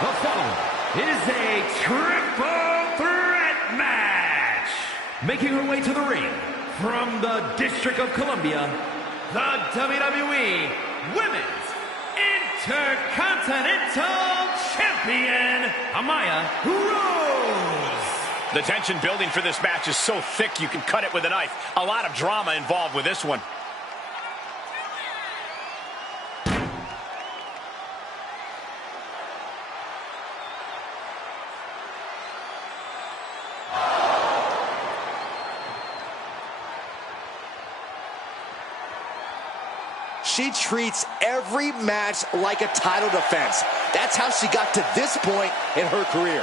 The following is a triple threat match. Making her way to the ring from the District of Columbia, the WWE Women's Intercontinental Champion, Amaya Rose. The tension building for this match is so thick you can cut it with a knife. A lot of drama involved with this one. She treats every match like a title defense. That's how she got to this point in her career.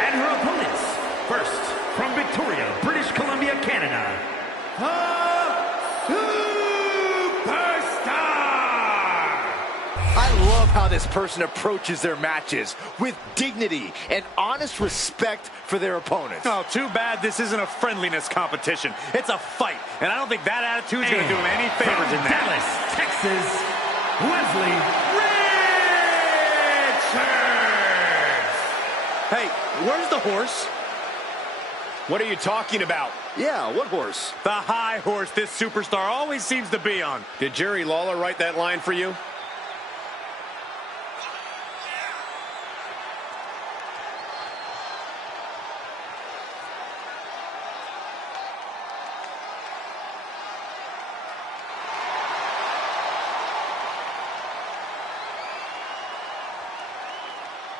And her opponents, first, from Victoria, British Columbia, Canada, the Superstar! I love how this person approaches their matches with dignity and honest respect for their opponents. Oh, too bad this isn't a friendliness competition. It's a fight, and I don't think that attitude's going to do him any favors in that. Dallas, Texas, Wesley Richards! Hey, where's the horse? What are you talking about? Yeah, what horse? The high horse this superstar always seems to be on. Did Jerry Lawler write that line for you?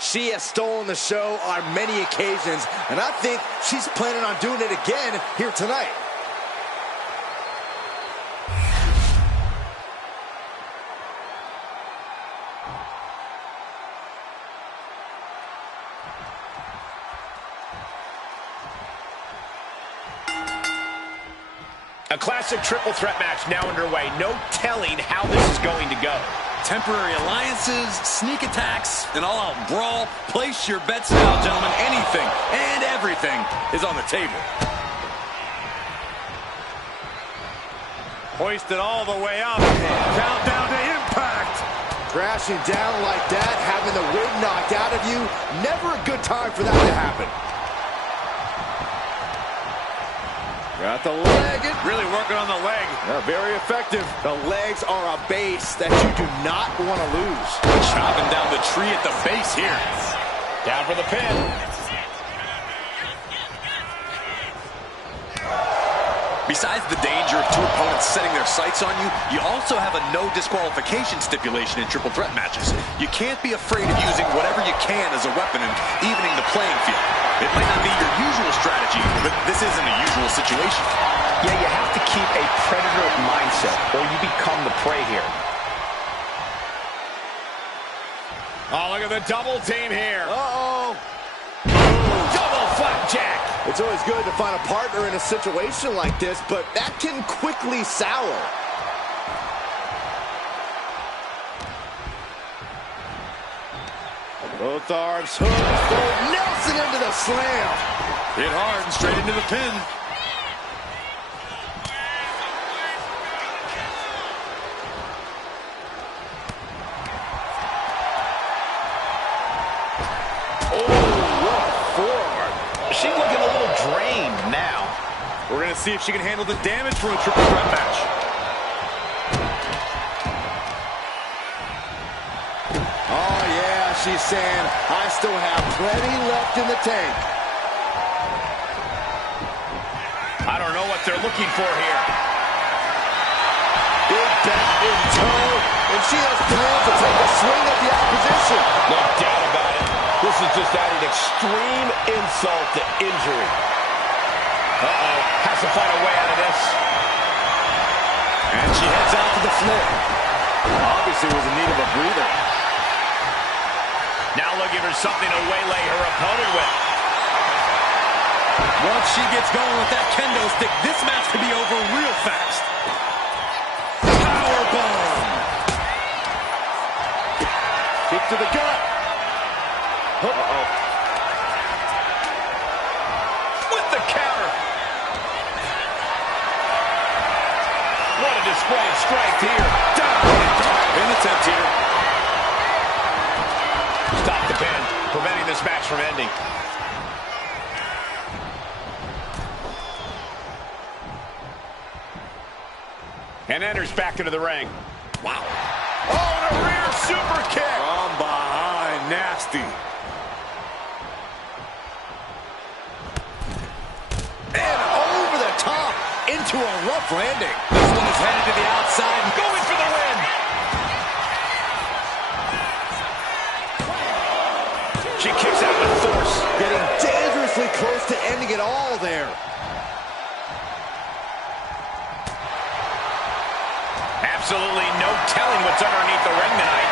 She has stolen the show on many occasions, and I think she's planning on doing it again here tonight. A classic triple threat match now underway. No telling how this is going to go. Temporary alliances, sneak attacks, an all-out brawl. Place your bets now, gentlemen. Anything and everything is on the table. Hoisted all the way up. Countdown to impact. Crashing down like that, having the wind knocked out of you, never a good time for that to happen. Got the leg. Really working on the leg. Yeah, very effective. The legs are a base that you do not want to lose. Chopping down the tree at the base here. Down for the pin. Besides the danger of two opponents setting their sights on you, you also have a no disqualification stipulation in triple threat matches. You can't be afraid of using whatever you can as a weapon and evening the playing field. It might not be your usual strategy, but this isn't a usual situation. Yeah, you have to keep a predator mindset or you become the prey here. Oh, look at the double team here. Uh-oh. Double flapjack. It's always good to find a partner in a situation like this, but that can quickly sour. Both arms hooked. Nelson into the slam. Hit hard and straight into the pin. Oh, what a forearm. She's looking a little drained now. We're going to see if she can handle the damage from a triple threat match. Oh, yeah, she's saying, I still have plenty left in the tank. I don't know what they're looking for here. Big bat in tow, and she has plans to take a swing at the opposition. No doubt about it. This is just adding extreme insult to injury. Uh-oh, has to find a way out of this. And she heads out to the floor. Obviously was in need of a breather. Now looking for something to waylay her opponent with. Once she gets going with that kendo stick, this match could be over real fast. Powerbomb. Kick to the gut. Uh-oh. With the counter. What a display of strength here. Down. An attempt here. Stop the pin, preventing this match from ending. And enters back into the ring. Wow. Oh, and a rear super kick. From behind, nasty. And over the top into a rough landing. This one is headed to the outside and going for the win. She kicks out with force. Getting dangerously close to ending it all there. Absolutely no telling what's underneath the ring tonight.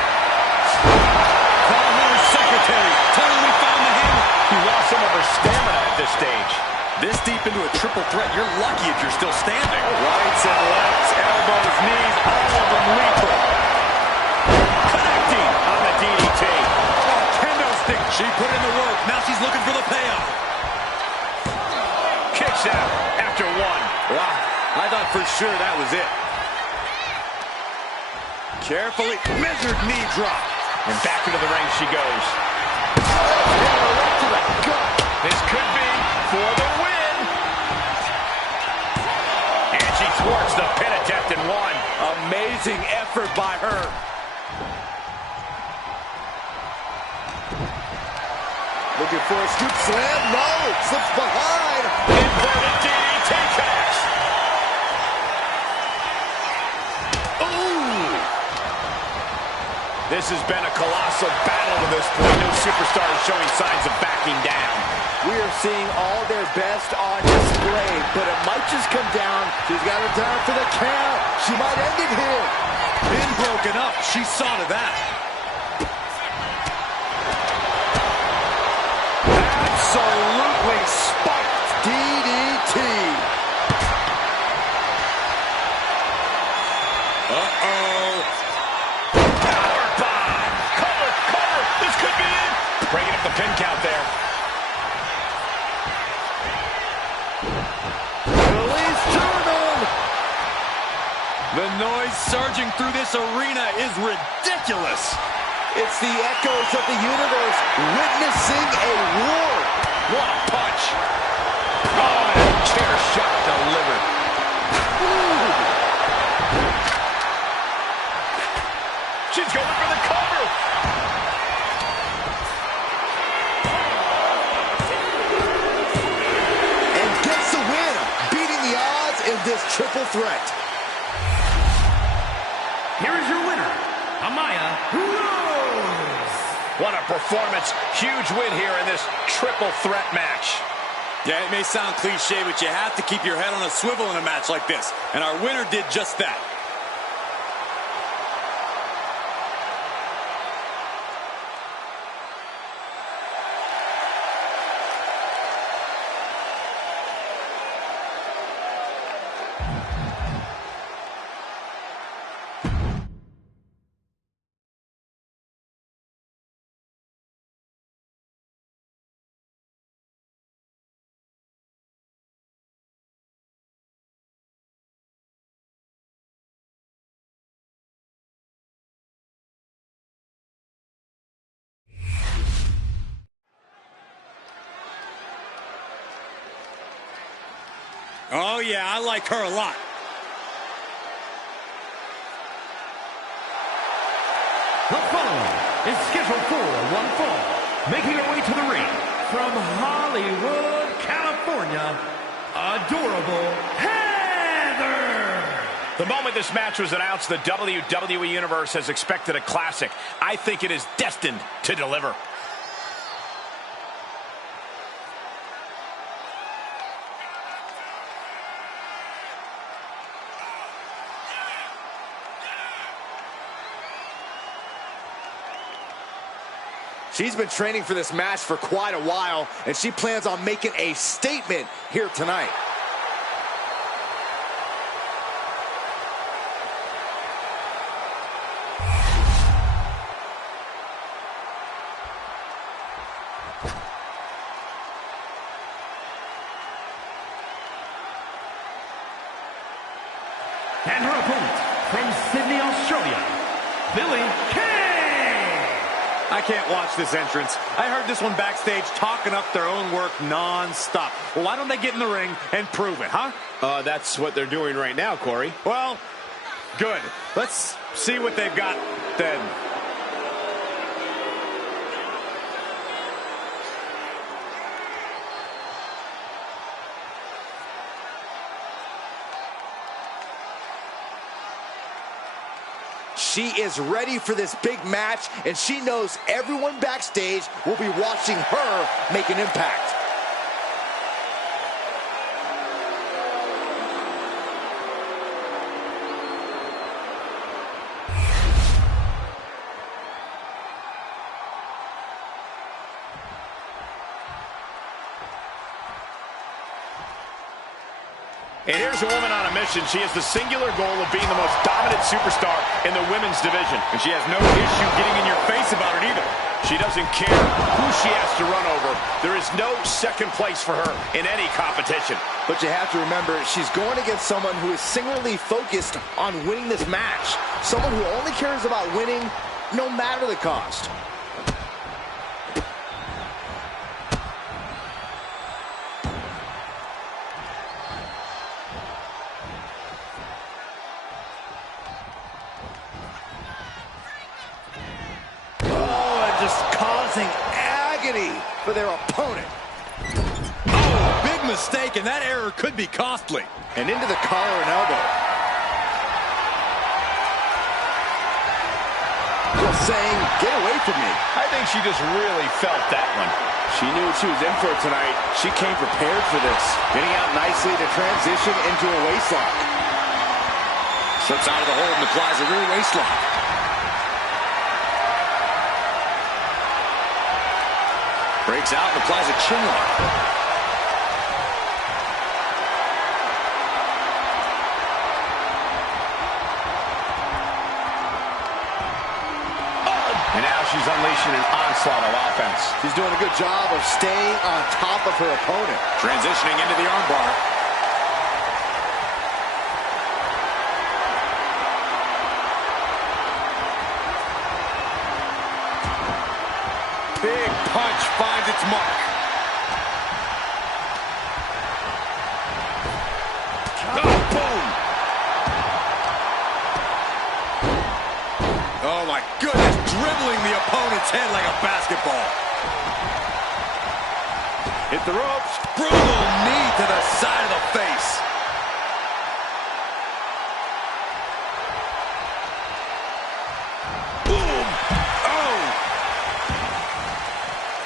Call her secretary. Tell her we found the hammer. She lost some of her stamina at this stage. This deep into a triple threat, you're lucky if you're still standing. Rights and lefts, elbows, knees, all of them lethal. Connecting on the DDT. Oh, kendo stick. She put in the work. Now she's looking for the payoff. Kicks out after one. Wow, I thought for sure that was it. Carefully measured knee drop. And back into the ring she goes. Right to the gut. This could be for the win. And she thwarts the pin attempt in one. Amazing effort by her. Looking for a scoop slam. No, slips behind. Inverted DDT connects. Ooh. This has been a colossal battle to this point. No superstar is showing signs of backing down. We are seeing all their best on display, but it might just come down. She's got her down for the count. She might end it here. Pin broken up. She saw to that. Absolutely spiked DDT. Uh-oh. Powerbomb. Cover, cover. This could be it. Breaking up the pin count there. Release German. The noise surging through this arena is ridiculous. It's the echoes of the universe witnessing a war. What a punch. Oh, and a chair shot delivered. Ooh. She's going for the cover. And gets the win, beating the odds in this triple threat. Here is your winner, Amaya Rose. What a performance. Huge win here in this triple threat match. Yeah, it may sound cliche, but you have to keep your head on a swivel in a match like this. And our winner did just that. Oh, yeah, I like her a lot. The following is scheduled for one fall, making her way to the ring from Hollywood, California, Adorable Heather. The moment this match was announced, the WWE Universe has expected a classic. I think it is destined to deliver. She's been training for this match for quite a while, and she plans on making a statement here tonight. And her opponent from Sydney, Australia, Billy Kay. I can't watch this entrance. I heard this one backstage talking up their own work non-stop. Well, why don't they get in the ring and prove it, huh? That's what they're doing right now, Corey. Well, good. Let's see what they've got then. She is ready for this big match, and she knows everyone backstage will be watching her make an impact. And here's a woman on a mission. She has the singular goal of being the most dominant superstar in the women's division. And she has no issue getting in your face about it either. She doesn't care who she has to run over. There is no second place for her in any competition. But you have to remember, she's going against someone who is singularly focused on winning this match. Someone who only cares about winning no matter the cost. Agony for their opponent. Oh, big mistake, and that error could be costly. And into the collar and elbow. Just saying, get away from me. I think she just really felt that one. She knew what she was in for tonight. She came prepared for this. Getting out nicely to transition into a waistlock. Slips out of the hold and applies a rear waistlock. Breaks out and applies a chin lock. And now she's unleashing an onslaught of offense. She's doing a good job of staying on top of her opponent. Transitioning into the armbar. Big punch finds its mark. Oh, boom! Oh, my goodness, dribbling the opponent's head like a basketball. Hit the ropes. Brutal knee to the side of the face.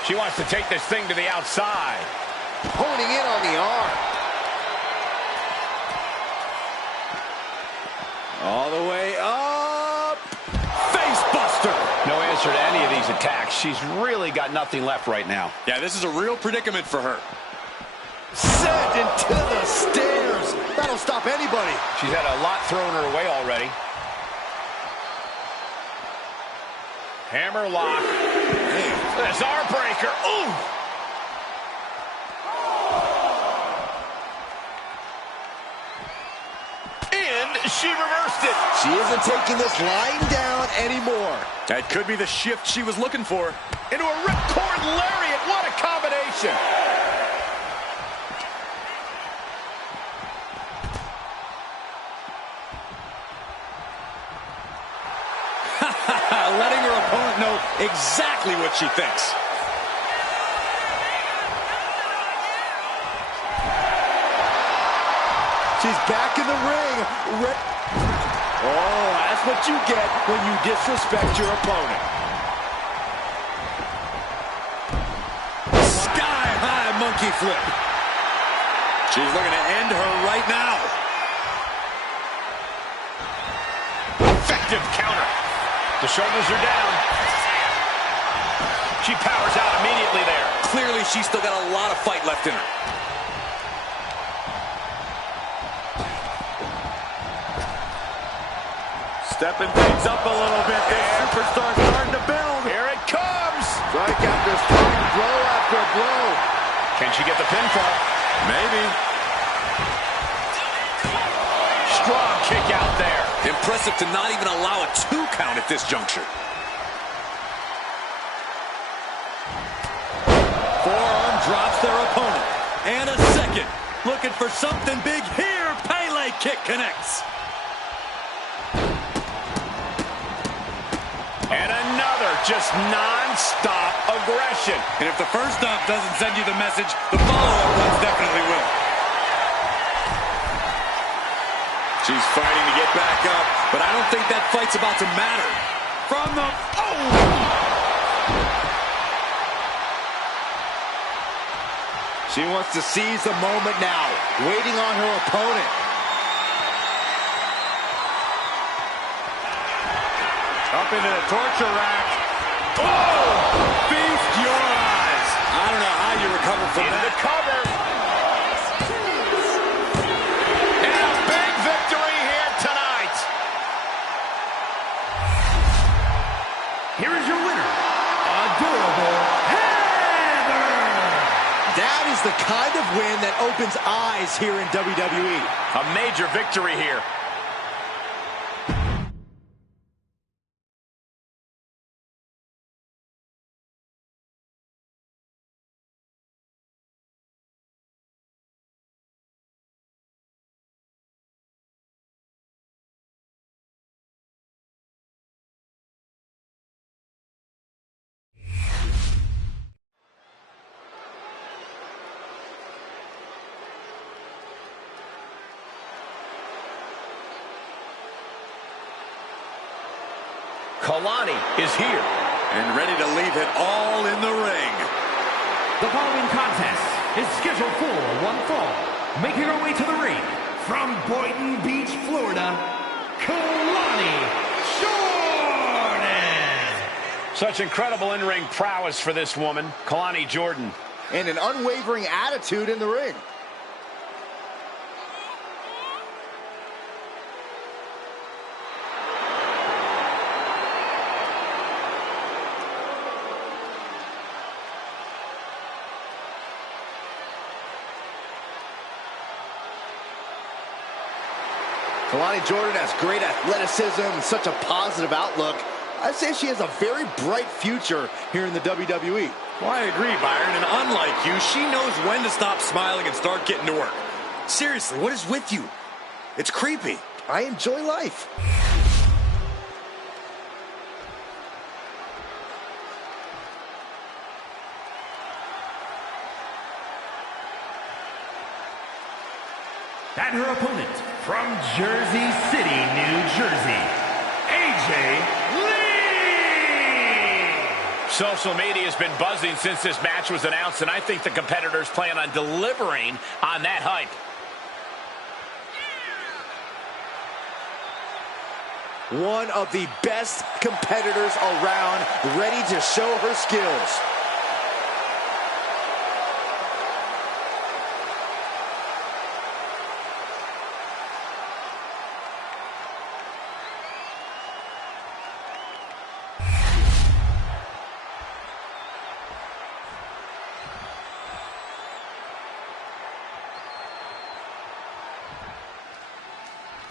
She wants to take this thing to the outside. Honing in on the arm. All the way up. Face buster. No answer to any of these attacks. She's really got nothing left right now. Yeah, this is a real predicament for her. Sent into the stairs. That'll stop anybody. She's had a lot thrown her way already. Hammer lock. This arm breaker. Ooh! And she reversed it. She isn't taking this lying down anymore. That could be the shift she was looking for. Into a ripcord lariat. What a combination. know exactly what she thinks. She's back in the ring. Oh, that's what you get when you disrespect your opponent. Sky-high monkey flip. She's looking to end her right now. Effective counter. The shoulders are down. She powers out immediately there. Clearly, she's still got a lot of fight left in her. Stepping things up a little bit. This superstar's starting to build. Here it comes. Strike after strike, blow after blow. Can she get the pinfall? Maybe. Strong kick out there. Impressive to not even allow a 2 count at this juncture. Forearm drops their opponent. And a second. Looking for something big here. Pele kick connects. And another just non-stop aggression. And if the first stop doesn't send you the message, the follow-up ones definitely will. She's fighting to get back up, but I don't think that fight's about to matter. From the... Oh! She wants to seize the moment now, waiting on her opponent. Up into the torture rack. Oh! Feast your eyes. I don't know how you recover from that. The cover. And a big victory here tonight. Here is your winner, Adorable Heather. That is the kind of win that opens eyes here in WWE. A major victory here. Kalani is here. And ready to leave it all in the ring. The following contest is scheduled for one fall. Making her way to the ring from Boynton Beach, Florida, Kalani Jordan. Such incredible in-ring prowess for this woman, Kalani Jordan. And an unwavering attitude in the ring. Kalani Jordan has great athleticism and such a positive outlook. I'd say she has a very bright future here in the WWE. Well, I agree, Byron. And unlike you, she knows when to stop smiling and start getting to work. Seriously, what is with you? It's creepy. I enjoy life. And her opponent from Jersey City, New Jersey, AJ Lee. Social media has been buzzing since this match was announced, and I think the competitors plan on delivering on that hype. One of the best competitors around, ready to show her skills.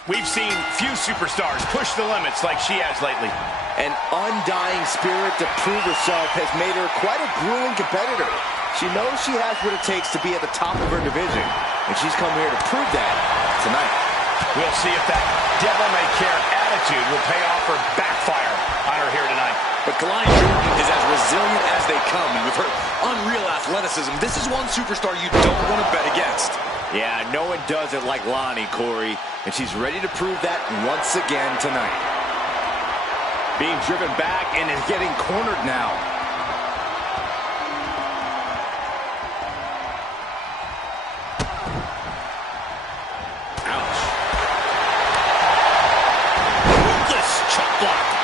We've seen few superstars push the limits like she has lately. An undying spirit to prove herself has made her quite a grueling competitor. She knows she has what it takes to be at the top of her division, and she's come here to prove that tonight. We'll see if that devil-may-care attitude will pay off or backfire on her here tonight. But Kalani Jordan is as resilient as they come, and with her unreal athleticism, this is one superstar you don't want to bet against. Yeah, no one does it like Lonnie, Corey, and she's ready to prove that once again tonight. Being driven back and is getting cornered now.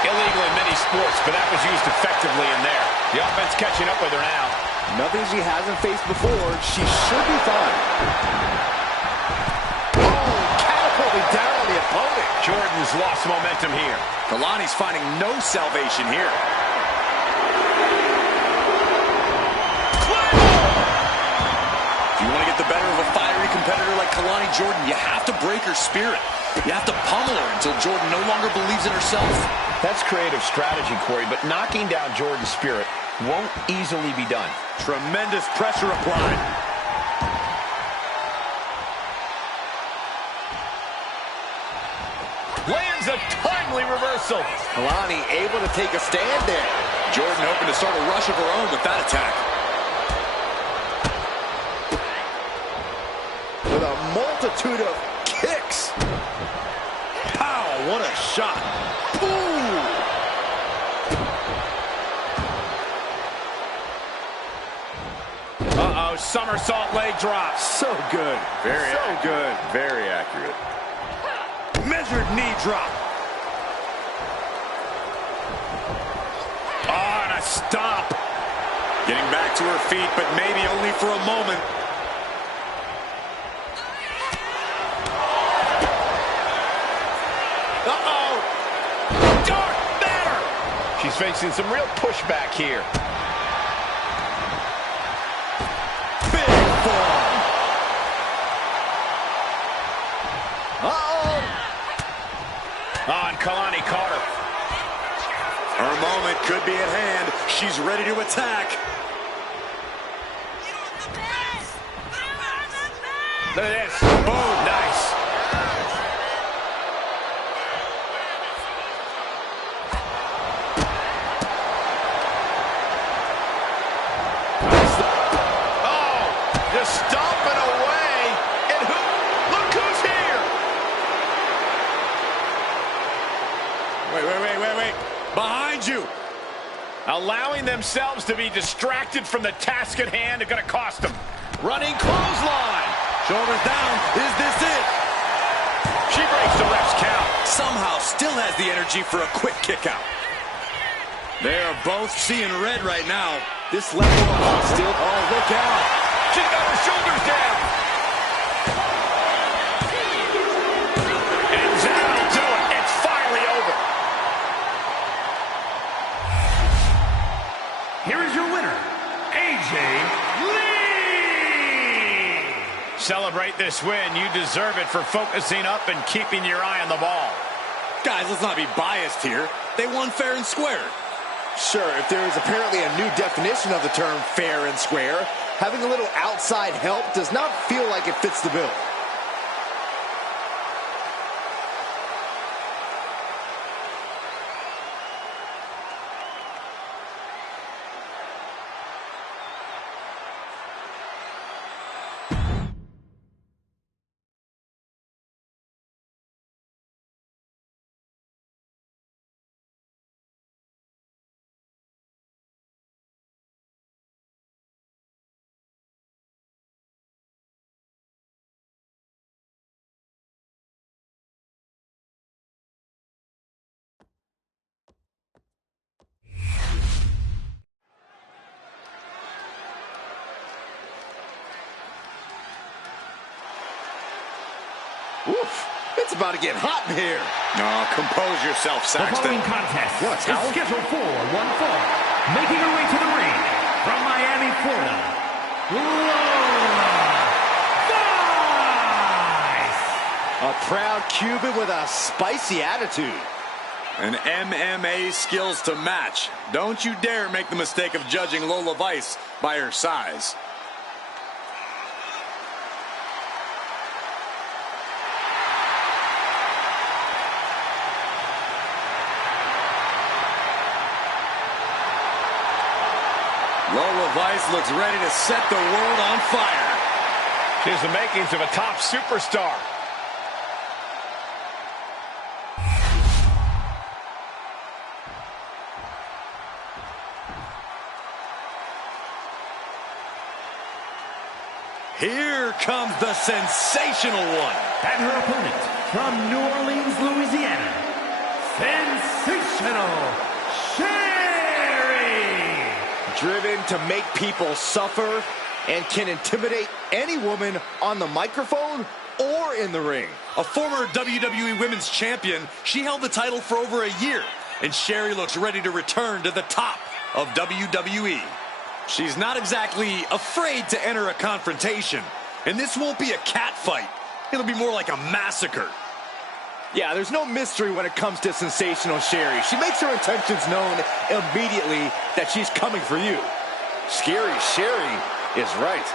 Illegal in many sports, but that was used effectively in there. The offense catching up with her now. Nothing she hasn't faced before. She should be fine. Oh, catapulting down on the opponent. Jordan's lost momentum here. Kalani's finding no salvation here. If you want to get the better of a fiery competitor like Kalani Jordan, you have to break her spirit. You have to pummel her until Jordan no longer believes in herself. That's creative strategy, Corey, but knocking down Jordan's spirit won't easily be done. Tremendous pressure applied. Lands a timely reversal. Kalani able to take a stand there. Jordan hoping to start a rush of her own with that attack. With a multitude of kicks. Pow, what a shot. Ooh. Uh-oh, somersault leg drop. So good. So good. Very accurate. Measured knee drop. Oh, and a stop. Getting back to her feet, but maybe only for a moment. She's facing some real pushback here. Big form. Uh-oh. Oh, and Kalani caught her. Her moment could be at hand. She's ready to attack. Look at this. Boom. Nice. Stomping away, and look who's here. Wait. Behind you. Allowing themselves to be distracted from the task at hand is going to cost them. Running clothesline. Shoulders down. Is this it? She breaks the ref's count. Somehow still has the energy for a quick kick out. They are both seeing red right now. This level of hostility. Oh, look out. She's got her shoulders down. And that'll do it. It's finally over. Here is your winner, AJ Lee. Celebrate this win. You deserve it for focusing up and keeping your eye on the ball. Guys, let's not be biased here. They won fair and square. Sure, if there is apparently a new definition of the term fair and square, having a little outside help does not feel like it fits the bill. Oof, it's about to get hot in here. No, compose yourself, The Saxton. following contest What, is Howard? scheduled for one fall. Making her way to the ring from Miami, Florida, Lola Vice. A proud Cuban with a spicy attitude. And MMA skills to match. Don't you dare make the mistake of judging Lola Vice by her size. device looks ready to set the world on fire. She has the makings of a top superstar. Here comes the sensational one. And her opponent from New Orleans, Louisiana, Sensational Sherry. Driven to make people suffer and can intimidate any woman on the microphone or in the ring. A former WWE Women's Champion, she held the title for over a year, and Sherry looks ready to return to the top of WWE. She's not exactly afraid to enter a confrontation, and this won't be a cat fight. It'll be more like a massacre. Yeah, there's no mystery when it comes to Sensational Sherry. She makes her intentions known immediately that she's coming for you. Scary Sherry is right.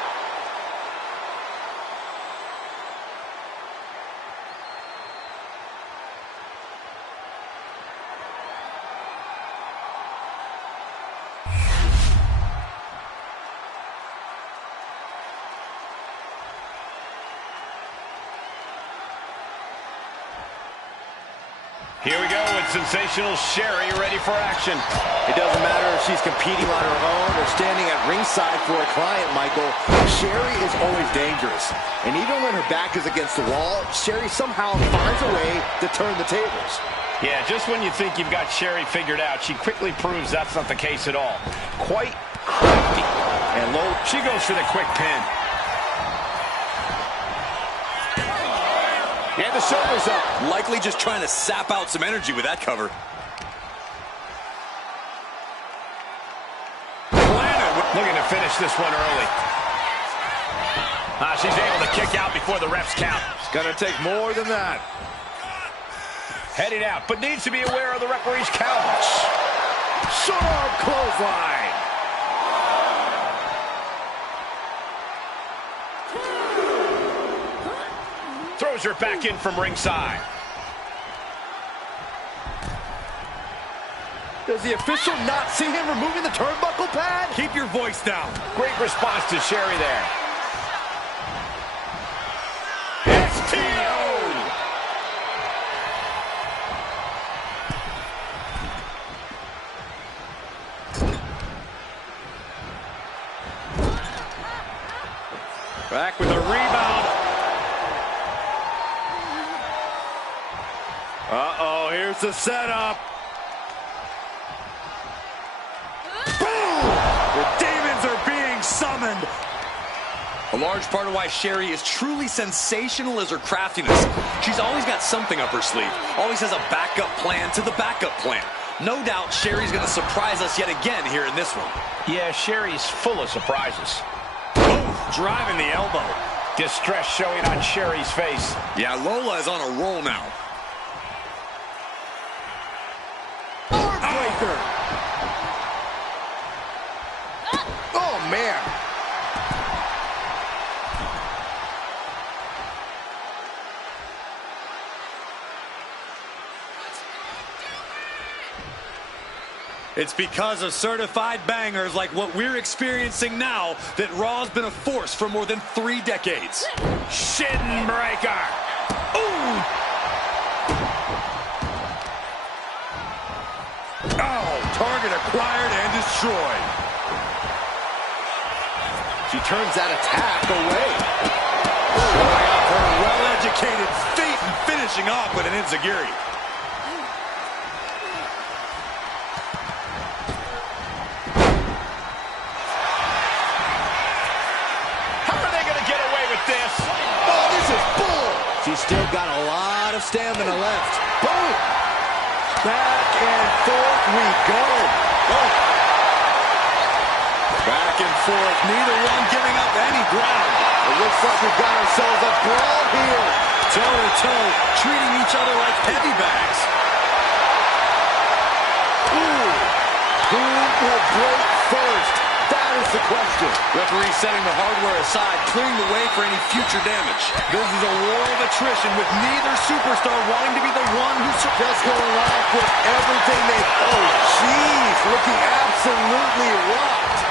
Here we go with Sensational Sherry ready for action. It doesn't matter if she's competing on her own or standing at ringside for a client, Michael. Sherry is always dangerous. And even when her back is against the wall, Sherry somehow finds a way to turn the tables. Yeah, just when you think you've got Sherry figured out, she quickly proves that's not the case at all. Quite crafty. And low, She goes for the quick pin. and the shoulders up. Likely just trying to sap out some energy with that cover. Looking to finish this one early. She's able to kick out before the refs count. It's gonna take more than that. Heading out, but needs to be aware of the referee's count. Short arm clothesline. Throws her back in from ringside. Does the official not see him removing the turnbuckle pad? Keep your voice down. Great response to Sherry there. STO! Back with a rebound. Uh-oh, here's the setup. The demons are being summoned. A large part of why Sherry is truly sensational is her craftiness. She's always got something up her sleeve. Always has a backup plan to the backup plan. No doubt Sherry's going to surprise us yet again here in this one. Yeah, Sherry's full of surprises. Oh, driving the elbow. Distress showing on Sherry's face. Yeah, Lola is on a roll now. Breaker. Oh, man. It's because of certified bangers like what we're experiencing now that Raw's been a force for more than 3 decades. Shin breaker. Ooh! Oh, target acquired and destroyed. She turns that attack away. Showing off her well-educated feet and finishing off with an enziguri. She's still got a lot of stamina left. Boom! Back and forth we go. Oh. Back and forth, neither one giving up any ground. It looks like we've got ourselves a brawl here. Toe-to-toe, treating each other like heavy bags. Ooh! Who will break first? That is the question. Referee setting the hardware aside, clearing the way for any future damage. This is a war of attrition with neither superstar wanting to be the one who's just going off with everything they... Oh, jeez, looking absolutely rocked.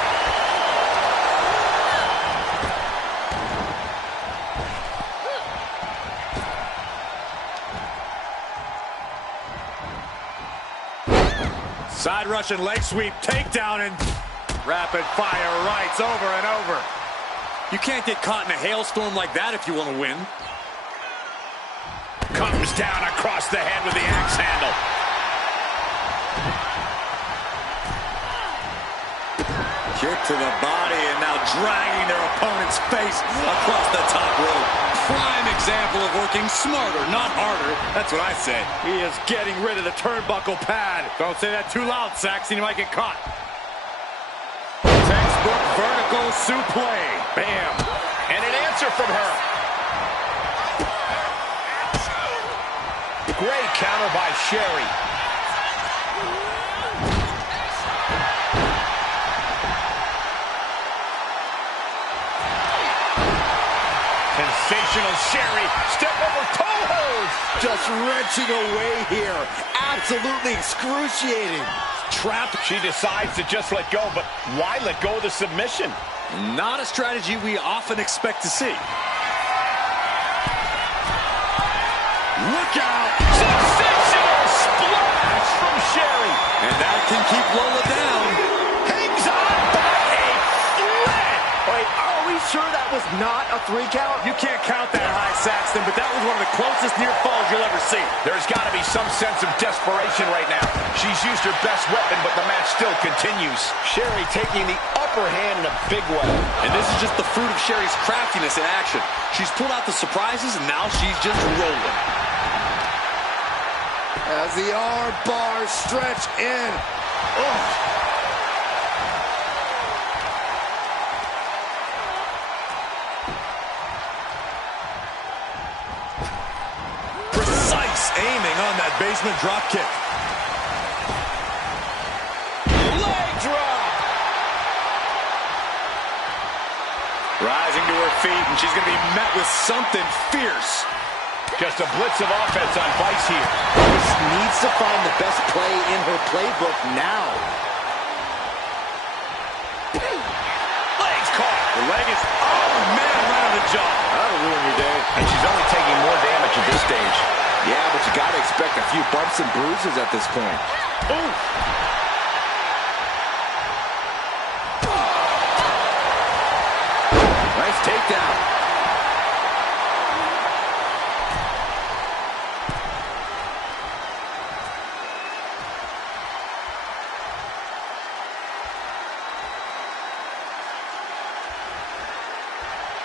Side Russian leg sweep, takedown, and rapid fire rights over and over. You can't get caught in a hailstorm like that if you want to win. Comes down across the head with the axe handle. Kick to the body and now dragging their opponent's face across the top rope. Prime example of working smarter, not harder. That's what I say. He is getting rid of the turnbuckle pad. Don't say that too loud, Saxon. You might get caught. Textbook vertical suplex. Bam. And an answer from her. Great counter by Sherry. Sensational Sherry. Step over toe holds. Just wrenching away here. Absolutely excruciating. Trapped. She decides to just let go, but why let go of the submission? Not a strategy we often expect to see. Look out! Sensational splash from Sherry. And that can keep Lola down. Hangs on by a thread. Wait, are we sure that was not a 3 count? You can't count that high, Saxton, but that was one of the closest near falls you'll ever see. There's got to be some sense of desperation right now. She's used her best weapon, but the match still continues. Sherry taking the upper hand in a big way. And this is just the fruit of Sherry's craftiness in action. She's pulled out the surprises, and now she's just rolling. As the arm bars stretch in. Oh. Precise aiming on that basement drop kick. Leg drop. Rising to her feet, and she's going to be met with something fierce. Just a blitz of offense on Vice here. This needs to find the best play in her playbook now. Legs caught. The leg is, oh man, right on the jaw. That'll ruin your day. And she's only taking more damage at this stage. Yeah, but you got to expect a few bumps and bruises at this point. Ooh. Nice takedown.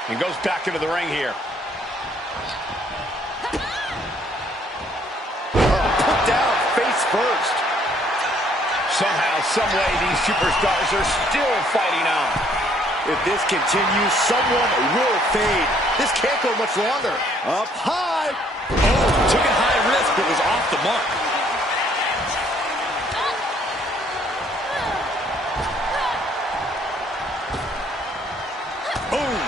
And goes back into the ring here. Put down face first. Somehow, someway, these superstars are still fighting on. If this continues, someone will fade. This can't go much longer. Up high. Oh, took it high risk, but was off the mark. Boom.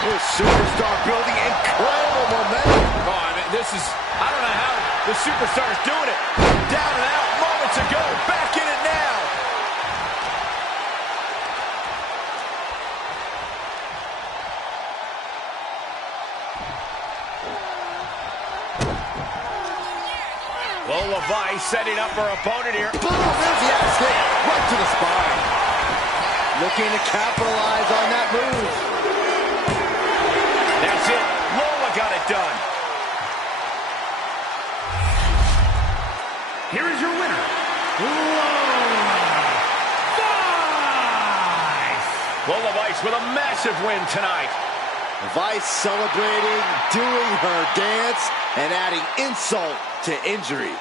This superstar building incredible momentum. Oh, I mean, I don't know how the superstar's doing it. Down and out moments ago, back in it now. Lola Vice setting up her opponent here. Boom, there's the axe kick right to the spine. Looking to capitalize on that move. That's it. Lola got it done. Here is your winner, Lola Vice. Lola Vice with a massive win tonight. Vice celebrating, doing her dance, and adding insult to injury.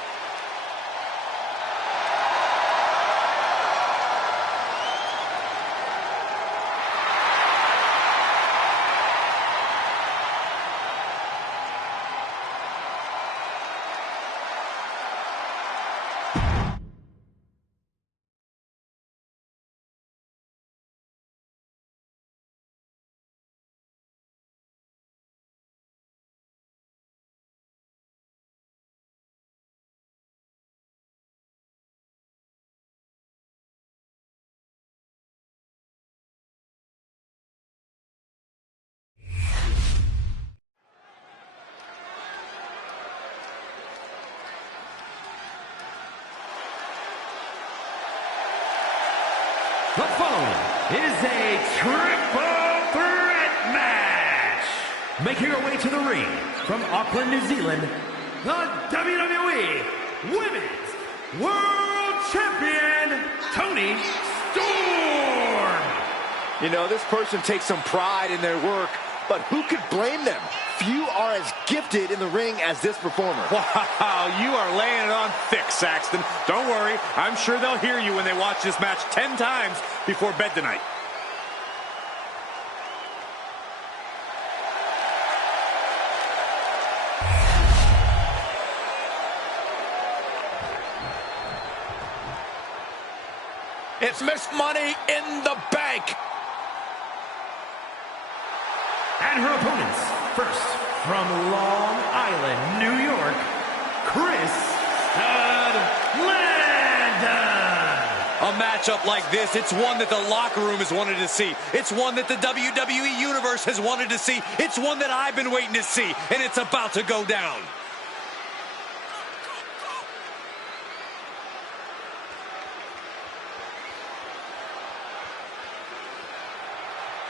It is a triple threat match. Making her way to the ring from Auckland, New Zealand, the WWE Women's World Champion, Toni Storm. You know, this person takes some pride in their work, but who could blame them? Few are as gifted in the ring as this performer. Wow, you are laying it on thick, Saxton. Don't worry, I'm sure they'll hear you when they watch this match 10 times before bed tonight. It's Miss Money in the Bank. And her opponents, first from Long Island, New York, Chris Landon. A matchup like this, it's one that the locker room has wanted to see. It's one that the WWE Universe has wanted to see. It's one that I've been waiting to see, and it's about to go down.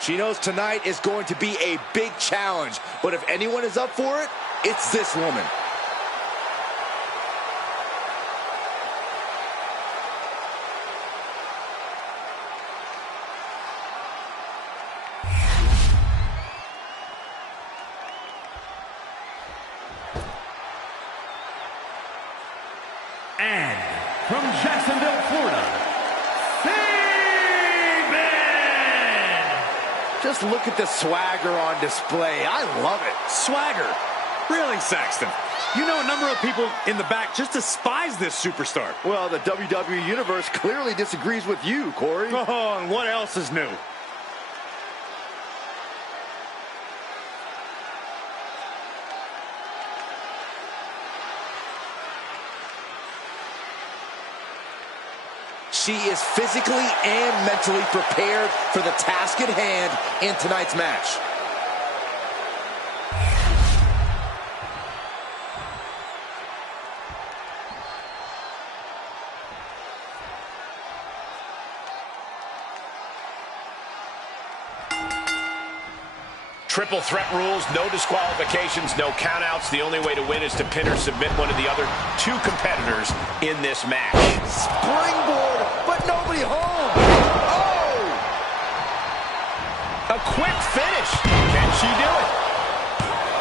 She knows tonight is going to be a big challenge, but if anyone is up for it, it's this woman. And from Jacksonville, Florida, Just look at the swagger on display. I love it. Swagger? Really, Saxton? You know a number of people in the back just despise this superstar. Well, the WWE Universe clearly disagrees with you, Corey. Oh, and what else is new? She is physically and mentally prepared for the task at hand in tonight's match. Triple threat rules, no disqualifications, no countouts. The only way to win is to pin or submit one of the other two competitors in this match. Springboard, but nobody home. Oh! A quick finish. Can she do it?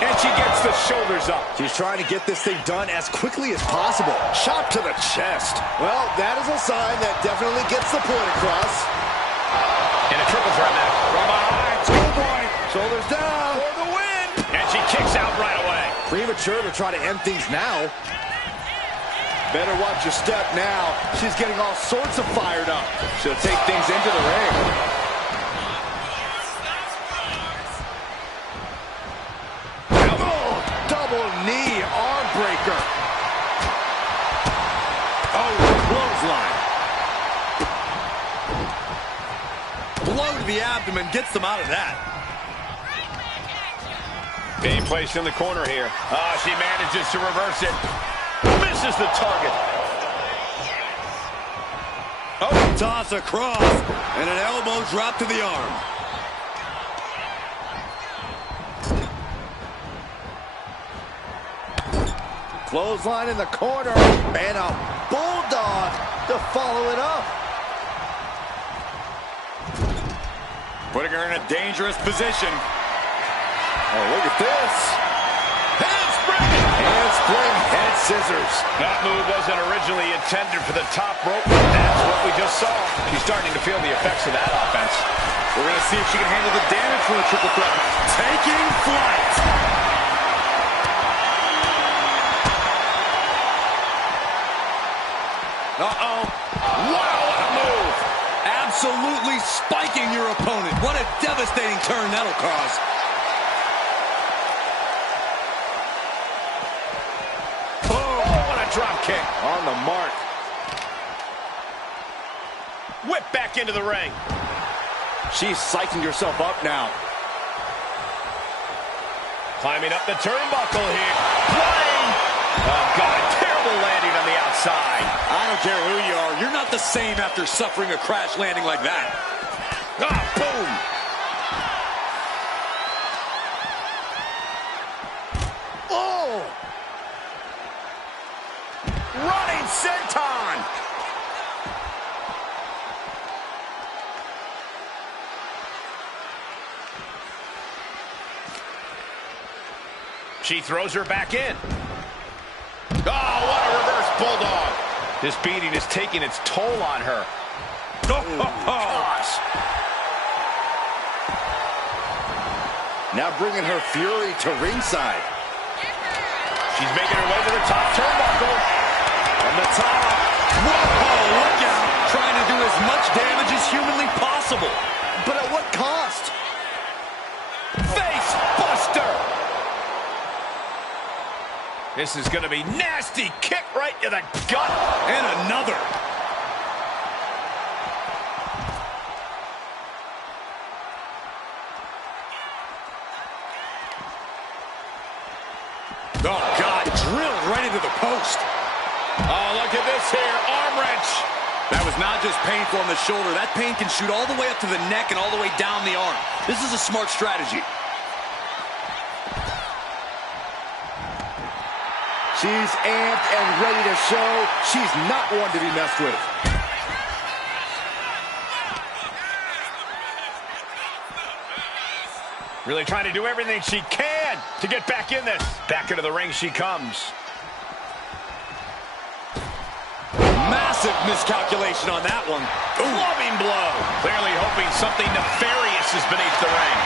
And she gets the shoulders up. She's trying to get this thing done as quickly as possible. Shot to the chest. Well, that is a sign that definitely gets the point across. In a triple threat match. From behind, schoolboy. Shoulders down. For the win. And she kicks out right away. Premature to try to end things now. Better watch your step now. She's getting all sorts of fired up. She'll take things into the ring. Oh, double knee arm breaker. Oh, clothesline. Blow to the abdomen gets them out of that. Being placed in the corner here. She manages to reverse it. Misses the target. Oh, toss across. And an elbow drop to the arm. Clothesline in the corner. And a bulldog to follow it up. Putting her in a dangerous position. Oh, look at this. Handspring head scissors. That move wasn't originally intended for the top rope, but that's what we just saw. She's starting to feel the effects of that offense. We're going to see if she can handle the damage from the triple threat. Taking flight. Uh-oh. Wow, what a move. Absolutely spiking your opponent. What a devastating turn that'll cause. Drop kick. On the mark. Whip back into the ring. She's psyching herself up now. Climbing up the turnbuckle here. Flying. Oh, God. Terrible landing on the outside. I don't care who you are. You're not the same after suffering a crash landing like that. Ah, boom. Oh! Running senton. She throws her back in. Oh, what a reverse bulldog. This beating is taking its toll on her. Gosh. Now bringing her fury to ringside. She's making her way to the top turnbuckle. From the top. Whoa, look out. Trying to do as much damage as humanly possible. But at what cost? Face buster. This is going to be nasty. Kick right to the gut. And another. Oh, God, drilled right into the post. Oh, look at this here, arm wrench. That was not just painful on the shoulder. That pain can shoot all the way up to the neck and all the way down the arm. This is a smart strategy. She's amped and ready to show she's not one to be messed with. Really trying to do everything she can to get back in this. Back into the ring she comes. Massive miscalculation on that one. Clubbing blow. Clearly hoping something nefarious is beneath the ring.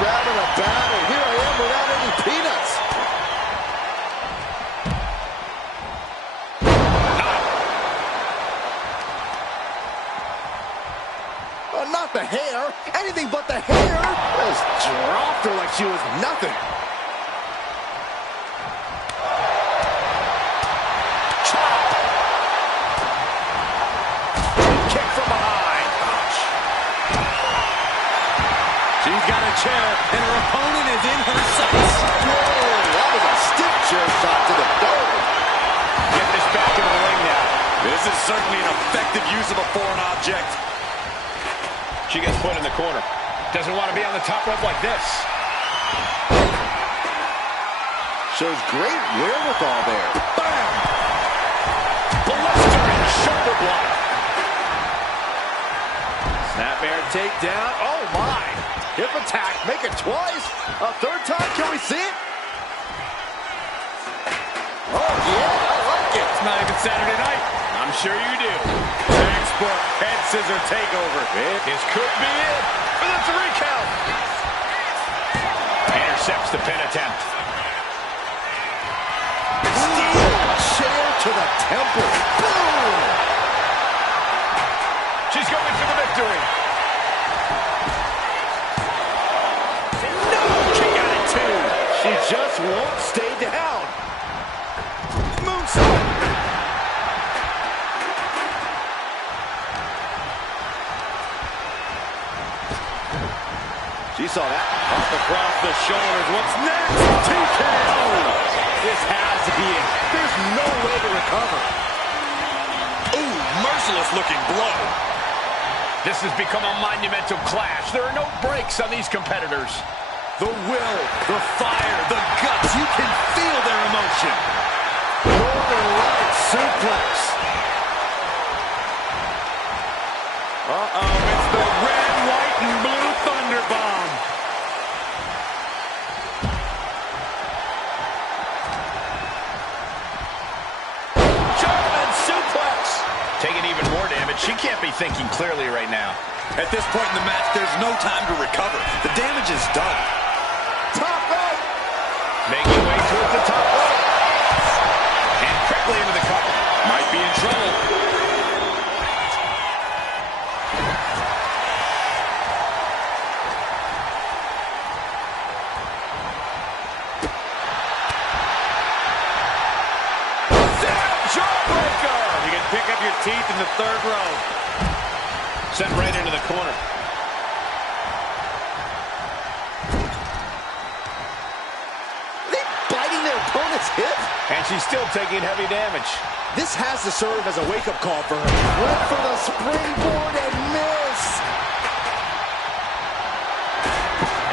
Grabbing a bat, and here I am without any peanuts. Not the hair. Anything but the hair. Just dropped her like she was nothing. Kick from behind. Ouch. She's got a chair, and her opponent is in her sights. Whoa, that was a stiff chair shot to the dome. Get this back into the ring now. This is certainly an effective use of a foreign object. She gets put in the corner. Doesn't want to be on the top rope like this. Shows great wherewithal there. Bam! Blistering shoulder block. Snapmare takedown. Oh, my. Hip attack. Make it twice. A third time. Can we see it? Oh, yeah. I like it. It's not even Saturday night. I'm sure you do. Textbook head scissor takeover. This could be it for the 3 count. Intercepts the pin attempt. Steel chair to the temple. Boom! She's going for the victory. No, she got it too. She just won't stay down. Moonsault. She saw that. Up across the shoulders. What's next? TKO. This has to be it. There's no way to recover. Ooh, merciless looking blow. This has become a monumental clash. There are no breaks on these competitors. The will, the fire, the guts. You can feel their emotion. Northern Light suplex. Uh-oh, it's the red, white, and blue Thunder Bomb. German suplex. Taking even more damage. She can't be thinking clearly right now. At this point in the match, there's no time to recover. The damage is done. Top rope. Making way towards the top rope. And quickly into the cover. Might be in trouble. Jawbreaker. You can pick up your teeth in the third row. Sent right into the corner. Are they biting their opponent's hip? And she's still taking heavy damage. This has to serve as a wake-up call for her. Went for the springboard and missed.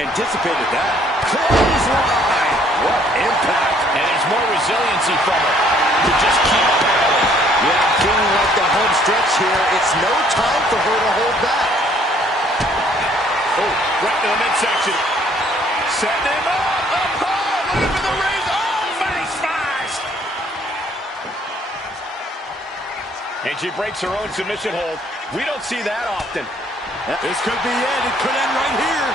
anticipated that. Clothesline! What impact! And there's more resiliency from her to just keep battling. Yeah, feeling like the home stretch here. It's no time for her to hold back. Oh, right to the midsection. Setting him up. Looking for the raise. Oh, face first. And she breaks her own submission hold. We don't see that often. This could be it. It could end right here.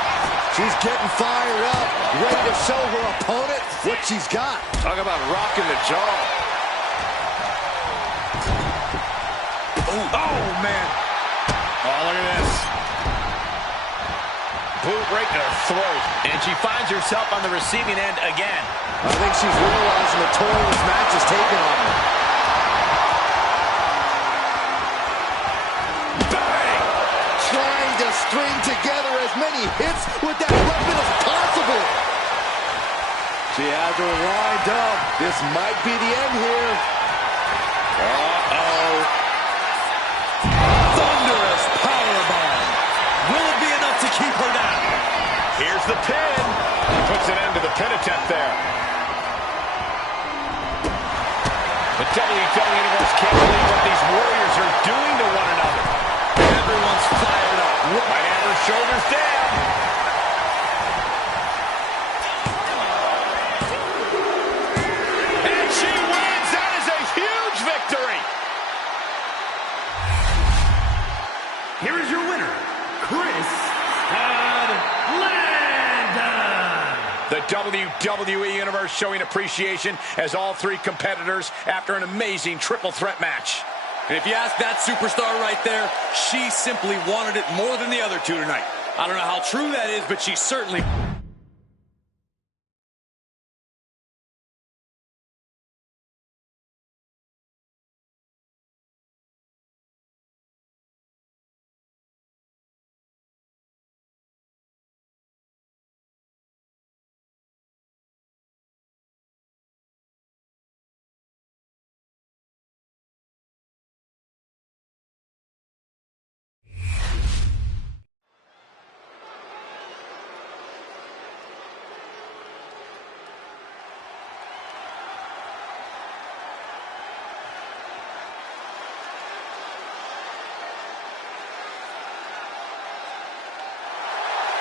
She's getting fired up, ready to show her opponent what she's got. Talk about rocking the jaw. Oh, man. Oh, look at this. Boot right to her throat. And she finds herself on the receiving end again. I think she's realizing the toll this match is taking on her. Bang! Trying to string together as many hits with that weapon as possible. She has her lined up. This might be the end here. Uh-oh. Thunderous powerbomb. Will it be enough to keep her down? Here's the pin. Puts an end to the pin attempt there. The WWE Universe can't believe what these warriors are doing to one another. Everyone's fired up. Might have her shoulders down. And she wins. That is a huge victory. Here is your winner, Chris Landon. The WWE Universe showing appreciation as all three competitors after an amazing triple threat match. And if you ask that superstar right there, she simply wanted it more than the other two tonight. I don't know how true that is, but she certainly...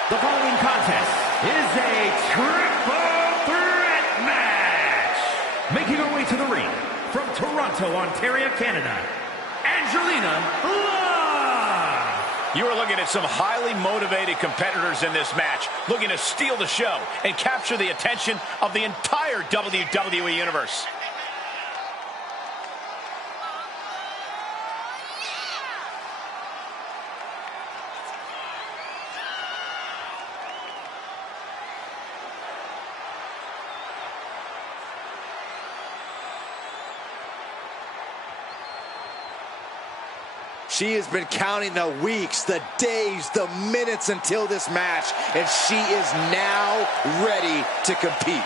The following contest is a triple threat match. Making her way to the ring from Toronto, Ontario, Canada, Angelina Love. You are looking at some highly motivated competitors in this match, looking to steal the show and capture the attention of the entire WWE Universe. She has been counting the weeks, the days, the minutes until this match, and she is now ready to compete.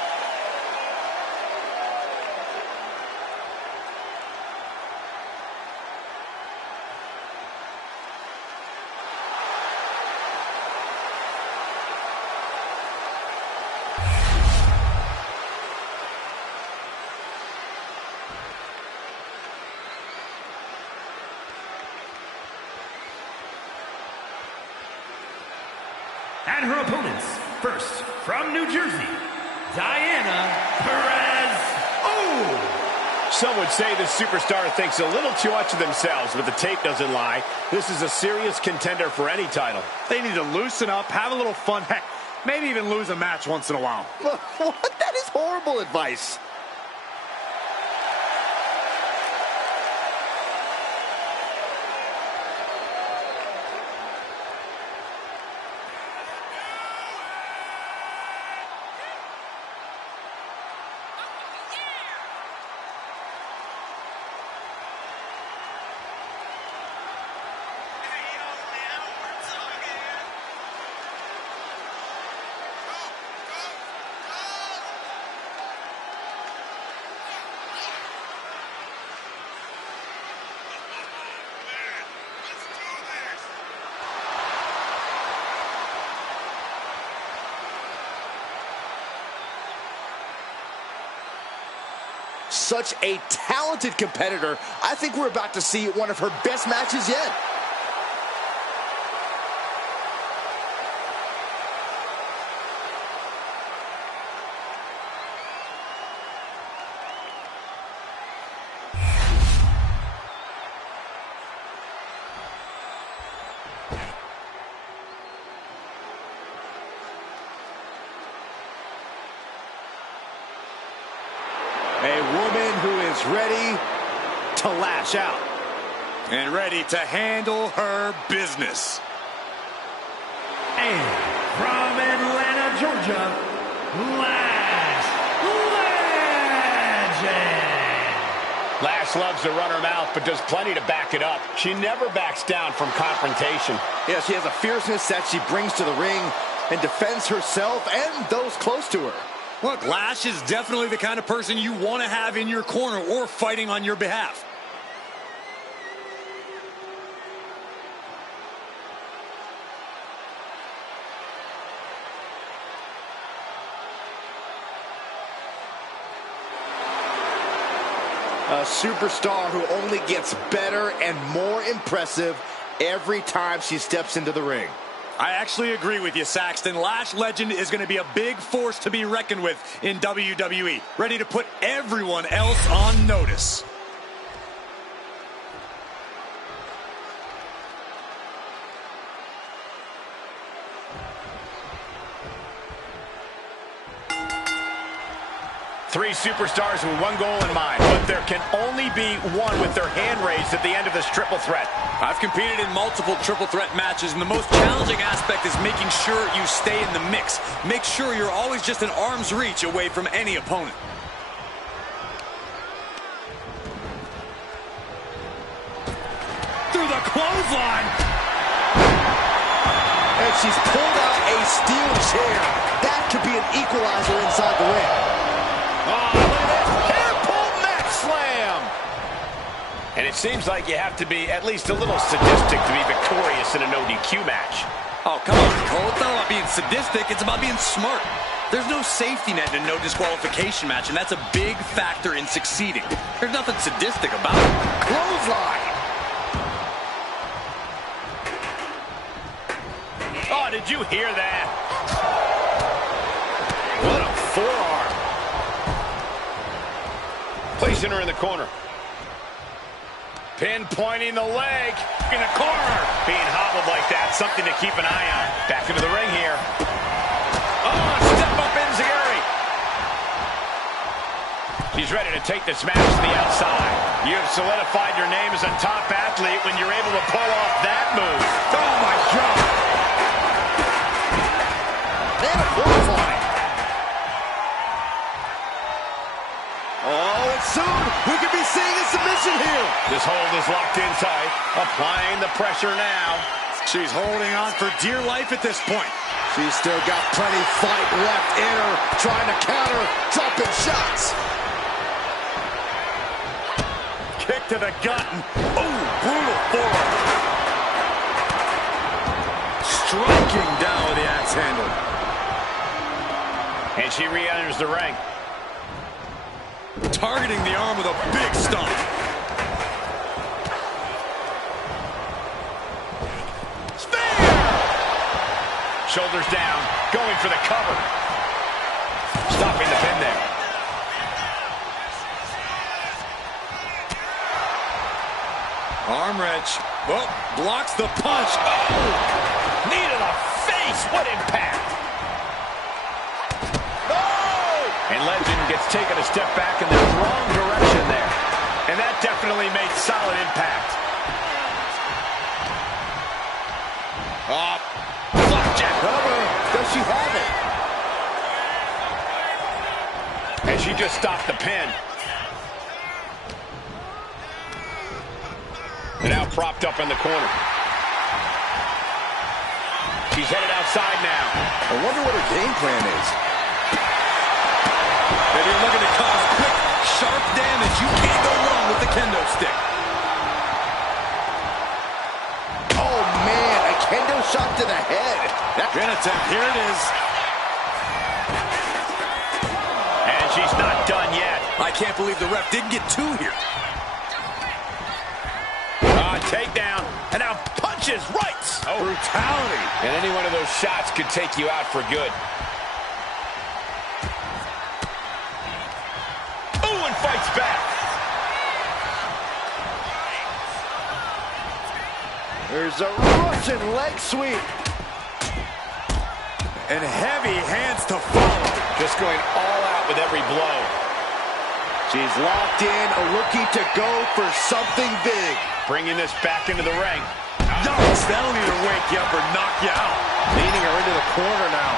And her opponents, first from New Jersey, Diana Perez. Oh! Some would say this superstar thinks a little too much of themselves, but the tape doesn't lie. This is a serious contender for any title. They need to loosen up, have a little fun. Heck, maybe even lose a match once in a while. What? That is horrible advice. such a talented competitor. I think we're about to see one of her best matches yet. A woman who is ready to lash out. And ready to handle her business. And from Atlanta, Georgia, Lash Legend. Lash loves to run her mouth, but does plenty to back it up. She never backs down from confrontation. Yeah, she has a fierceness that she brings to the ring and defends herself and those close to her. Look, Lash is definitely the kind of person you want to have in your corner or fighting on your behalf. A superstar who only gets better and more impressive every time she steps into the ring. I actually agree with you, Saxton. Lash Legend is going to be a big force to be reckoned with in WWE. Ready to put everyone else on notice. Three superstars with one goal in mind, but there can only be one with their hand raised at the end of this triple threat. I've competed in multiple triple threat matches, and the most challenging aspect is making sure you stay in the mix. Make sure you're always just an arm's reach away from any opponent. Through the clothesline. And she's pulled out a steel chair. That could be an equalizer inside the ring. Oh, look at this. Hair pull neck slam. And it seems like you have to be at least a little sadistic to be victorious in a no DQ match. Oh, come on, Cole. It's not about being sadistic. It's about being smart. There's no safety net in a no disqualification match, and that's a big factor in succeeding. There's nothing sadistic about it. Clothesline. Oh, did you hear that? What a forearm. Placing her in the corner. Pinpointing the leg in the corner. Being hobbled like that, something to keep an eye on. Back into the ring here. Oh, step up enziguri. She's ready to take this match to the outside. You have solidified your name as a top athlete when you're able to pull off that move. Oh, my God. And a clothesline. Oh, and soon we could be seeing a submission here. This hold is locked in tight. Applying the pressure now. She's holding on for dear life at this point. She's still got plenty fight left in her, trying to counter, dropping shots. Kick to the gut. Oh, brutal forearm. Striking down with the axe handle. And she re-enters the ring. Targeting the arm with a big stomp. Spear! Shoulders down, going for the cover. Stopping the pin there. Arm wrench. Well, blocks the punch. Oh! Knee to the face. What impact. And Legend gets taken a step back in the wrong direction there. And that definitely made solid impact. Flapjack Cover. Does she have it? And she just stopped the pin. And now propped up in the corner. She's headed outside now. I wonder what her game plan is. If you're looking to cause quick, sharp damage, you can't go wrong with the kendo stick. Oh, man, a kendo shot to the head. Pin attempt, here it is. And she's not done yet. I can't believe the ref didn't get two here. Takedown, and now punches right. Oh. Brutality. And any one of those shots could take you out for good. Oh, and fights back. There's a Russian leg sweep. And heavy hands to follow. Just going all out with every blow. She's locked in, looking to go for something big. Bringing this back into the ring. Yikes, that'll either wake you up or knock you out. Leading her into the corner now.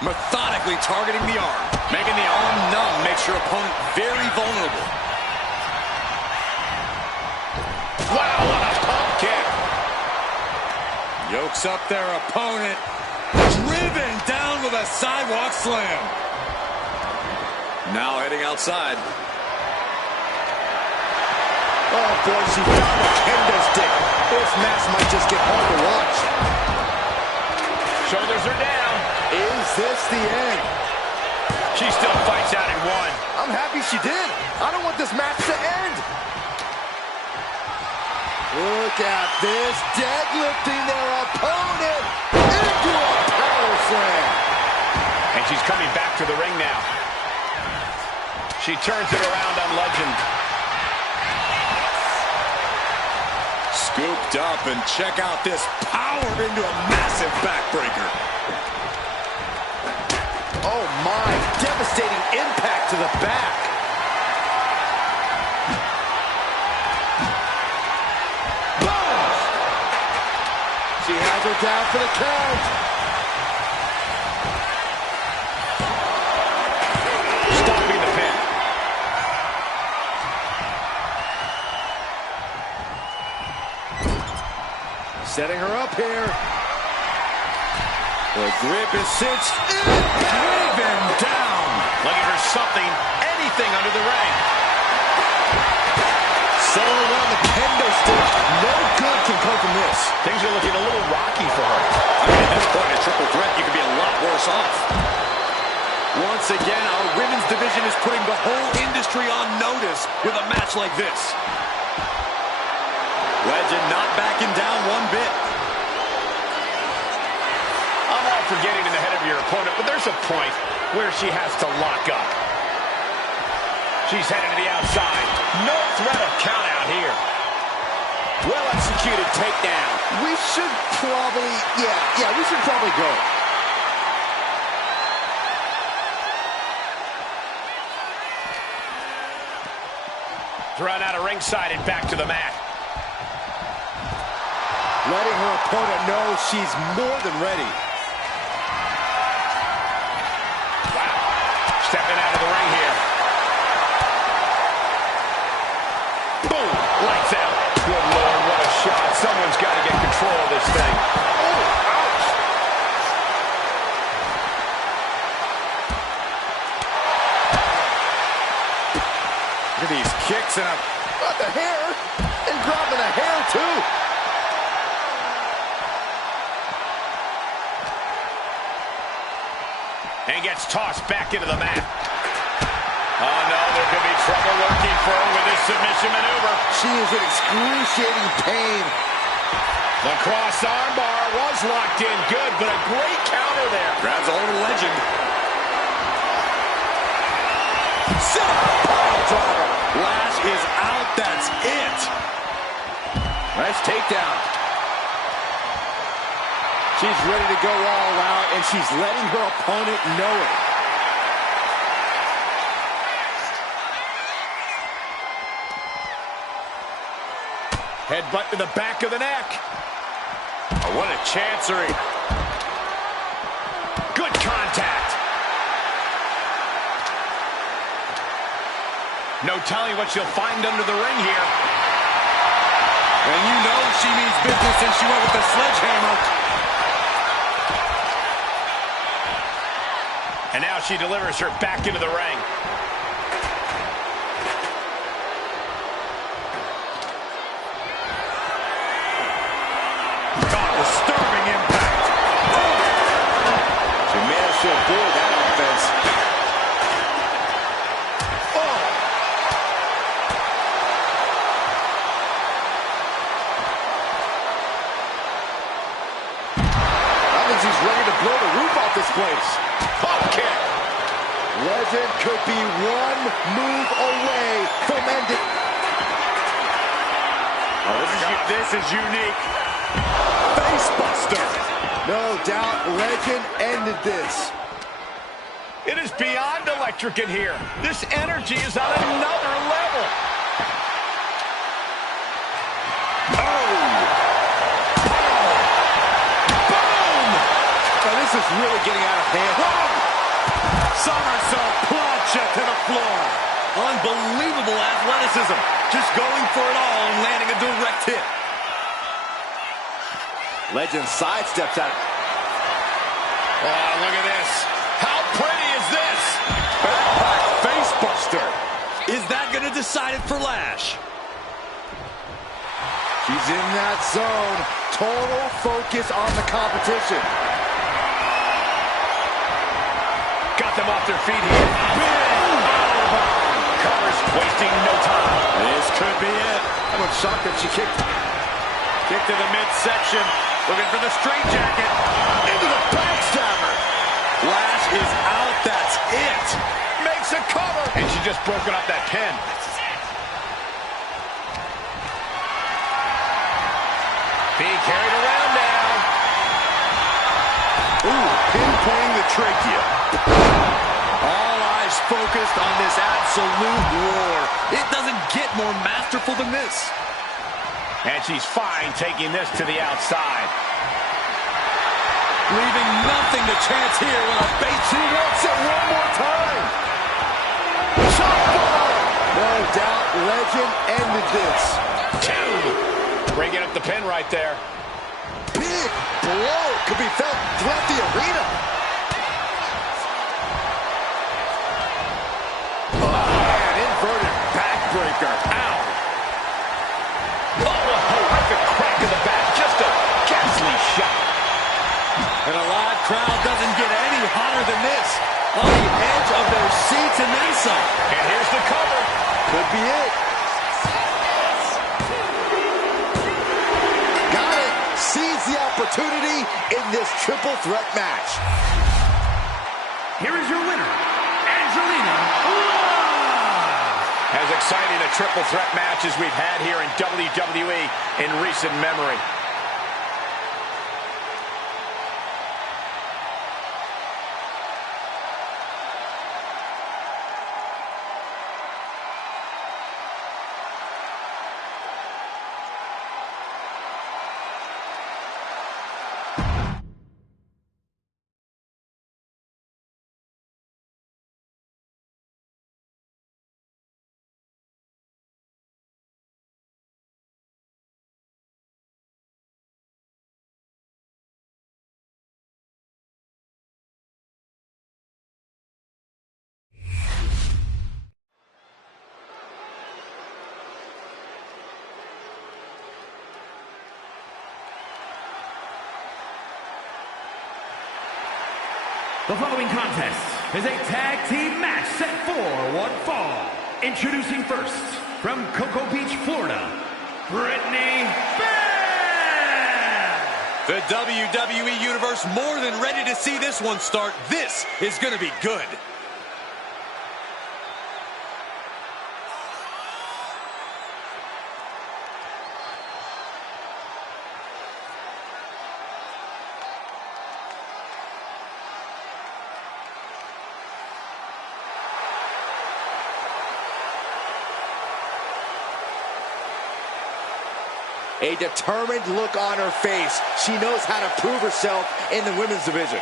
Methodically targeting the arm. Making the arm numb makes your opponent very vulnerable. Wow, what a pump kick. Yokes up their opponent. Driven down with a sidewalk slam. Now heading outside. Oh, boy, she found a kendo stick. This match might just get hard to watch. Shoulders are down. Is this the end? She still fights out in one. I'm happy she did. I don't want this match to end. Look at this. Deadlifting their opponent into a power slam. And she's coming back to the ring now. She turns it around on Legend. Scooped up, and check out this power into a massive backbreaker. Oh my, devastating impact to the back. Boom! She has her down for the count. Stopping the pin. Setting her up here. The grip is cinched in. Driven down. Looking for something, anything under the ring. Settling around the kendo stick. No good can come from this. Things are looking a little rocky for her. I mean, at this point in a triple threat, you could be a lot worse off. Once again, our women's division is putting the whole industry on notice with a match like this. Legend not backing down one bit. I'm all for getting in the head of your opponent, but there's a point where she has to lock up. She's headed to the outside. No threat of count out here. Well-executed takedown. We should probably, we should probably go. Thrown out of ringside and back to the mat. Letting her opponent know she's more than ready. Wow. Stepping out of the ring here. Boom. Lights out. Good Lord, what a shot. Someone's got to get control of this thing. Oh, ouch. Look at these kicks and Got the hair. And dropping the hair, too. And gets tossed back into the mat. Oh, no, there could be trouble lurking for her with this submission maneuver. She is in excruciating pain. The cross armbar was locked in good, but a great counter there. grabs a hold of Legend. Pile driver. Lash is out. That's it. Nice takedown. She's ready to go all out, and she's letting her opponent know it. Headbutt to the back of the neck. Oh, what a chancery. Good contact. No telling what she'll find under the ring here. And you know she means business since she went with the sledgehammer. And now she delivers her back into the ring. God, disturbing impact. Oh. seems he's ready to blow the roof off this place. Pop kick. Legend could be one move away from ending. Oh, this is unique. Face buster. No doubt Legend ended this. It is beyond electric in here. This energy is on another level. Now, this is really getting out of hand. Somersault plancha to the floor. Unbelievable athleticism. Just going for it all and landing a direct hit. Legend sidesteps out. Oh, look at this. How pretty is this? Backpack face buster. Is that going to decide it for Lash? She's in that zone. Total focus on the competition. Got them off their feet here. Covers, wasting no time. This could be it. I'm shocked that she kicked. Kick to the midsection. Looking for the straight jacket. Into the backstabber. Lash is out. That's it. Makes a cover. And she just broken up that pin. Being carried around now. Ooh, pinpointing the trachea. All eyes focused on this absolute war. It doesn't get more masterful than this. And she's fine taking this to the outside. Leaving nothing to chance here with a bait. She wants it one more time. Shot ball. No doubt Legend ended this. Two. Breaking up the pin right there. Big blow could be felt throughout the arena. Oh, an inverted backbreaker. Ow. Oh, a horrific crack in the back. Just a ghastly shot. And a live crowd doesn't get any hotter than this. On the edge of their seats and then some. And here's the cover. Could be it. Got it. Seize the opportunity in this triple threat match. Here is your winner, Angelina. As exciting a triple threat match as we've had here in WWE in recent memory. The following contest is a tag team match set for one fall. Introducing first, from Cocoa Beach, Florida, Brittany Bam! The WWE Universe more than ready to see this one start. This is going to be good. A determined look on her face. She knows how to prove herself in the women's division.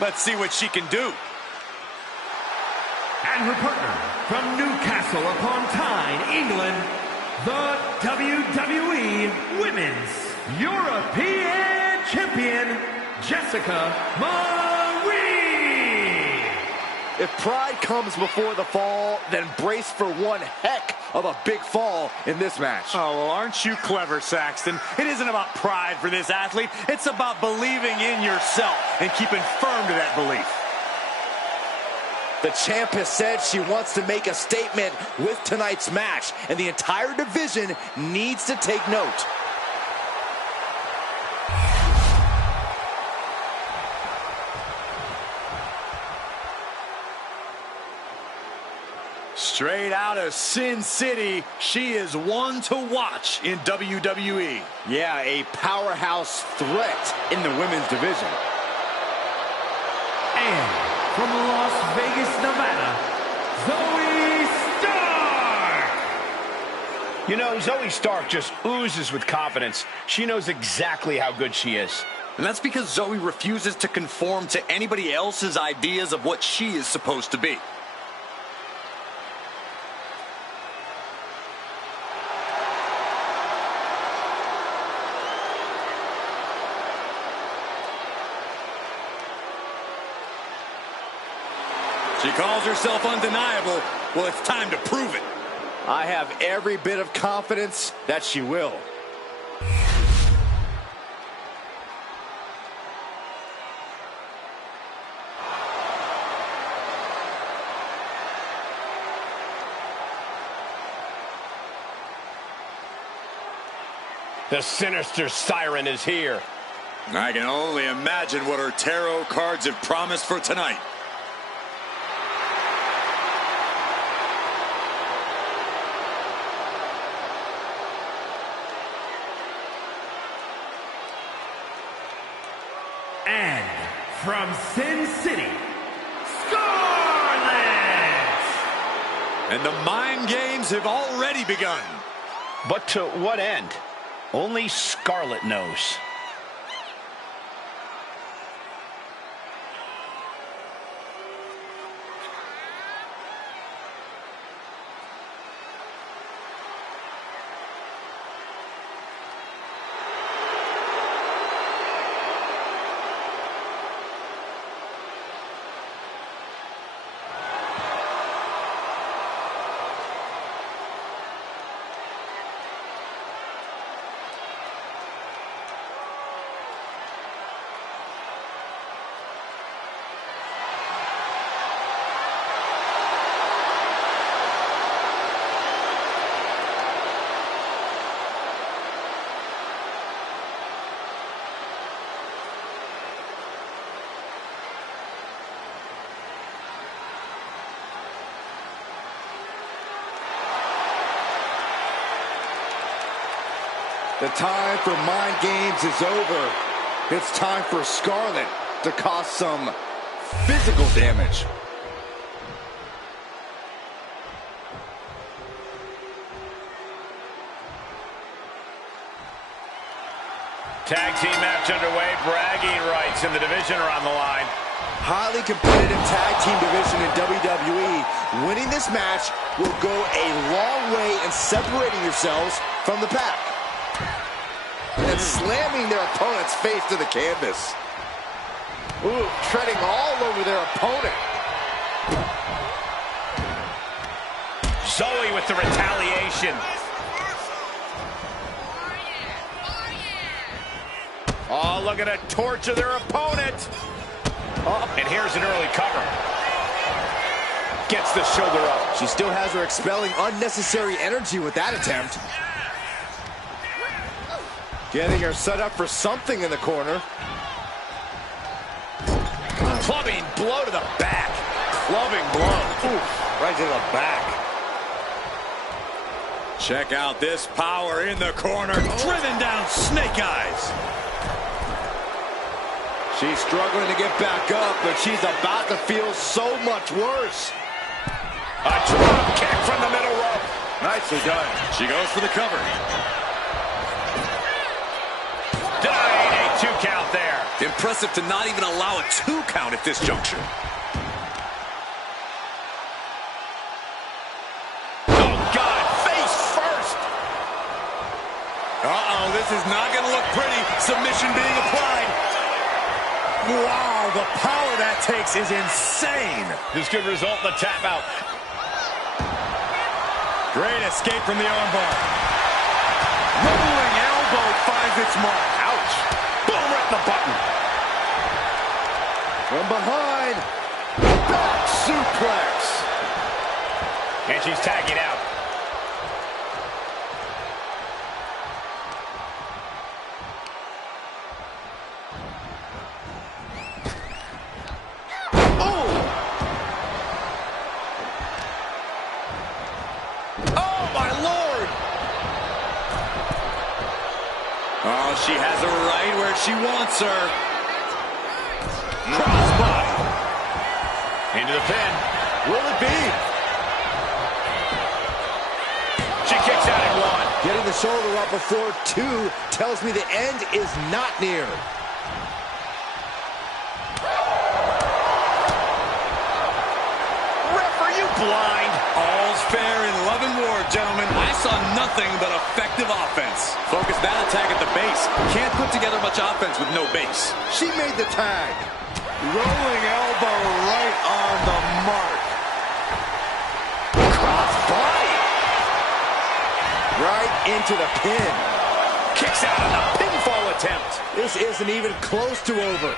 Let's see what she can do. And her partner, from Newcastle upon Tyne, England, the WWE Women's European Champion, Jessica Marie. If pride comes before the fall, then brace for one heck of a big fall in this match. Oh, well, aren't you clever, Saxton? It isn't about pride for this athlete. It's about believing in yourself and keeping firm to that belief. The champ has said she wants to make a statement with tonight's match, and the entire division needs to take note. Straight out of Sin City, she is one to watch in WWE. Yeah, a powerhouse threat in the women's division. And from Las Vegas, Nevada, Zoe Stark! You know, Zoe Stark just oozes with confidence. She knows exactly how good she is. And that's because Zoe refuses to conform to anybody else's ideas of what she is supposed to be. She calls herself undeniable. Well, it's time to prove it. I have every bit of confidence that she will. The sinister siren is here. I can only imagine what her tarot cards have promised for tonight. And from Sin City, Scarlett! And the mind games have already begun. But to what end? Only Scarlett knows. The time for mind games is over. It's time for Scarlett to cause some physical damage. Tag team match underway. Bragging rights in the division are on the line. Highly competitive tag team division in WWE. Winning this match will go a long way in separating yourselves from the pack and slamming their opponent's face to the canvas. Ooh, treading all over their opponent. Zoe with the retaliation. Oh, look at a torture their opponent. Oh, and here's an early cover. Gets the shoulder up. She still has her expelling unnecessary energy with that attempt. Getting her set up for something in the corner. Clubbing blow to the back. Clubbing blow. Ooh, right to the back. Check out this power in the corner. Driven down Snake Eyes. She's struggling to get back up, but she's about to feel so much worse. A drop kick from the middle rope. Nicely done. She goes for the cover. Denied a 2 count there. Impressive to not even allow a 2 count at this juncture. Oh, God, face first. Uh-oh, this is not going to look pretty. Submission being applied. Wow, the power that takes is insane. This could result in a tap out. Great escape from the armbar. Rolling elbow finds its mark. Ouch. Boom, right in the button. From behind. Back suplex. And she's tagging out. Oh, she has her right where she wants her. Crossbody. Into the pin. Will it be? She kicks out at one. Getting the shoulder up before two tells me the end is not near. Ref, are you blind? All's fair in love and war, gentlemen. I saw nothing but effective offense. Focus that attack at the base. Can't put together much offense with no base. She made the tag. Rolling elbow right on the mark. Crossbody. Right into the pin. Kicks out on the pinfall attempt. This isn't even close to over.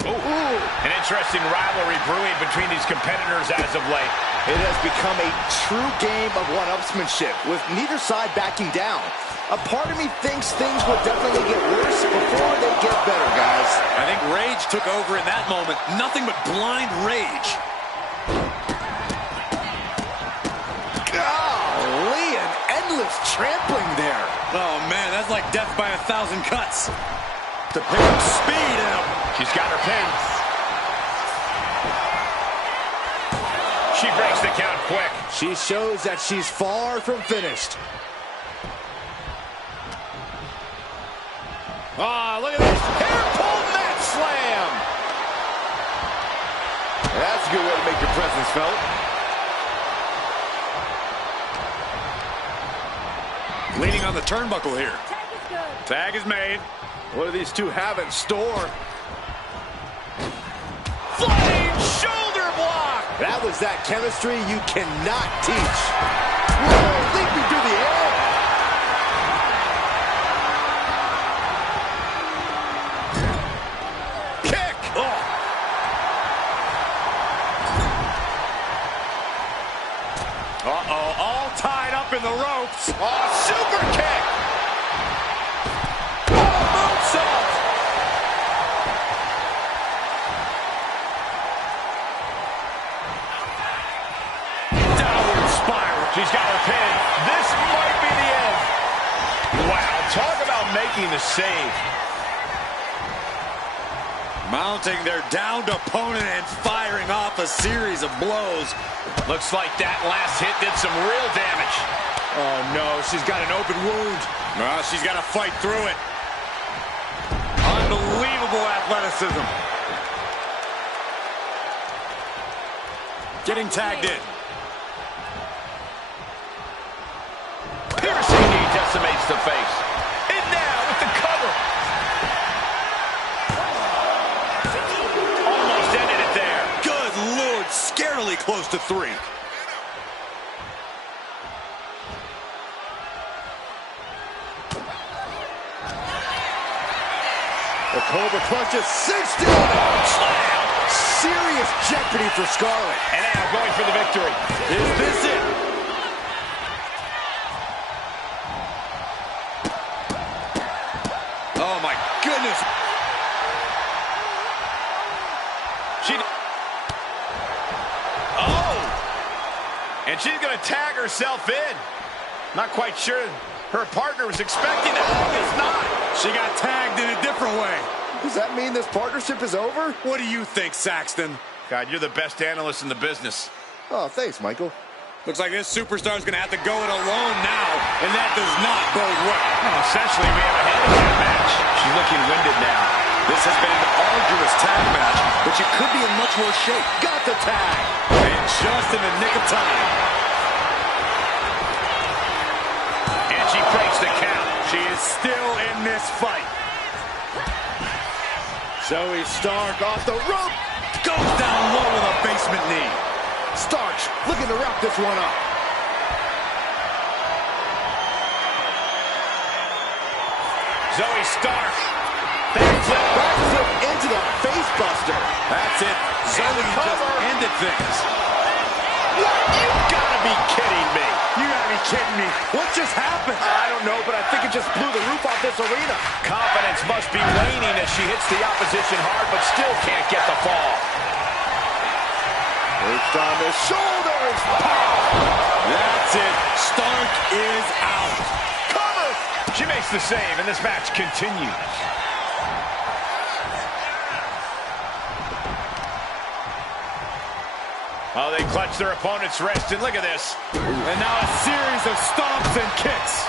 Ooh. An interesting rivalry brewing between these competitors as of late. It has become a true game of one-upsmanship, with neither side backing down. A part of me thinks things will definitely get worse before they get better, guys. I think rage took over in that moment. Nothing but blind rage. Golly, an endless trampling there. Oh, man, that's like death by 1,000 cuts. To pick up speed and She's got her pin. She breaks the count quick. She shows that she's far from finished. Ah, look at this. Hair pull mat slam. That's a good way to make your presence felt. leaning on the turnbuckle here. Tag is made. What do these two have in store? Flying shoulder block. That was that chemistry you cannot teach. Whoa, leaping through the air. Kick. Oh. Uh-oh, all tied up in the ropes. Oh, super kick. Moonsault. Downward spiral. She's got her pin. This might be the end. Wow, talk about making the save. Mounting their downed opponent and firing off a series of blows. Looks like that last hit did some real damage. Oh no, she's got an open wound. Well, she's got to fight through it. Unbelievable athleticism. Getting tagged in. Piercing knee decimates the face. And now with the cover. Almost ended it there. Good Lord, scarily close to 3. The Cobra Clutch is cinched in. Slam. Serious jeopardy for Scarlett. And now going for the victory. Is this it? Oh, my goodness. And she's going to tag herself in. Not quite sure her partner was expecting it. It's not. She got tagged in a different way. Does that mean this partnership is over? What do you think, Saxton? God, you're the best analyst in the business. Oh, thanks, Michael. Looks like this superstar's going to have to go it alone now, and that does not bode well. Well, essentially, we have a handicap match. She's looking winded now. This has been an arduous tag match, but you could be in much worse shape. Got the tag. And just in the nick of time. And she breaks the count. She is still in this fight. Zoe Stark off the rope. Goes down low with a basement knee. Stark looking to wrap this one up. Zoe Stark. Backflip into the face buster. That's it. Zoe just ended things. You gotta be kidding me. You gotta be kidding me. What just happened? I don't know, but I think it just blew the roof off this arena. Confidence must be waning as she hits the opposition hard, but still can't get the fall. Perched on the shoulders. That's it. Stark is out. Cover! She makes the save, and this match continues. Oh, they clutch their opponent's wrist, and look at this. And now a series of stomps and kicks.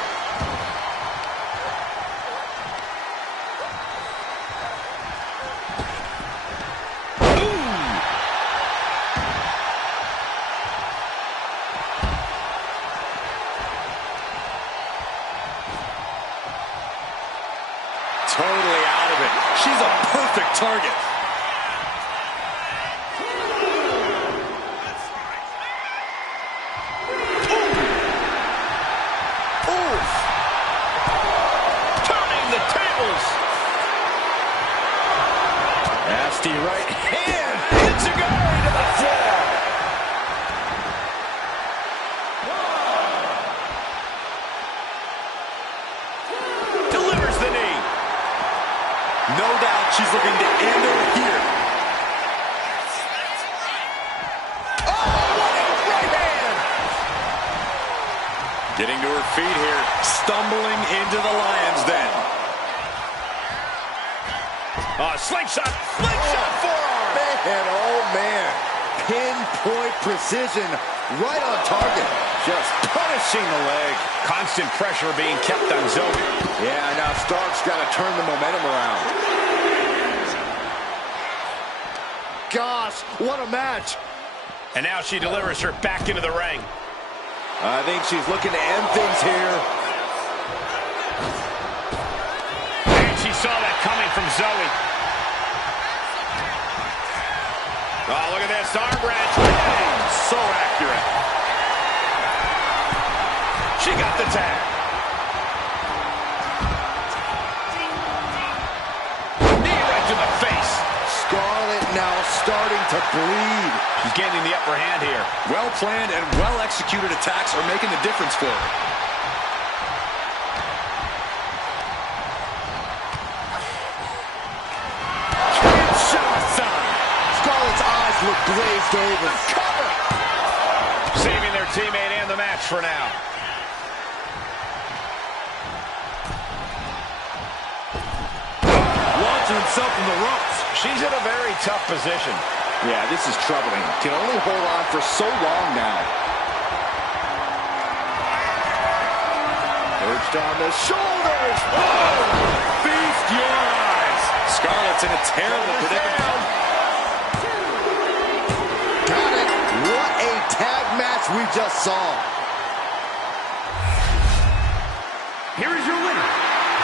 Totally out of it. She's a perfect target. Nasty right hand. Enziguri to the floor. Delivers the knee. No doubt she's looking to end her here. Oh, what a right hand. Getting to her feet here. Stumbling into the Lion's Den. Slingshot forearm. Man, oh man. Pinpoint precision right on target. Just punishing the leg. Constant pressure being kept on Zoe. Yeah, now Stark's got to turn the momentum around. Gosh, what a match. And now she delivers her back into the ring. I think she's looking to end things here. And she saw that coming from Zoe. Oh, look at this. Arm wrench. So accurate. She got the tag. Knee right to the face. Scarlett now starting to bleed. She's gaining the upper hand here. Well-planned and well-executed attacks are making the difference for her. Look glazed over. Cover! Saving their teammate and the match for now. Launching himself from the ropes. She's in a very tough position. Yeah, this is troubling. Can only hold on for so long now. Perched on the shoulders. Oh! Feast your eyes. Scarlett's in a terrible predicament. Got it. What a tag match we just saw. Here is your winner,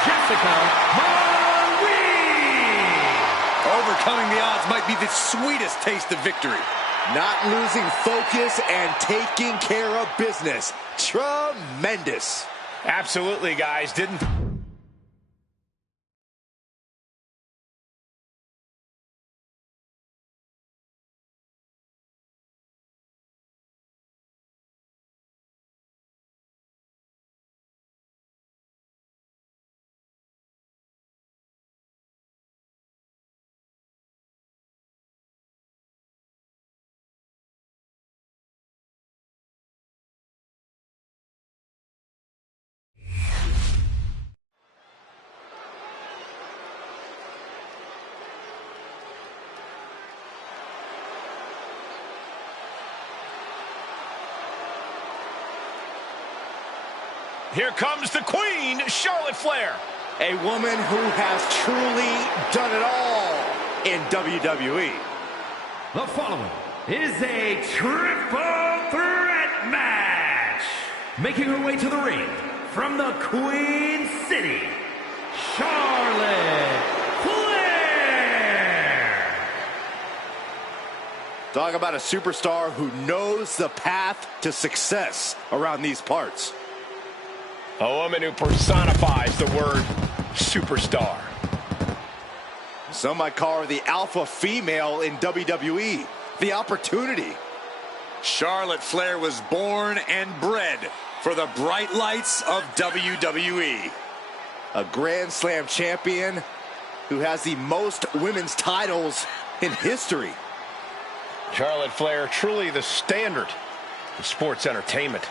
Jessica Marie. Overcoming the odds might be the sweetest taste of victory. Not losing focus and taking care of business. Tremendous. Absolutely, guys. Didn't... Here comes the Queen, Charlotte Flair. A woman who has truly done it all in WWE. The following is a triple threat match. Making her way to the ring from the Queen City, Charlotte Flair. Talk about a superstar who knows the path to success around these parts. A woman who personifies the word superstar. Some might call her the alpha female in WWE. The opportunity. Charlotte Flair was born and bred for the bright lights of WWE. A Grand Slam champion who has the most women's titles in history. Charlotte Flair, truly the standard of sports entertainment.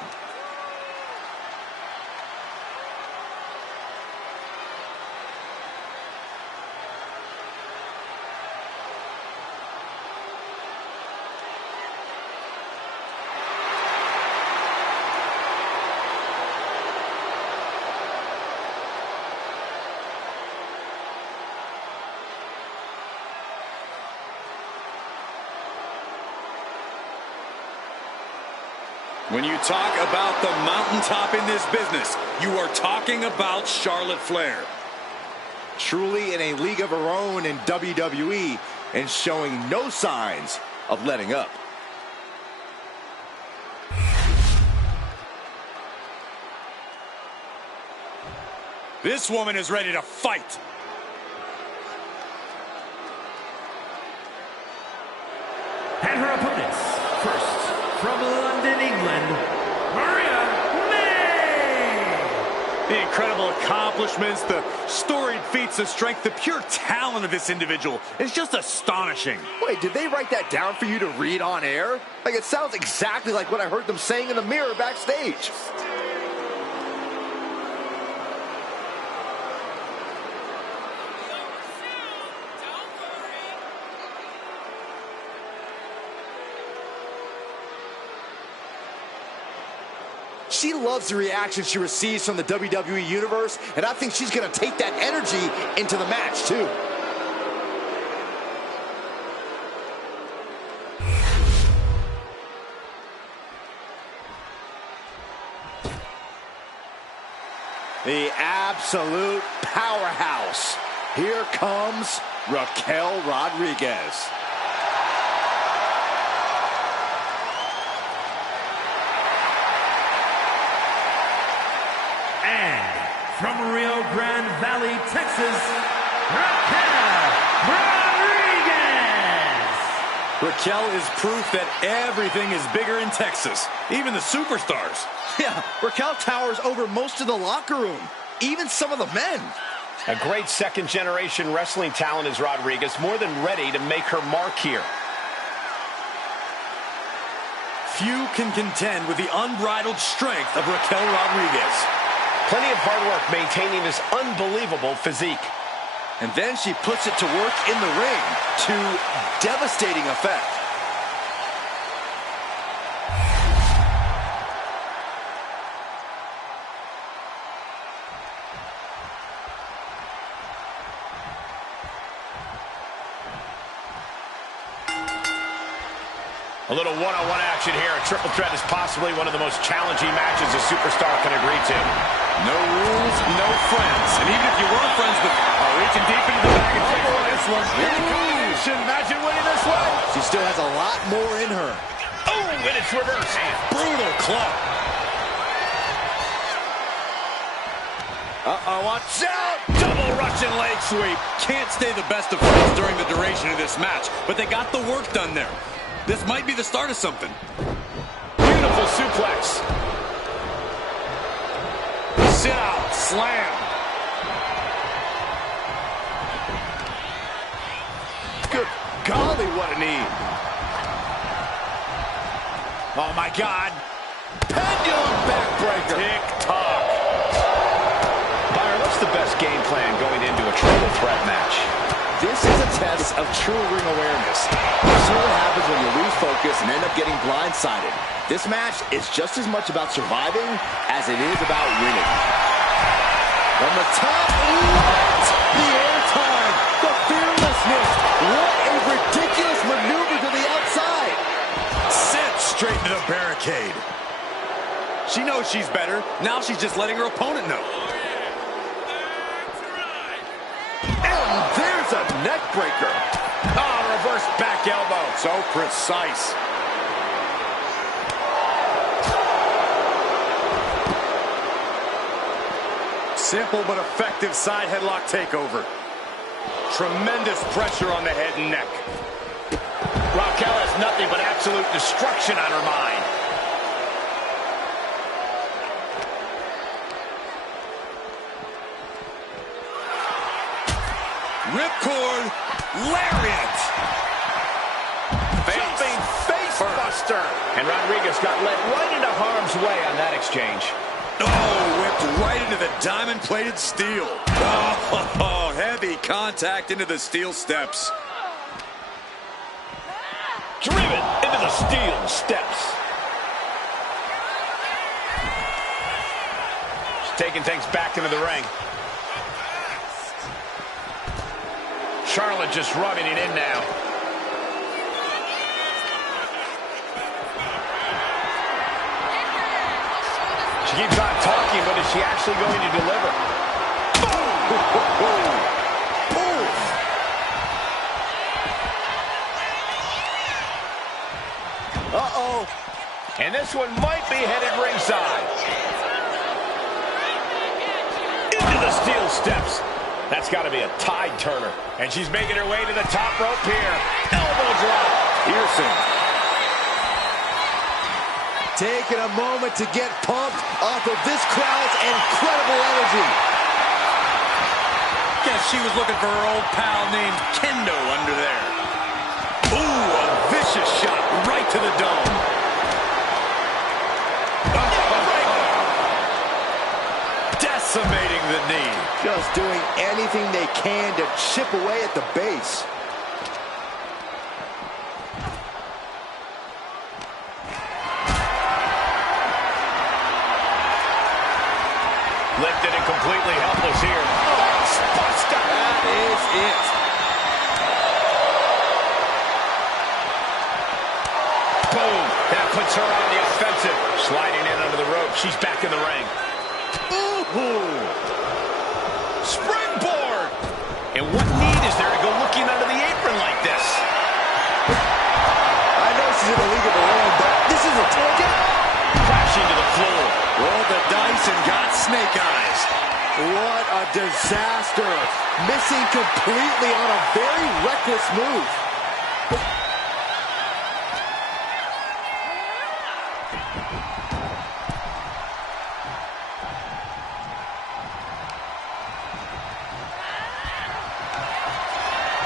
When you talk about the mountaintop in this business, you are talking about Charlotte Flair. Truly in a league of her own in WWE and showing no signs of letting up. This woman is ready to fight. And her opponents, first, from London, England, Maria May! The incredible accomplishments, the storied feats of strength, the pure talent of this individual is just astonishing. Wait, did they write that down for you to read on air? Like, it sounds exactly like what I heard them saying in the mirror backstage. She loves the reaction she receives from the WWE Universe, and I think she's going to take that energy into the match, too. The absolute powerhouse. Here comes Raquel Rodriguez. From Rio Grande Valley, Texas, Raquel Rodriguez! Raquel is proof that everything is bigger in Texas, even the superstars. Yeah, Raquel towers over most of the locker room, even some of the men. A great second-generation wrestling talent is Rodriguez, more than ready to make her mark here. Few can contend with the unbridled strength of Raquel Rodriguez. Plenty of hard work maintaining this unbelievable physique. And then she puts it to work in the ring to devastating effect. A little one-on-one action here. A triple threat is possibly one of the most challenging matches a superstar can agree to. No rules, no friends. And even if you weren't friends with reaching deep into the bag and taking this one. Imagine winning this one. She still has a lot more in her. Oh, and it's reversed. Brutal club. Uh-oh, watch out! Double Russian leg sweep. Can't stay the best of friends during the duration of this match, but they got the work done there. This might be the start of something. Beautiful suplex. Sit out, slam. Good golly, what a knee. Oh, my God. Pendulum backbreaker. Tick-tock. Byron, what's the best game plan going into a triple threat match? This is a test of true ring awareness. This is what happens when you lose focus and end up getting blindsided. This match is just as much about surviving as it is about winning. From the top, what? The airtime, the fearlessness. What a ridiculous maneuver to the outside. Sent straight into the barricade. She knows she's better. Now she's just letting her opponent know. And there's a neck breaker. Oh, reverse back elbow. So precise. Simple but effective side headlock takeover. Tremendous pressure on the head and neck. Raquel has nothing but absolute destruction on her mind. Ripcord, lariat. Jumping face buster. And Rodriguez got led right into harm's way on that exchange. Oh, whipped right into the diamond-plated steel. Oh, heavy contact into the steel steps. Driven into the steel steps. She's taking things back into the ring. Charlotte just rubbing it in now. She keeps on talking, but is she actually going to deliver? Uh-oh. And this one might be headed ringside. Into the steel steps. That's got to be a tide turner. And she's making her way to the top rope here. Elbow drop. Pearson. Taking a moment to get pumped off of this crowd's incredible energy. Guess she was looking for her old pal named Kendo under there. Ooh, a vicious shot right to the dome. Decimating the knee. Just doing anything they can to chip away at the base. Lifted and completely helpless here. Oh, Spasta. That is it. Boom. That puts her on the offensive. Sliding in under the rope. She's back in the ring. Ooh. Springboard. And what need is there to go looking under the apron like this? I know she's in the league of her own, but this is a ticket. Crashing to the floor. Rolled the dice and got snake eyes. What a disaster. Missing completely on a very reckless move.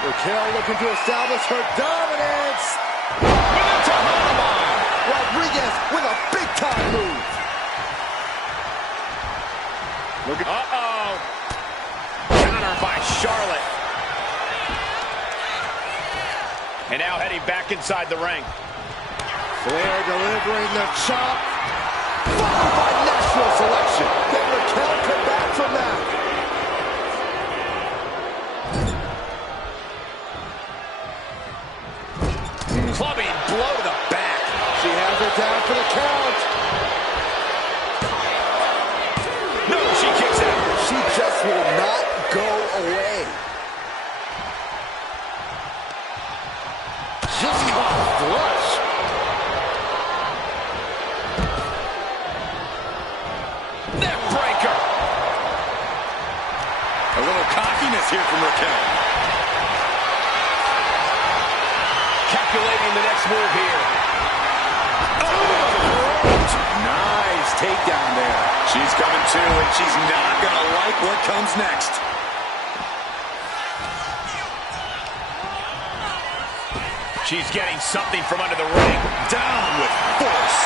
Raquel looking to establish her dominance. Rodriguez with a big-time move. Uh-oh. Counter by Charlotte. And now heading back inside the ring. Flair delivering the chop. Followed by Nashville selection. Can Raquel come back from that? Clubbing blow to the back. She has it down for the count. No, she kicks out. She just will not go away. Just caught flush. Neck breaker. A little cockiness here from Raquel. Calculating the next move here. Nice takedown there. She's coming to, and she's not going to like what comes next. She's getting something from under the ring. Down with force.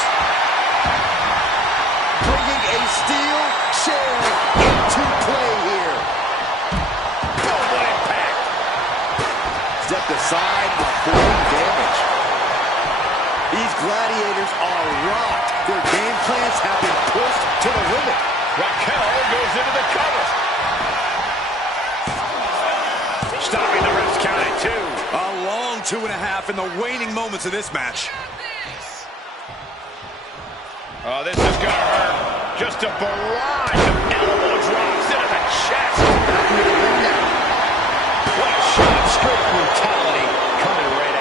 Bringing a steel chair into play here. Boom, what impact. Stepped aside, avoiding damage. These gladiators are rocked. Their game plans have been pushed to the limit. Raquel goes into the cover. Stopping the ref's count at 2. A long 2.5 in the waning moments of this match. Oh, this is going to hurt. Just a barrage of elbow drops into the chest. What a shot, straight brutality coming right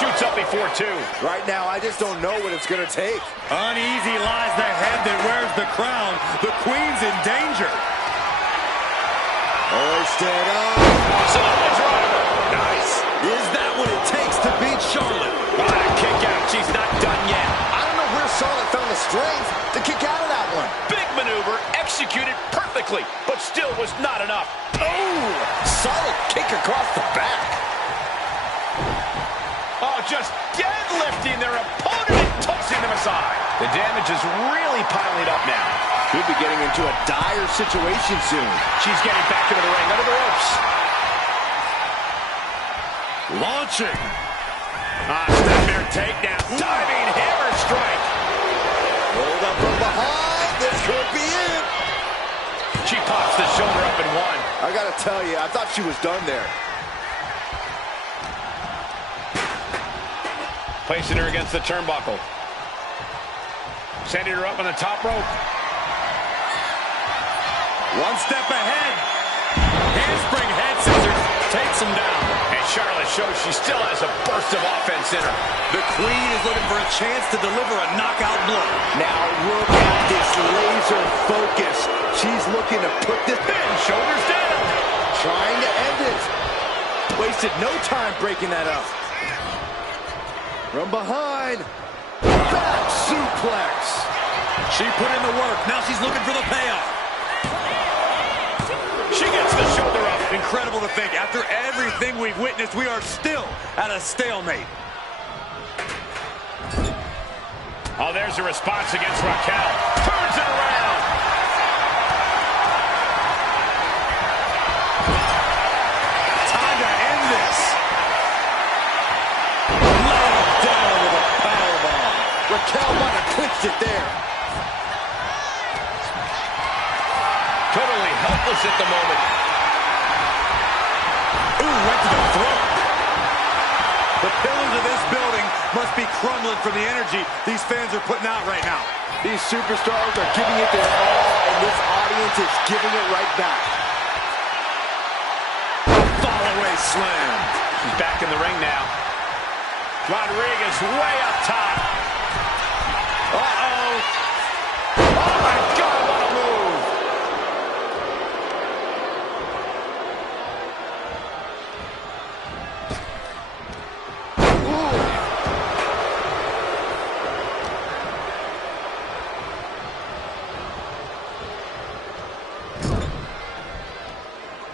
shoots up before two. Right now, I just don't know what it's going to take. Uneasy lies the head that wears the crown. The Queen's in danger. Hoisted up. Samoa driver. Nice. Is that what it takes to beat Charlotte? What a kick out. She's not done yet. I don't know where Charlotte found the strength to kick out of that one. Big maneuver, executed perfectly, but still was not enough. Oh, solid kick across the back. Oh, just deadlifting their opponent and tossing them aside. The damage is really piling up now. Could be getting into a dire situation soon. She's getting back into the ring, under the ropes. Launching. Snapmare takedown. Diving hammer strike. Rolled up from behind. This could be it. She pops the shoulder up and one. I got to tell you, I thought she was done there. Placing her against the turnbuckle. Sending her up on the top rope. One step ahead. Handspring head scissors takes him down. And Charlotte shows she still has a burst of offense in her. The Queen is looking for a chance to deliver a knockout blow. Now look at this laser focus. She's looking to put this Pin, shoulders down. trying to end it. Wasted no time breaking that up. From behind. Back suplex. She put in the work. Now she's looking for the payoff. She gets the shoulder up. Incredible to think. After everything we've witnessed, we are still at a stalemate. Oh, there's a response against Raquel. Turns it around. Time to end this. Lay it down with a powerbomb. Raquel might have clinched it there. Totally helpless at the moment. Ooh, went to the throat. The pillars of this building must be crumbling from the energy these fans are putting out right now. These superstars are giving it their all, and this audience is giving it right back. Fallaway slam. She's back in the ring now. Rodriguez way up top. Uh-oh. Oh, my God, what a move.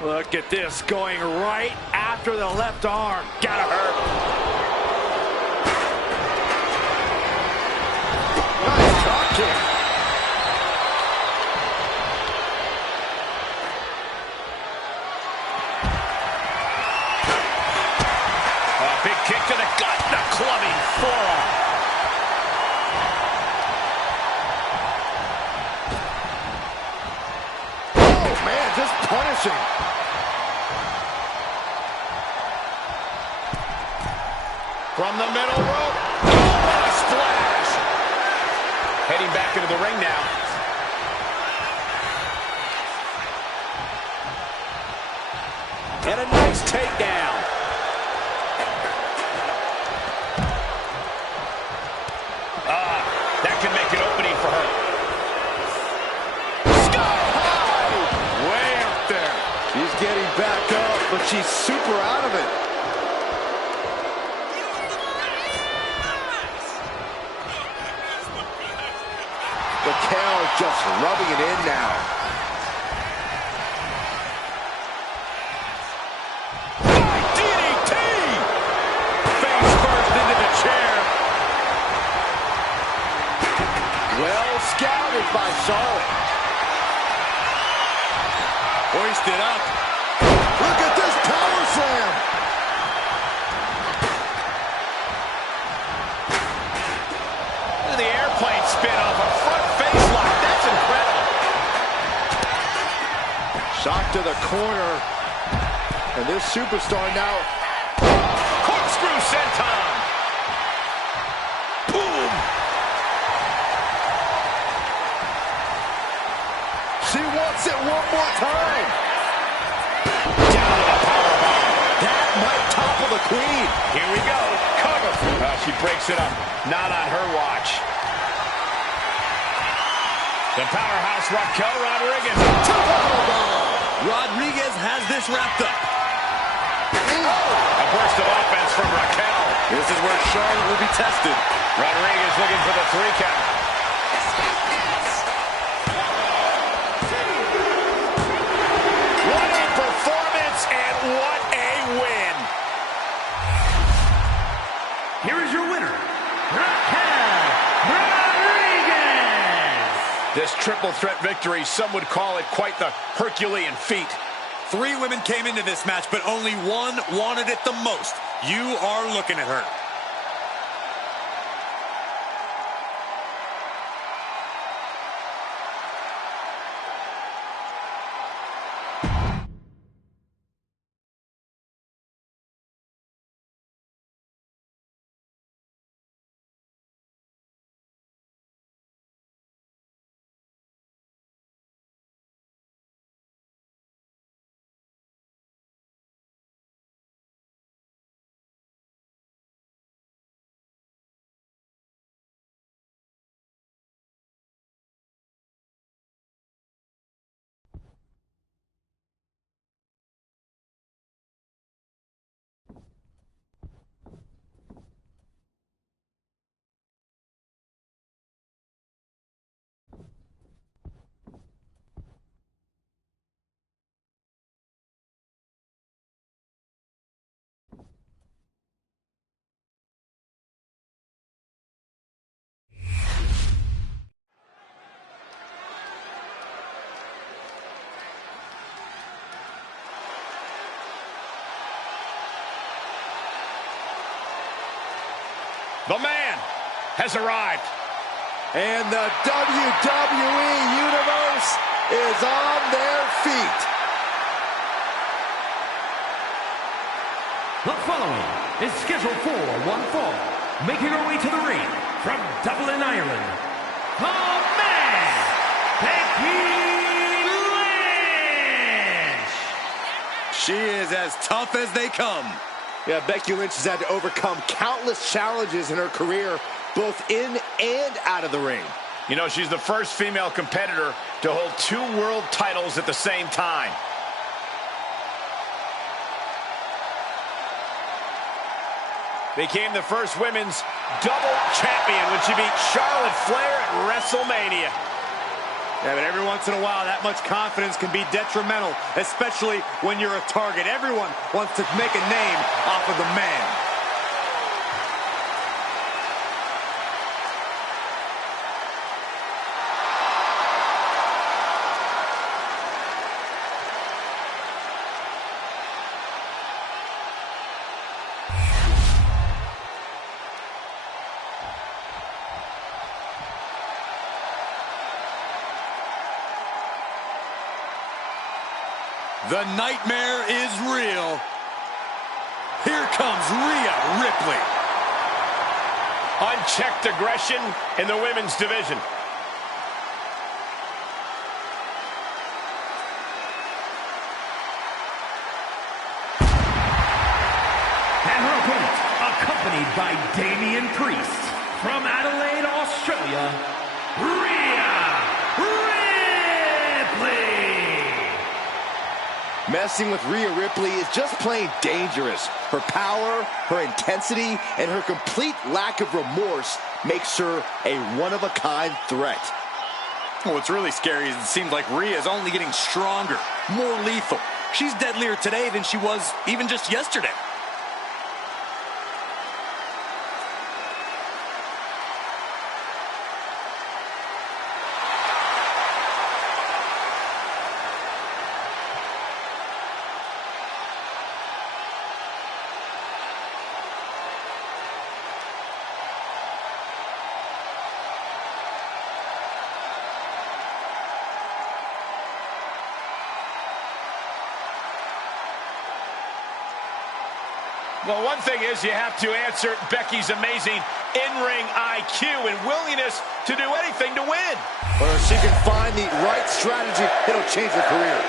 Look at this, going right after the left arm. Gotta hurt. Nice drop kick. A big kick to the gut, the clubbing forearm. Oh, man, just punishing. From the middle rope. Oh, what a splash. Heading back into the ring now. And a nice takedown. That can make an opening for her. Sky high. Way up there. She's getting back up, but she's super out of it. Raquel just rubbing it in now. DDT! Face first into the chair. Well scouted by Charlotte. Hoisted up. Look at this power slam. Look at the airplane spin off a front face lock. That's incredible. Shot to the corner. And this superstar now. Corkscrew senton. Boom. She wants it one more time. Down to the powerbomb. That might topple the Queen. Here we go. Cover. She breaks it up. Not on her watch. The powerhouse Raquel Rodriguez. Rodriguez has this wrapped up. A burst of offense from Raquel. This is where Charlotte will be tested. Rodriguez looking for the 3 count. What a performance and what a win. Here is your winner, Raquel Rodriguez. This triple threat victory, some would call it quite the Herculean feat. 3 women came into this match, but only one wanted it the most. You are looking at her. The man has arrived. And the WWE Universe is on their feet. The following is scheduled for one fall. Making her way to the ring from Dublin, Ireland, the man, Becky Lynch. She is as tough as they come. Yeah, Becky Lynch has had to overcome countless challenges in her career, both in and out of the ring. You know, she's the first female competitor to hold 2 world titles at the same time. Became the first women's double champion when she beat Charlotte Flair at WrestleMania. Yeah, but every once in a while, that much confidence can be detrimental, especially when you're a target. Everyone wants to make a name off of the man. The nightmare is real. Here comes Rhea Ripley. Unchecked aggression in the women's division. And her opponent, accompanied by Damian Priest, from Adelaide, Australia, Rhea Ripley. Messing with Rhea Ripley is just plain dangerous. Her power, her intensity, and her complete lack of remorse makes her a one-of-a-kind threat. What's really scary is it seems like Rhea is only getting stronger, more lethal. She's deadlier today than she was even just yesterday. Well, one thing is you have to answer Becky's amazing in-ring IQ and willingness to do anything to win. Well, if she can find the right strategy, it'll change her career.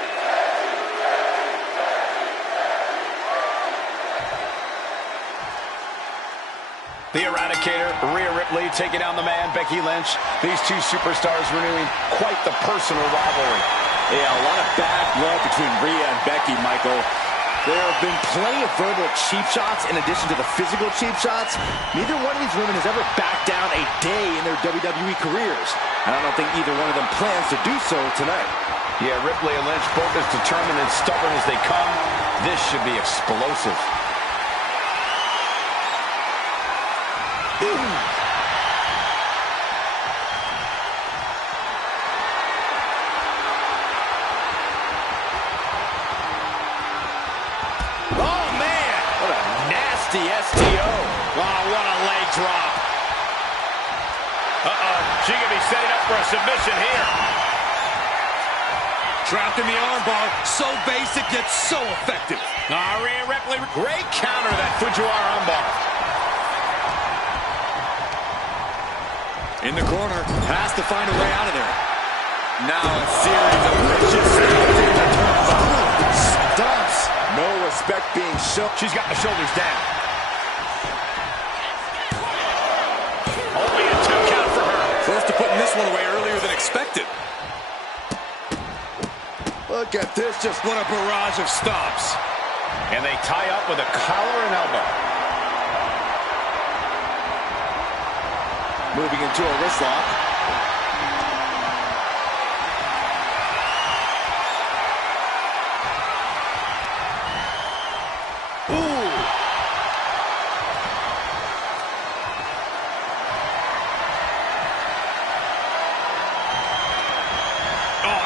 The Eradicator, Rhea Ripley, taking down the man, Becky Lynch. These two superstars renewing quite the personal rivalry. Yeah, a lot of bad blood between Rhea and Becky, Michael. There have been plenty of verbal cheap shots in addition to the physical cheap shots. Neither one of these women has ever backed down a day in their WWE careers. And I don't think either one of them plans to do so tonight. Yeah, Ripley and Lynch both as determined and stubborn as they come. This should be explosive. The STO. Oh, what a leg drop. She could be setting up for a submission here. Trapped in the armbar. So basic, yet so effective. Rhea Ripley. Great counter, that Fujiwara armbar. In the corner. Has to find a way out of there. Now a series of vicious stomps in the turnbuckle. Stomps. No respect being shown. She's got the shoulders down. Only a 2 count for her. Close to putting this one away earlier than expected. Look at this, just what a barrage of stomps. And they tie up with a collar and elbow. Moving into a wrist lock.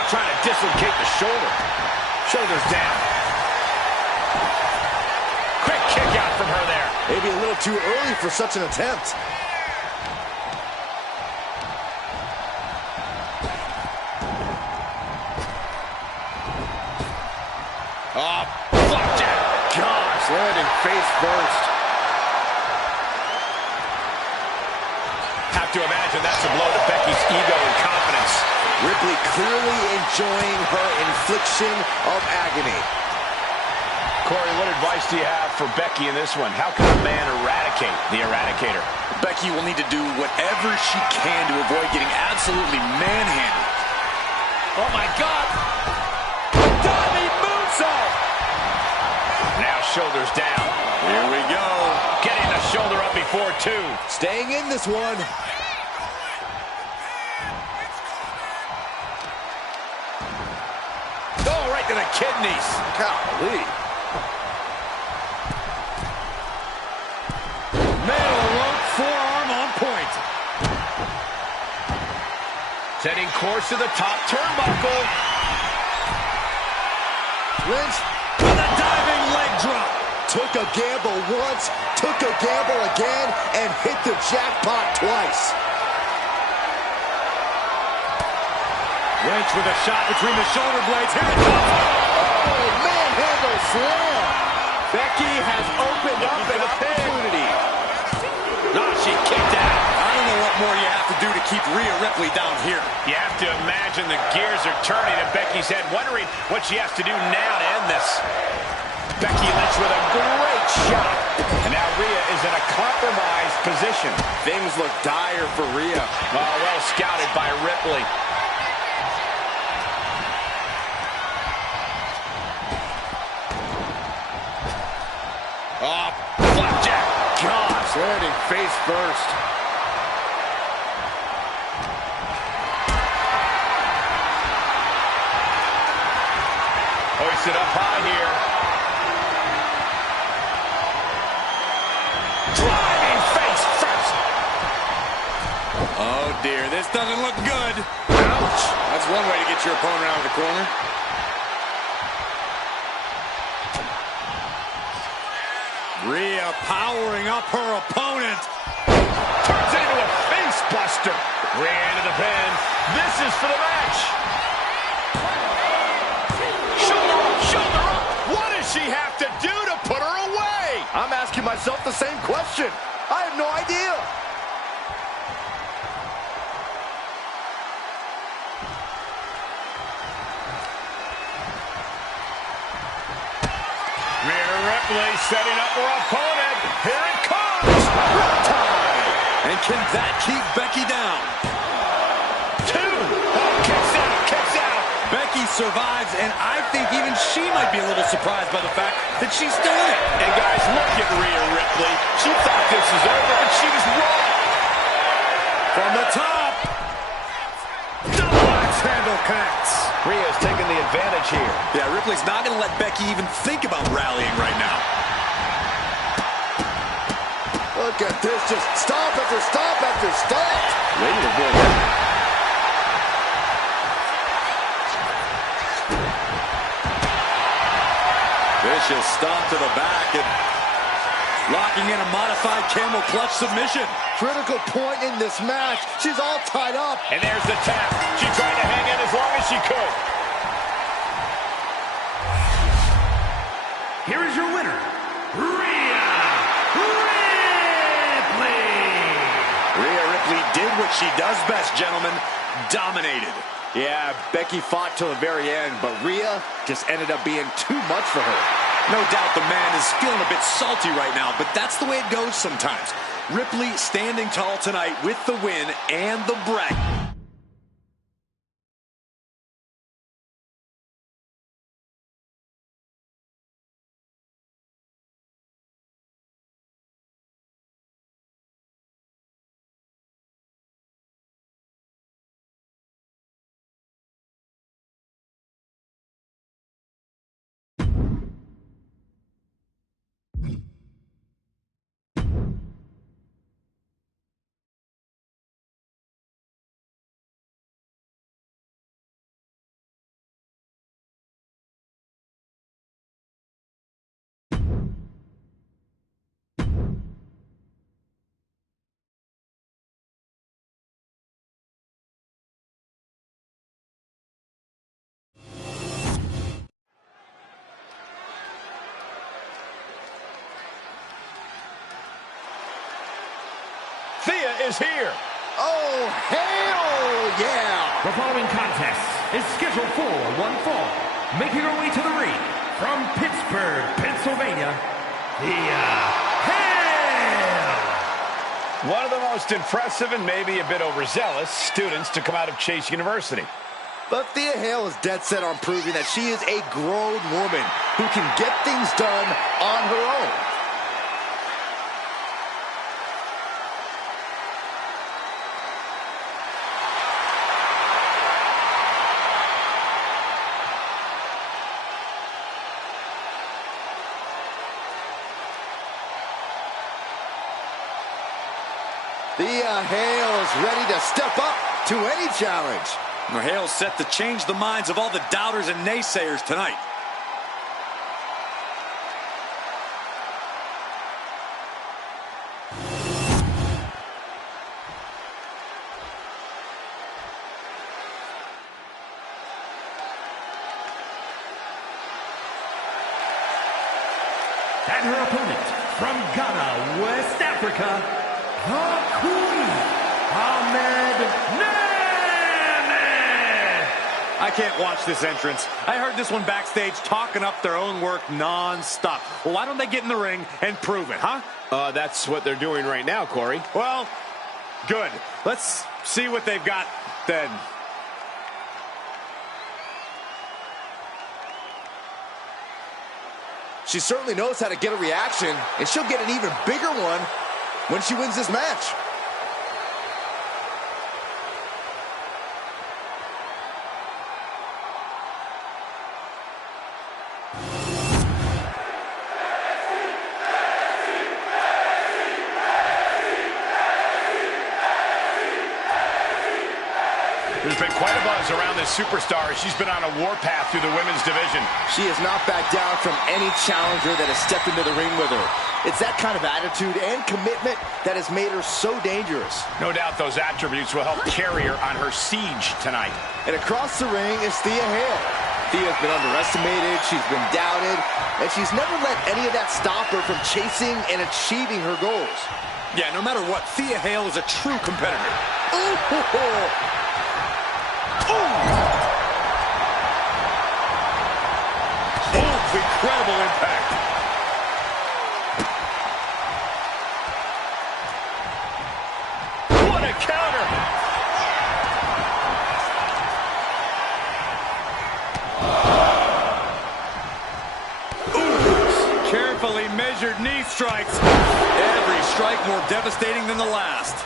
Trying to dislocate the shoulder. Shoulders down. Quick kick out from her there. Maybe a little too early for such an attempt. Oh, flapjack. Gosh, landing face first. Have to imagine that's a blow to Becky's ego and confidence. Ripley clearly enjoying her infliction of agony. Corey, what advice do you have for Becky in this one? How can a man eradicate the Eradicator? Becky will need to do whatever she can to avoid getting absolutely manhandled. Oh, my God. Diving moonsault. Now shoulders down. Here we go. Getting the shoulder up before 2. Staying in this one. Oh, right to the kidneys. Golly. Metal rope forearm on point. Setting course to the top turnbuckle. Lynch With a diving leg drop. took a gamble once, took a gamble again, and hit the jackpot twice. Lynch with a shot between the shoulder blades. Here it comes. Oh, manhandle slam. Becky has opened up an opportunity. She kicked out. I don't know what more you have to do to keep Rhea Ripley down here. You have to imagine the gears are turning in Becky's head, wondering what she has to do now to end this. Becky Lynch with a great shot. And now Rhea is in a compromised position. Things look dire for Rhea. Oh, well scouted by Ripley. Oh, flapjack. Gosh, landing face first. Hoisted up high here. Driving face first. Oh, dear. This doesn't look good. Ouch. That's one way to get your opponent out of the corner. Rhea powering up her opponent. Turns it into a face buster. Rhea into the pin. This is for the match. Shoulder up, shoulder up. What does she have to do to put her away? I'm asking myself the same question. I have no idea. Rhea Ripley setting up her opponent. Here it comes. Time. Can that keep Becky down? 2. Oh, kicks out, kicks out. Becky survives, and I think even she might be a little surprised by the fact that she's still in it. And guys, look at Rhea Ripley. She thought this was over, but she was wrong. From the top. Double axe handle connects. Rhea's taking the advantage here. Yeah, Ripley's not going to let Becky even think about rallying right now. Look at this, just stop after stop after stop. Ready to avoid that. Vicious stomp to the back and locking in a modified camel clutch submission. Critical point in this match. She's all tied up. And there's the tap. She tried to hang in as long as she could. Here is your winner, Rhea Ripley. Rhea Ripley did what she does best, gentlemen. Dominated. Yeah, Becky fought till the very end, but Rhea just ended up being too much for her. No doubt the man is feeling a bit salty right now, but that's the way it goes sometimes. Ripley standing tall tonight with the win and the brag. Thea is here. Oh, hell yeah! The following contest is scheduled for one fall. Making her way to the ring from Pittsburgh, Pennsylvania, Thea Hale. One of the most impressive and maybe a bit overzealous students to come out of Chase University. But Thea Hale is dead set on proving that she is a grown woman who can get things done on her own. Thea Hale is ready to step up to any challenge. Hale's set to change the minds of all the doubters and naysayers tonight. And her opponent from Ghana, West Africa, the Queen, Ahmed Namath. I can't watch this entrance. I heard this one backstage talking up their own work non-stop. Well, why don't they get in the ring and prove it, huh? That's what they're doing right now, Corey. Well, good. Let's see what they've got then. She certainly knows how to get a reaction, and she'll get an even bigger one when she wins this match. There's been quite a buzz around this superstar as she's been on a warpath through the women's division. She has not backed down from any challenger that has stepped into the ring with her. It's that kind of attitude and commitment that has made her so dangerous. No doubt those attributes will help carry her on her siege tonight. And across the ring is Thea Hale. Thea's been underestimated, she's been doubted, and she's never let any of that stop her from chasing and achieving her goals. Yeah, no matter what, Thea Hale is a true competitor. Ooh, ho, ho. Incredible impact. strikes. Every strike more devastating than the last.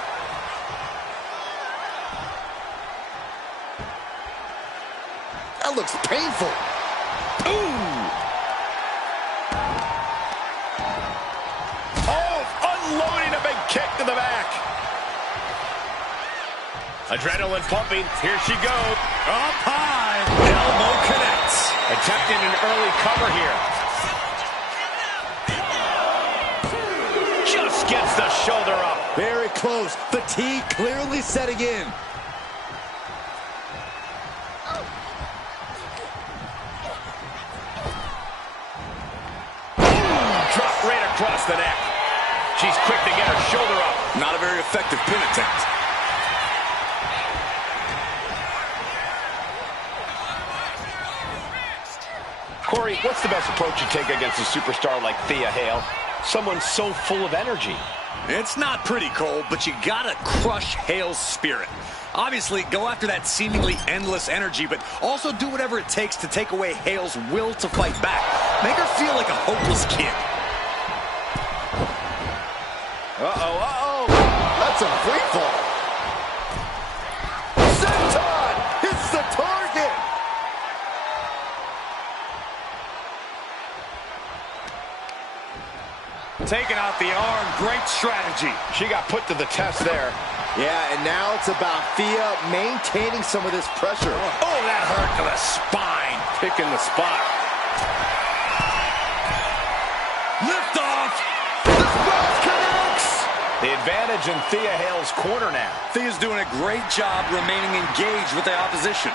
That looks painful. Ooh! Oh, unloading a big kick to the back. Adrenaline pumping. Here she goes. Up high. Elbow connects. Attempting an early cover here. Just gets the shoulder up. Very close. Fatigue clearly setting in. Drop right across the neck. She's quick to get her shoulder up. Not a very effective pin attempt. Corey, what's the best approach you take against a superstar like Thea Hale? Someone so full of energy. It's not pretty, Cole, but you gotta crush Hale's spirit. Obviously, go after that seemingly endless energy, but also do whatever it takes to take away Hale's will to fight back. Make her feel like a hopeless kid. That's a free fall. Senton hits the target. Taking out the arm, great strategy. She got put to the test there. Yeah, and now it's about Thea maintaining some of this pressure. Oh, that hurt to the spine. Picking the spot. Lift off. This both connects. The advantage in Thea Hale's corner now. Thea's doing a great job remaining engaged with the opposition.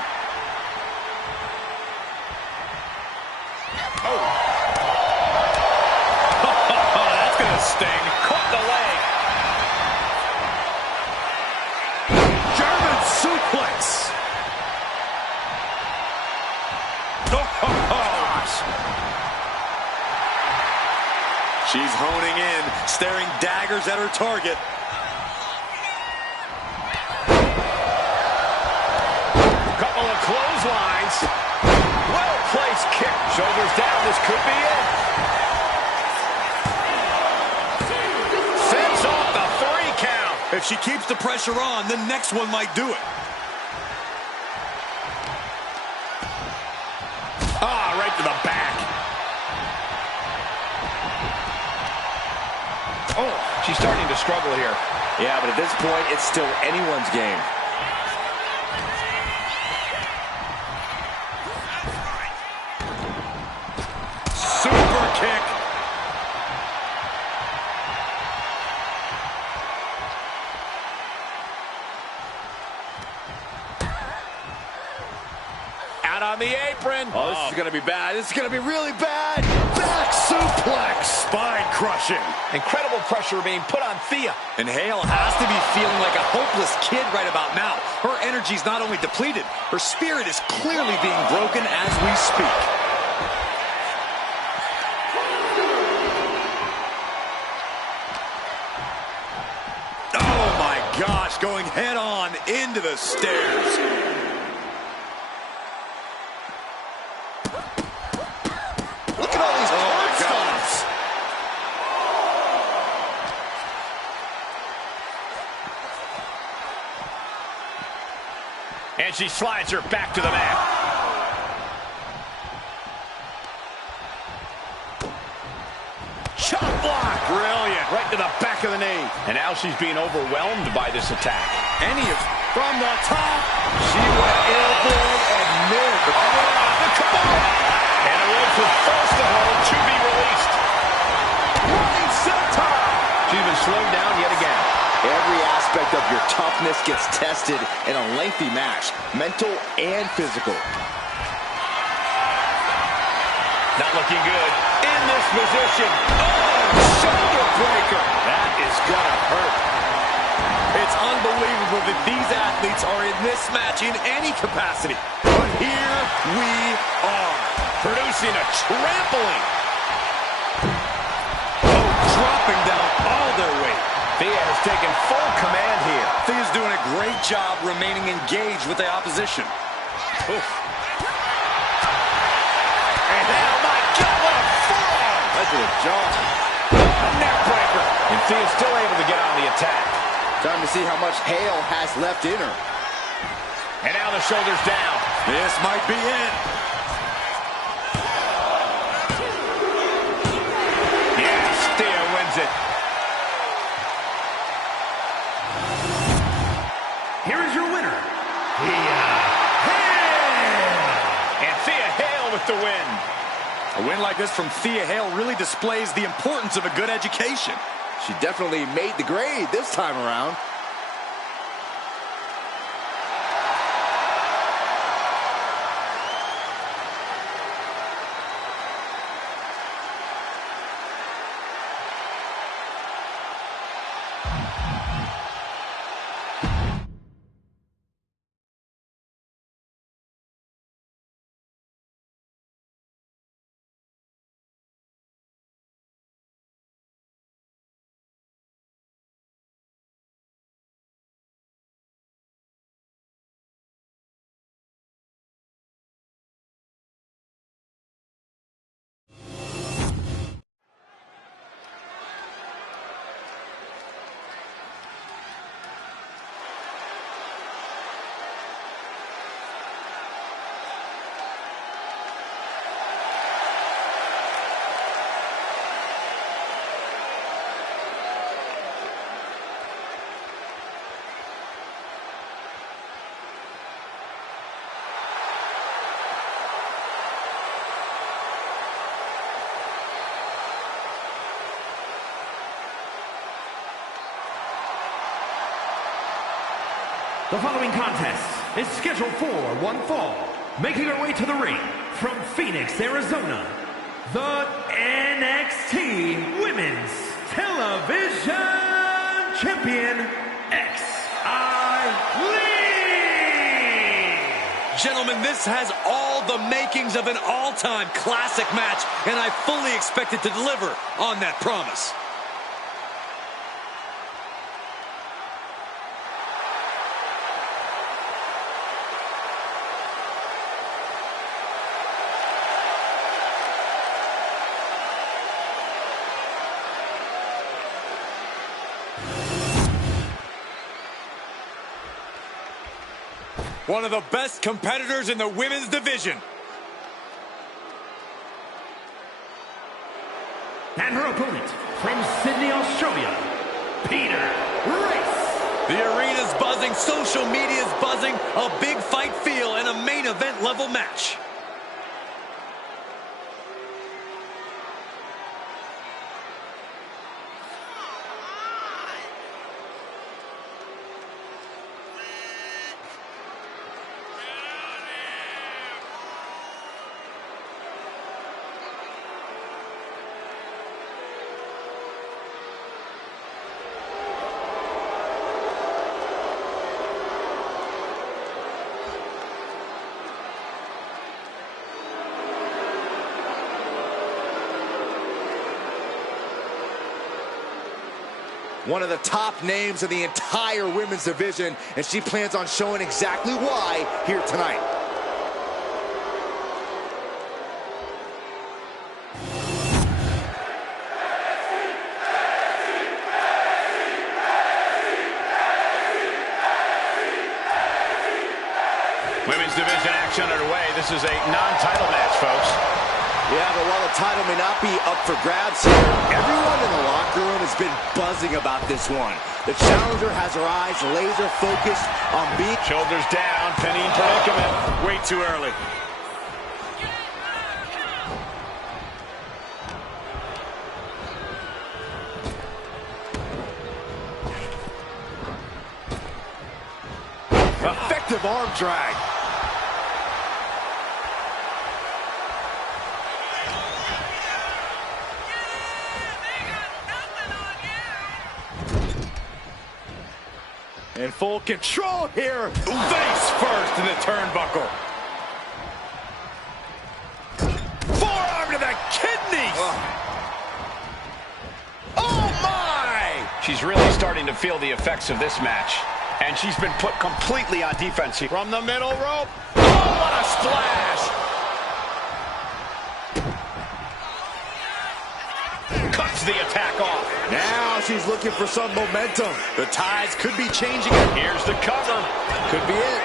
Sting. Caught the leg. German suplex. She's honing in, staring daggers at her target. Couple of clotheslines. Well-placed kick. Shoulders down. This could be it. If she keeps the pressure on, the next one might do it. Ah, right to the back. Oh, she's starting to struggle here. Yeah, but at this point, it's still anyone's game. Super kick. On the apron. Oh, this is going to be bad. This is going to be really bad. Back suplex. Spine crushing. Incredible pressure being put on Thea. And Hale has to be feeling like a hopeless kid right about now. Her energy's not only depleted, her spirit is clearly being broken as we speak. Oh my gosh, going head on into the stairs. And she slides her back to the mat. Chop block. Brilliant. Right to the back of the knee. And now she's being overwhelmed by this attack. From the top. She went airborne and missed. Come on. And a rope for first to hold to be released. Running center. She's been slowed down yet again. Every aspect of your toughness gets tested in a lengthy match, mental and physical. Not looking good. In this position. Oh, shoulder breaker. That is gonna hurt. It's unbelievable that these athletes are in this match in any capacity. But here we are. Producing a trampling. Oh, dropping down all their weight. Thea has taken full command here. Thea's doing a great job remaining engaged with the opposition. Oof. And oh my God, what a forearm! That's a jaw. Narrow breaker. And Thea's still able to get on the attack. Time to see how much hail has left in her. And now the shoulders down. This might be it. Yes, Thea wins it. Here is your winner, Thea Hale. And Thea Hale with the win. A win like this from Thea Hale really displays the importance of a good education. She definitely made the grade this time around. The following contest is scheduled for one fall. Making her way to the ring from Phoenix, Arizona, the NXT Women's Television Champion, Xi Lee. Gentlemen, this has all the makings of an all-time classic match, and I fully expect it to deliver on that promise. One of the best competitors in the women's division. And her opponent from Sydney, Australia, Peter Race. The arena's buzzing, social media's buzzing, a big fight feel, and a main event level match. One of the top names in the entire women's division, and she plans on showing exactly why here tonight. Women's division action underway. This is a non-title match, folks. Yeah, but while the title may not be up for grabs here, everyone in the locker room has been buzzing about this one. The challenger has her eyes laser focused on being... Shoulders down, penny in predicament. Way too early. Effective arm drag. In full control here. Face first in the turnbuckle. Forearm to the kidneys. Oh my! She's really starting to feel the effects of this match. And she's been put completely on defense here. From the middle rope. Oh, what a splash! Cuts the attack off. Now she's looking for some momentum. The tides could be changing. Here's the cover. Could be it.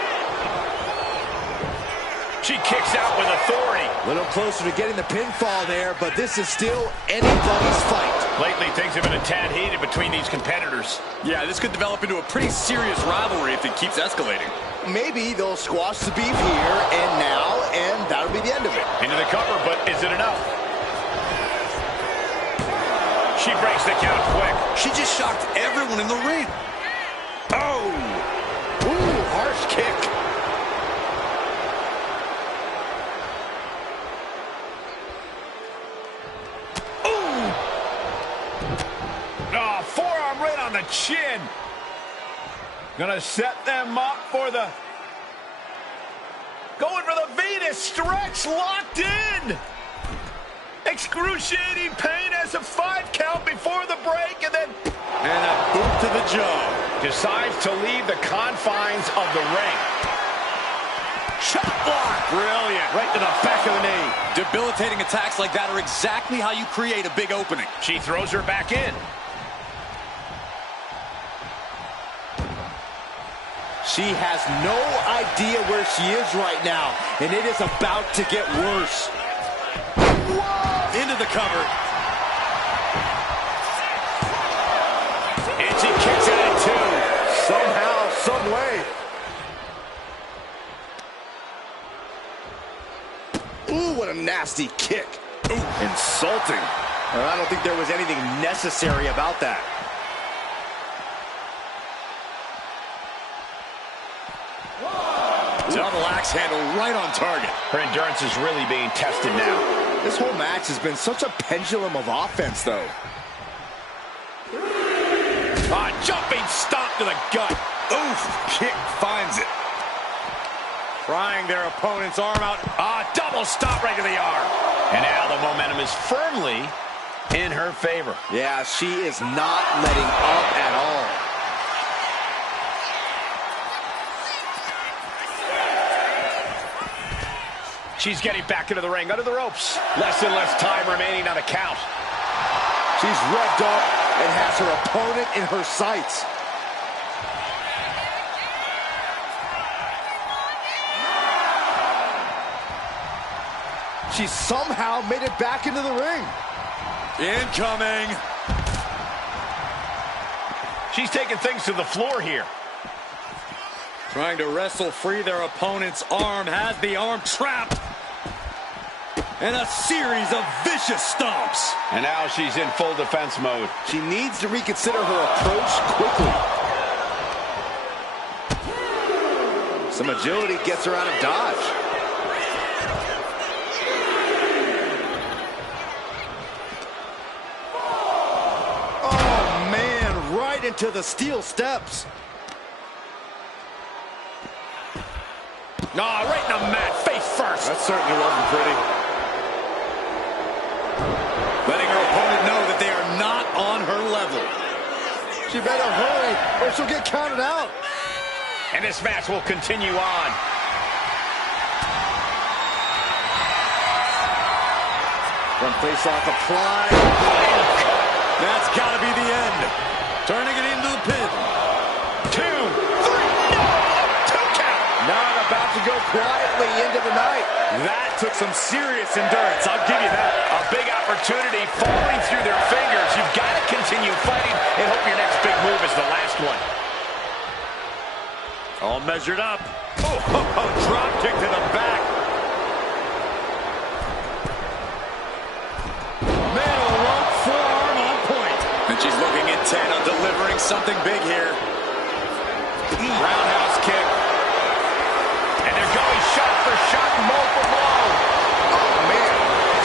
She kicks out with authority. A little closer to getting the pinfall there, but this is still anybody's fight. Lately, things have been a tad heated between these competitors. Yeah, this could develop into a pretty serious rivalry if it keeps escalating. Maybe they'll squash the beef here and now, and that'll be the end of it. Into the cover, but is it enough? She breaks the count quick. She just shocked everyone in the ring. Oh! Ooh, harsh kick. Oh, forearm right on the chin. Gonna set them up for the... Going for the Venus stretch, locked in. Excruciating pain as a 5 count before the break, and then... And a boot to the jaw. Decides to leave the confines of the ring. Shot block. Brilliant. Right to the back of the knee. Debilitating attacks like that are exactly how you create a big opening. She throws her back in. She has no idea where she is right now, and it is about to get worse. Whoa! Into the cover. And she kicks it in two. Somehow, some way. Ooh, what a nasty kick. Ooh, insulting. I don't think there was anything necessary about that. Double axe handle right on target. Her endurance is really being tested now. This whole match has been such a pendulum of offense, though. Jumping stomp to the gut. Oof, kick finds it. Prying their opponent's arm out. Double stomp right to the arm. And now the momentum is firmly in her favor. Yeah, she is not letting up at all. She's getting back into the ring, under the ropes. Less and less time remaining on the count. She's revved up and has her opponent in her sights. She somehow made it back into the ring. Incoming. She's taking things to the floor here. Trying to wrestle free their opponent's arm, has the arm trapped. And a series of vicious stomps. And now she's in full defense mode. She needs to reconsider her approach quickly. Some agility gets her out of dodge. Oh, man, right into the steel steps. Right in the mat, face first. That certainly wasn't pretty. Letting her opponent know that they are not on her level. She better hurry or she'll get counted out. And this match will continue on. Front face-off applied. That's got to be the end. Turning it into the pin. 2, 3, no! 2 count. Not about to go quietly into the night. That took some serious endurance, I'll give you that. A big opportunity falling through their fingers. You've got to continue fighting and hope your next big move is the last one. All measured up. Drop kick to the back. Middle rope forearm on point. And she's looking intent on delivering something big here. Roundhouse kick. And they're going shot for shot, blow for blow. Oh, man.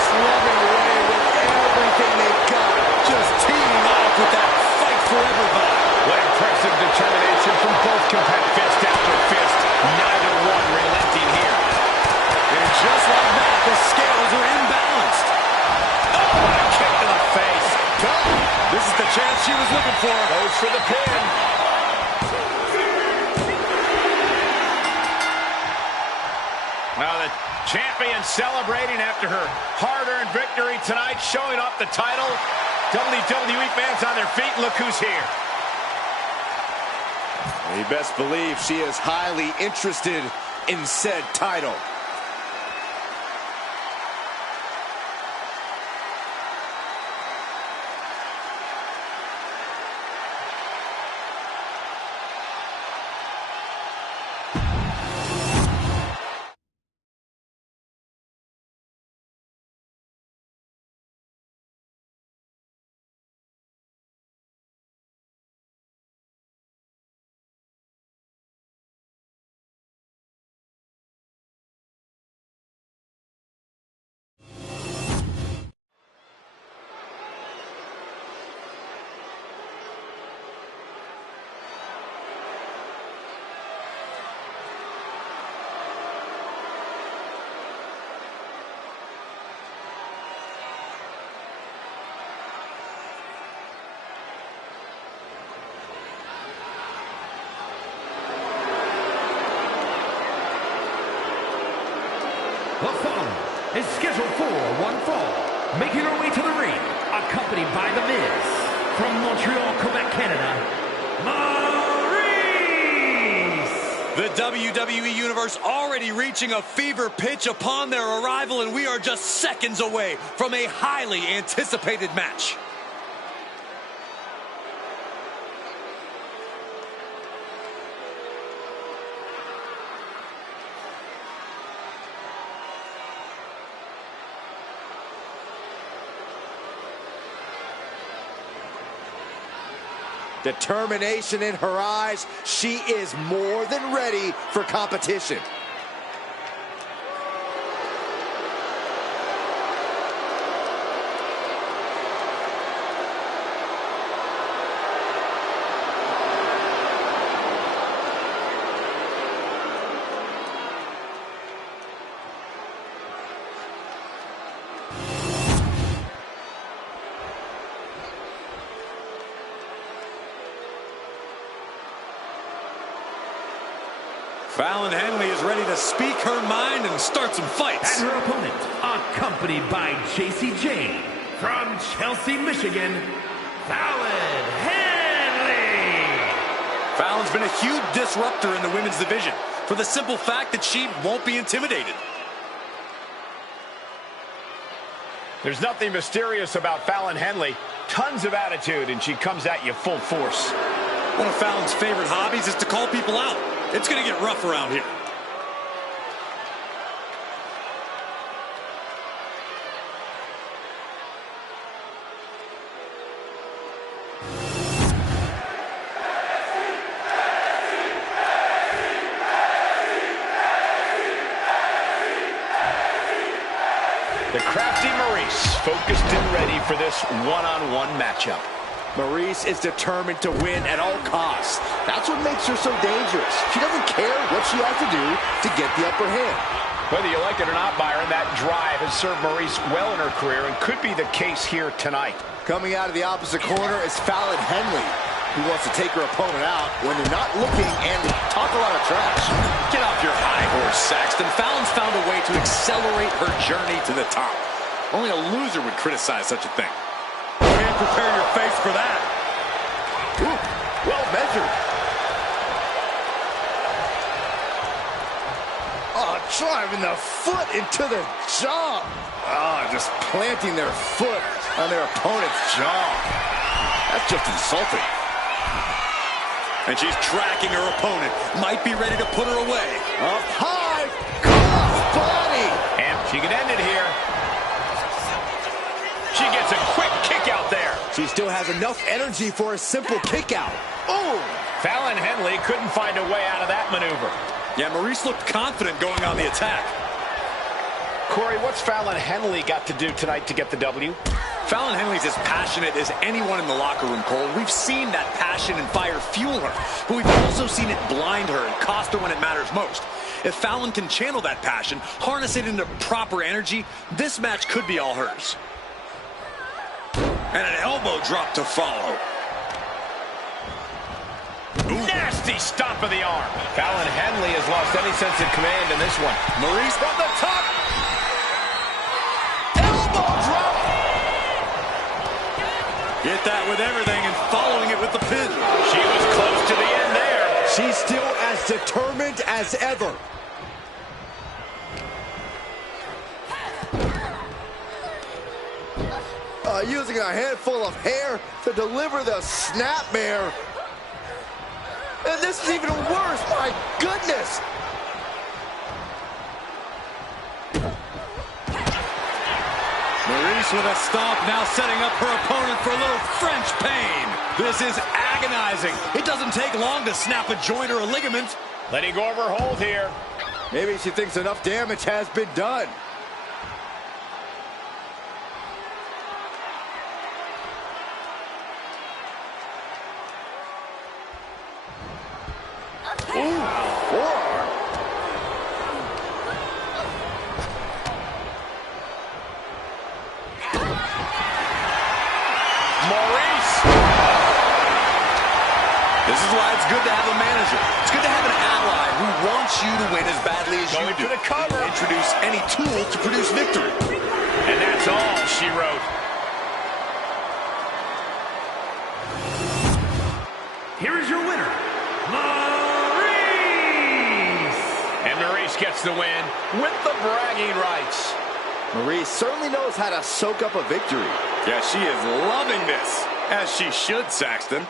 Slumming away with everything they've got. Just teeing off with that fight forever vibe. What impressive determination from both competitors. Fist after fist. Neither one relenting here. And just like that, the scales are imbalanced. Oh, what a kick to the face. This is the chance she was looking for. Goes for the pin. Well, the champion celebrating after her hard-earned victory tonight, showing off the title WWE fans on their feet. Look who's here. You best believe she is highly interested in said title. The following is scheduled for one fall, making her way to the ring, accompanied by The Miz, from Montreal, Quebec, Canada, Maurice! The WWE Universe already reaching a fever pitch upon their arrival, and we are just seconds away from a highly anticipated match. Determination in her eyes. She is more than ready for competition. Fallon Henley is ready to speak her mind and start some fights. And her opponent, accompanied by JC Jane, from Chelsea, Michigan, Fallon Henley! Fallon's been a huge disruptor in the women's division for the simple fact that she won't be intimidated. There's nothing mysterious about Fallon Henley. Tons of attitude, and she comes at you full force. One of Fallon's favorite hobbies is to call people out. It's going to get rough around here. The crafty Maurice, focused and ready for this one-on-one matchup. Maurice is determined to win at all costs. That's what makes her so dangerous. She doesn't care what she has to do to get the upper hand. Whether you like it or not, Byron, that drive has served Maurice well in her career and could be the case here tonight. Coming out of the opposite corner is Fallon Henley, who wants to take her opponent out when they're not looking and talk a lot of trash. Get off your high horse, Saxton. Fallon's found a way to accelerate her journey to the top. Only a loser would criticize such a thing. And prepare your face for that. Ooh, well measured. Oh, driving the foot into the jaw. Oh, just planting their foot on their opponent's jaw. That's just insulting. And she's tracking her opponent. Might be ready to put her away. Up high, cross body. And she can end it here. She gets a quick kick out there. She still has enough energy for a simple kick out. Oh! Fallon Henley couldn't find a way out of that maneuver. Yeah, Maurice looked confident going on the attack. Corey, what's Fallon Henley got to do tonight to get the W? Fallon Henley's as passionate as anyone in the locker room, Cole. We've seen that passion and fire fuel her, but we've also seen it blind her and cost her when it matters most. If Fallon can channel that passion, harness it into proper energy, this match could be all hers. And an elbow drop to follow. Nasty stomp of the arm. Fallon Henley has lost any sense of command in this one. Maurice from the top. Elbow drop. Get that with everything and following it with the pin. She was close to the end there. She's still as determined as ever. Using a handful of hair to deliver the snapmare. And this is even worse, my goodness. Maurice with a stomp, now setting up her opponent for a little French pain. This is agonizing. It doesn't take long to snap a joint or a ligament. Letting go of her hold here. Maybe she thinks enough damage has been done. This is why it's good to have a manager. It's good to have an ally who wants you to win as badly as you do. To the cover. Introduce any tool to produce victory. And that's all she wrote. Here is your winner, Maurice! And Maurice gets the win with the bragging rights. Maurice certainly knows how to soak up a victory. Yeah, she is loving this. As she should, Saxton.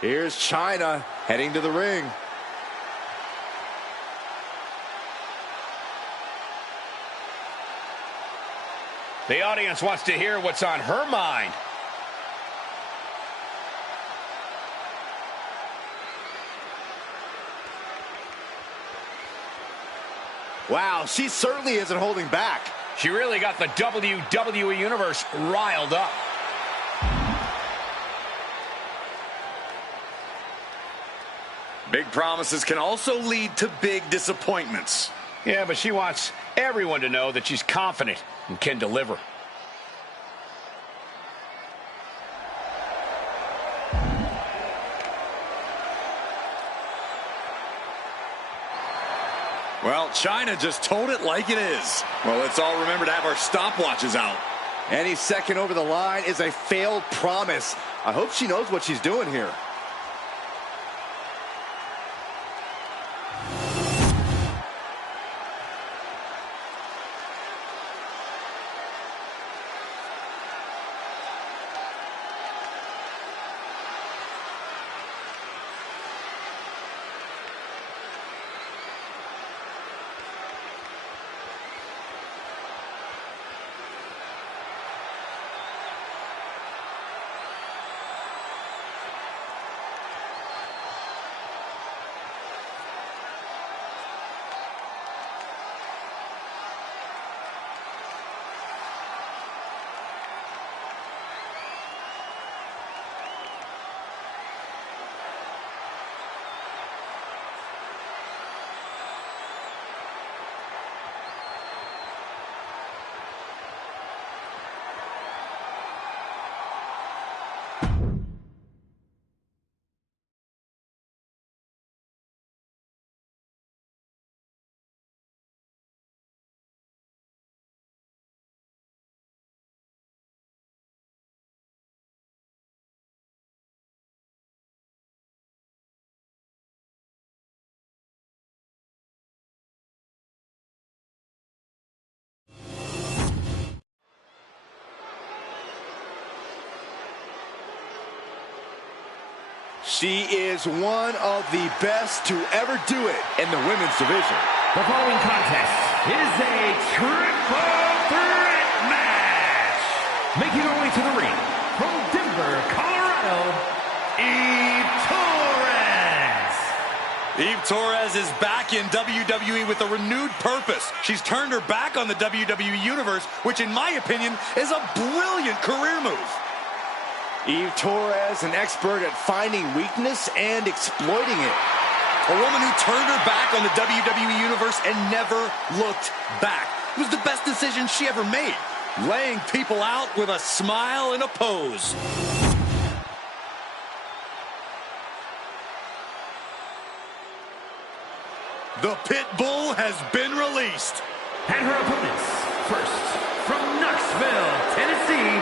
Here's Chyna heading to the ring. The audience wants to hear what's on her mind. Wow, she certainly isn't holding back. She really got the WWE Universe riled up. Big promises can also lead to big disappointments. Yeah, but she wants everyone to know that she's confident and can deliver. Well, Chyna just told it like it is. Well, let's all remember to have our stopwatches out. Any second over the line is a failed promise. I hope she knows what she's doing here. She is one of the best to ever do it in the women's division. The following contest is a triple threat match. Making her way to the ring from Denver, Colorado, Eve Torres. Eve Torres is back in WWE with a renewed purpose. She's turned her back on the WWE Universe, which in my opinion is a brilliant career move. Eve Torres, an expert at finding weakness and exploiting it. A woman who turned her back on the WWE Universe and never looked back. It was the best decision she ever made. Laying people out with a smile and a pose. The Pit Bull has been released. And her opponents, first, from Knoxville, Tennessee,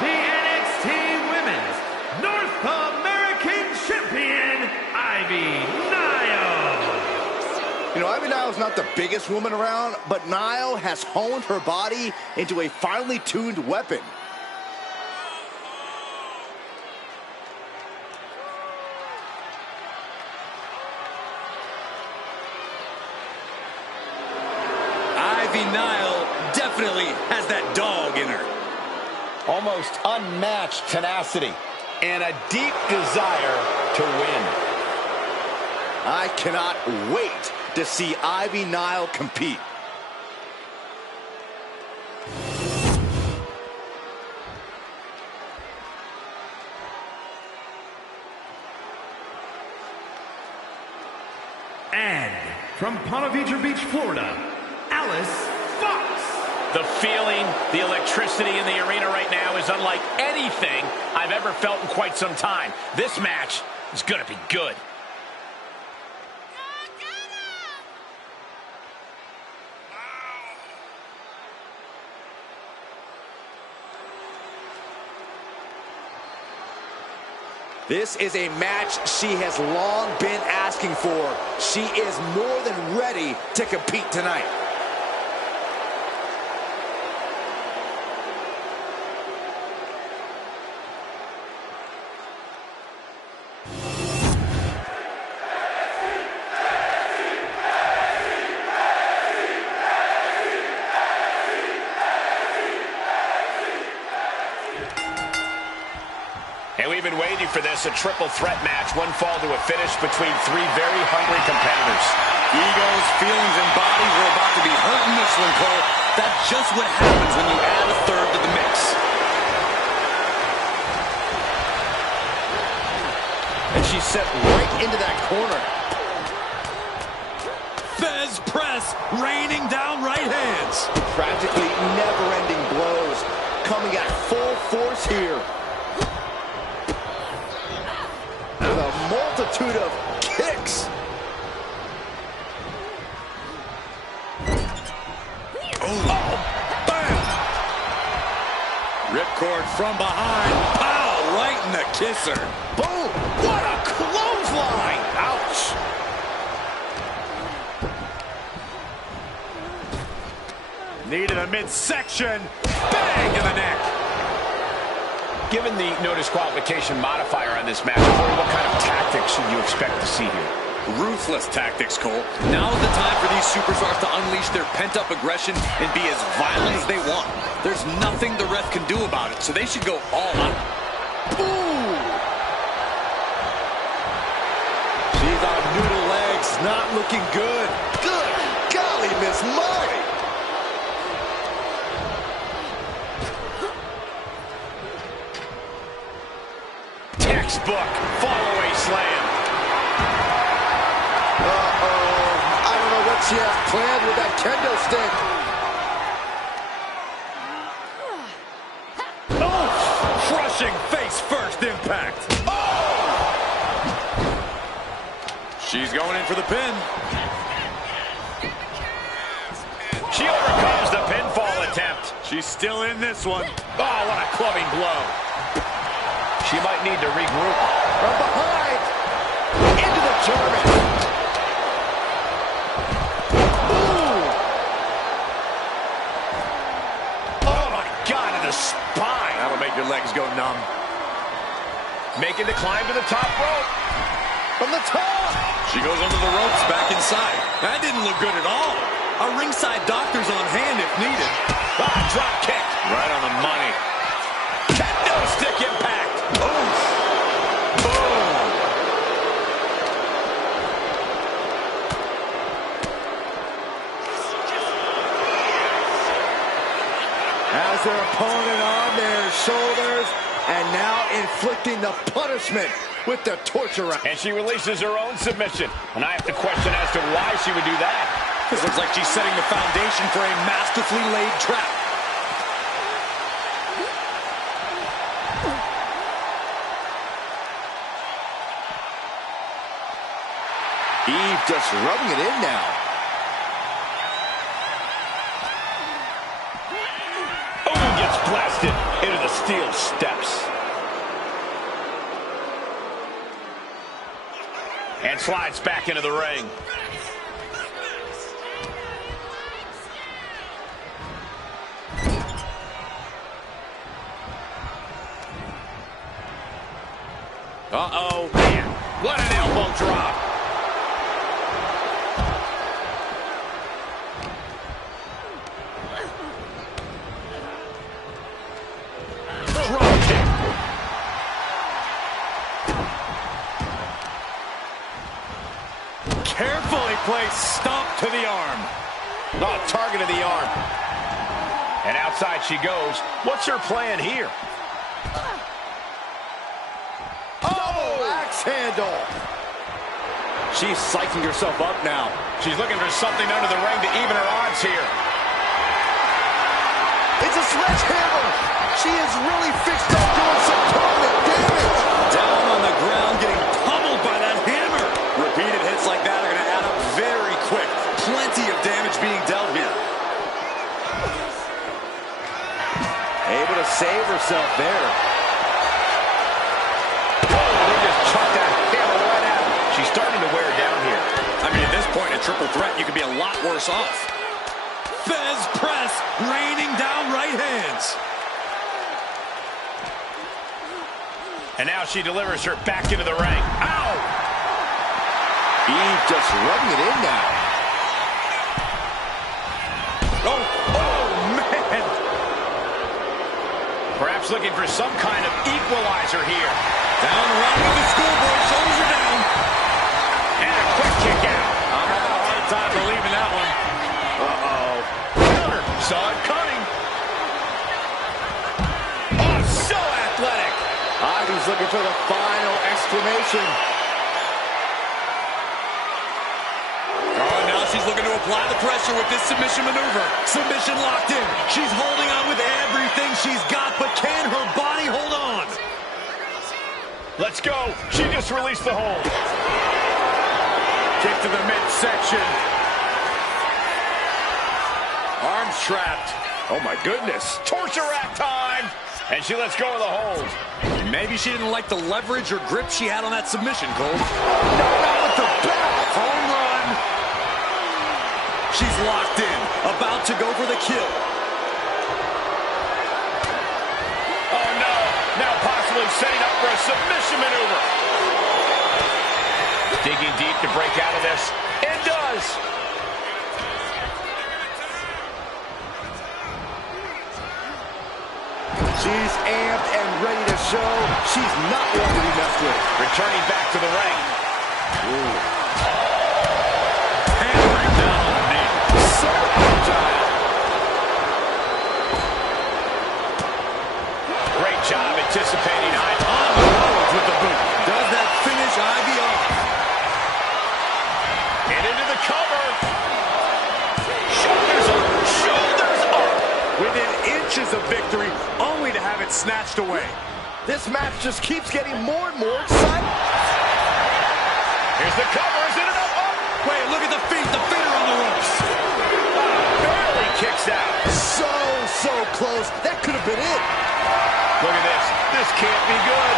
the NXT Women's North American Champion, Ivy Nile. You know, Ivy Nile's not the biggest woman around, but Nile has honed her body into a finely tuned weapon. Ivy Nile definitely has that dog in her. Almost unmatched tenacity and a deep desire to win. I cannot wait to see Ivy Nile compete. And from Ponte Vedra Beach, Florida, Alice Fox. The feeling, the electricity in the arena right now is unlike anything I've ever felt in quite some time. This match is going to be good. This is a match she has long been asking for. She is more than ready to compete tonight. And we've been waiting for this, a triple threat match, one fall to a finish between three very hungry competitors. Egos, feelings, and bodies are about to be hurt in this one, Cole. That's just what happens when you add a third to the mix. And she's set right into that corner. Fez press, raining down right hands. Practically never-ending blows coming at full force here. With a multitude of kicks. Oh, bam! Ripcord from behind. Pow! Right in the kisser. Boom! What a clothesline! Ouch! Needed a midsection. Bang in the neck. Given the no disqualification modifier on this match, Corey, what kind of tactics should you expect to see here? Ruthless tactics, Cole. Now's the time for these superstars to unleash their pent-up aggression and be as violent as they want. There's nothing the ref can do about it, so they should go all out. Ooh! She's on noodle legs, not looking good. Good golly, Miss Molly! Textbook fall-away slam. Uh-oh. I don't know what she has planned with that kendo stick. Oh! Crushing face-first impact. Oh! She's going in for the pin. She overcomes the pinfall attempt. She's still in this one. Oh, what a clubbing blow. She might need to regroup. From behind. Into the German. Ooh. Oh, my God, to the spine. That'll make your legs go numb. making the climb to the top rope. From the top! She goes under the ropes, back inside. That didn't look good at all. A ringside doctor's on hand if needed. Drop kick. Right on the money. Kendo stick impact. Boom. Boom. Has their opponent on their shoulders, and now inflicting the punishment with the torture rack. And she releases her own submission. And I have to question as to why she would do that. This looks like she's setting the foundation for a masterfully laid trap. Eve just rubbing it in now. Oh, gets blasted into the steel steps. And slides back into the ring. Uh-oh. Man, what an elbow drop. Drop kick. Carefully placed stomp to the arm. Oh, target of the arm. And outside she goes. What's her plan here? Axe handle. She's psyching herself up now. She's looking for something under the ring to even her odds here. It's a sledgehammer. She is really fixed on doing some permanent damage. Down on the ground, getting pummeled by that hammer. Repeated hits like that are going to add up very quick. Plenty of damage being dealt here. Able to save herself there. She's starting to wear down here. I mean, at this point, a triple threat, you could be a lot worse off. Fez press, raining down right hands. And now she delivers her back into the ring. Ow! Eve just rubbing it in now. Oh, man! Perhaps looking for some kind of equalizer here. Down the line with the schoolboy, shoulders are down. And a quick kick out. I'm having a hard time believing that one. Uh-oh. Counter. Saw it coming. Oh, so athletic. Ivy's looking for the final exclamation. Oh, now she's looking to apply the pressure with this submission maneuver. Submission locked in. She's holding on with everything she's got, but can her body hold on? Let's go. She just released the hold. Kick to the midsection. Arms trapped. Oh, my goodness. Torture rack time. And she lets go of the hold. Maybe she didn't like the leverage or grip she had on that submission, Cole. No, not with the back. Home run. She's locked in, about to go for the kill. Oh, no. Now possibly setting up for a submission maneuver. Digging deep to break out of this. It does. She's amped and ready to show she's not one to be messed with. Returning back to the ring. Hammering down on the knee. So agile. Great job anticipating. On the road with the boot. Does that finish Ivy off? And into the cover. Shoulders up. Shoulders up. Within inches of victory, only to have it snatched away. This match just keeps getting more and more exciting. Here's the cover. Is it enough? Up. Wait, look at the feet. The feet are on the ropes. Barely kicks out. So close. That could have been it. Look at this. This can't be good.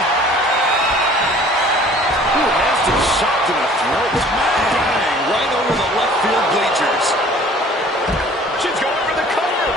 Ooh, nasty shot to the throat. Bang, right over the left field bleachers. She's going for the cover.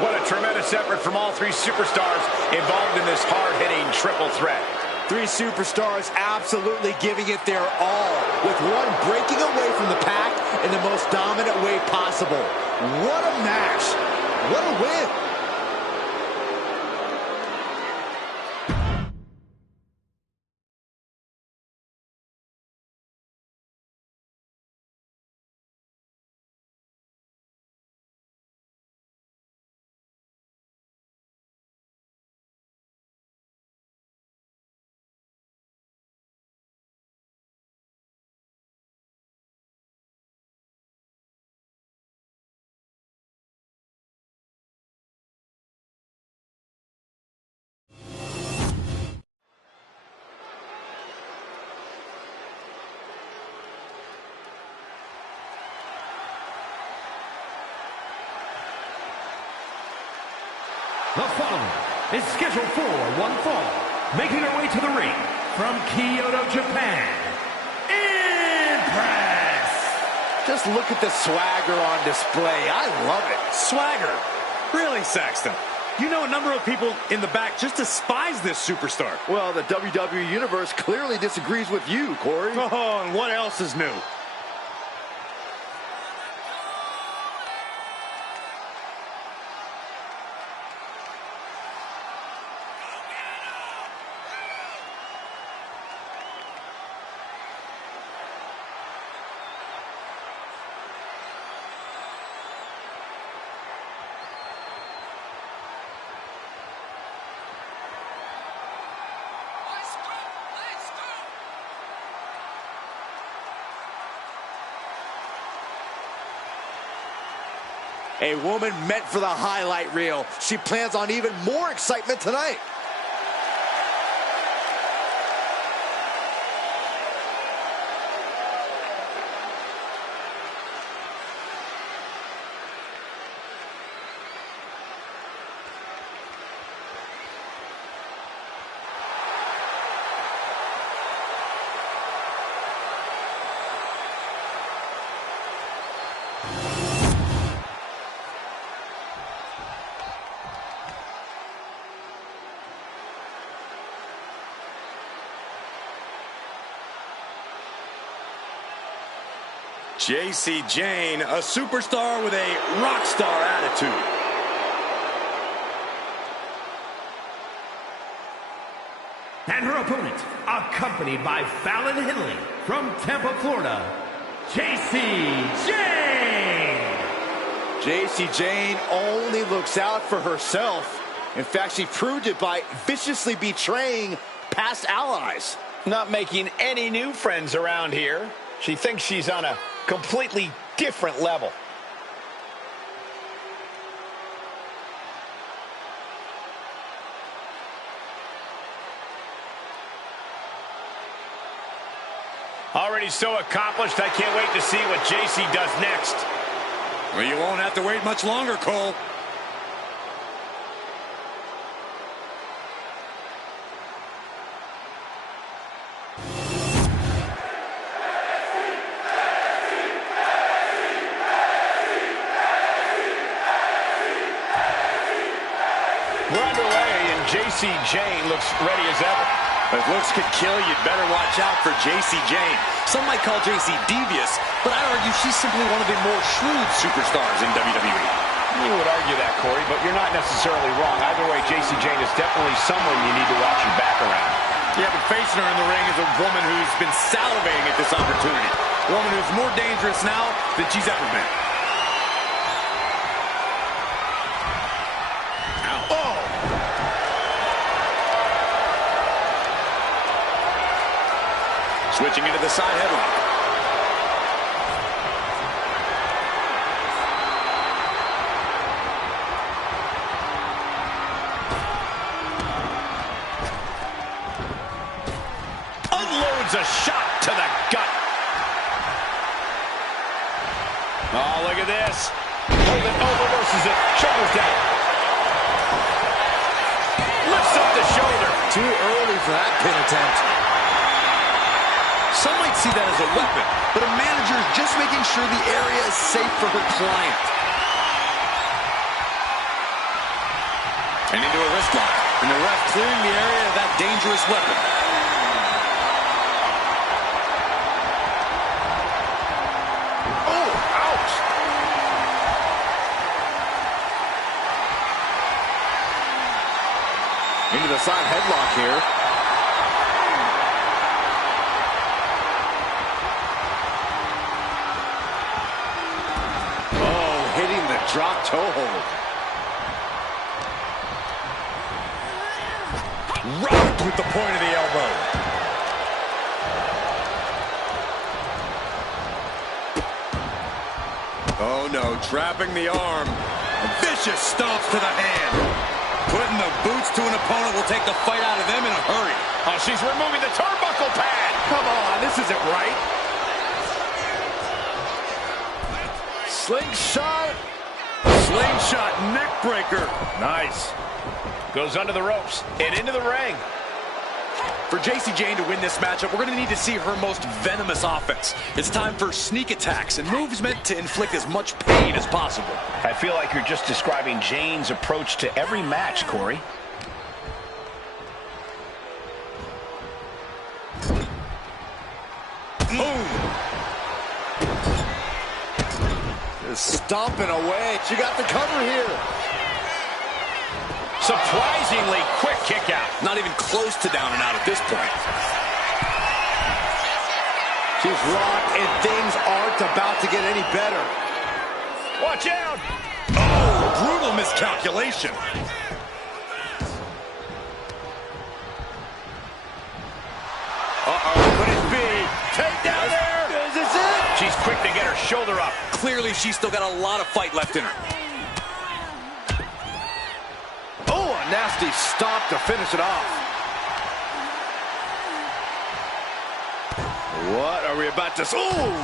What a tremendous effort from all three superstars involved in this hard-hitting triple threat. Three superstars absolutely giving it their all, with one breaking away from the pack in the most dominant way possible. What a match! What a win! The following is scheduled for one fall, making her way to the ring from Kyoto, Japan, Impress! Just look at the swagger on display. I love it. Swagger? Really, Saxton? You know a number of people in the back just despise this superstar. Well, the WWE Universe clearly disagrees with you, Corey. Oh, and what else is new? A woman meant for the highlight reel. She plans on even more excitement tonight. JC Jane, a superstar with a rock star attitude. And her opponent, accompanied by Fallon Henley from Tampa, Florida, JC Jane! JC Jane only looks out for herself. In fact, she proved it by viciously betraying past allies. Not making any new friends around here. She thinks she's on a completely different level. Already so accomplished, I can't wait to see what JC does next. Well, you won't have to wait much longer, Cole. We're underway, and JC Jane looks ready as ever. If looks could kill, you'd better watch out for JC Jane. Some might call JC devious, but I'd argue she's simply one of the more shrewd superstars in WWE. You would argue that, Corey, but you're not necessarily wrong. Either way, JC Jane is definitely someone you need to watch your back around. Yeah, but facing her in the ring is a woman who's been salivating at this opportunity. A woman who's more dangerous now than she's ever been. Switching into the side headlock. Unloads a shot to the gut. Oh, look at this. Holding over versus it. Shoulders down. Lifts up the shoulder. Too early for that pin attempt. Some might see that as a weapon, but a manager is just making sure the area is safe for her client. And into a wrist lock. And the ref clearing the area of that dangerous weapon. Oh, ouch. Into the side headlock here. Oh, hitting the drop toe hold. Rocked with the point of the elbow. Oh no, trapping the arm. Vicious stomps to the hand. Putting the boots to an opponent will take the fight out of them in a hurry. Oh, she's removing the turnbuckle pad. Come on, this isn't right. Slingshot. Slingshot neck breaker. Nice. Goes under the ropes and into the ring. For Jacy Jayne to win this matchup, we're going to need to see her most venomous offense. It's time for sneak attacks and moves meant to inflict as much pain as possible. I feel like you're just describing Jayne's approach to every match, Corey. Boom. Just stomping away. She got the cover here. Surprisingly quick kick out. Not even close to down and out at this point. She's rocked, and things aren't about to get any better. Watch out. Oh, brutal miscalculation. Uh-oh, could it be? Take down there. Is this it? She's quick to get her shoulder up. Clearly, she's still got a lot of fight left in her. Oh, a nasty stop to finish it off. What are we about to... Ooh!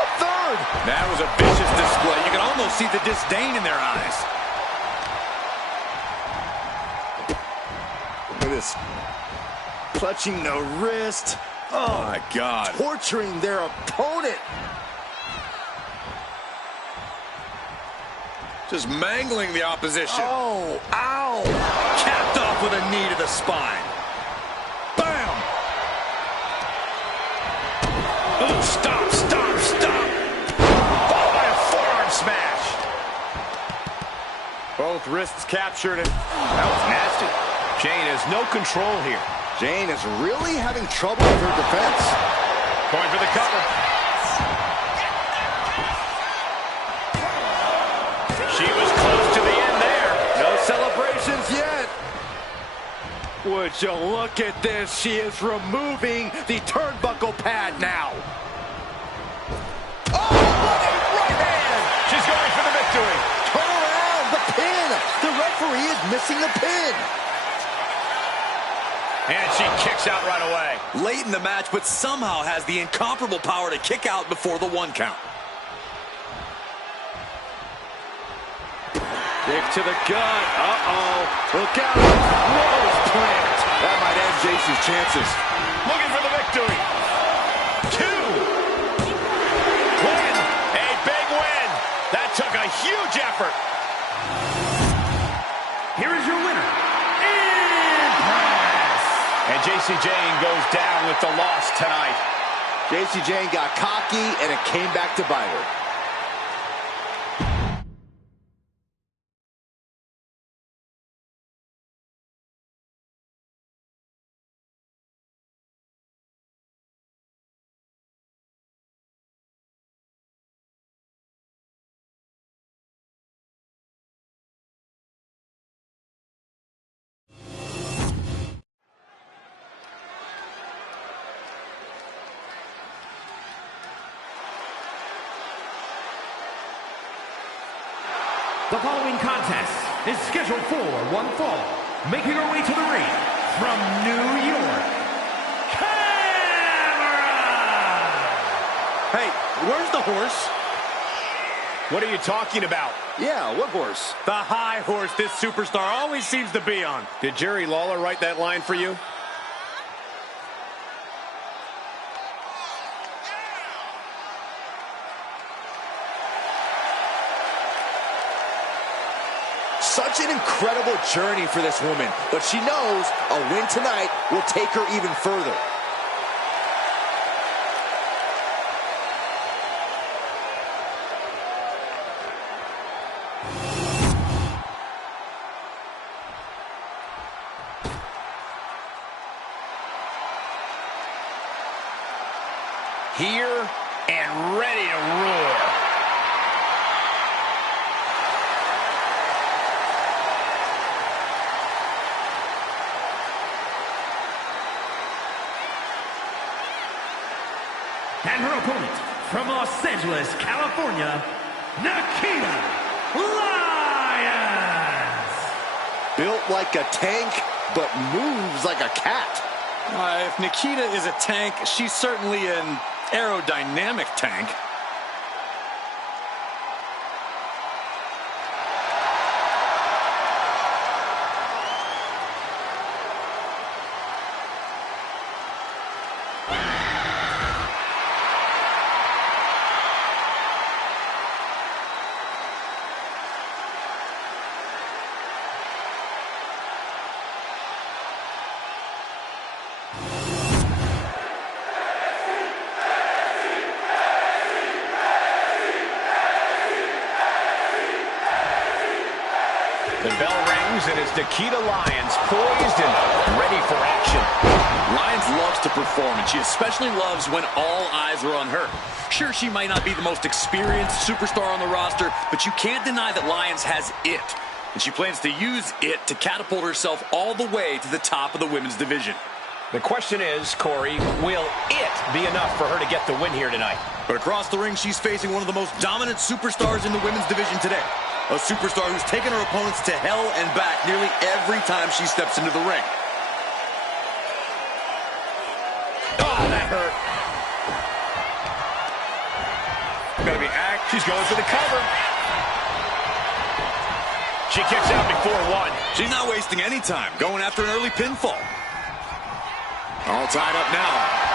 A third! That was a vicious display. You can almost see the disdain in their eyes. Look at this. Clutching the wrist. Oh, my God. Torturing their opponent. Just mangling the opposition. Oh, ow. Capped off with a knee to the spine. Bam! Ooh, stop, stop, stop. Followed by a forearm smash. Both wrists captured. And That was nasty. Jayne has no control here. Jayne is really having trouble with her defense. Going for the cover. She was close to the end there. No celebrations yet. Would you look at this? She is removing the turnbuckle pad now. Oh, what a right hand! She's going for the victory. Turn around, the pin. The referee is missing the pin. And she kicks out right away. Late in the match, but somehow has the incomparable power to kick out before the 1 count. Kick to the gut. Uh-oh. Look out. Rose plant. That might end Jacy's chances. Looking for the victory. 2. Win. A big win. That took a huge effort. Here is your winner. And Jacy Jayne goes down with the loss tonight. Jacy Jayne got cocky, and it came back to bite her. The following contest is scheduled for one fall. Making her way to the ring from New York, Camera! Hey, where's the horse? What are you talking about? Yeah, what horse? The high horse this superstar always seems to be on. Did Jerry Lawler write that line for you? Such an incredible journey for this woman, but she knows a win tonight will take her even further. Here and ready to roar. And her opponent, from Los Angeles, California, Nikita Lyons. Built like a tank, but moves like a cat. If Nikita is a tank, she's certainly an aerodynamic tank. The bell rings, and it's Nikita Lyons poised and ready for action. Lyons loves to perform, and she especially loves when all eyes are on her. Sure, she might not be the most experienced superstar on the roster, but you can't deny that Lyons has it. And she plans to use it to catapult herself all the way to the top of the women's division. The question is, Corey, will it be enough for her to get the win here tonight? But across the ring, she's facing one of the most dominant superstars in the women's division today. A superstar who's taken her opponents to hell and back nearly every time she steps into the ring. Oh, that hurt. Gotta be act. She's going for the cover. She kicks out before one. She's not wasting any time, going after an early pinfall. All tied up now.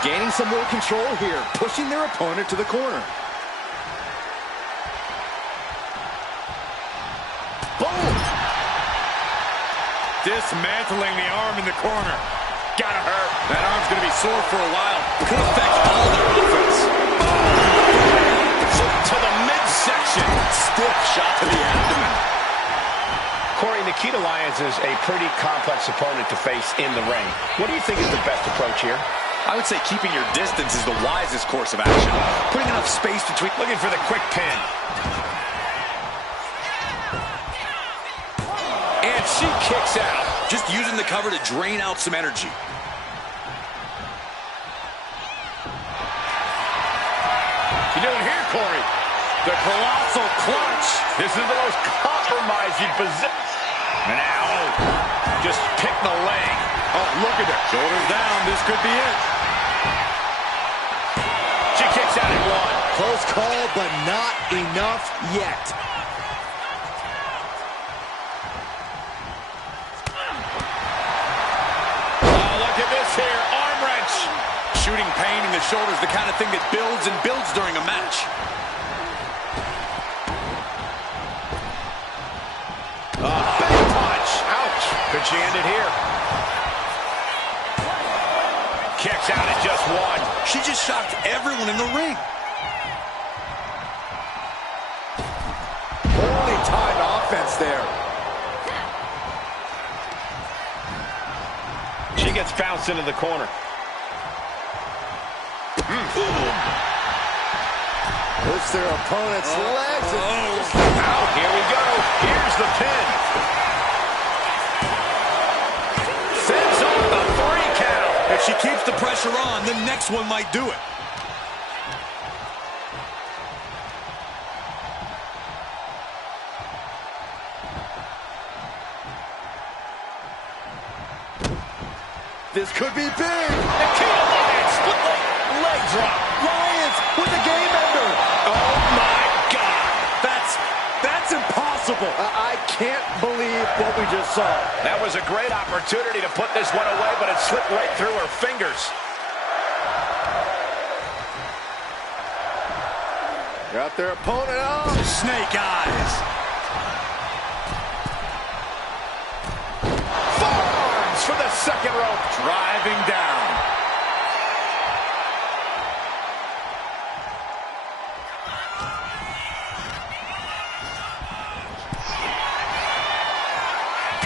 Gaining some more control here, pushing their opponent to the corner. Boom! Dismantling the arm in the corner. Gotta hurt. That arm's going to be sore for a while. Could affect all their offense. Foot to the midsection. Stiff shot to the abdomen. Corey, Nikita Lyons is a pretty complex opponent to face in the ring. What do you think is the best approach here? I would say keeping your distance is the wisest course of action. Putting enough space between... Looking for the quick pin. And she kicks out. Just using the cover to drain out some energy. You doing here, Corey? The colossal clutch. This is the most compromising position. Now, just pick the leg. Oh, look at that. Shoulders down. This could be it. She kicks out at one. Close call, but not enough yet. Oh, look at this here. Arm wrench. Shooting pain in the shoulder is the kind of thing that builds and builds during a match. Big punch. Ouch. Could she end it here? Kicks out at just one. She just shocked everyone in the ring. Holy timed offense there. She gets bounced into the corner. Push their opponent's legs. Out. Here we go. Here's the pin. Sends off the 3 count. If she keeps the pressure on, the next one might do it. This could be big. Nikita Lyons split leg drop. Lyons with the game ender. Oh my God. That's impossible. I can't believe what we just saw. That was a great opportunity to put this one away, but it slipped right through her fingers. Got their opponent up. Snake eyes. Forearms for the second rope. Driving down.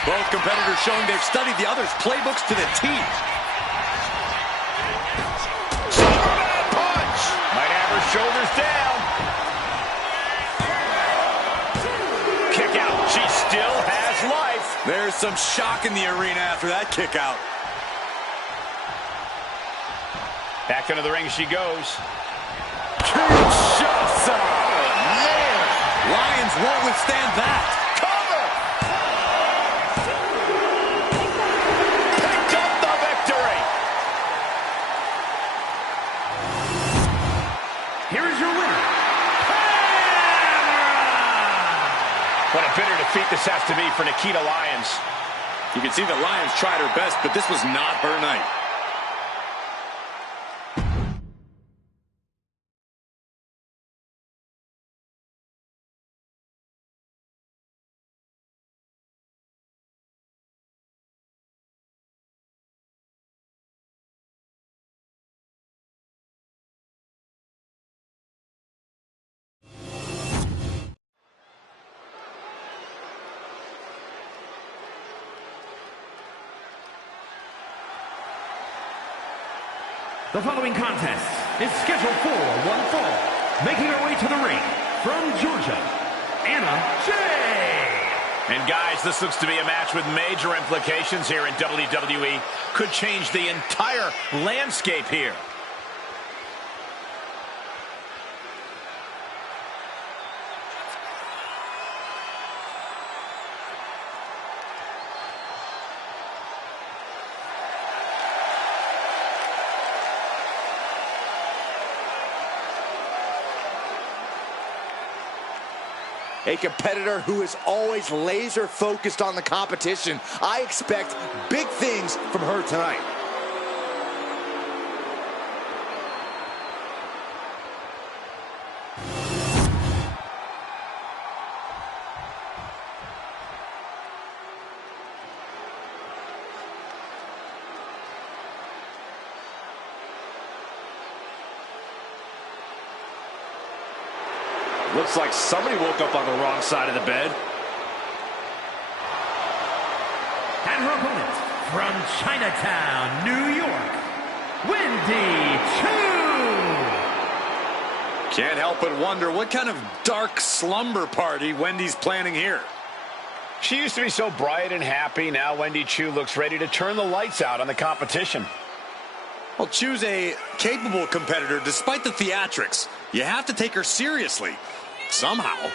Both competitors showing they've studied the other's playbooks to the T. Superman punch. Might have her shoulders down. Kick out. She still has life. There's some shock in the arena after that kick out. Back into the ring she goes. Kinshasa. Man. Lions won't withstand that. Cover. Picked up the victory. Here is your winner, What a bitter defeat this has to be for Nikita Lyons. You can see the Lions tried her best, but this was not her night. The following contest is scheduled for one fall. Making her way to the ring from Georgia, Anna Jay. And guys, this looks to be a match with major implications here in WWE. Could change the entire landscape here. A competitor who is always laser focused on the competition. I expect big things from her tonight. Looks like somebody woke up on the wrong side of the bed. And her opponent from Chinatown, New York, Wendy Choo. Can't help but wonder what kind of dark slumber party Wendy's planning here. She used to be so bright and happy. Now Wendy Choo looks ready to turn the lights out on the competition. Well, Choo's a capable competitor despite the theatrics. You have to take her seriously. Somehow.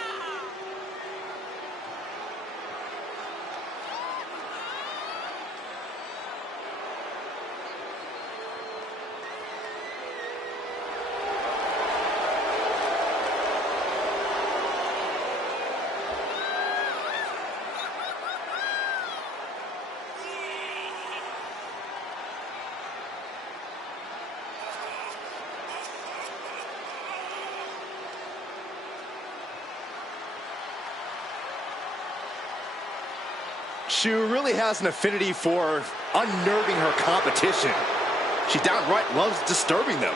Choo really has an affinity for unnerving her competition. She downright loves disturbing them.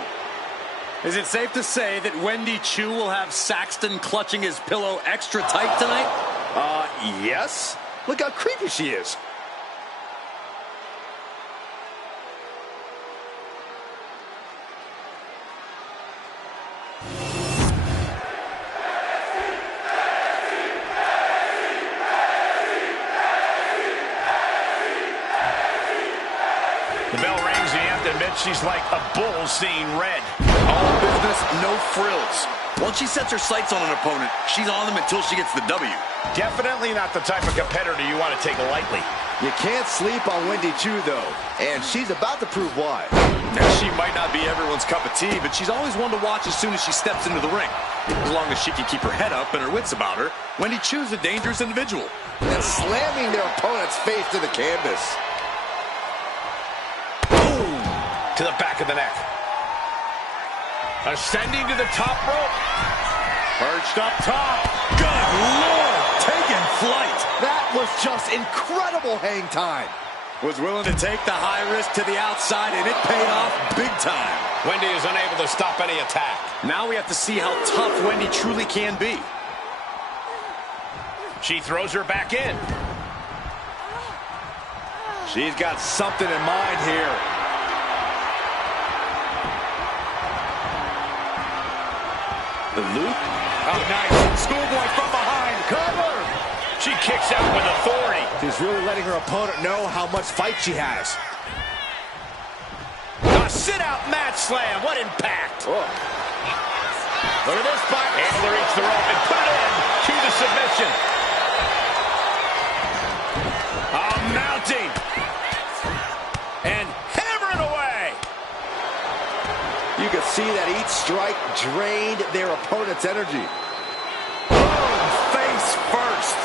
Is it safe to say that Wendy Choo will have Saxton clutching his pillow extra tight tonight? Yes. Look how creepy she is. The bell rings, and you have to admit she's like a bull seeing red. All business, no frills. Once she sets her sights on an opponent, she's on them until she gets the W. Definitely not the type of competitor you want to take lightly. You can't sleep on Wendy Choo, though, and she's about to prove why. Now, she might not be everyone's cup of tea, but she's always one to watch as soon as she steps into the ring. As long as she can keep her head up and her wits about her, Wendy Choo's a dangerous individual. And slamming their opponent's face to the canvas. To the back of the neck. Ascending to the top rope. Perched up top. Good Lord, taking flight. That was just incredible hang time. Was willing to take the high risk to the outside, and it paid off big time. Wendy is unable to stop any attack. Now we have to see how tough Wendy truly can be. She throws her back in. She's got something in mind here. The loop. Oh, nice. Schoolboy from behind. Cover! She kicks out with authority. She's really letting her opponent know how much fight she has. A sit-out mat slam. What impact. Oh. Look at this fight. Able to reach the rope and put it in to the submission. Mounting. And hammering away. You can see that each strike drained their opponent's energy. Boom, face first.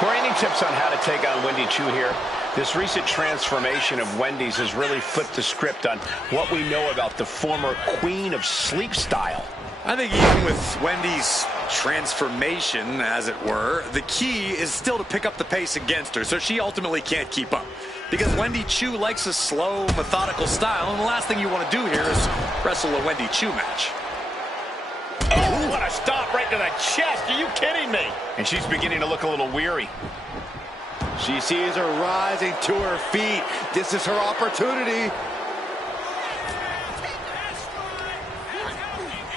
Corey, any tips on how to take on Wendy Choo here? This recent transformation of Wendy's has really flipped the script on what we know about the former Queen of Sleep style. I think even with Wendy's transformation, as it were, the key is still to pick up the pace against her, so she ultimately can't keep up. Because Wendy Choo likes a slow, methodical style, and the last thing you want to do here is wrestle a Wendy Choo match. Oh, what a stomp right to the chest. Are you kidding me? And she's beginning to look a little weary. She sees her rising to her feet. This is her opportunity.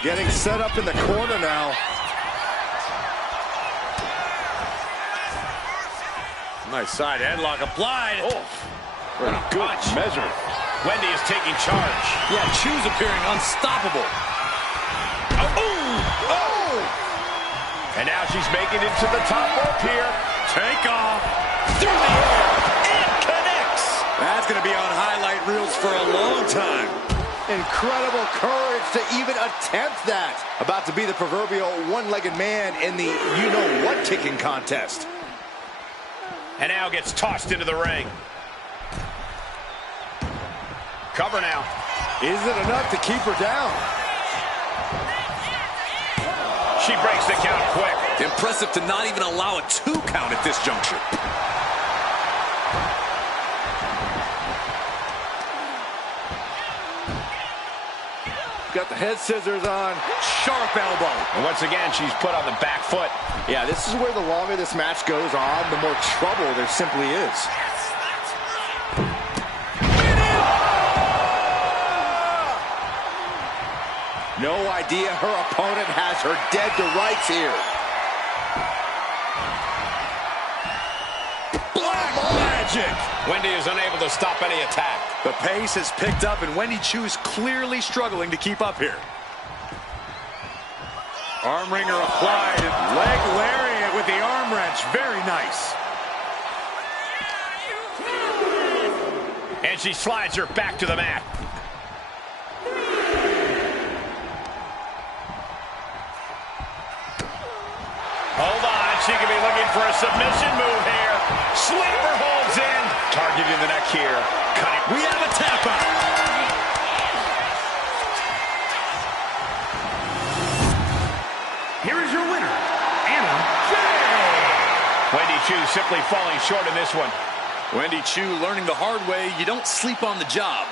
Getting set up in the corner now. Nice side headlock applied. Oh, What a good measure. Wendy is taking charge. Yeah, Choo's appearing unstoppable. Oh! And now she's making it to the top rope here. Take off. Through the air. And connects. That's going to be on highlight reels for a long time. Incredible courage to even attempt that. About to be the proverbial one-legged man in the you-know-what kicking contest. And now gets tossed into the ring. Cover now. Is it enough to keep her down? She breaks the count quick. Impressive to not even allow a 2 count at this juncture. Got the head scissors on. Sharp elbow. And once again, she's put on the back foot. Yeah, this is where the longer this match goes on, the more trouble there simply is. No idea her opponent has her dead to rights here. Black magic. Wendy is unable to stop any attack. The pace has picked up, and Wendy Choo's clearly struggling to keep up here. Arm wringer applied. Leg lariat with the arm wrench. Very nice. And she slides her back to the mat. Hold on, she could be looking for a submission move here. Sleeper holds in. Targeting the neck here. Cutting. We have a tap out. Here is your winner, Anna Jay. Wendy Choo simply falling short in this one. Wendy Choo learning the hard way, you don't sleep on the job.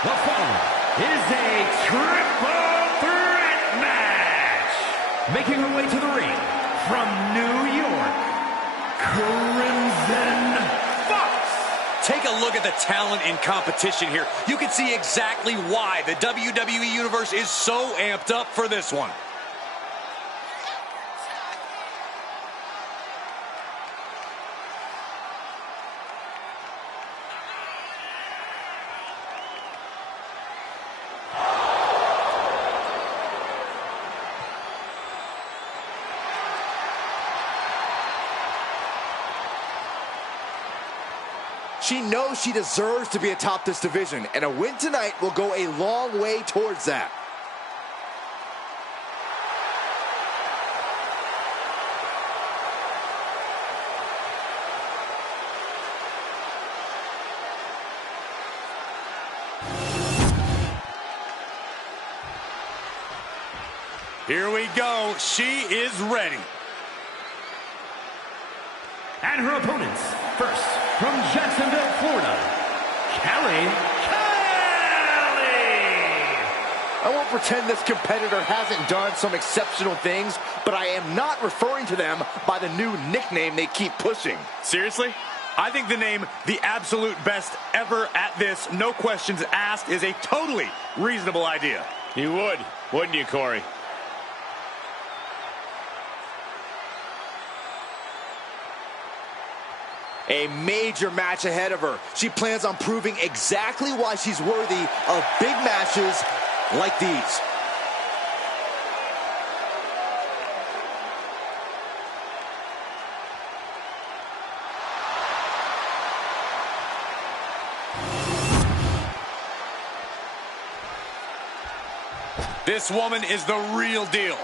The following is a triple threat match. Making her way to the ring from New York, look at the talent in competition here, you can see exactly why the WWE Universe is so amped up for this one. She knows she deserves to be atop this division, and a win tonight will go a long way towards that. Here we go. She is ready. And her opponents, first, from Jacksonville, Florida, Kelly. I won't pretend this competitor hasn't done some exceptional things, but I am not referring to them by the new nickname they keep pushing. Seriously? I think the name, the absolute best ever at this, no questions asked, is a totally reasonable idea. You would, wouldn't you, Corey? A major match ahead of her. She plans on proving exactly why she's worthy of big matches like these. This woman is the real deal.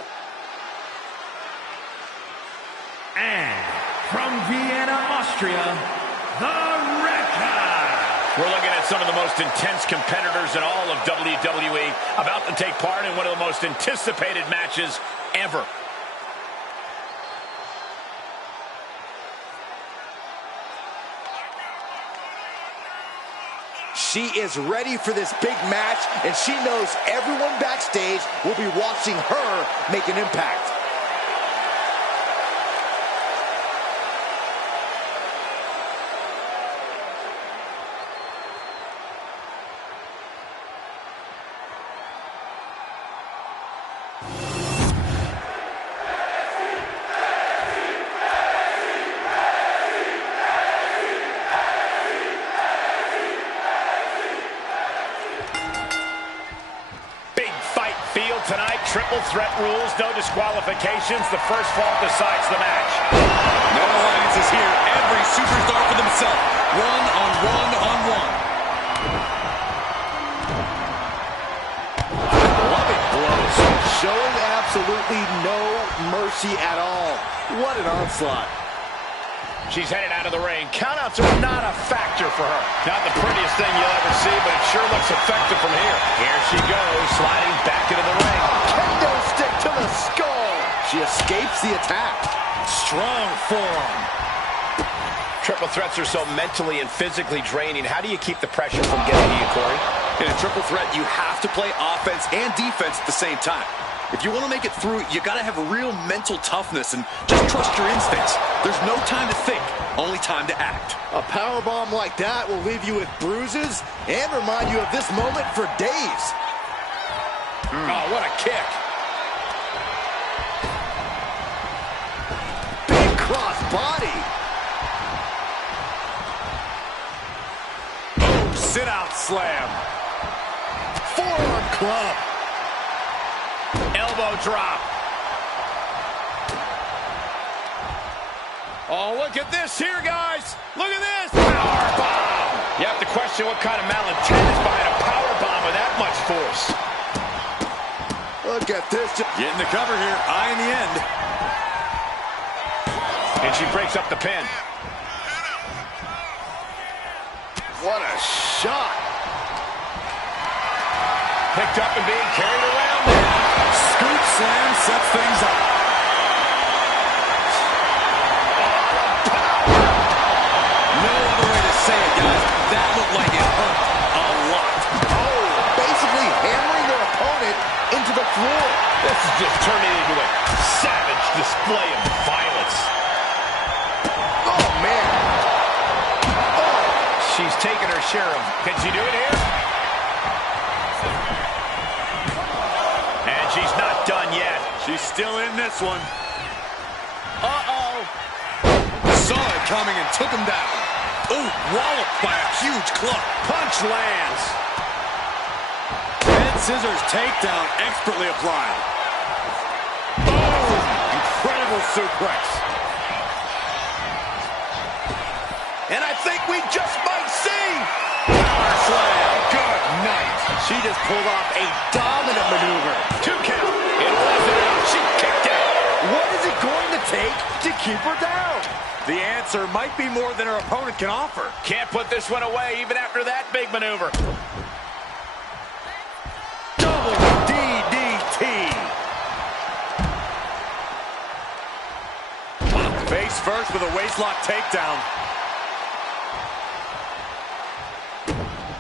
And from Vienna, Austria, the Wrecker. We're looking at some of the most intense competitors in all of WWE about to take part in one of the most anticipated matches ever. She is ready for this big match, and she knows everyone backstage will be watching her make an impact. Tonight, triple threat rules, no disqualifications. The first fall decides the match. No alliances here. Every superstar for themselves. One-on-one-on-one. Loving blows. Showing absolutely no mercy at all. What an onslaught. She's headed out of the ring. Countouts are not a factor for her. Not the prettiest thing you'll ever see, but it sure looks effective from here. Here she goes, sliding back into the ring. Kendo stick to the skull. She escapes the attack. Strong forearm. Triple threats are so mentally and physically draining. How do you keep the pressure from getting to you, Corey? In a triple threat, you have to play offense and defense at the same time. If you want to make it through, you got to have real mental toughness and just trust your instincts. There's no time to think, only time to act. A powerbomb like that will leave you with bruises and remind you of this moment for days. Oh, what a kick. Big cross body. Oh, sit-out slam. Forearm club. Elbow drop. Oh, look at this here, guys. Look at this. Power bomb. You have to question what kind of malintent is behind a power bomb with that much force. Look at this. Getting the cover here. Eye in the end. And she breaks up the pin. What a shot. Picked up and being carried around there. Scoop slam sets things up. No other way to say it, guys. That looked like it hurt a lot. Oh, basically hammering their opponent into the floor. This is just turning into a savage display of violence. Oh, man. Oh. She she's taken her share of. Can she do it here? And she's not done yet. She's still in this one. Uh-oh. Saw it coming and took him down. Ooh, walloped by a huge club. Punch lands. Head scissors takedown expertly applied. Oh, incredible suplex. And I think we just might see. Power slam. Good night. She just pulled off a dominant maneuver. 2 count. It wasn't enough. She kicked out. What is it going to take to keep her down? The answer might be more than her opponent can offer. Can't put this one away even after that big maneuver. Double DDT. Face first with a waistlock takedown.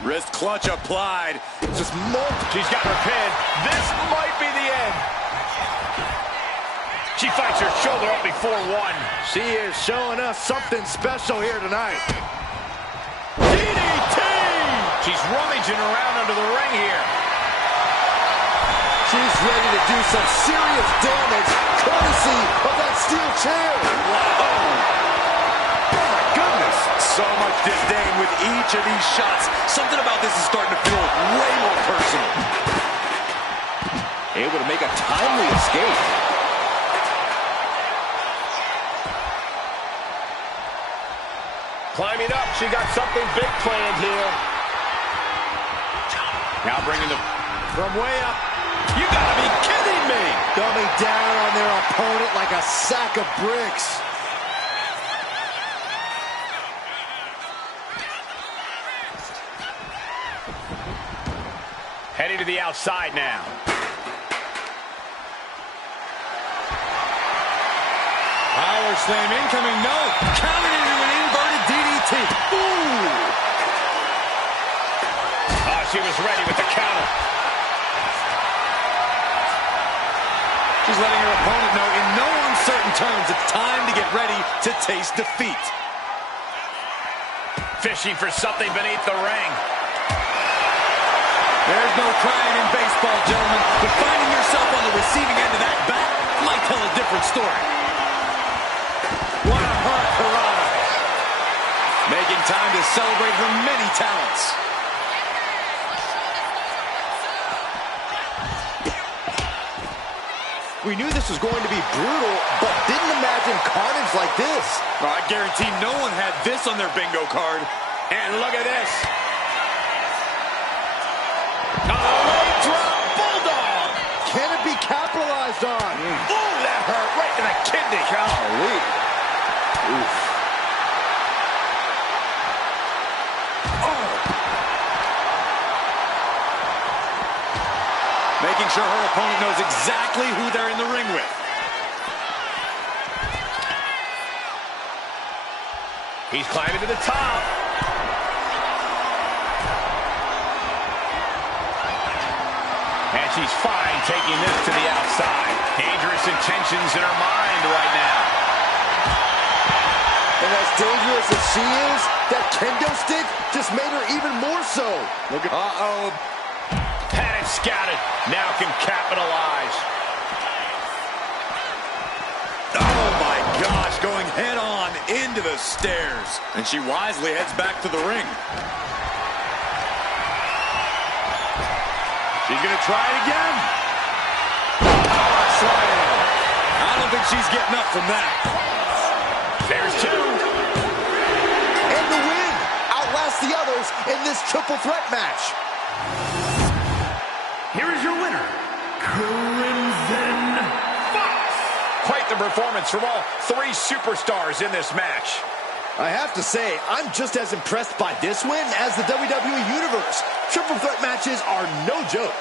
Wrist clutch applied. Just multiple. She's got her pin. This might be the end. She fights her shoulder up before one. She is showing us something special here tonight. DDT! She's rummaging around under the ring here. She's ready to do some serious damage, courtesy of that steel chair. Wow. Oh, my goodness. So much disdain with each of these shots. Something about this is starting to feel way more personal. Able to make a timely escape. Climbing up, she got something big planned here. Now bringing the... From way up. You gotta be kidding me. Dumbing down on their opponent like a sack of bricks. Heading to the outside now. Power slam incoming, no. Counted into an inverted DDT. Ooh. Oh, she was ready with the counter. She's letting her opponent know in no uncertain terms it's time to get ready to taste defeat. Fishing for something beneath the ring. There's no crying in baseball, gentlemen, but finding yourself on the receiving end of that bat might tell a different story. What a hurrah! Making time to celebrate her many talents. We knew this was going to be brutal, but didn't imagine carnage like this. I guarantee no one had this on their bingo card. And look at this. Bulldog! Can it be capitalized on? Ooh, that hurt right to the kidney. Golly. Oof. Making sure her opponent knows exactly who they're in the ring with. He's climbing to the top. And she's fine taking this to the outside. Dangerous intentions in her mind right now. And as dangerous as she is, that kendo stick just made her even more so. Look at. Uh-oh. Had it scouted. Now can capitalize. Oh, my gosh. Going head on into the stairs. And she wisely heads back to the ring. She's going to try it again. Power slam. I don't think she's getting up from that. There's two. And the win outlasts the others in this triple threat match. Here is your winner, Crimson Fox. Quite the performance from all three superstars in this match. I have to say, I'm just as impressed by this win as the WWE Universe. Triple threat matches are no joke.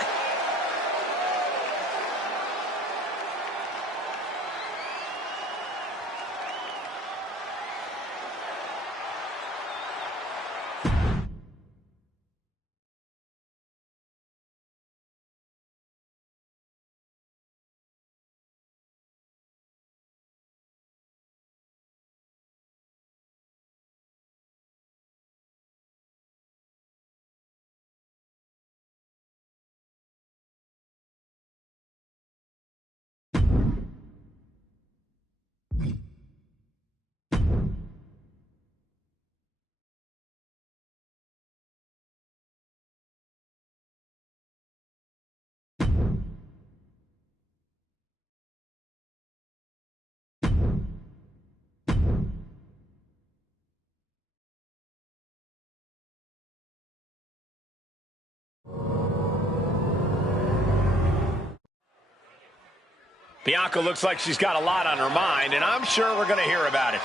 Bianca looks like she's got a lot on her mind, and I'm sure we're going to hear about it.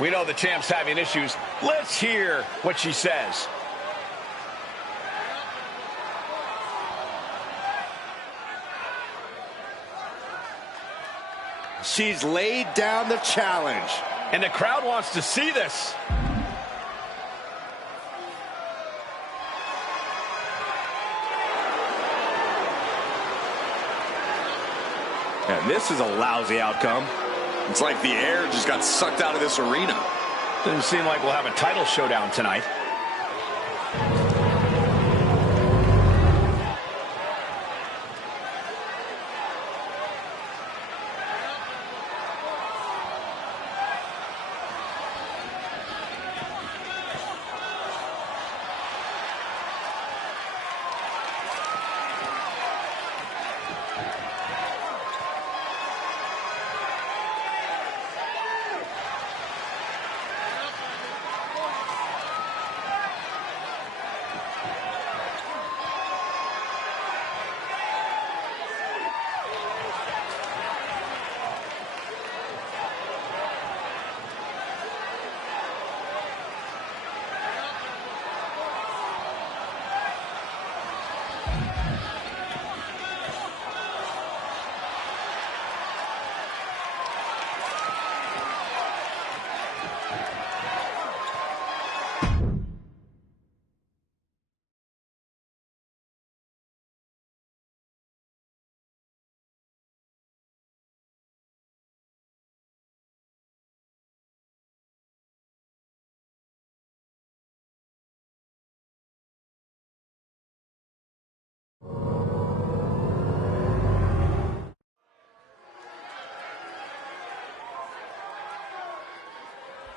We know the champ's having issues. Let's hear what she says. She's laid down the challenge. And the crowd wants to see this. And this is a lousy outcome. It's like the air just got sucked out of this arena. Doesn't seem like we'll have a title showdown tonight.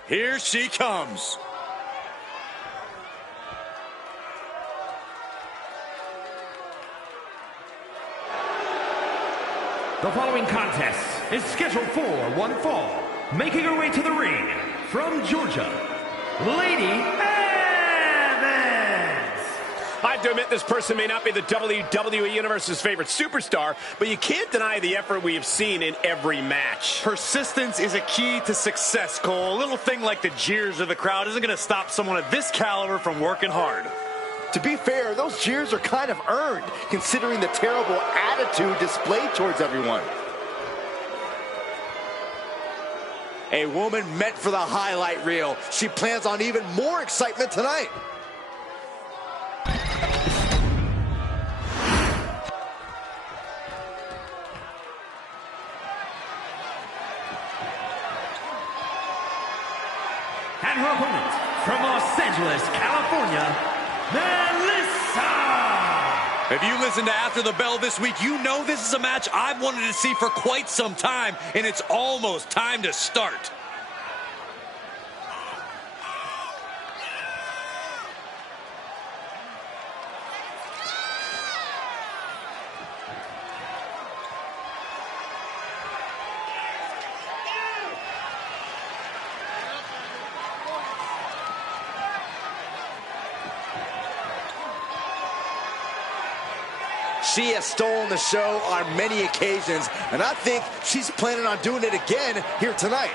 Here she comes. The following contest is scheduled for one fall. Making her way to the ring from Georgia, Lady Evans. I have to admit, this person may not be the WWE Universe's favorite superstar, but you can't deny the effort we have seen in every match. Persistence is a key to success, Cole. A little thing like the jeers of the crowd isn't going to stop someone of this caliber from working hard. To be fair, those jeers are kind of earned, considering the terrible attitude displayed towards everyone. A woman meant for the highlight reel. She plans on even more excitement tonight. And her opponent from Los Angeles, California, Melissa. If you listen to After the Bell this week, you know this is a match I've wanted to see for quite some time, and it's almost time to start. She has stolen the show on many occasions, and I think she's planning on doing it again here tonight.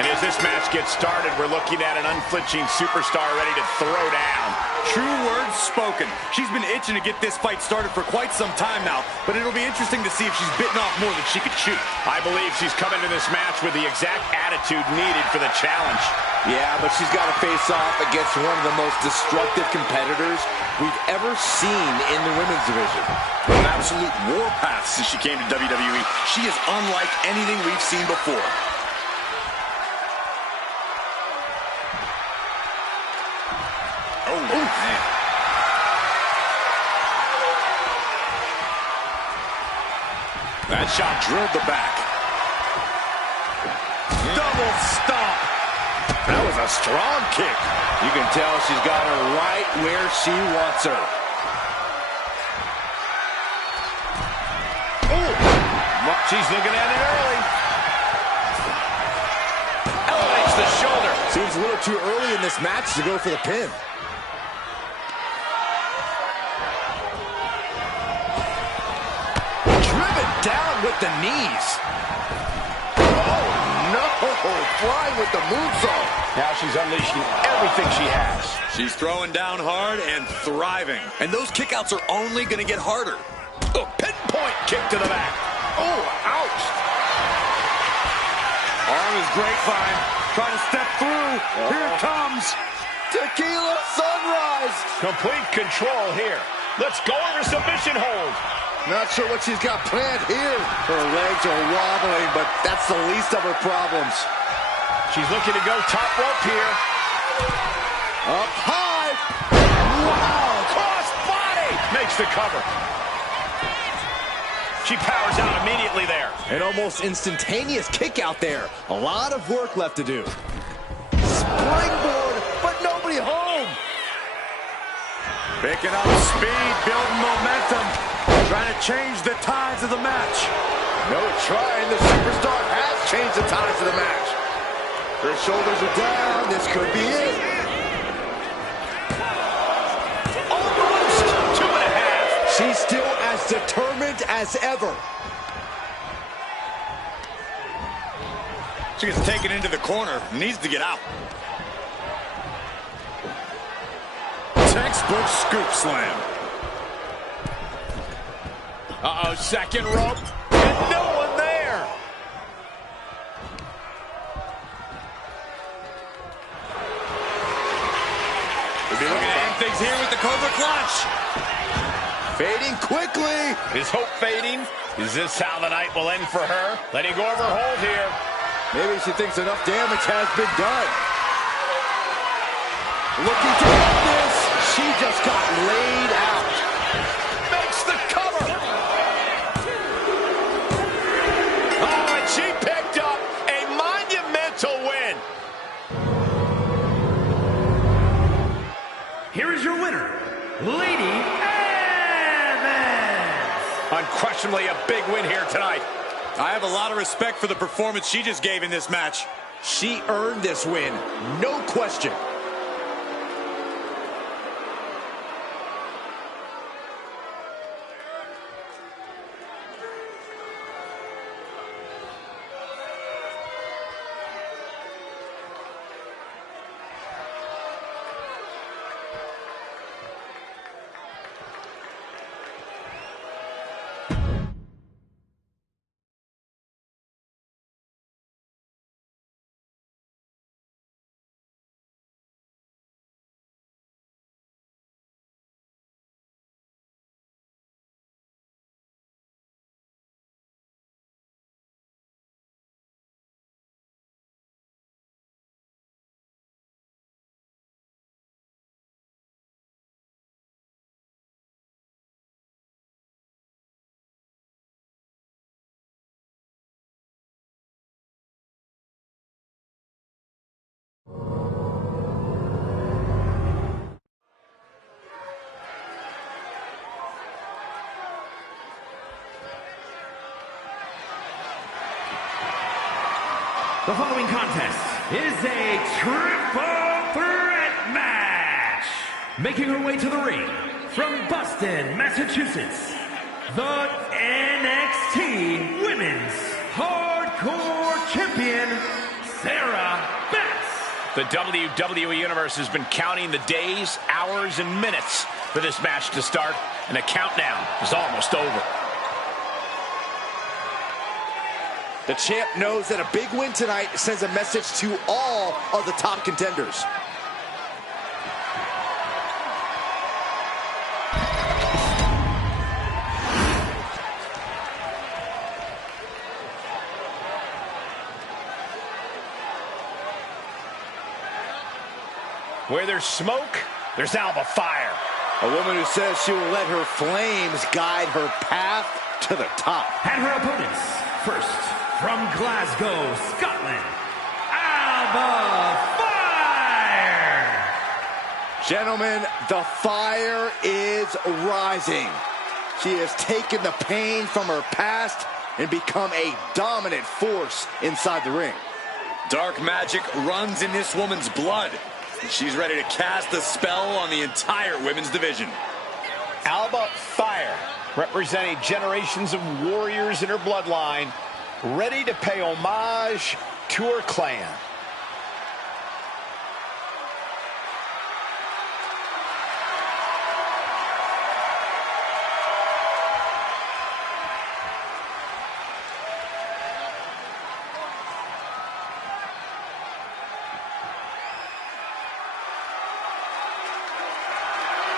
And as this match gets started, we're looking at an unflinching superstar ready to throw down. True words spoken. She's been itching to get this fight started for quite some time now, but it'll be interesting to see if she's bitten off more than she could chew. I believe she's coming to this match with the exact attitude needed for the challenge. Yeah, but she's got to face off against one of the most destructive competitors we've ever seen in the women's division. An absolute warpath since she came to WWE. She is unlike anything we've seen before. Oh, man. That shot drilled the back. Double stomp. That was a strong kick. You can tell she's got her right where she wants her. She's looking at it early. Elevates the shoulder. Seems a little too early in this match to go for the pin. Driven down with the knees. Oh, no. Flying with the moonsault. Now she's unleashing everything she has. She's throwing down hard and thriving. And those kickouts are only going to get harder. Oh, pinpoint kick to the back. Oh, ouch. Arm is grapevine. Trying to step through. Here it comes. Tequila sunrise. Complete control here. Let's go over submission hold. Not sure what she's got planned here. Her legs are wobbling, but that's the least of her problems. She's looking to go top rope here. Up high. Wow. Cross body. Makes the cover. She powers out immediately there. An almost instantaneous kick out there. A lot of work left to do. Springboard, but nobody home. Picking up speed, building momentum. Trying to change the tides of the match. No trying. The superstar has changed the tides of the match. Her shoulders are down. This could be it. Almost 2.5. She's still as determined as ever. She gets taken into the corner. Needs to get out. Textbook scoop slam. Uh-oh, second rope. And no one there. We'll be looking to end things here with the Cobra Clutch. Fading quickly. Is hope fading? Is this how the night will end for her? Letting go of her hold here. Maybe she thinks enough damage has been done. Looking to end this. She just got laid out. Makes the cover. Oh, and she picked up a monumental win. Here is your winner, Lady Evans. Unquestionably a big win here tonight. I have a lot of respect for the performance she just gave in this match. She earned this win, no question. The following contest is a triple threat match. Making her way to the ring from Boston, Massachusetts, the NXT Women's Hardcore Champion, Sarah Beth. The WWE Universe has been counting the days, hours, and minutes for this match to start, and the countdown is almost over. The champ knows that a big win tonight sends a message to all of the top contenders. Where there's smoke, there's Alba fire. A woman who says she will let her flames guide her path to the top. And her opponents, first, from Glasgow, Scotland, Alba Fire! Gentlemen, the fire is rising. She has taken the pain from her past and become a dominant force inside the ring. Dark magic runs in this woman's blood. She's ready to cast a spell on the entire women's division. Alba Fire, representing generations of warriors in her bloodline, ready to pay homage to her clan.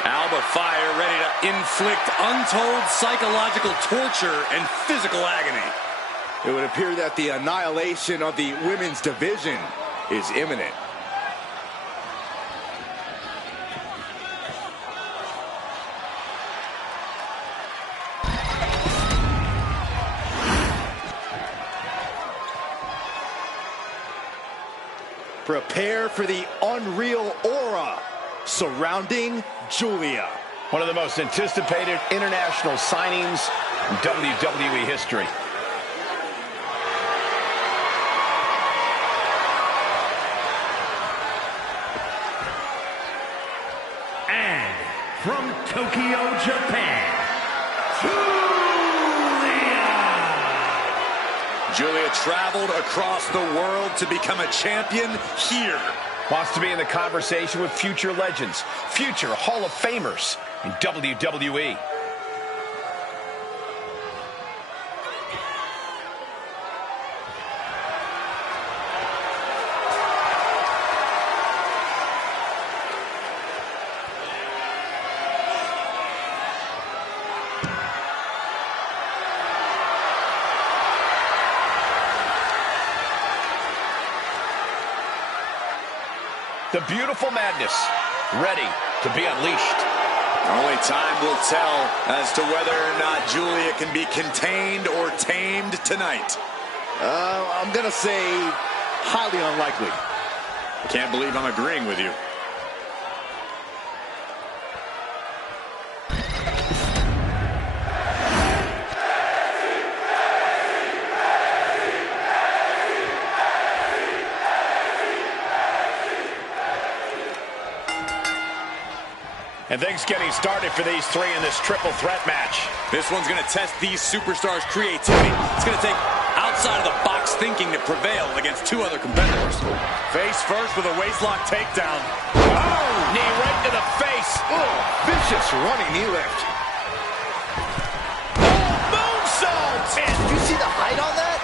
Alba Fire ready to inflict untold psychological torture and physical agony. It would appear that the annihilation of the women's division is imminent. Prepare for the unreal aura surrounding Julia. One of the most anticipated international signings in WWE history. And from Tokyo, Japan, Julia traveled across the world to become a champion here. Wants to be in the conversation with future legends, future Hall of Famers in WWE. The beautiful madness, ready to be unleashed. Only time will tell as to whether or not Julia can be contained or tamed tonight. I'm going to say highly unlikely. Can't believe I'm agreeing with you. And things getting started for these three in this triple threat match. This one's going to test these superstars' creativity. It's going to take outside-of-the-box thinking to prevail against two other competitors. Face first with a waistlock takedown. Oh! Knee right to the face. Oh, vicious running knee lift. Oh, moonsault! Man, did you see the height on that?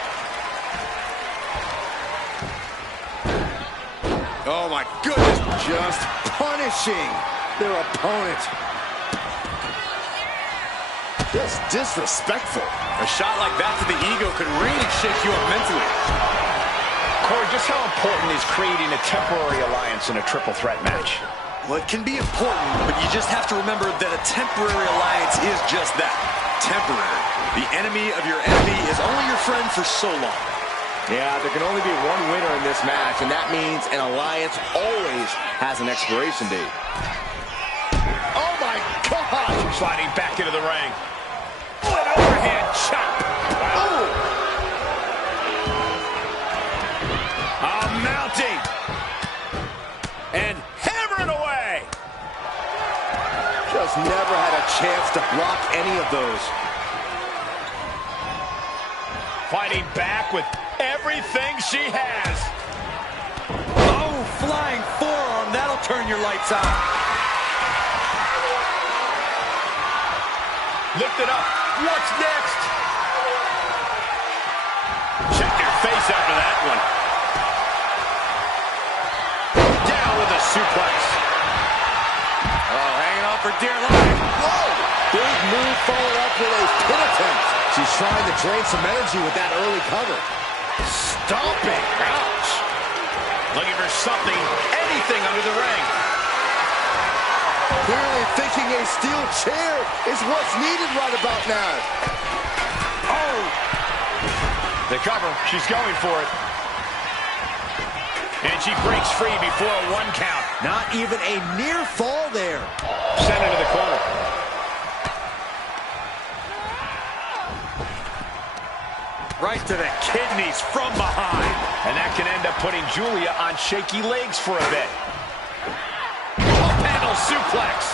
Oh, my goodness. Just punishing their opponent. Just disrespectful. A shot like that to the ego could really shake you up mentally. Corey, just how important is creating a temporary alliance in a triple threat match? Well, it can be important, but you just have to remember that a temporary alliance is just that, temporary. The enemy of your enemy is only your friend for so long. Yeah, there can only be one winner in this match, and that means an alliance always has an expiration date. Oh my God! Sliding back into the ring. Oh, an overhand chop. Oh! Mounting. And hammering away. Just never had a chance to block any of those. Fighting back with everything she has. Oh, flying forearm. That'll turn your lights out. Lift it up. What's next? Check your face after that one. Down with a suplex. Oh, hanging on for dear life. Whoa! Big move followed up with a pin attempt. She's trying to drain some energy with that early cover. Stomping. Ouch. Looking for something, anything under the ring. Clearly thinking a steel chair is what's needed right about now. Oh! The cover. She's going for it. And she breaks free before a 1 count. Not even a near fall there. Sent into the corner. Right to the kidneys from behind. And that can end up putting Julia on shaky legs for a bit. Up handle suplex.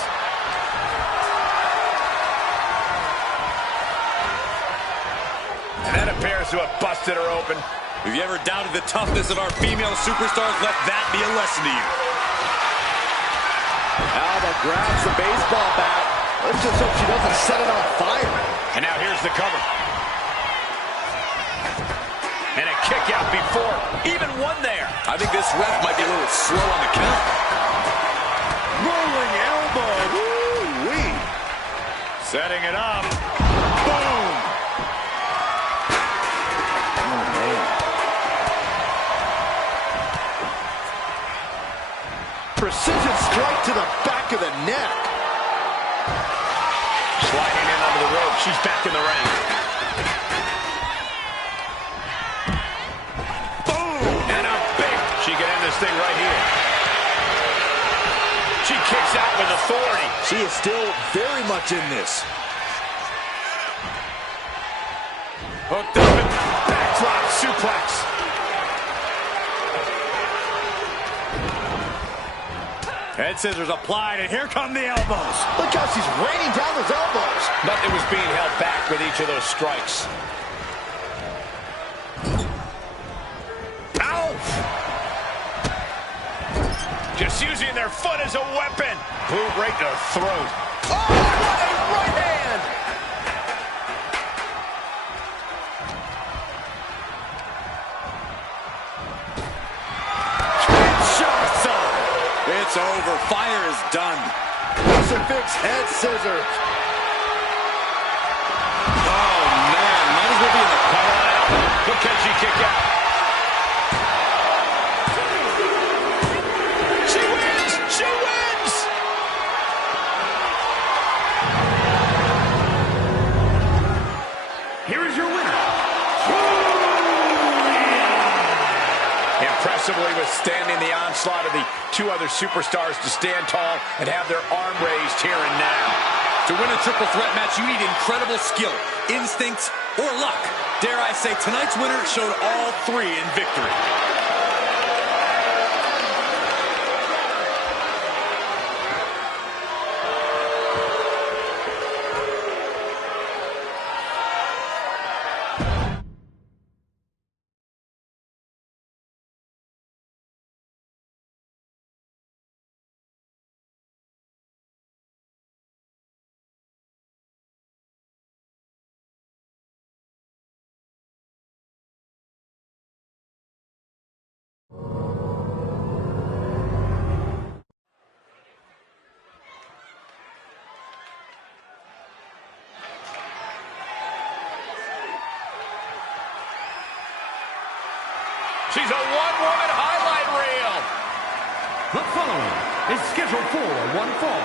And that appears to have busted her open. If you ever doubted the toughness of our female superstars, let that be a lesson to you. Alba grabs the baseball bat. Let's just hope she doesn't set it on fire. And now here's the cover. And a kick out before even one there. I think this ref might be a little slow on the count. Rolling elbow. Woo-wee. Setting it up. Boom. Oh, man. Precision strike to the back of the neck. Sliding in under the rope. She's back in the ring. She can end this thing right here. She kicks out with authority. She is still very much in this. Hooked up and backdrop suplex. Head scissors applied, and here come the elbows. Look how she's raining down those elbows. Nothing was being held back with each of those strikes. Just using their foot as a weapon. Boot right to the throat. Oh, what a right hand! It's over. Fire is done. Crucifix head scissors. Oh, man. Might as well be in the corner. Look, can she kick out? She wins! She wins! Here is your winner, Impressively withstanding the onslaught of the two other superstars to stand tall and have their arm raised here and now. To win a triple threat match, you need incredible skill, instincts, or luck. Dare I say, tonight's winner showed all three in victory. She's a one-woman highlight reel. The following is scheduled for one fall.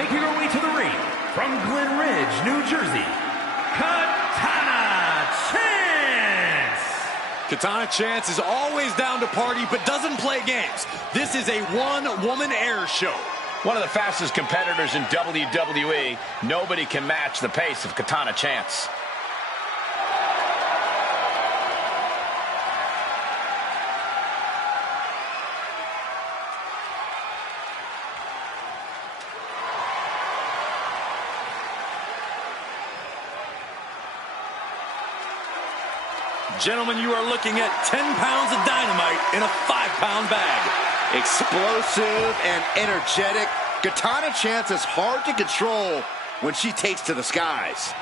Making her way to the ring from Glen Ridge, New Jersey, Katana Chance. Katana Chance is always down to party, but doesn't play games. This is a one-woman air show. One of the fastest competitors in WWE. Nobody can match the pace of Katana Chance. Gentlemen, you are looking at 10 pounds of dynamite in a 5-pound bag. Explosive and energetic, Katana Chance is hard to control when she takes to the skies.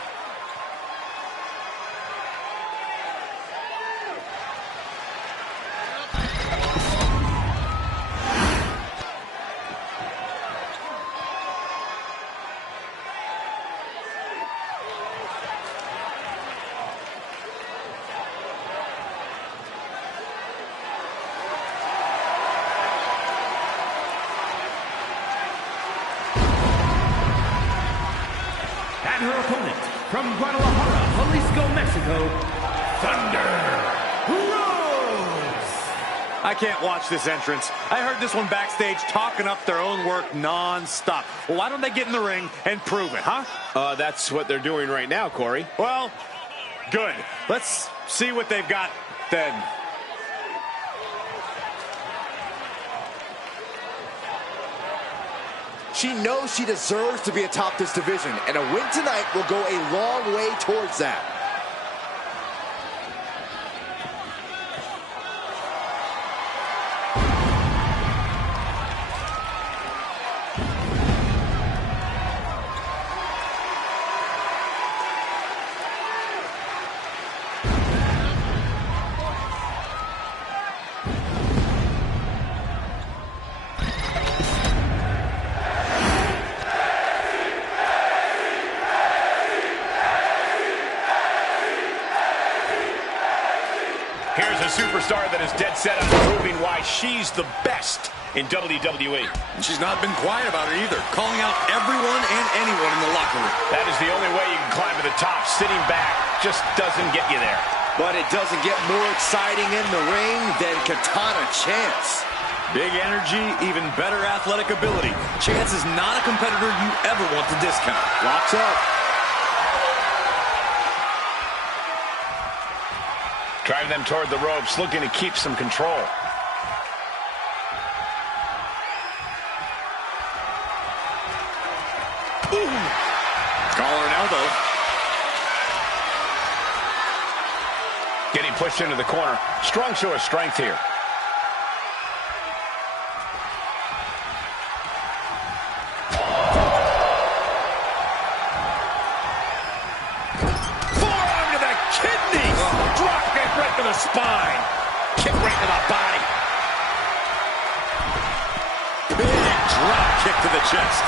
And her opponent from Guadalajara, Jalisco, Mexico, Thunder Rose. I can't watch this entrance. I heard this one backstage talking up their own work non-stop. Well, why don't they get in the ring and prove it, huh? That's what they're doing right now, Corey. Well, good. Let's see what they've got then. She knows she deserves to be atop this division, and a win tonight will go a long way towards that. Here's a superstar that is dead set on proving why she's the best in WWE. And she's not been quiet about it either, calling out everyone and anyone in the locker room. That is the only way you can climb to the top. Sitting back just doesn't get you there. But it doesn't get more exciting in the ring than Katana Chance. Big energy, even better athletic ability. Chance is not a competitor you ever want to discount. Locks up. Driving them toward the ropes, looking to keep some control. Ooh. Collar and elbow. Getting pushed into the corner. Strong show of strength here. Forearm to the kidneys. Drop kick right to the spine. Kick right to the body. Big drop kick to the chest.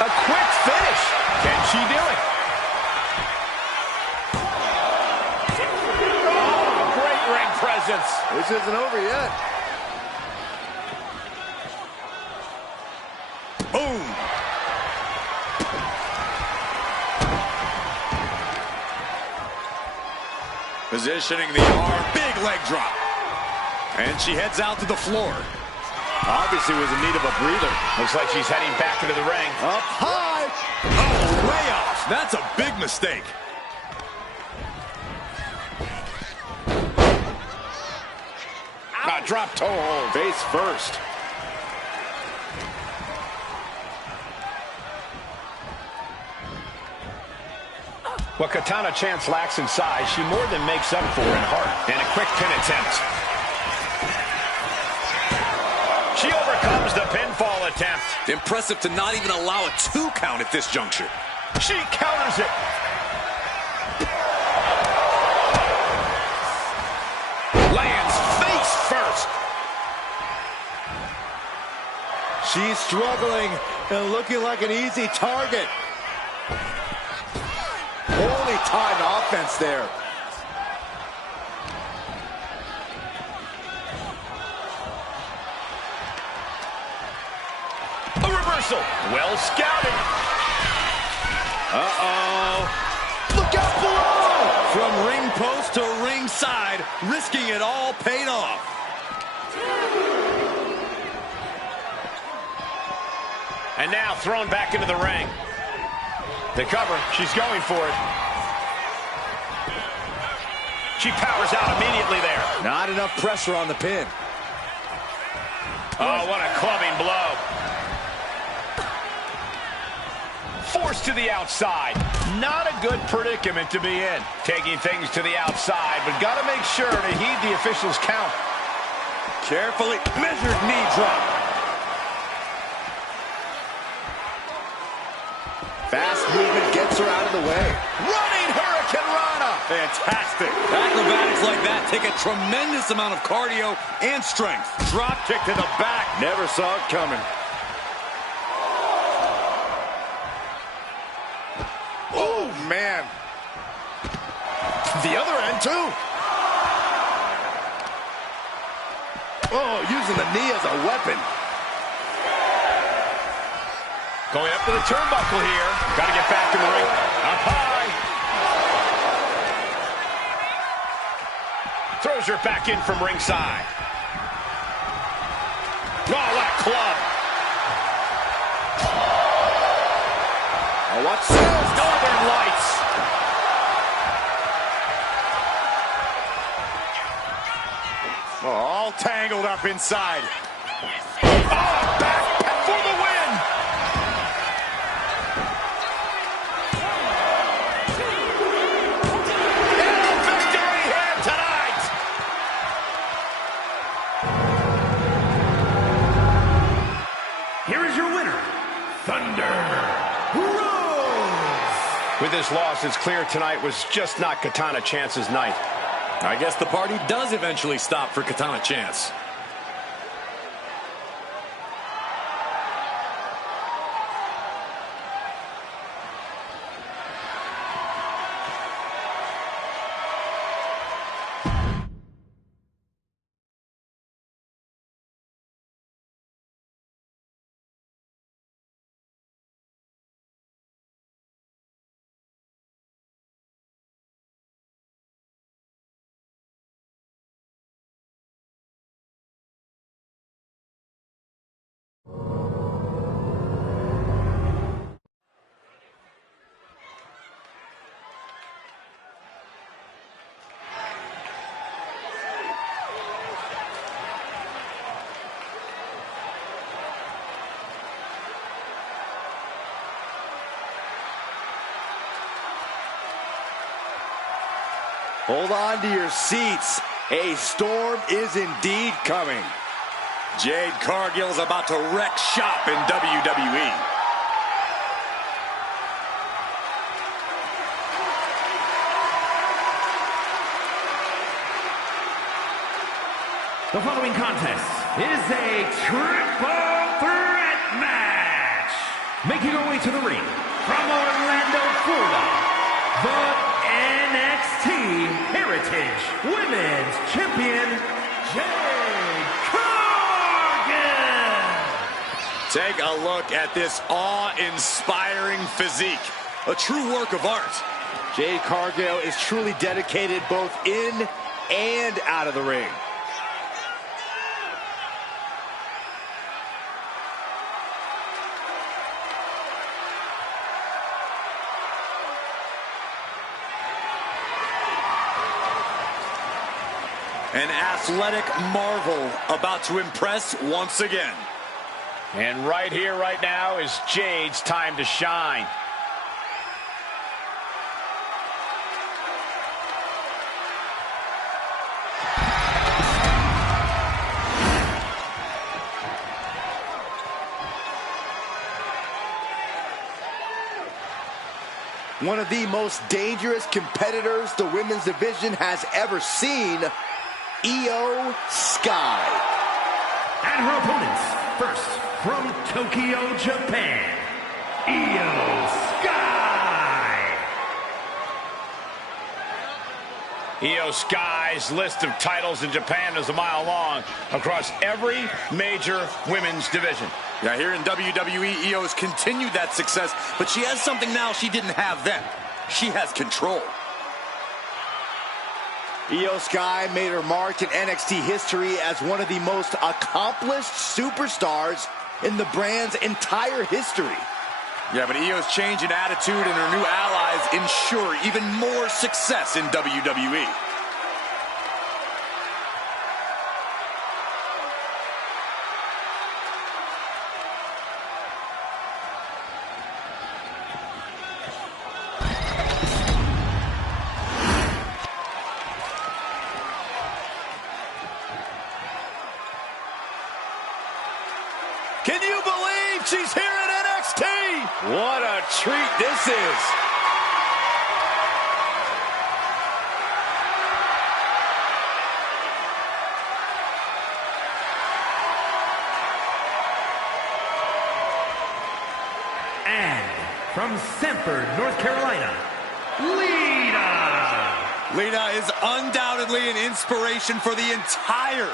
A quick finish. Can she do it? Oh, great ring presence. This isn't over yet. Boom. Positioning the arm. Big leg drop. And she heads out to the floor. Obviously was in need of a breather. Looks like she's heading back into the ring. Up high. Oh, way off. That's a big mistake. Drop toe hold. Face first. What Katana Chance lacks in size, she more than makes up for in heart. And a quick pin attempt. She overcomes the pinfall attempt. Impressive to not even allow a 2 count at this juncture. She counters it. Lands face first. She's struggling and looking like an easy target. Holy timed offense there. A reversal. Well scouted. Uh-oh. Look out below! From ring post to ringside, risking it all paid off. And now thrown back into the ring. The cover. She's going for it. She powers out immediately there. Not enough pressure on the pin. Oh, what a clubbing blow. Forced to the outside. Not a good predicament to be in. Taking things to the outside, but got to make sure to heed the official's count. Carefully measured knee drop. Fast movement gets her out of the way. Running Hurricane Rana. Fantastic. Acrobatics like that take a tremendous amount of cardio and strength. Drop kick to the back. Never saw it coming. Oh, man. The other end, too. Oh, using the knee as a weapon. Going up to the turnbuckle here. Got to get back in the ring. Up high. Throws her back in from ringside. club. Oh, watch this. Northern Lights. Oh, all tangled up inside. Oh, back for the win. And a victory here tonight. Here is your winner, Thunder Rose. With this loss, it's clear tonight was just not Katana Chance's night. I guess the party does eventually stop for Katana Chance. Hold on to your seats. A storm is indeed coming. Jade Cargill is about to wreck shop in WWE. The following contest is a triple threat match. Making her way to the ring from Orlando, Florida, the NXT Heritage Women's Champion, Jade Cargill. Take a look at this awe-inspiring physique. A true work of art. Jade Cargill is truly dedicated both in and out of the ring. An athletic marvel about to impress once again. And right here, right now, is Jade's time to shine. One of the most dangerous competitors the women's division has ever seen, Io Sky. And her opponents, first from Tokyo, Japan, Io Sky. Io Sky's list of titles in Japan is a mile long across every major women's division. Yeah, here in WWE, Io has continued that success, but she has something now she didn't have then. She has control. Io Sky made her mark in NXT history as one of the most accomplished superstars in the brand's entire history. Yeah, but Io's change in attitude and her new allies ensure even more success in WWE. Can you believe she's here at NXT? What a treat this is. And from Sanford, North Carolina, Lita. Lita is undoubtedly an inspiration for the entire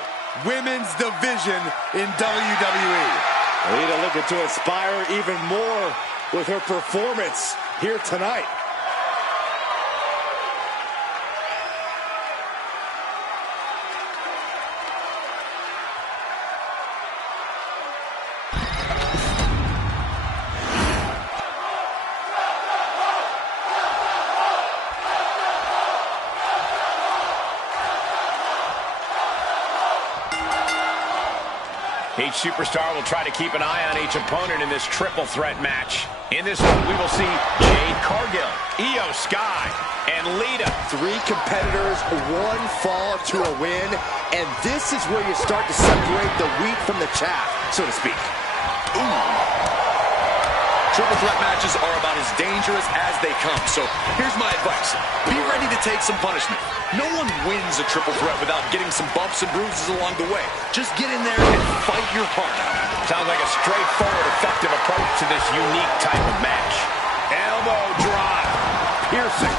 women's division in WWE. Lita looking to inspire even more with her performance here tonight. Each superstar will try to keep an eye on each opponent in this triple threat match. In this one, we will see Jade Cargill, Io Sky, and Lita. 3 competitors, 1 fall to a win, and this is where you start to separate the wheat from the chaff, so to speak. Triple threat matches are about as dangerous as they come. So here's my advice. Be ready to take some punishment. No one wins a triple threat without getting some bumps and bruises along the way. Just get in there and fight your heart out. Sounds like a straightforward, effective approach to this unique type of match. Elbow drop. Piercing.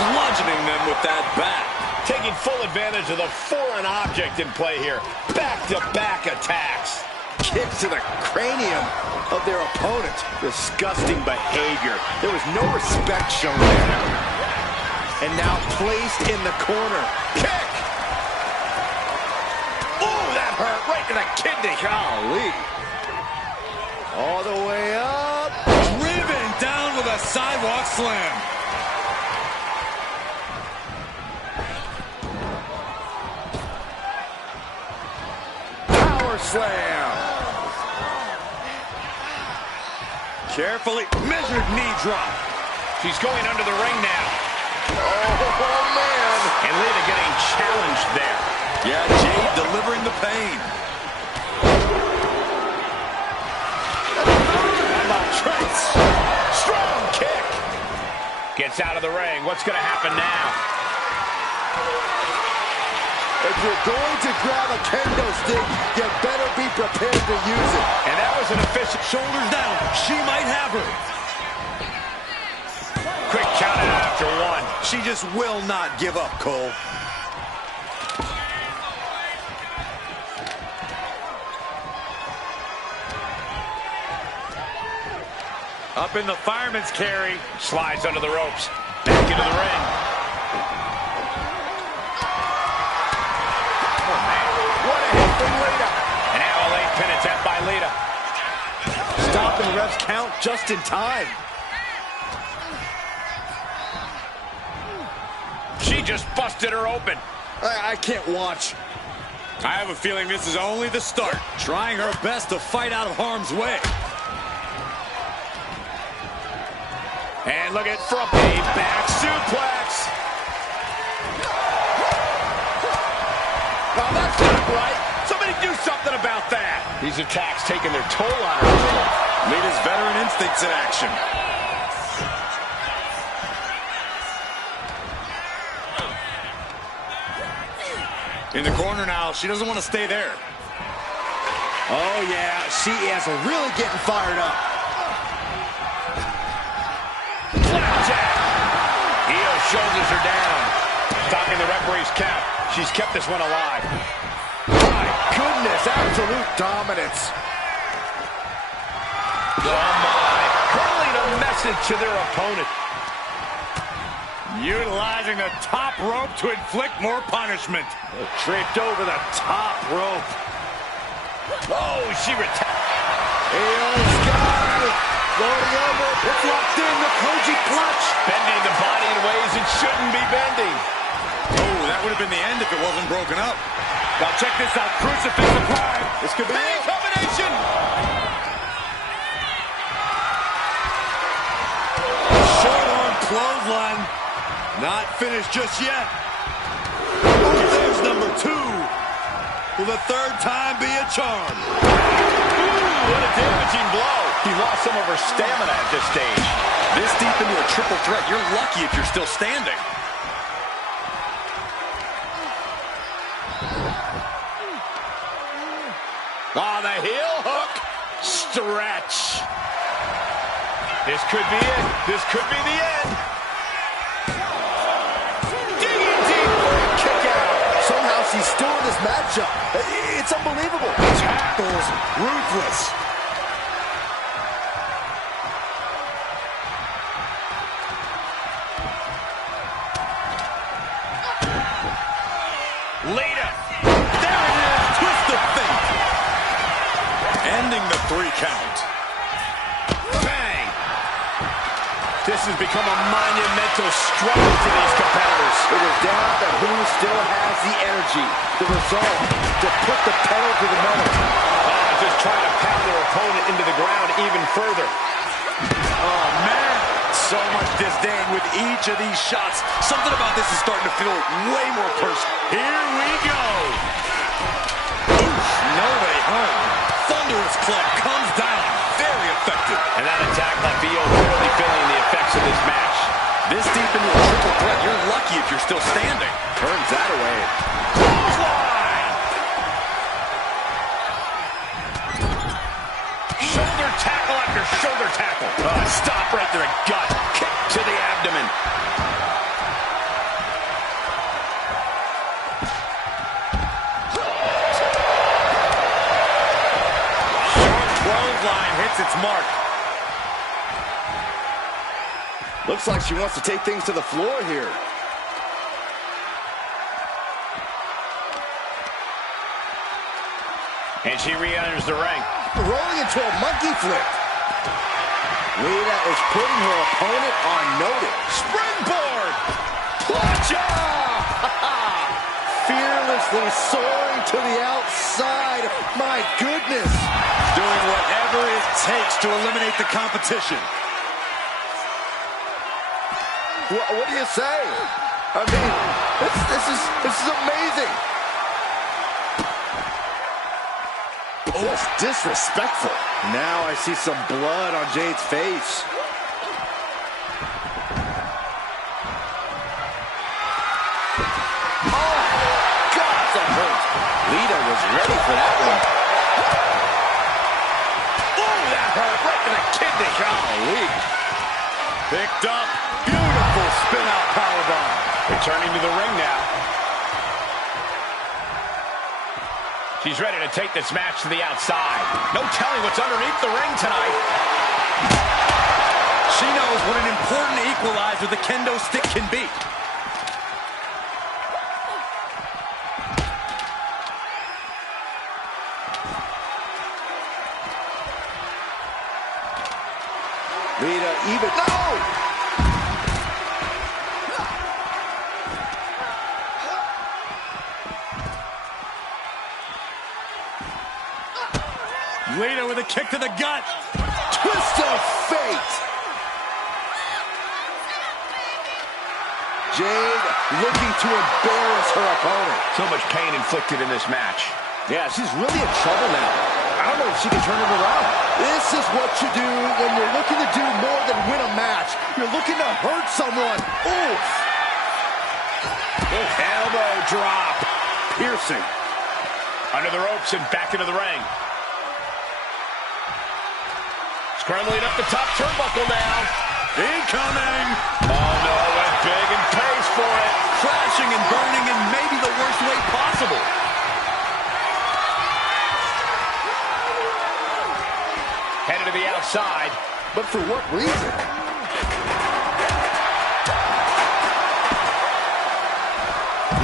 Bludgeoning them with that bat. Taking full advantage of the foreign object in play here. Back-to-back attacks. Kicks to the cranium of their opponent. Disgusting behavior. There was no respect shown there. And now placed in the corner. Kick! Ooh, that hurt right to the kidney. Golly. All the way up. Driven down with a sidewalk slam. Power slam. Carefully measured knee drop. She's going under the ring now. Oh, man. And Lita getting challenged there. Yeah, Jade delivering the pain. Trace. Strong kick. Gets out of the ring. What's going to happen now? If you're going to grab a kendo stick, you better be prepared to use it. And that was an efficient. Shoulders down. She might have her. Quick count out after 1. She just will not give up, Cole. Up in the fireman's carry. Slides under the ropes. Back into the ring. Oh, man. What a hit from Lita. And now a late pin attempt by Lita. Stopping the ref's count just in time. She just busted her open. I can't watch. I have a feeling this is only the start. Trying her best to fight out of harm's way. And look at from a back suplex. Oh, that's not right. Somebody do something about that. These attacks taking their toll on her. Lita's veteran instincts in action. In the corner now. She doesn't want to stay there. Oh, yeah. She is really getting fired up. Flapjack. Io shoulders her down. Stopping the referee's count. She's kept this one alive. My goodness, absolute dominance. Oh, my. Hurling a message to their opponent. Utilizing the top rope to inflict more punishment. Tripped over the top rope. Oh, she retired. Io Sky going over. It's locked in. The Koji clutch. Bending the body in ways it shouldn't be bending. Oh, that would have been the end if it wasn't broken up. Now check this out. Crucifix applied. This could be Big it. combination. Short arm clothesline. Not finished just yet. Oh, there's number 2. Will the third time be a charm? Ooh, what a damaging blow. He lost some of her stamina at this stage. This deep into a triple threat, you're lucky if you're still standing. Oh, the heel hook. Stretch. This could be it. This could be the end. Digging deep for a kick out. Somehow she's still in this matchup. It's unbelievable. Tackles ruthless. Lita. There it is. Twist of fate. Ending the 3 count. Bang. This has become a monumental struggle to these competitors. It is down to who still has the energy, the resolve to put the pedal to the metal. Oh, into the ground even further. Oh, man. So much disdain with each of these shots. Something about this is starting to feel way more personal. Here we go. Oof, no way home. Thunderous club comes down. Very effective. And that attack left Io clearly feeling the effects of this match. This deep into a triple threat, you're lucky if you're still standing. Turns that away. Clothesline. Shoulder tackle after shoulder tackle. Stop right there, a gut. Kick to the abdomen. Short clothesline hits its mark. Looks like she wants to take things to the floor here. And she re-enters the ring. Rolling into a monkey flip. Lita is putting her opponent on notice. Springboard! Plancha! Fearlessly soaring to the outside. My goodness. Doing whatever it takes to eliminate the competition. What do you say? I mean, this is amazing. Oh, it's disrespectful. Now I see some blood on Jade's face. Oh, God, that hurt. Lita was ready for that one. Oh, that hurt right to the kidney. Golly. Picked up. Beautiful spin-out powerbomb. Returning to the ring now. She's ready to take this match to the outside. No telling what's underneath the ring tonight. She knows what an important equalizer the kendo stick can be. Lita even... No! Lita with a kick to the gut. Twist of fate. Jade looking to embarrass her opponent. So much pain inflicted in this match. Yeah, she's really in trouble now. I don't know if she can turn it around. This is what you do when you're looking to do more than win a match. You're looking to hurt someone. Oof. Elbow drop. Piercing. Under the ropes and back into the ring. Scrambling up the top turnbuckle now. Incoming. Oh no, went big and pays for it. Crashing and burning in maybe the worst way possible. Headed to the outside. But for what reason?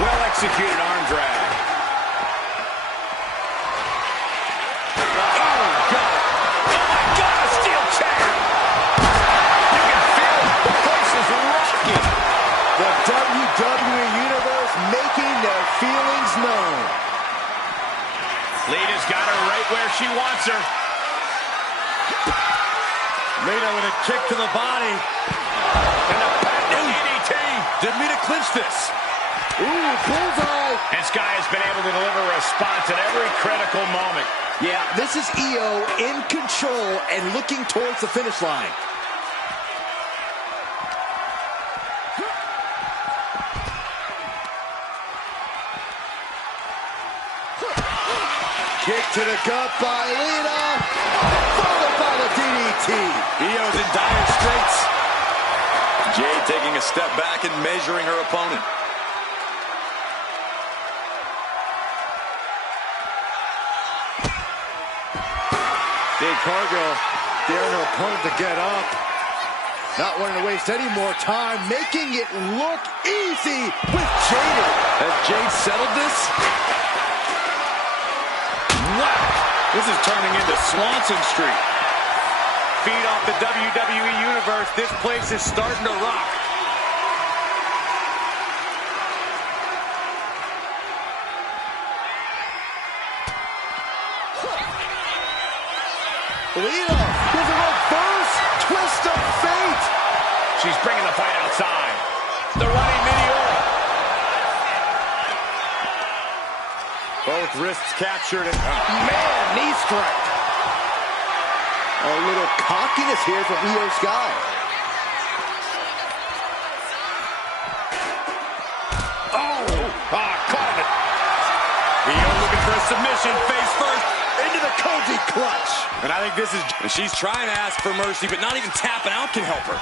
Well executed arm drag. WWE Universe making their feelings known. Lita's got her right where she wants her. Lita with a kick to the body. And a patented DDT. Didn't mean to clinch this. Ooh, bullseye. And Sky has been able to deliver a response at every critical moment. Yeah, this is Io in control and looking towards the finish line. Kick to the gut by Lita, followed by the DDT. Io's in dire straits. Jade taking a step back and measuring her opponent. Big Cargill daring her opponent to get up. Not wanting to waste any more time, making it look easy with Jade. Has Jade settled this? Wow, this is turning into Swanson Street. Feed off the WWE Universe. This place is starting to rock. Lita with a reverse twist of fate. She's bringing the fight outside. The running meteor. Both wrists captured and man, knee strike. A little cockiness here from Io Sky. Caught it. Io looking for a submission, face first. Into the Koji clutch. And I think she's trying to ask for mercy, but not even tapping out can help her.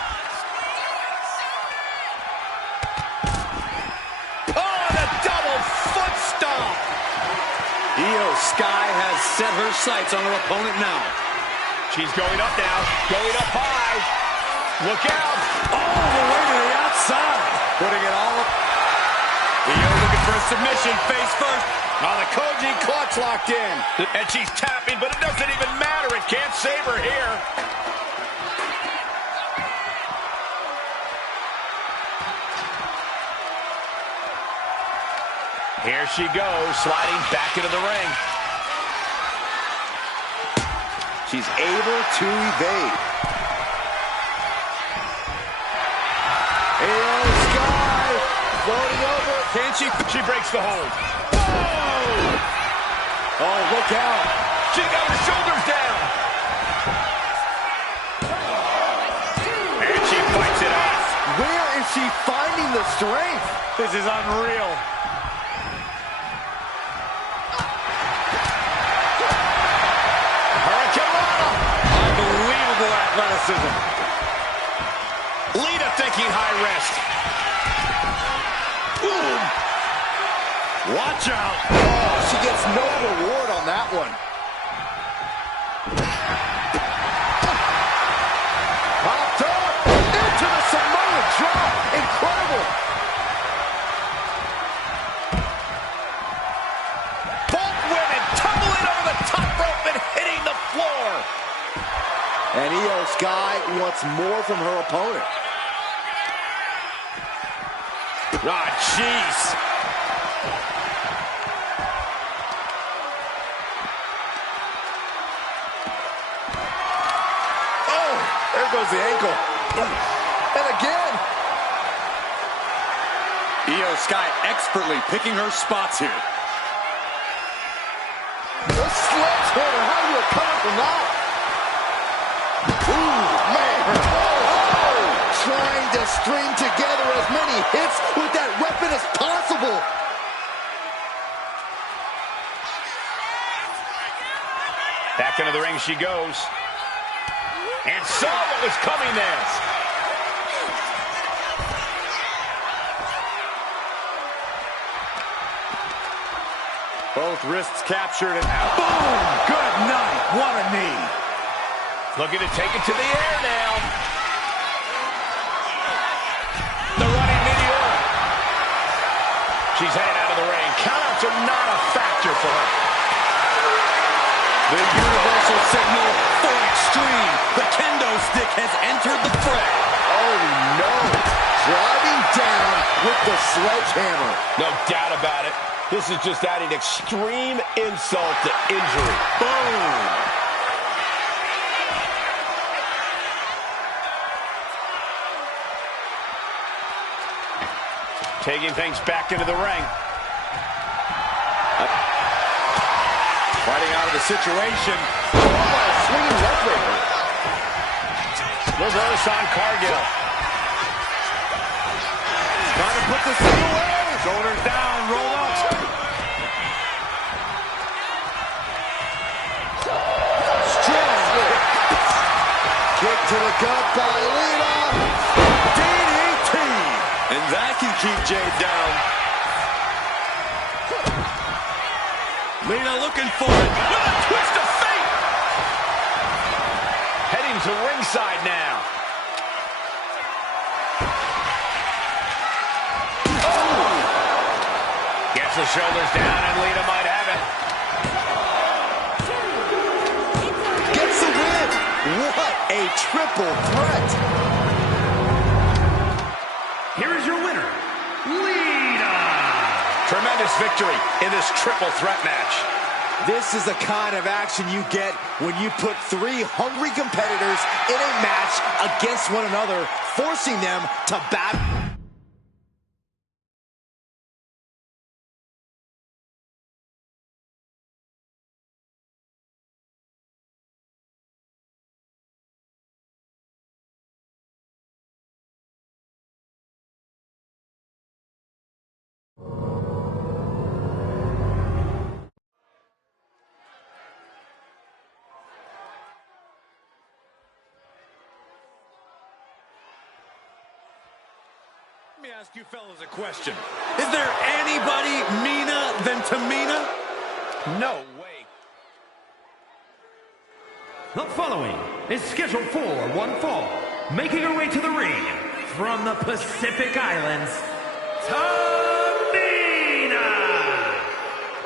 Oh, the double foot stomp. Io Sky has set her sights on her opponent now. She's going up now. Going up high. Look out. All the way to the outside. Putting it all up. Io looking for a submission, face first. Oh, the Koji clutch locked in. And she's tapping, but it doesn't even matter. It can't save her here. Here she goes, sliding back into the ring. She's able to evade. Io Sky floating over. Can she? She breaks the hold. Oh, look out. She got her shoulders down. And she fights it off. Where is she finding the strength? This is unreal. Unbelievable athleticism. Lita thinking high rest. Ooh. Watch out. Oh, she gets no reward on that one. Popped up into the Samoan drop. Incredible. Both women tumbling over the top rope and hitting the floor. And Io Sky wants more from her opponent. Ah, jeez. Oh, there goes the ankle. And again. Io Sky expertly picking her spots here. The sledgehammer, how you recover from that? Ooh, man. Oh, trying to string together as many hits with that weapon as possible. Back into the ring she goes. And saw what was coming there. Both wrists captured and boom! Good night. What a knee. Looking to take it to the air now. The running meteor. She's headed out of the ring. Countouts are not a factor for her. The universal signal for extreme. The kendo stick has entered the fray. Oh, no. Driving down with the sledgehammer. No doubt about it. This is just adding extreme insult to injury. Boom! Taking things back into the ring. Fighting out of the situation. Oh, a swinging leg breaker. Reverse on Cargill. Trying to put this thing away. Shoulders down, roll up. Strong kick to the gut by Lita. DDT. And that can keep Jade down. Lita looking for it. With a twist of fate. Heading to ringside now. Gets the shoulders down and Lita might have it. Gets the win. What a triple threat. Here is your winner, Lita. Tremendous victory in this triple threat match. This is the kind of action you get when you put three hungry competitors in a match against one another, forcing them to battle. Let me ask you fellas a question. Is there anybody meaner than Tamina? No way. The following is scheduled for one fall, making her way to the ring from the Pacific Islands, Tamina!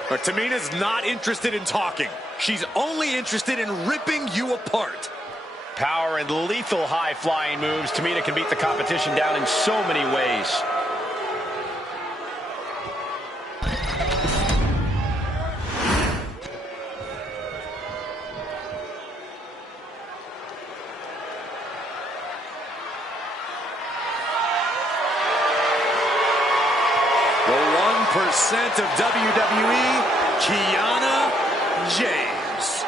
But Tamina's not interested in talking. She's only interested in ripping you apart. Power and lethal high-flying moves. Tamina can beat the competition down in so many ways. The 1% of WWE, Kiana James.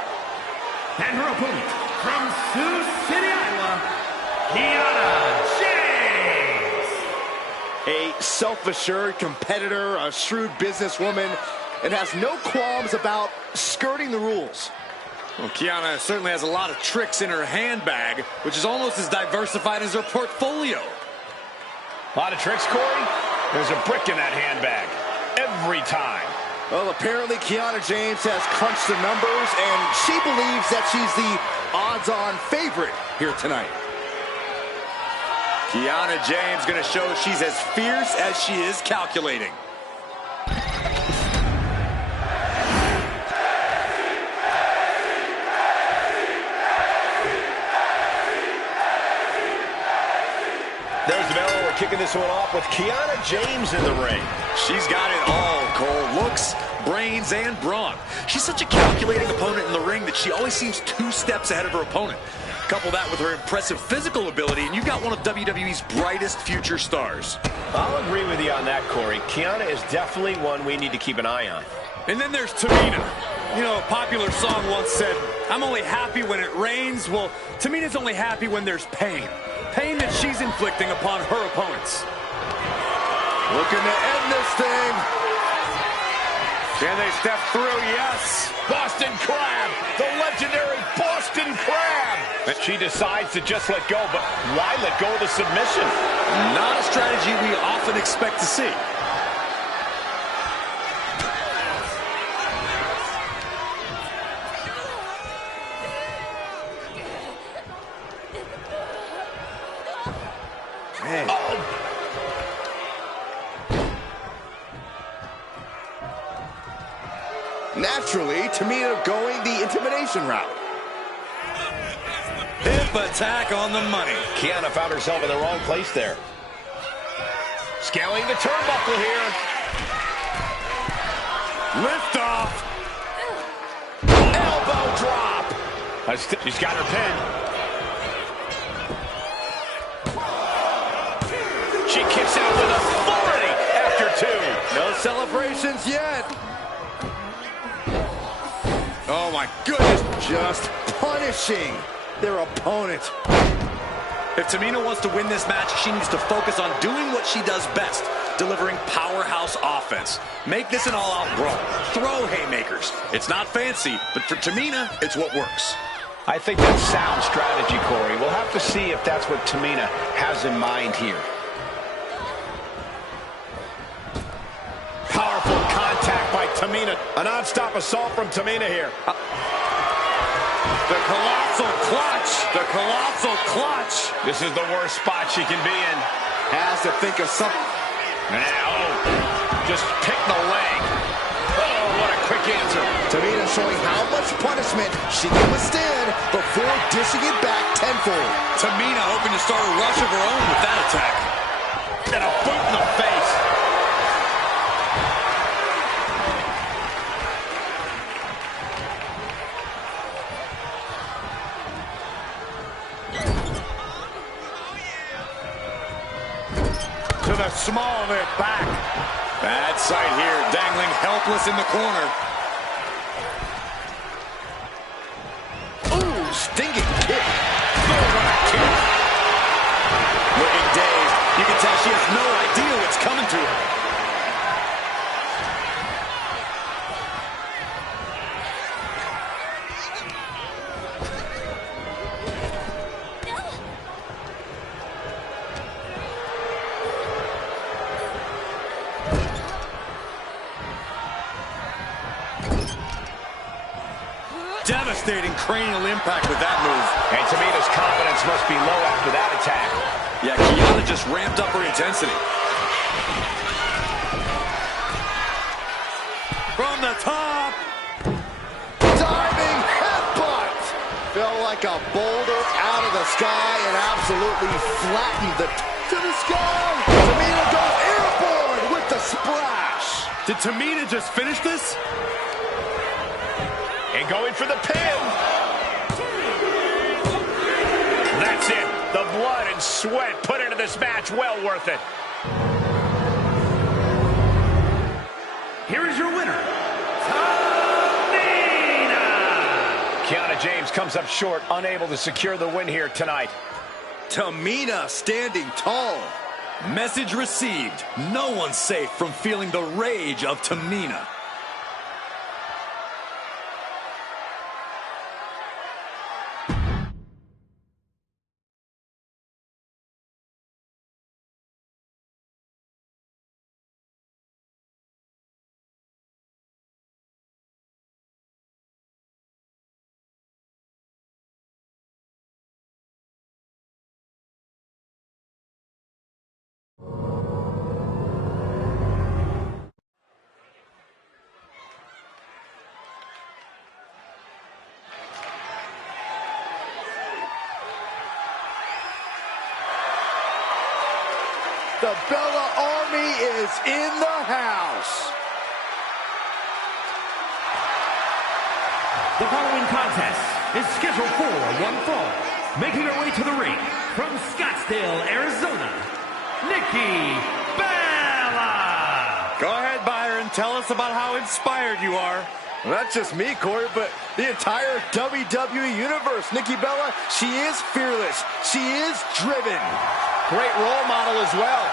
And her opponent, from Sioux City, Iowa, Kiana James. A self-assured competitor, a shrewd businesswoman, and has no qualms about skirting the rules. Well, Kiana certainly has a lot of tricks in her handbag, which is almost as diversified as her portfolio. A lot of tricks, Corey? There's a brick in that handbag. Every time. Well, apparently Kiana James has crunched the numbers, and she believes that she's the odds-on favorite here tonight. Kiana James going to show she's as fierce as she is calculating. There's the bell. We're kicking this one off with Kiana James in the ring. She's got it all, Cole. Looks, brains, and brawn. She's such a calculating opponent in the ring that she always seems 2 steps ahead of her opponent. Couple that with her impressive physical ability, and you've got one of WWE's brightest future stars. I'll agree with you on that, Corey. Kiana is definitely one we need to keep an eye on. And then there's Tamina. You know, a popular song once said, "I'm only happy when it rains." Well, Tamina's only happy when there's pain. Pain that she's inflicting upon her opponents. Looking to end this thing. Can they step through? Yes. Boston Crab, the legendary Boston Crab. She decides to just let go, but why let go of the submission? Not a strategy we often expect to see. Naturally, Tamina going the intimidation route. Hip attack on the money. Kiana found herself in the wrong place there. Scaling the turnbuckle here. Lift off. Elbow drop. She's got her pin. She kicks out with authority after 2. No celebrations yet. Oh, my goodness. Just punishing their opponent. If Tamina wants to win this match, she needs to focus on doing what she does best, delivering powerhouse offense. Make this an all-out brawl. Throw haymakers. It's not fancy, but for Tamina, it's what works. I think that's sound strategy, Corey. We'll have to see if that's what Tamina has in mind here. Powerful contact by Tamina. A non-stop assault from Tamina here. The colossal clutch. The colossal clutch. This is the worst spot she can be in. Has to think of something. Now, just pick the leg. Oh, what a quick answer. Tamina showing how much punishment she can withstand before dishing it back tenfold. Tamina hoping to start a rush of her own with that attack. And a boot in the face. small of it back. Bad sight here, dangling helpless in the corner. Ooh, stinging kick. Kick. Looking dazed. You can tell she has no idea what's coming to her. Devastating cranial impact with that move. And Tamina's confidence must be low after that attack. Yeah, Kiana just ramped up her intensity. From the top. Diving headbutt. Fell like a boulder out of the sky and absolutely flattened to the sky. Tamina goes airborne with the splash. Did Tamina just finish this? And going for the pin. That's it. The blood and sweat put into this match, well worth it. Here is your winner, Tamina! Kiana James comes up short, unable to secure the win here tonight. Tamina standing tall. Message received. No one's safe from feeling the rage of Tamina. The Bella Army is in the house. The following contest is scheduled for one fall. Making her way to the ring from Scottsdale, Arizona, Nikki Bella. Go ahead, Byron. Tell us about how inspired you are. Well, not just me, Corey, but the entire WWE Universe. Nikki Bella, she is fearless. She is driven. Great role model as well.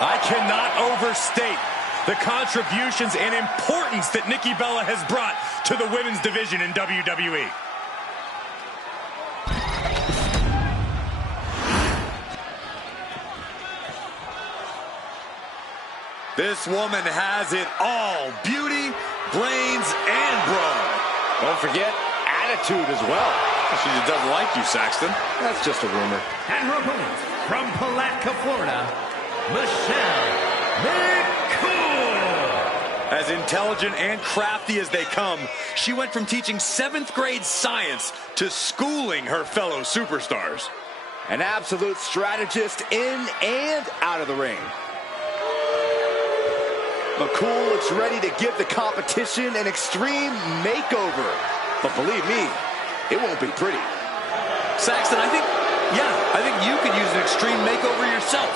I cannot overstate the contributions and importance that Nikki Bella has brought to the women's division in WWE. This woman has it all. Beauty, brains, and brawn. Don't forget attitude as well. She just doesn't like you, Saxton. That's just a rumor. And her opponent from Palatka, Florida, Michelle McCool. As intelligent and crafty as they come, she went from teaching 7th grade science to schooling her fellow superstars. An absolute strategist in and out of the ring. McCool looks ready to give the competition an extreme makeover. But believe me, it won't be pretty. Saxton, I think you could use an extreme makeover yourself.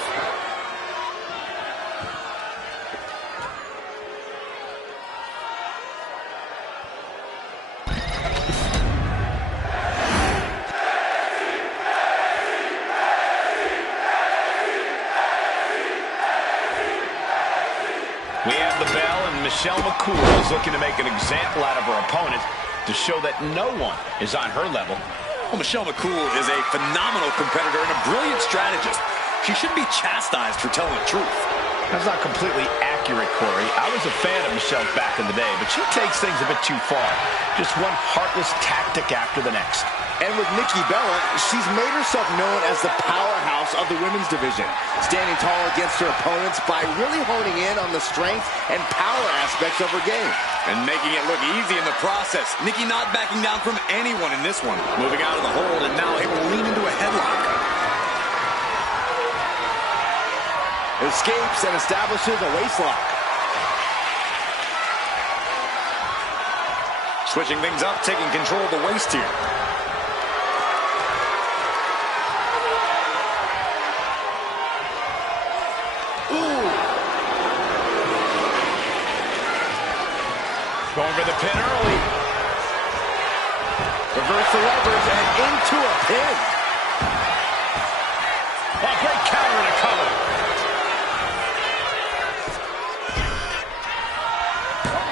We have the bell, and Michelle McCool is looking to make an example out of her opponent to show that no one is on her level. Well, Michelle McCool is a phenomenal competitor and a brilliant strategist. She should be chastised for telling the truth. That's not completely accurate, Corey. I was a fan of Michelle's back in the day, but she takes things a bit too far. Just one heartless tactic after the next. And with Nikki Bella, she's made herself known as the powerhouse of the women's division, standing tall against her opponents by really honing in on the strength and power aspects of her game. And making it look easy in the process. Nikki not backing down from anyone in this one. Moving out of the hold and now able to lean into a headlock. Escapes and establishes a waistlock. Switching things up, taking control of the waist here. Going for the pin early. Reverse the levers and into a pin. Oh, great counter and a cover.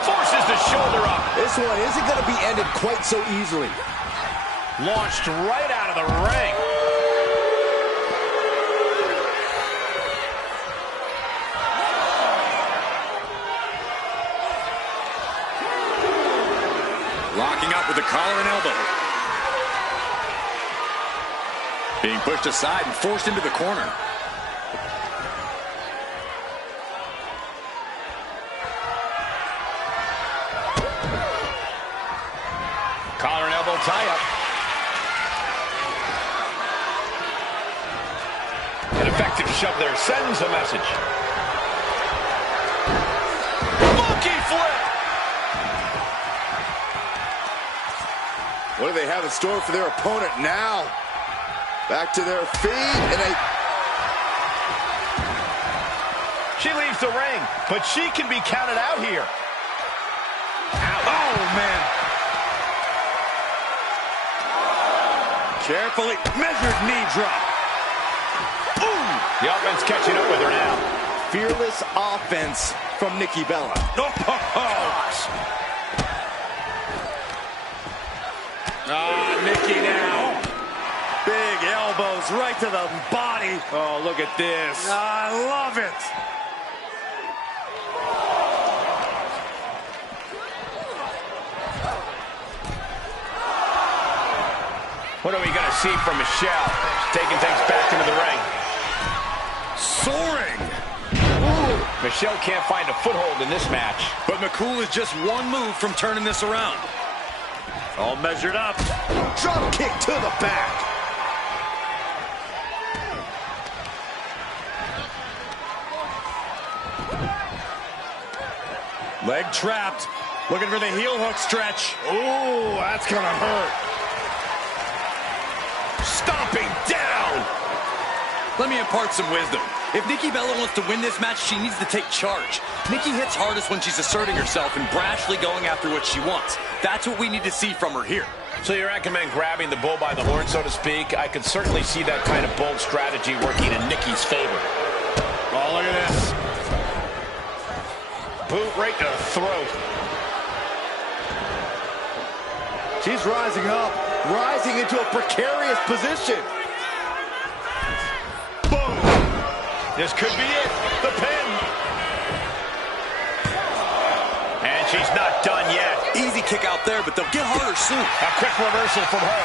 Forces the shoulder up. This one isn't going to be ended quite so easily. Launched right out of the ring. Locking up with the collar and elbow. Being pushed aside and forced into the corner. Collar and elbow tie-up. An effective shove there sends a message. Monkey flip! What do they have in store for their opponent now? Back to their feet, and She leaves the ring, but she can be counted out here. Ow. Oh, man. Carefully measured knee drop. Boom! The offense catching up with her now. fearless offense from Nikki Bella. Oh, gosh. Nikki now. Big elbows right to the body. Oh, look at this. I love it. What are we going to see from Michelle? She's taking things back into the ring. Soaring. Ooh. Michelle can't find a foothold in this match. But McCool is just one move from turning this around. All measured up. Drop kick to the back. Leg trapped. Looking for the heel hook stretch. Ooh, that's gonna hurt. Stomping down. Let me impart some wisdom. If Nikki Bella wants to win this match, she needs to take charge. Nikki hits hardest when she's asserting herself and brashly going after what she wants. That's what we need to see from her here. So you recommend grabbing the bull by the horn, so to speak? I could certainly see that kind of bold strategy working in Nikki's favor. Oh, look at this. Boot right to the throat. She's rising up, rising into a precarious position. Boom! This could be it. The pin. And she's not done yet. Easy kick out there, but they'll get harder soon. A quick reversal from her.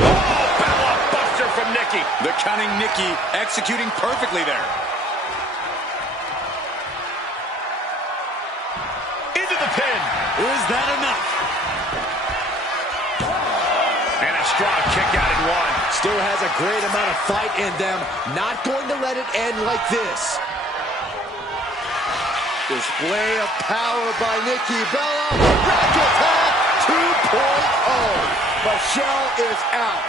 Oh, Bella buster from Nikki. The cunning Nikki executing perfectly there. Into the pin. Is that enough? And a strong kick out in one. Still has a great amount of fight in them. Not going to let it end like this. Display of power by Nikki Bella. Rack attack 2.0. Michelle is out.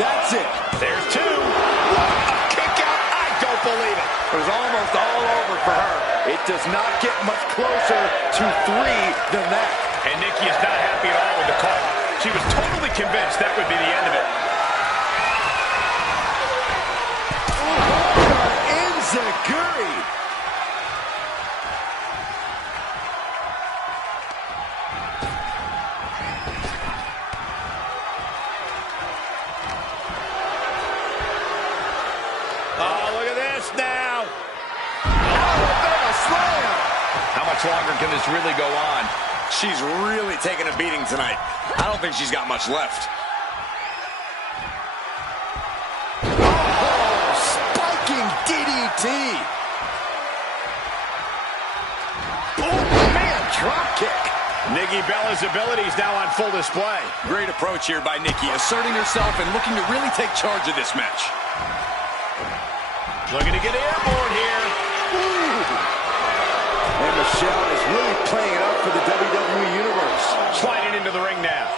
That's it. There's two. A kick out. I don't believe it. It was almost all over for her. It does not get much closer to 3 than that. And Nikki is not happy at all with the call. She was totally convinced that would be the end of it. Enziguri. Oh, look at this now. Alabama slam. How much longer can this really go on? She's really taking a beating tonight. I don't think she's got much left. Oh, spiking DDT. Oh, man, drop kick. Nikki Bella's abilities now on full display. Great approach here by Nikki, asserting herself and looking to really take charge of this match. Looking to get airborne here. And Michelle is really playing it up for the WWE Universe. Sliding into the ring now.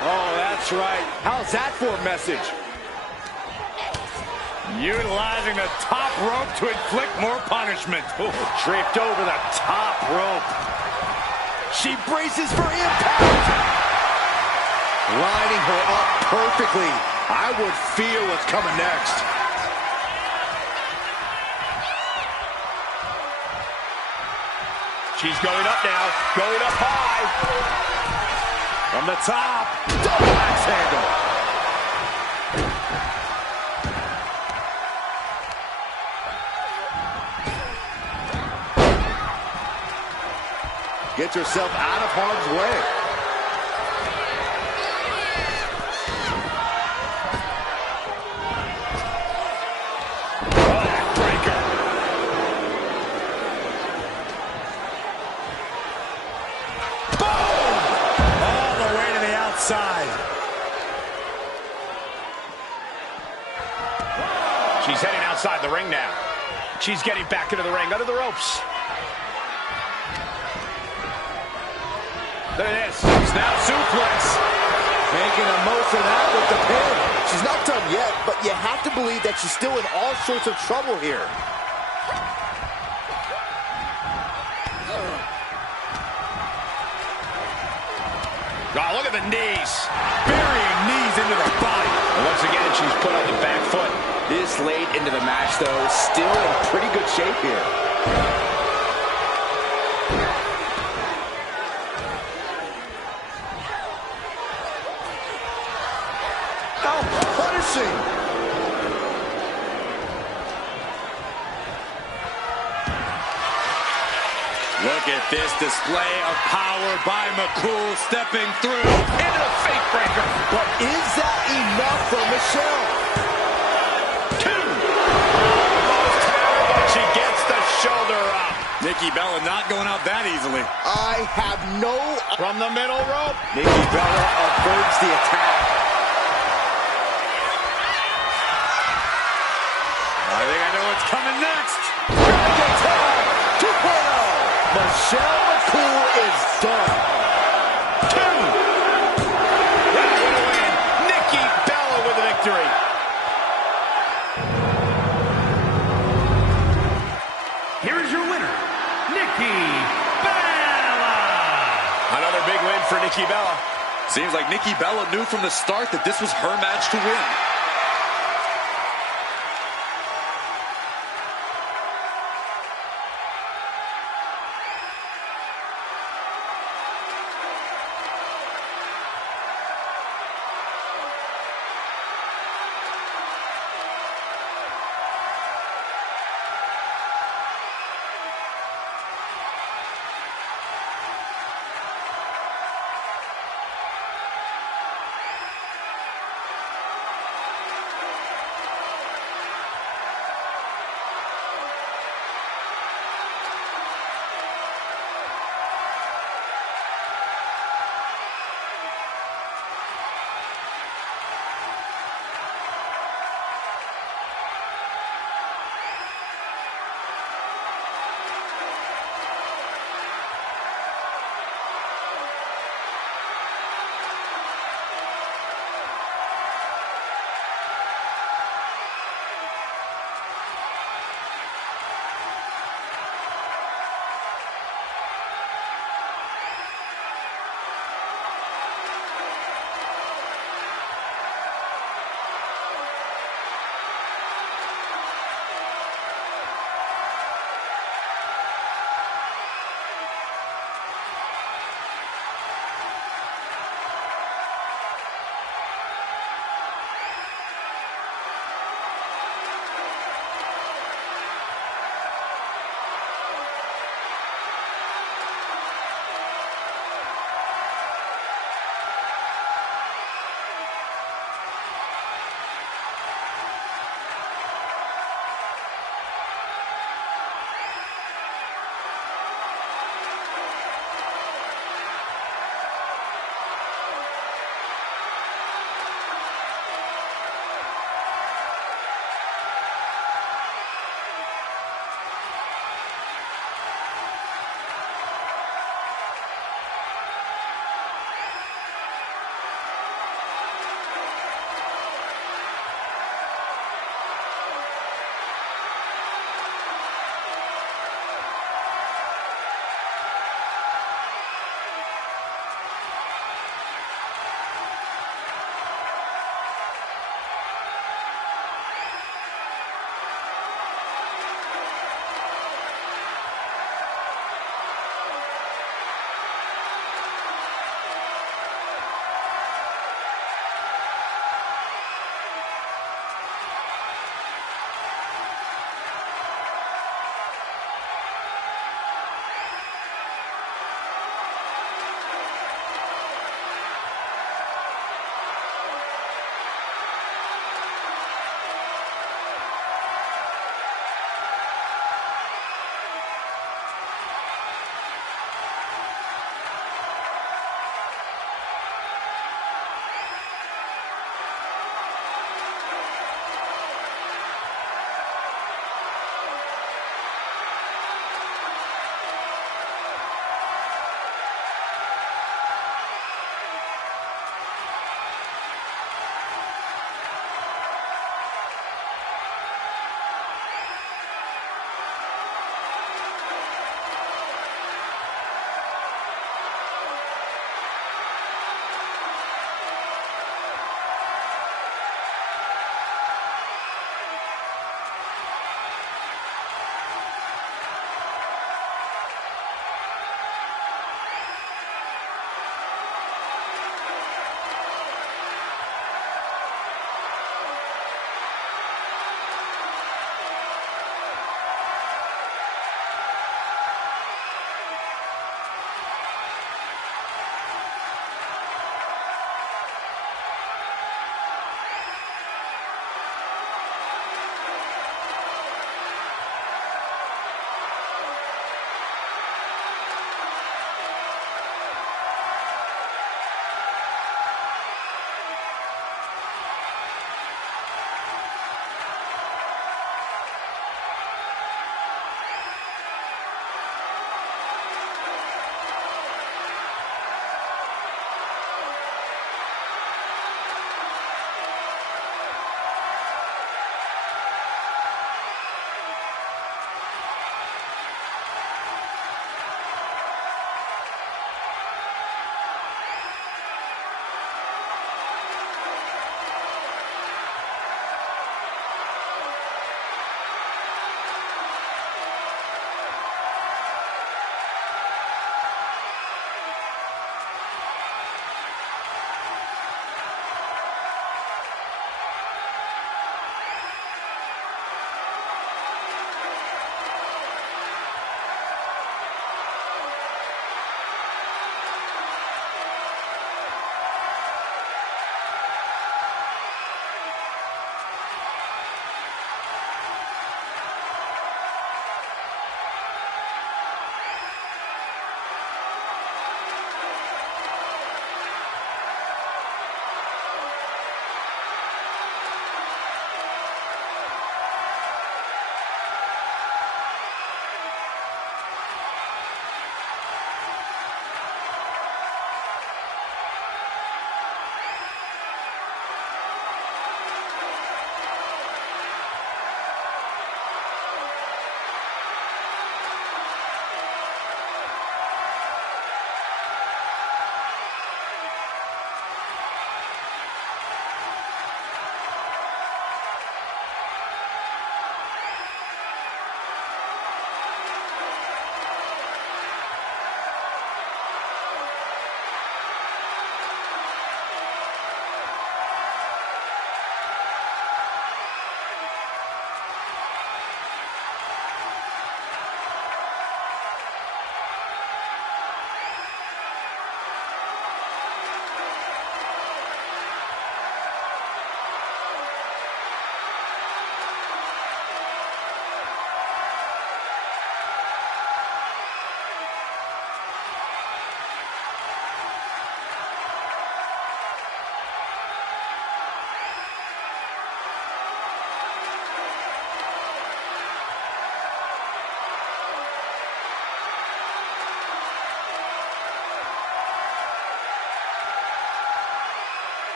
Oh, that's right. How's that for a message? Utilizing the top rope to inflict more punishment. Draped over the top rope. She braces for impact. Lining her up perfectly. I would feel what's coming next. She's going up now, going up high. From the top, double axe handle. Gets herself out of harm's way. Backbreaker. Boom! All the way to the outside. She's heading outside the ring now. She's getting back into the ring, under the ropes. Look at this. Snap suplex. Making the most of that with the pin. She's not done yet, but you have to believe that she's still in all sorts of trouble here. Oh, look at the knees. Burying knees into the body. And once again, she's put on the back foot. This late into the match, though, still in pretty good shape here. Oh, punishing. Look at this display of power by McCool stepping through. Into the fake breaker. But is that enough for Michelle? Two. Almost terrible. She gets the shoulder up. Nikki Bella not going out that easily. I have no... From the middle rope. Nikki Bella averts the attack. I think I know what's coming next. Dragon Tag 2.0. Michelle McCool is done. Two. That would win. Nikki Bella with the victory. Here is your winner, Nikki Bella. Another big win for Nikki Bella. Seems like Nikki Bella knew from the start that this was her match to win.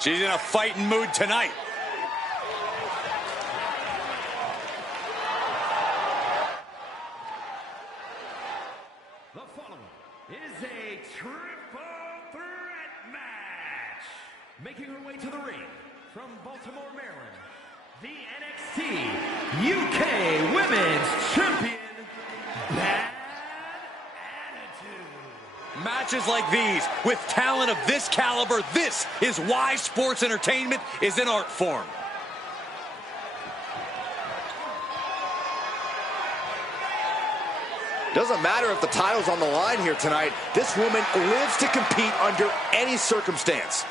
She's in a fighting mood tonight. The following is a triple threat match. Making her way to the ring from Baltimore, Maryland, the NXT UK Women's Champion, Bad Attitude. Matches like these, with talent of this caliber, this is why sports entertainment is an art form. Doesn't matter if the title's on the line here tonight. This woman lives to compete under any circumstance.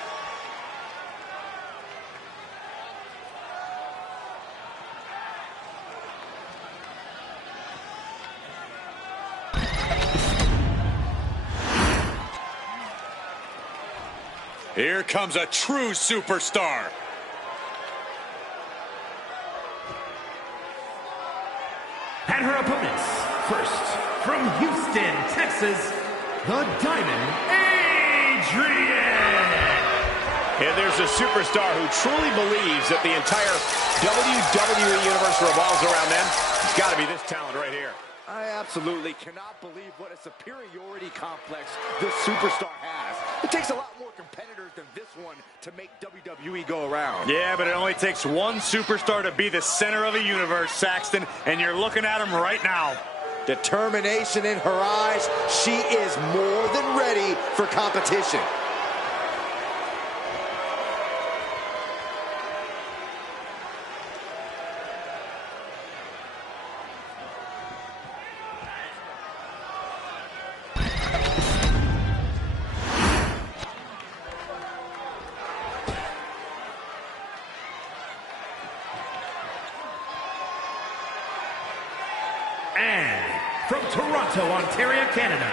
Here comes a true superstar. And her opponents, first, from Houston, Texas, the Diamond, Adrian. And there's a superstar who truly believes that the entire WWE Universe revolves around them. It's got to be this talent right here. I absolutely cannot believe what a superiority complex this superstar has. It takes a lot more competitors than this one to make WWE go around. Yeah, but it only takes one superstar to be the center of a universe, Saxton, and you're looking at him right now. Determination in her eyes. She is more than ready for competition. And from Toronto, Ontario, Canada,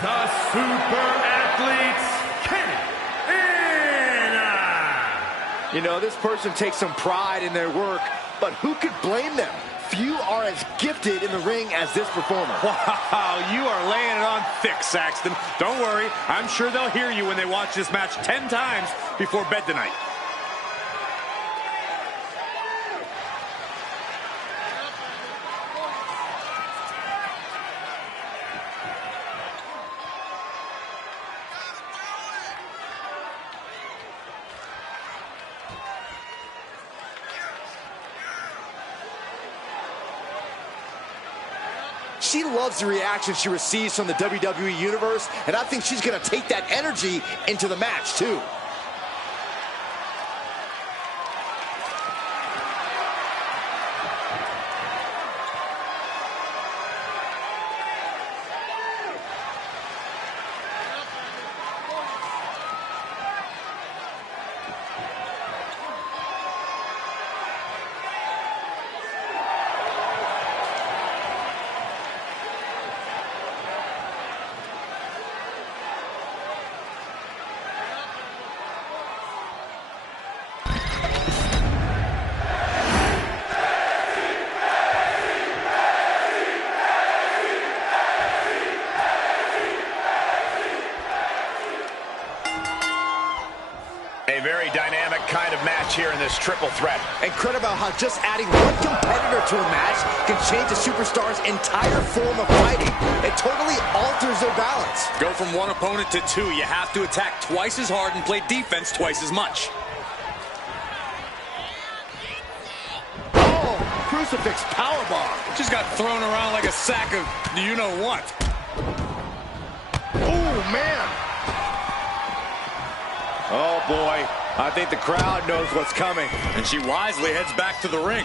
the Super Athletes, Canada. You know, this person takes some pride in their work, but who could blame them? Few are as gifted in the ring as this performer. Wow, you are laying it on thick, Saxton. Don't worry, I'm sure they'll hear you when they watch this match 10 times before bed tonight. She loves the reaction she receives from the WWE Universe, and I think she's going to take that energy into the match, too. A very dynamic kind of match here in this triple threat. Incredible how just adding one competitor to a match can change a superstar's entire form of fighting. It totally alters their balance. Go from one opponent to two. You have to attack twice as hard and play defense twice as much. Oh, crucifix powerbomb. Just got thrown around like a sack of you-know-what. Oh, man. Oh, boy. I think the crowd knows what's coming. And she wisely heads back to the ring.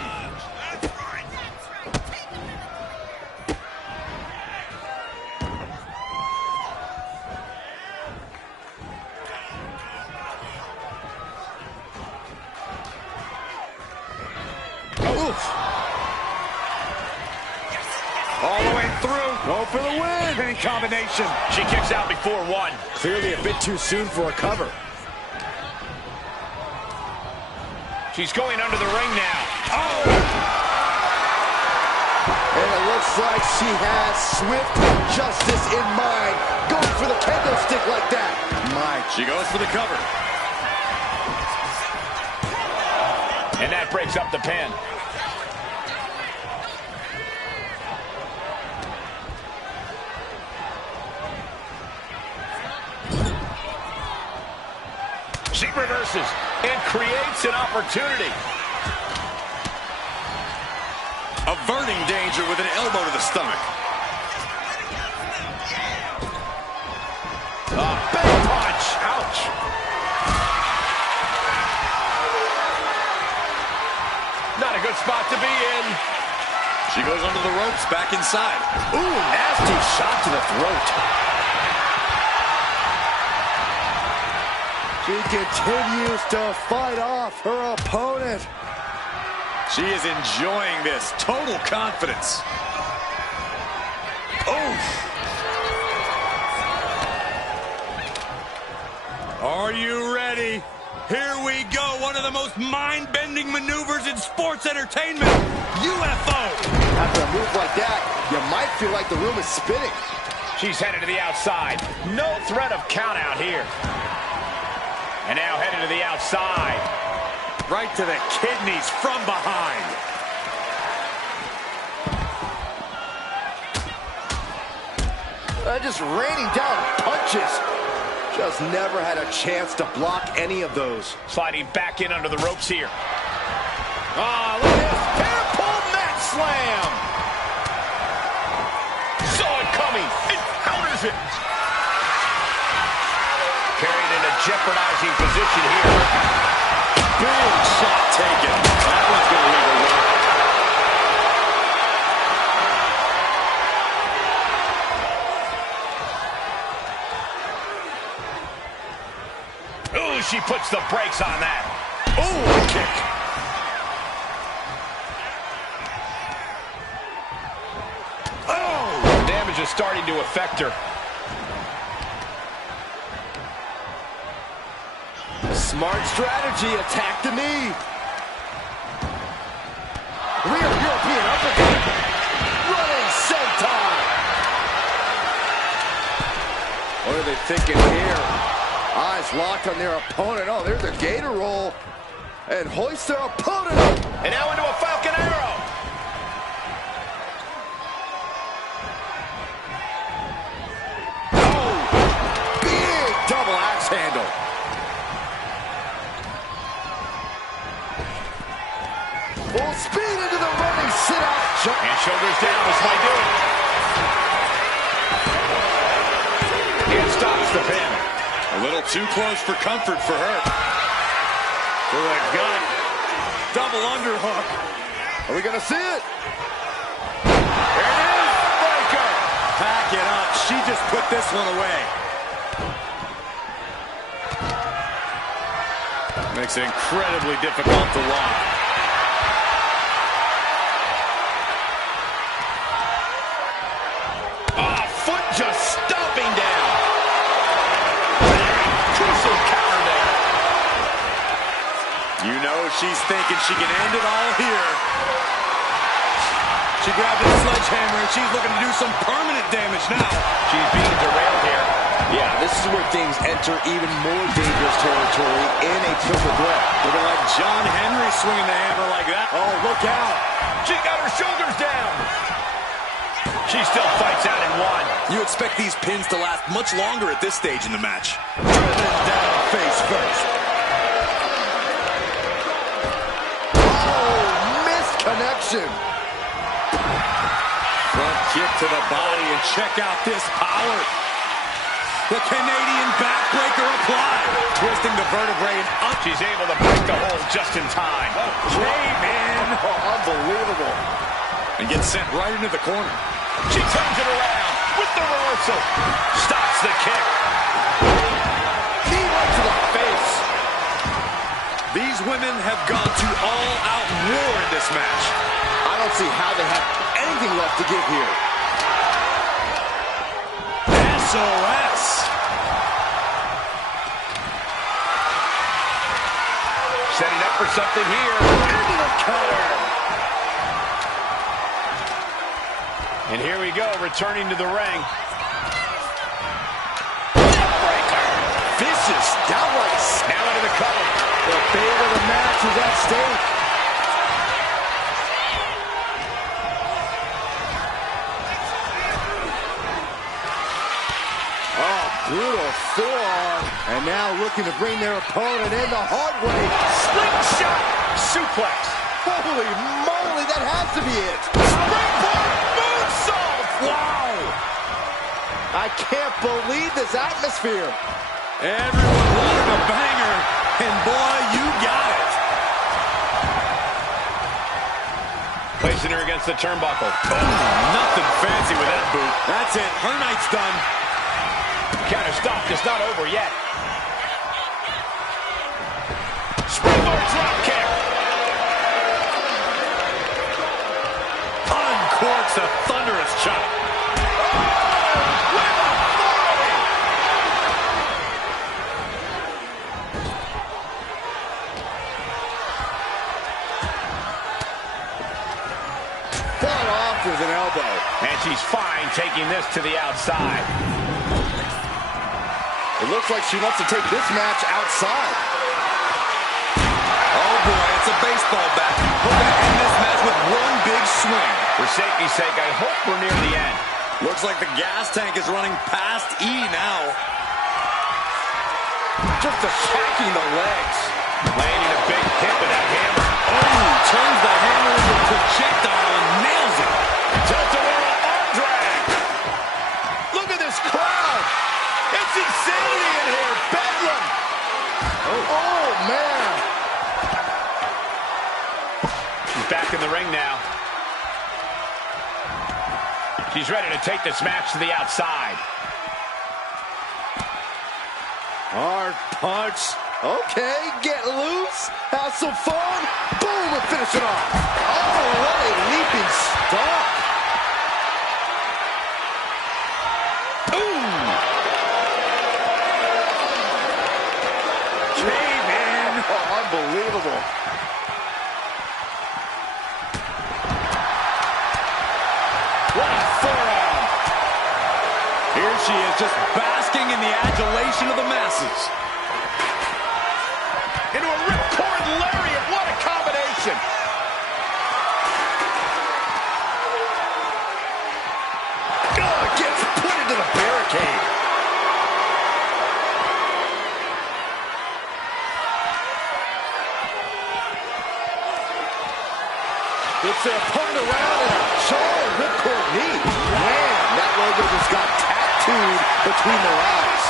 Oof. All the way through. Go for the win. Pinning combination. She kicks out before one. Clearly a bit too soon for a cover. She's going under the ring now. Oh! And it looks like she has swift justice in mind. Going for the kendo stick like that. She goes for the cover. And that breaks up the pin. She reverses and creates an opportunity. Averting danger with an elbow to the stomach. Big punch. Ouch. Not a good spot to be in. She goes under the ropes, back inside. Ooh, nasty shot to the throat. She continues to fight off her opponent. She is enjoying this. Total confidence. Oof. Are you ready? Here we go. One of the most mind-bending maneuvers in sports entertainment. UFO. After a move like that, you might feel like the room is spinning. She's headed to the outside. No threat of count out here. And now headed to the outside. Right to the kidneys from behind. Just raining down punches. Just never had a chance to block any of those. Sliding back in under the ropes here. Oh, look at this. Hair pull mat slam. Saw it coming. It counters it. Carried in a jeopardizing position here. Big shot taken. That one's going to leave a mark. Ooh, she puts the brakes on that. Ooh, kick. Oh, damage is starting to affect her. Smart strategy, attack the knee. Real European uppercut. Running senton. What are they thinking here? Eyes locked on their opponent. Oh, there's a gator roll. And hoist their opponent up. And now into a Falcon Arrow. Oh, big double axe handle. Full speed into the running sit-out. And shoulders down. This might do it. And stops the pin. A little too close for comfort for her. To the gut. Double underhook. Are we going to see it? There it is. Breaker. Pack it up. She just put this one away. Makes it incredibly difficult to lock. Oh, foot just stomping down. Crucial counter there. You know she's thinking she can end it all here. She grabbed a sledgehammer and she's looking to do some permanent damage now. She's being derailed here. Yeah, this is where things enter even more dangerous territory in a triple threat. Looking like John Henry swinging the hammer like that. Oh, look out. She got her shoulders down. She still fights out in one. You expect these pins to last much longer at this stage in the match. Driven down face first. Oh, missed connection. Front kick to the body, and check out this power. The Canadian backbreaker applied. Twisting the vertebrae and up. She's able to break the hold just in time. Came in. Oh, unbelievable. And gets sent right into the corner. She turns it around with the reversal. Stops the kick. Knee right to the face. These women have gone to all-out war in this match. I don't see how they have anything left to give here. SOS. Setting up for something here. Into the cutter. And here we go, returning to the ring. Vicious, downright. Now into the cover. The fate of the match is at stake. And now looking to bring their opponent in the hard way. Slingshot suplex. Holy moly, that has to be it. Springboard moonsault. Wow. I can't believe this atmosphere. Everyone wanted a banger, and boy, you got it. Placing her against the turnbuckle. Oh, nothing fancy with that boot. That's it. Her night's done. Counter stop. It's not over yet. Springboard drop kick. Uncorks a thunderous chop. Fought off with an elbow. And she's fine taking this to the outside. It looks like she wants to take this match outside. Oh boy, it's a baseball bat. Hoping to end this match with one big swing. For safety's sake, I hope we're near the end. Looks like the gas tank is running past E now. Just attacking the legs. Landing a big hit with that hammer. Oh, turns the hammer into a projectile and nails it. Tilt-a-whirl arm drag. Look at this crowd. It's insanity in here. Bedlam. Oh, man. She's back in the ring now. She's ready to take this match to the outside. Hard punch. Okay, get loose. Have some fun. Boom, and finish it off. Oh, what a leaping stomp. Ooh. Cave in. Oh, unbelievable. What a forearm. Here she is, just basking in the adulation of the masses. Into a ripcord lariat. What a combination. Oh, gets put into the barricade. It's their opponent around and a charred ripcord knee. Man, that logo just got tattooed between their eyes.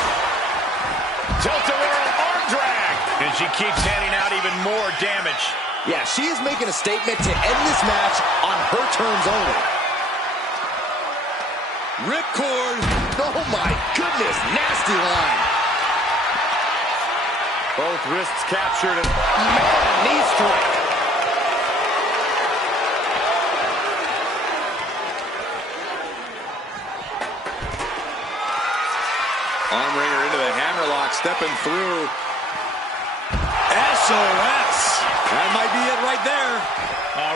Tilt-a-whirl arm drag. And she keeps handing out even more damage. Yeah, she is making a statement to end this match on her terms only. Ripcord. Oh my goodness, nasty line. Both wrists captured and man, knee strike. Arm wringer into the hammerlock, stepping through. SOS. That might be it right there.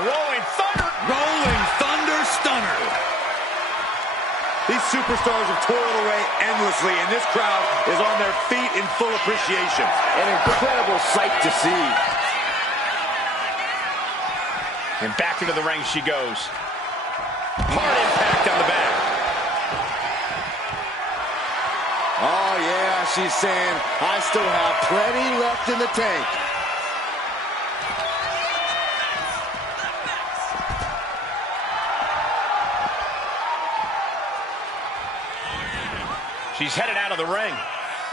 Rolling Thunder. Rolling Thunder Stunner. These superstars have toiled away endlessly, and this crowd is on their feet in full appreciation. An incredible sight to see. And back into the ring she goes. Hard impact on the back. Oh, yeah, she's saying, I still have plenty left in the tank. She's headed out of the ring.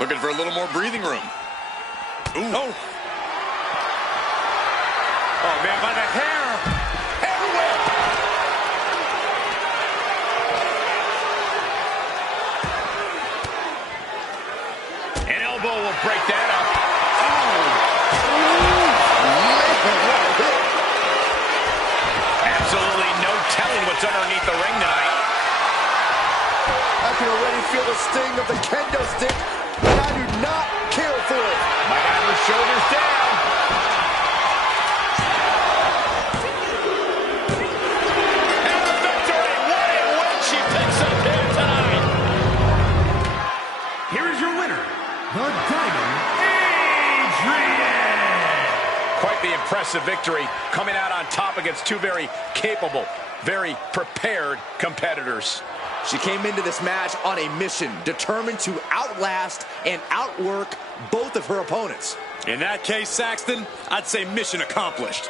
Looking for a little more breathing room. Ooh. Oh. Oh, man, by the hair. Hair whip. An elbow will break that up. Absolutely no telling what's underneath the ring tonight. I can already feel the sting of the kendo stick, and I do not care for it. Might have her shoulders down. And a victory. What a win she picks up here tonight. Here is your winner, the Diamond Adrian. Quite the impressive victory, coming out on top against two very capable, very prepared competitors. She came into this match on a mission, determined to outlast and outwork both of her opponents. In that case, Saxton, I'd say mission accomplished.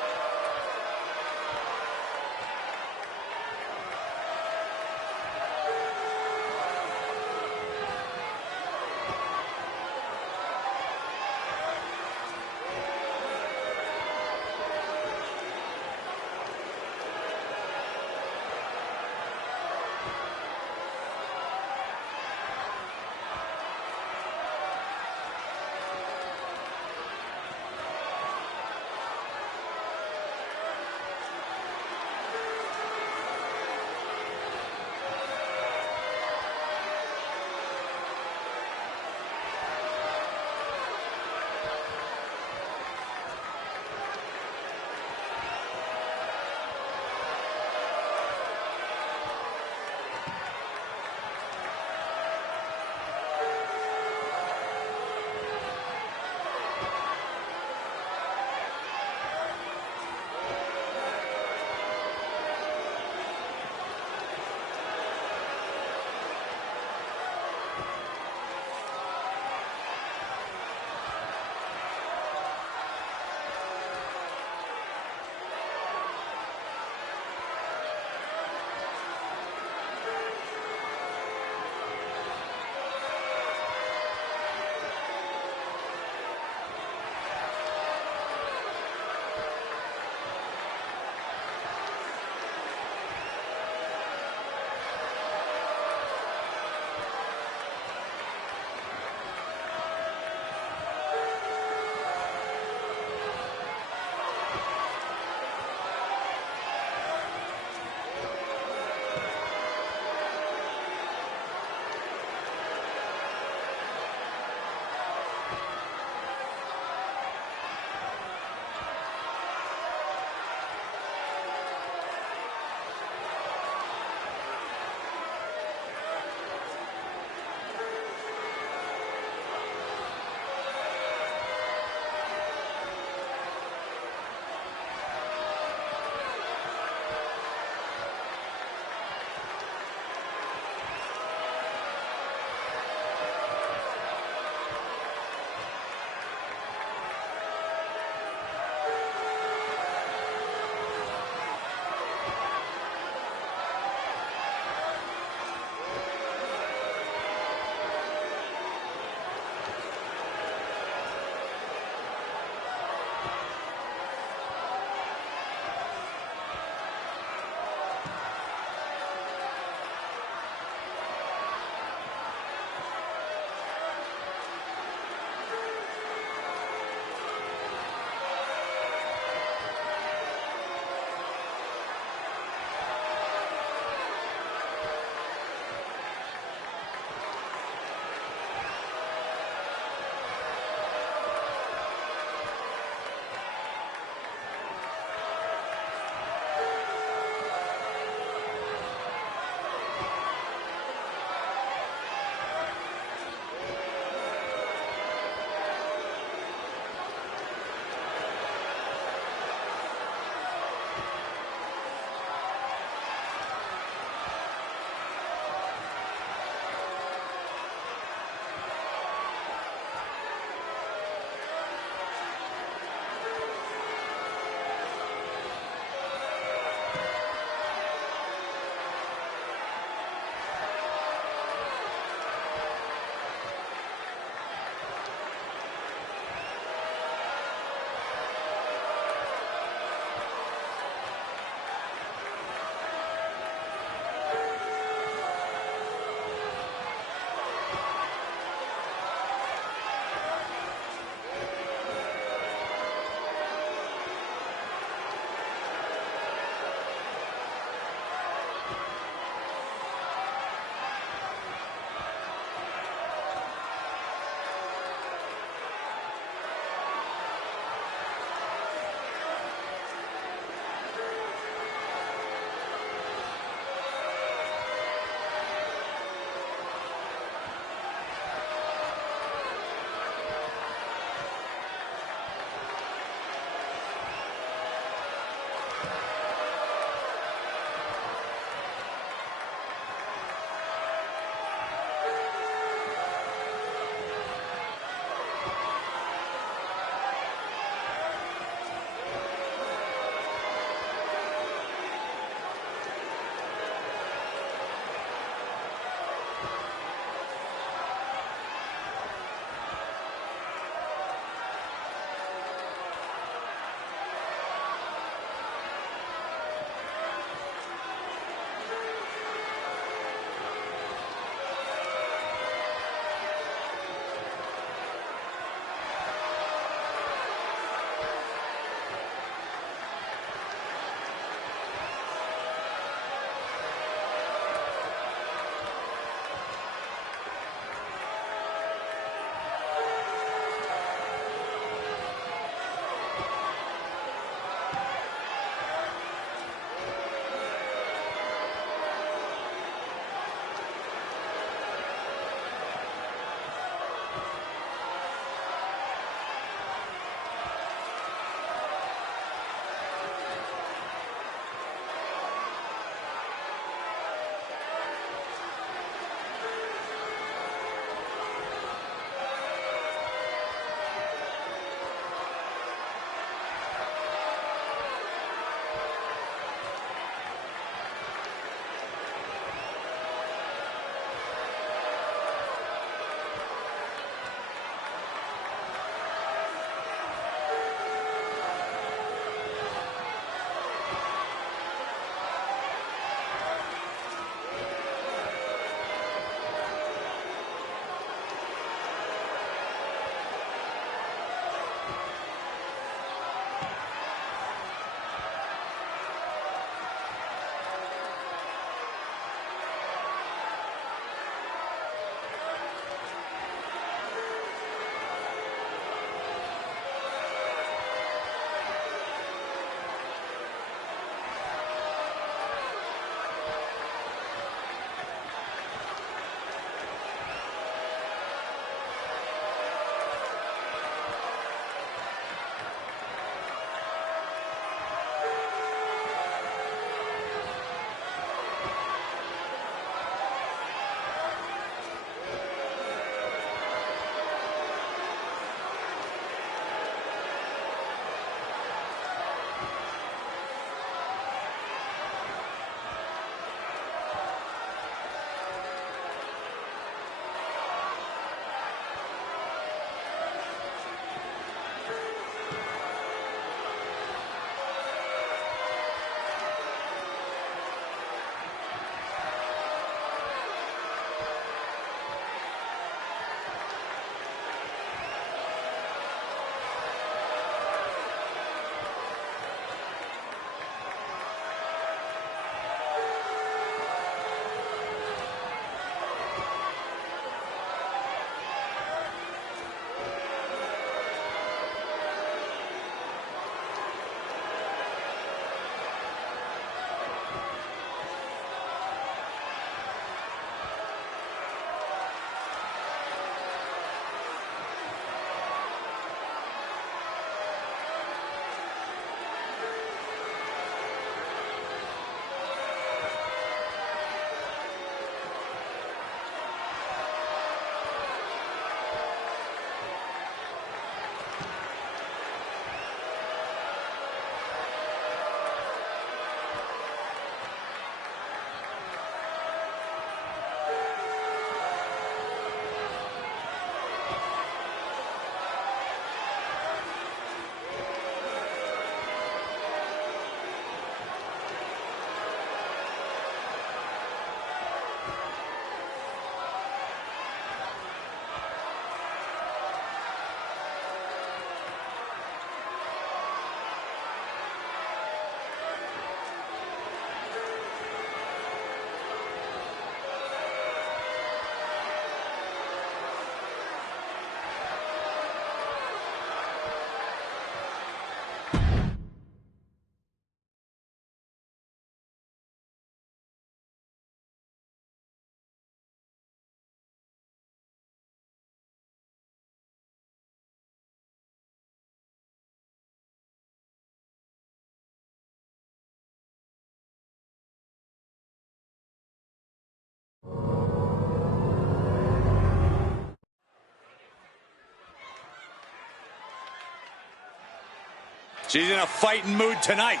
She's in a fighting mood tonight.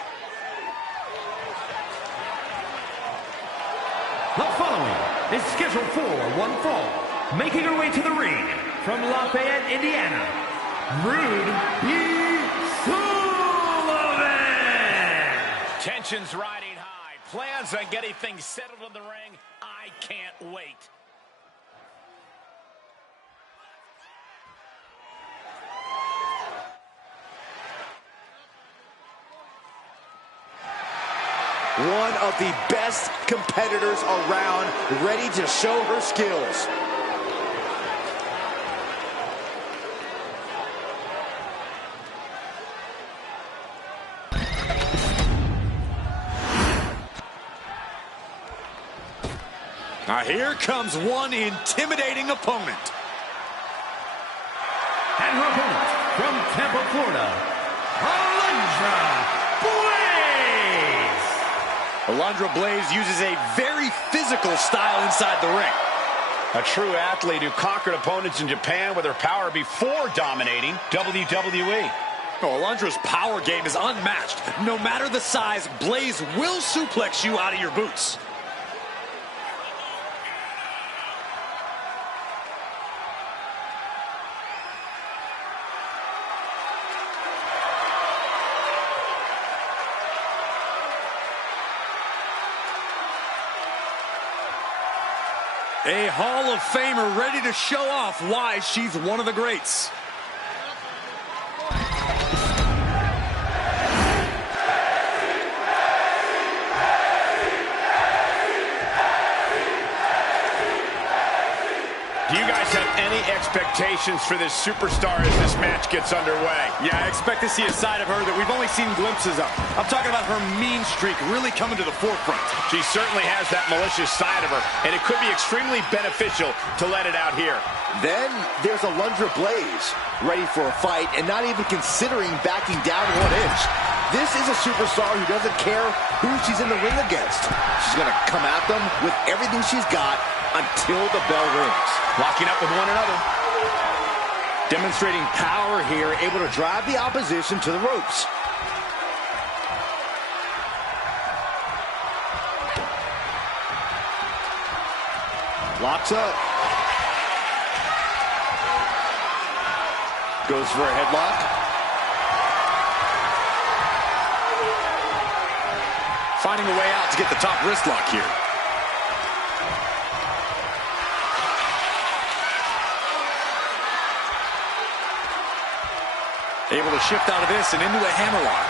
The following is scheduled for one fall, making her way to the ring from Lafayette, Indiana, Rude B. Sullivan. Tensions riding high. Plans on getting things settled in the ring. I can't wait. One of the best competitors around, ready to show her skills. Now here comes one intimidating opponent. And her opponent from Tampa, Florida, Alundra Blaze uses a very physical style inside the ring. A true athlete who conquered opponents in Japan with her power before dominating WWE. Oh, Alundra's power game is unmatched. No matter the size, Blaze will suplex you out of your boots. A Hall of Famer ready to show off why she's one of the greats. Do you guys have any expectations for this superstar as this match gets underway? Yeah, I expect to see a side of her that we've only seen glimpses of. I'm talking about her mean streak really coming to the forefront. She certainly has that malicious side of her, and it could be extremely beneficial to let it out here. Then there's Alundra Blaze, ready for a fight and not even considering backing down 1 inch. This is a superstar who doesn't care who she's in the ring against. She's going to come at them with everything she's got until the bell rings. Locking up with one another. Demonstrating power here, able to drive the opposition to the ropes. Locks up. Goes for a headlock. Finding a way out to get the top wrist lock here. Able to shift out of this and into a hammerlock.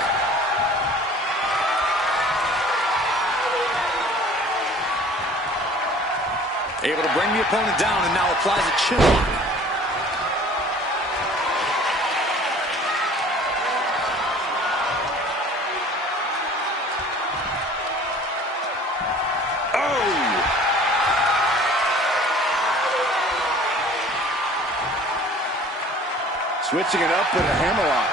Able to bring the opponent down and now applies a chin lock. Switching it up with a hammerlock.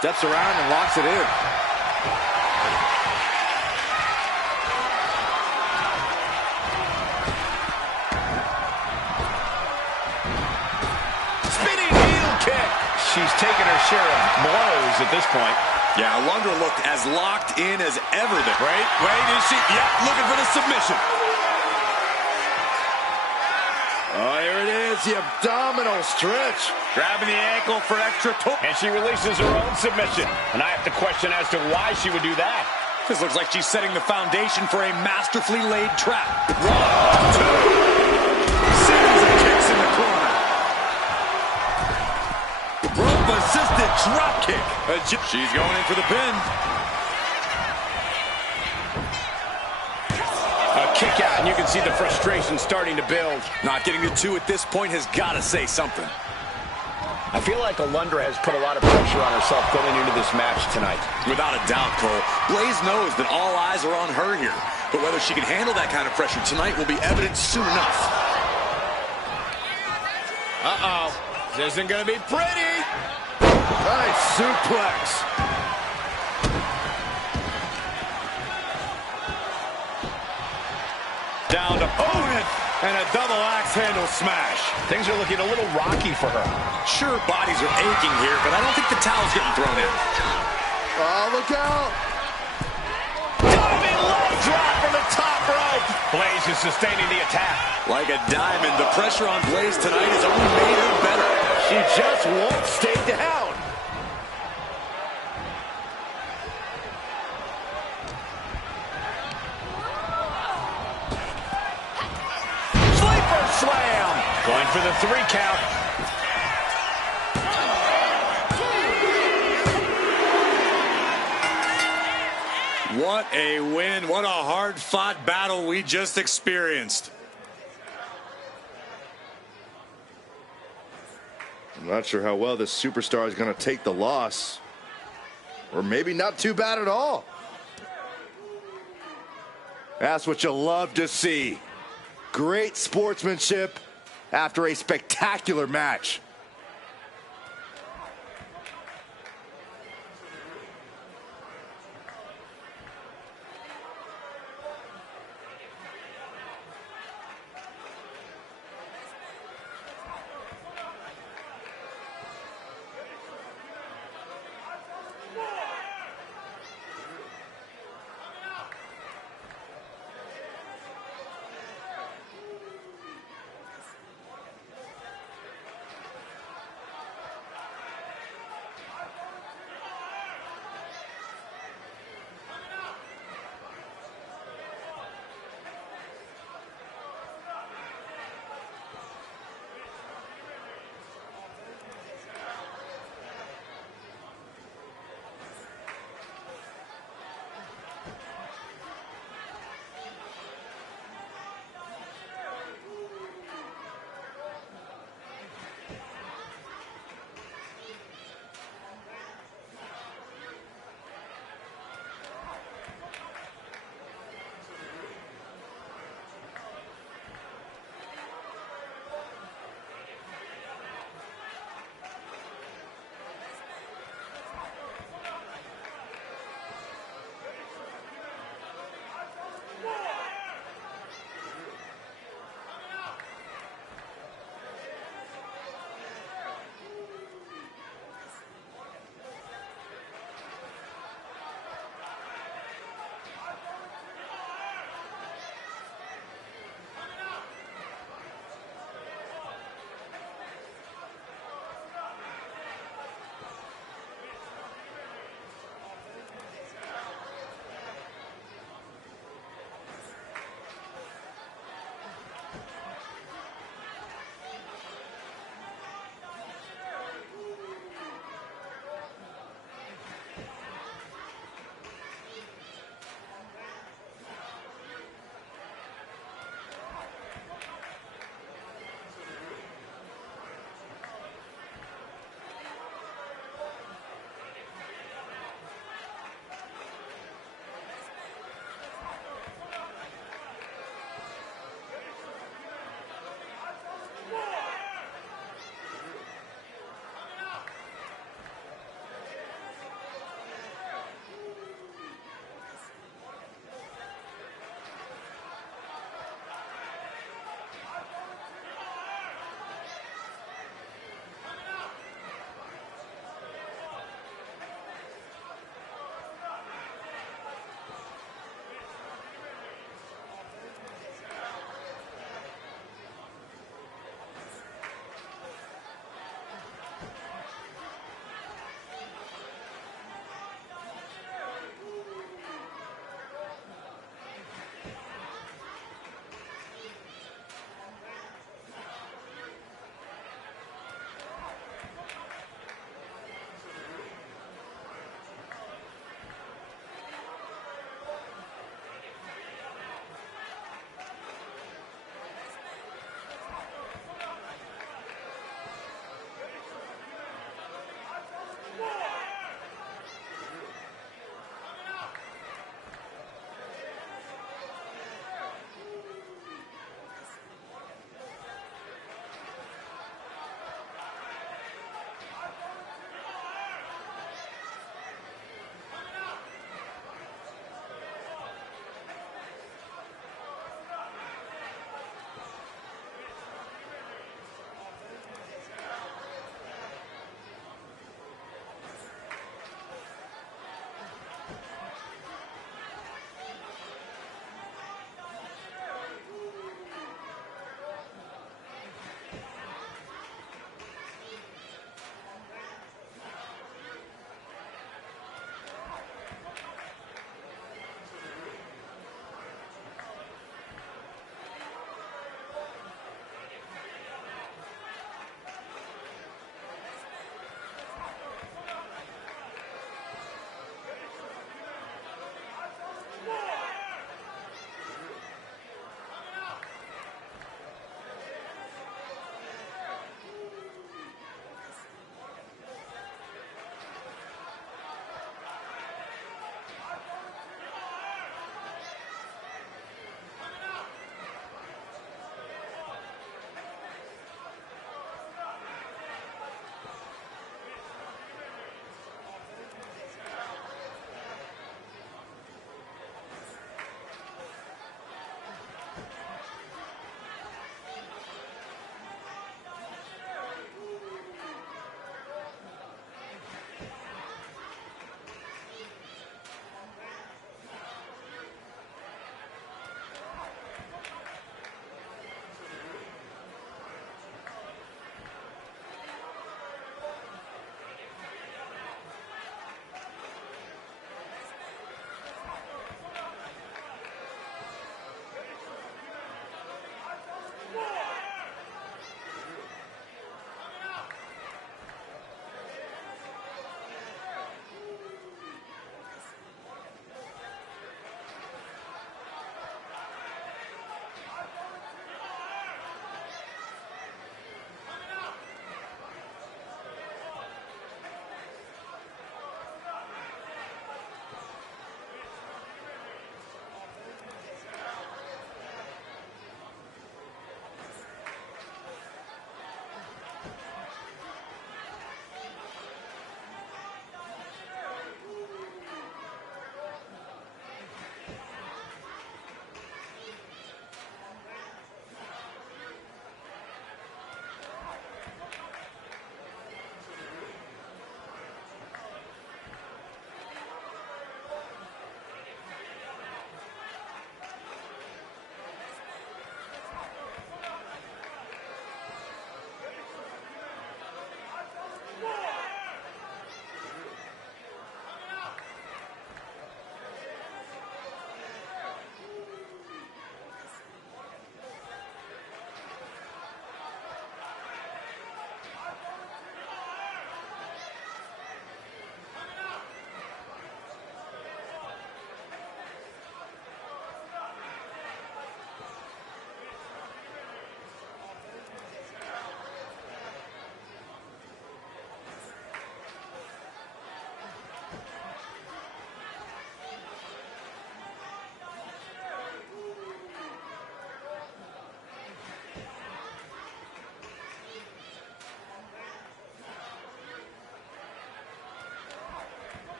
Steps around and locks it in. She's taken her share of blows at this point. Yeah, Alundra looked as locked in as ever there. Wait, is she? Yep, looking for the submission. Oh, here it is, the abdominal stretch. Grabbing the ankle for extra toe. And she releases her own submission. And I have to question as to why she would do that. This looks like she's setting the foundation for a masterfully laid trap. 1, 2. Series of kicks in the corner. Rope-assisted drop kick. She's going in for the pin. A kick out, and you can see the frustration starting to build. Not getting the 2 at this point has got to say something. I feel like Alundra has put a lot of pressure on herself going into this match tonight. Without a doubt, Cole. Blaze knows that all eyes are on her here. But whether she can handle that kind of pressure tonight will be evident soon enough. Uh-oh. Is isn't going to be pretty. Nice suplex. Down to opponent and a double axe handle smash. Things are looking a little rocky for her. Sure, bodies are aching here, but I don't think the towel's getting thrown in. Oh, look out. Diving leg drop from the top rope. Blaze is sustaining the attack. Like a diamond, the pressure on Blaze tonight has only made her better. She just won't stay down. Sleeper slam. Going for the 3 count. What a win. What a hard-fought battle we just experienced. I'm not sure how well this superstar is going to take the loss. Or maybe not too bad at all. That's what you love to see. Great sportsmanship after a spectacular match.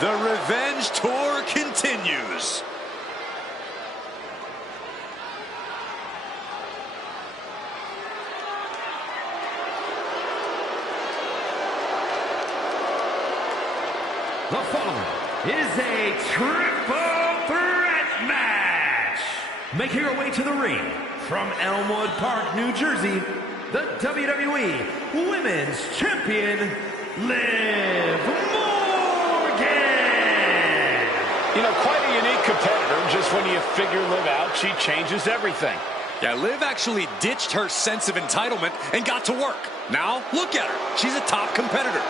The revenge tour continues. The following is a triple threat match. Making her way to the ring from Elmwood Park, New Jersey, the WWE Women's Champion, Liv Morgan. You know, quite a unique competitor. Just when you figure Liv out, she changes everything. Yeah, Liv actually ditched her sense of entitlement and got to work. Now, look at her. She's a top competitor.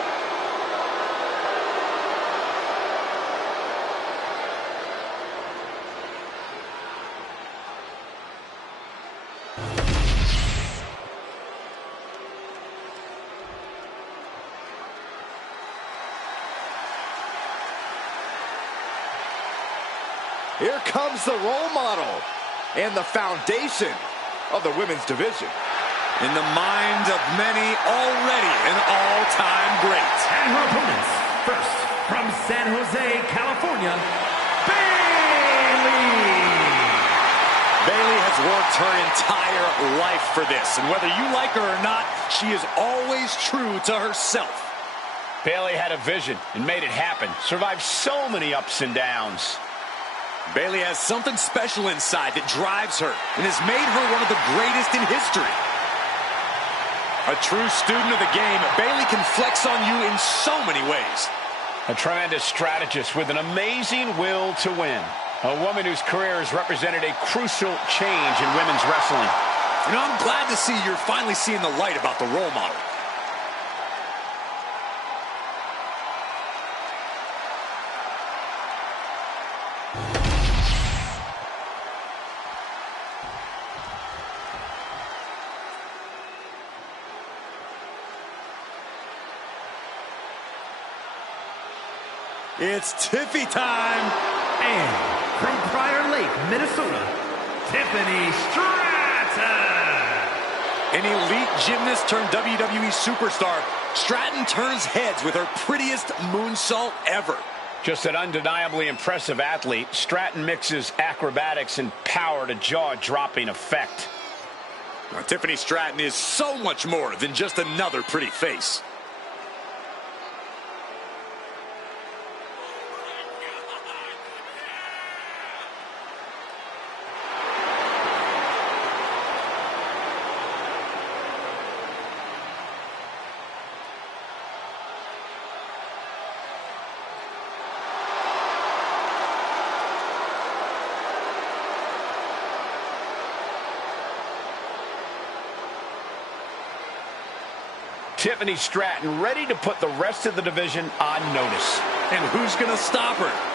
Here comes the role model and the foundation of the women's division. In the minds of many, already an all-time great. And her opponents, first from San Jose, California, Bayley. Bayley has worked her entire life for this, and whether you like her or not, she is always true to herself. Bayley had a vision and made it happen. Survived so many ups and downs. Bayley has something special inside that drives her and has made her one of the greatest in history. A true student of the game, Bayley can flex on you in so many ways. A tremendous strategist with an amazing will to win. A woman whose career has represented a crucial change in women's wrestling. You know, I'm glad to see you're finally seeing the light about the role model. It's Tiffy time. And from Prior Lake, Minnesota, Tiffany Stratton. An elite gymnast turned WWE superstar, Stratton turns heads with her prettiest moonsault ever. Just an undeniably impressive athlete, Stratton mixes acrobatics and power to jaw-dropping effect. Now, Tiffany Stratton is so much more than just another pretty face. Tiffany Stratton ready to put the rest of the division on notice. And who's going to stop her?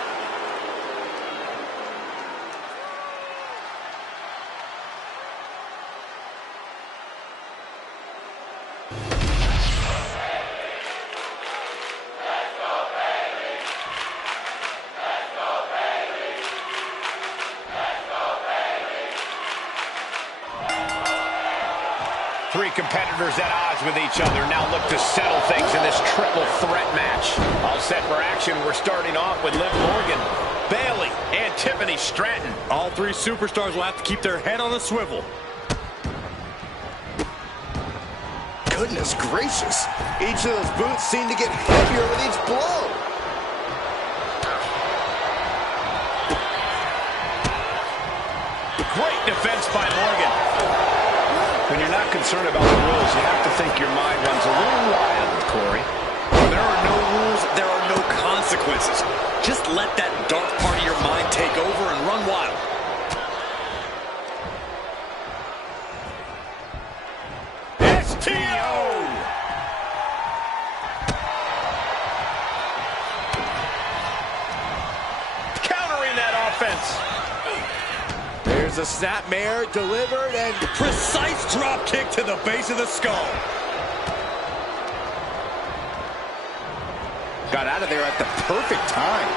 Three competitors at odds with each other now look to settle things in this triple threat match. All set for action. We're starting off with Liv Morgan, Bayley, and Tiffany Stratton. All three superstars will have to keep their head on a swivel. Goodness gracious. Each of those boots seem to get heavier with each blow. Great defense by Morgan. When you're not concerned about the rules, you have to think your mind runs a little wild, Corey. When there are no rules, there are no consequences. Just let that dark part of your mind take over and run wild. STO! Countering that offense. There's a snapmare delivered and Precise drop kick to the base of the skull. got out of there at the perfect time.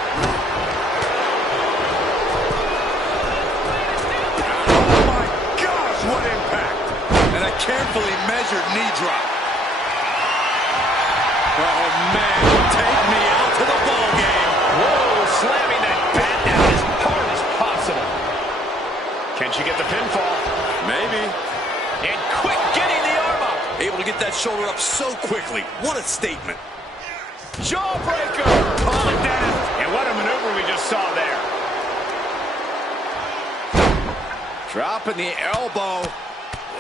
Oh my gosh, what impact! And a carefully measured knee drop. Oh man, take me out to the ball game. Can she get the pinfall? Maybe. And quick getting the arm up. Able to get that shoulder up so quickly. What a statement. Jawbreaker. Calling down. And what a maneuver we just saw there. Dropping the elbow.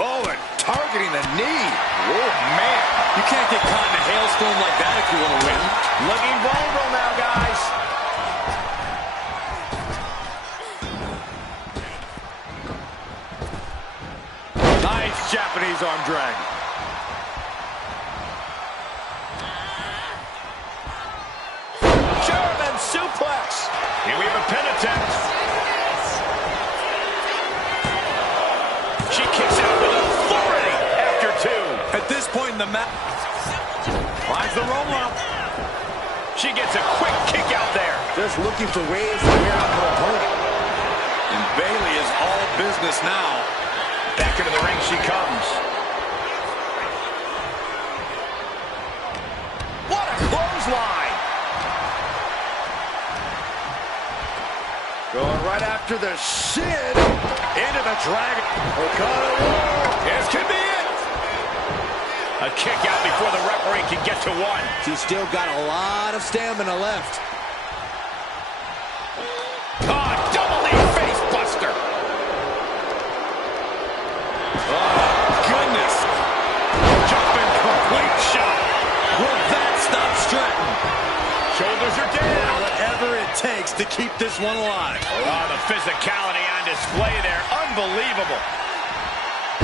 Oh, and targeting the knee. Oh, man. You can't get caught in a hailstorm like that if you want to win. Looking vulnerable now, guys. Nice Japanese arm drag. German suplex. Here we have a pin attempt. She kicks out with authority after 2. At this point in the match, Finds the roll up. She gets a quick kick out there. Just looking for ways to wear out her opponent. and Bayley is all business now. Back into the ring she comes. What a clothesline. Going right after the shin. Into the dragon. Okada roll. This could be it. A kick out before the referee can get to 1. She's still got a lot of stamina left. Oh, double knee face buster. Oh, goodness. Jumping complete shot. Will that stop Stratton? Shoulders are down. Whatever it takes to keep this one alive. Oh, the physicality on display there. Unbelievable.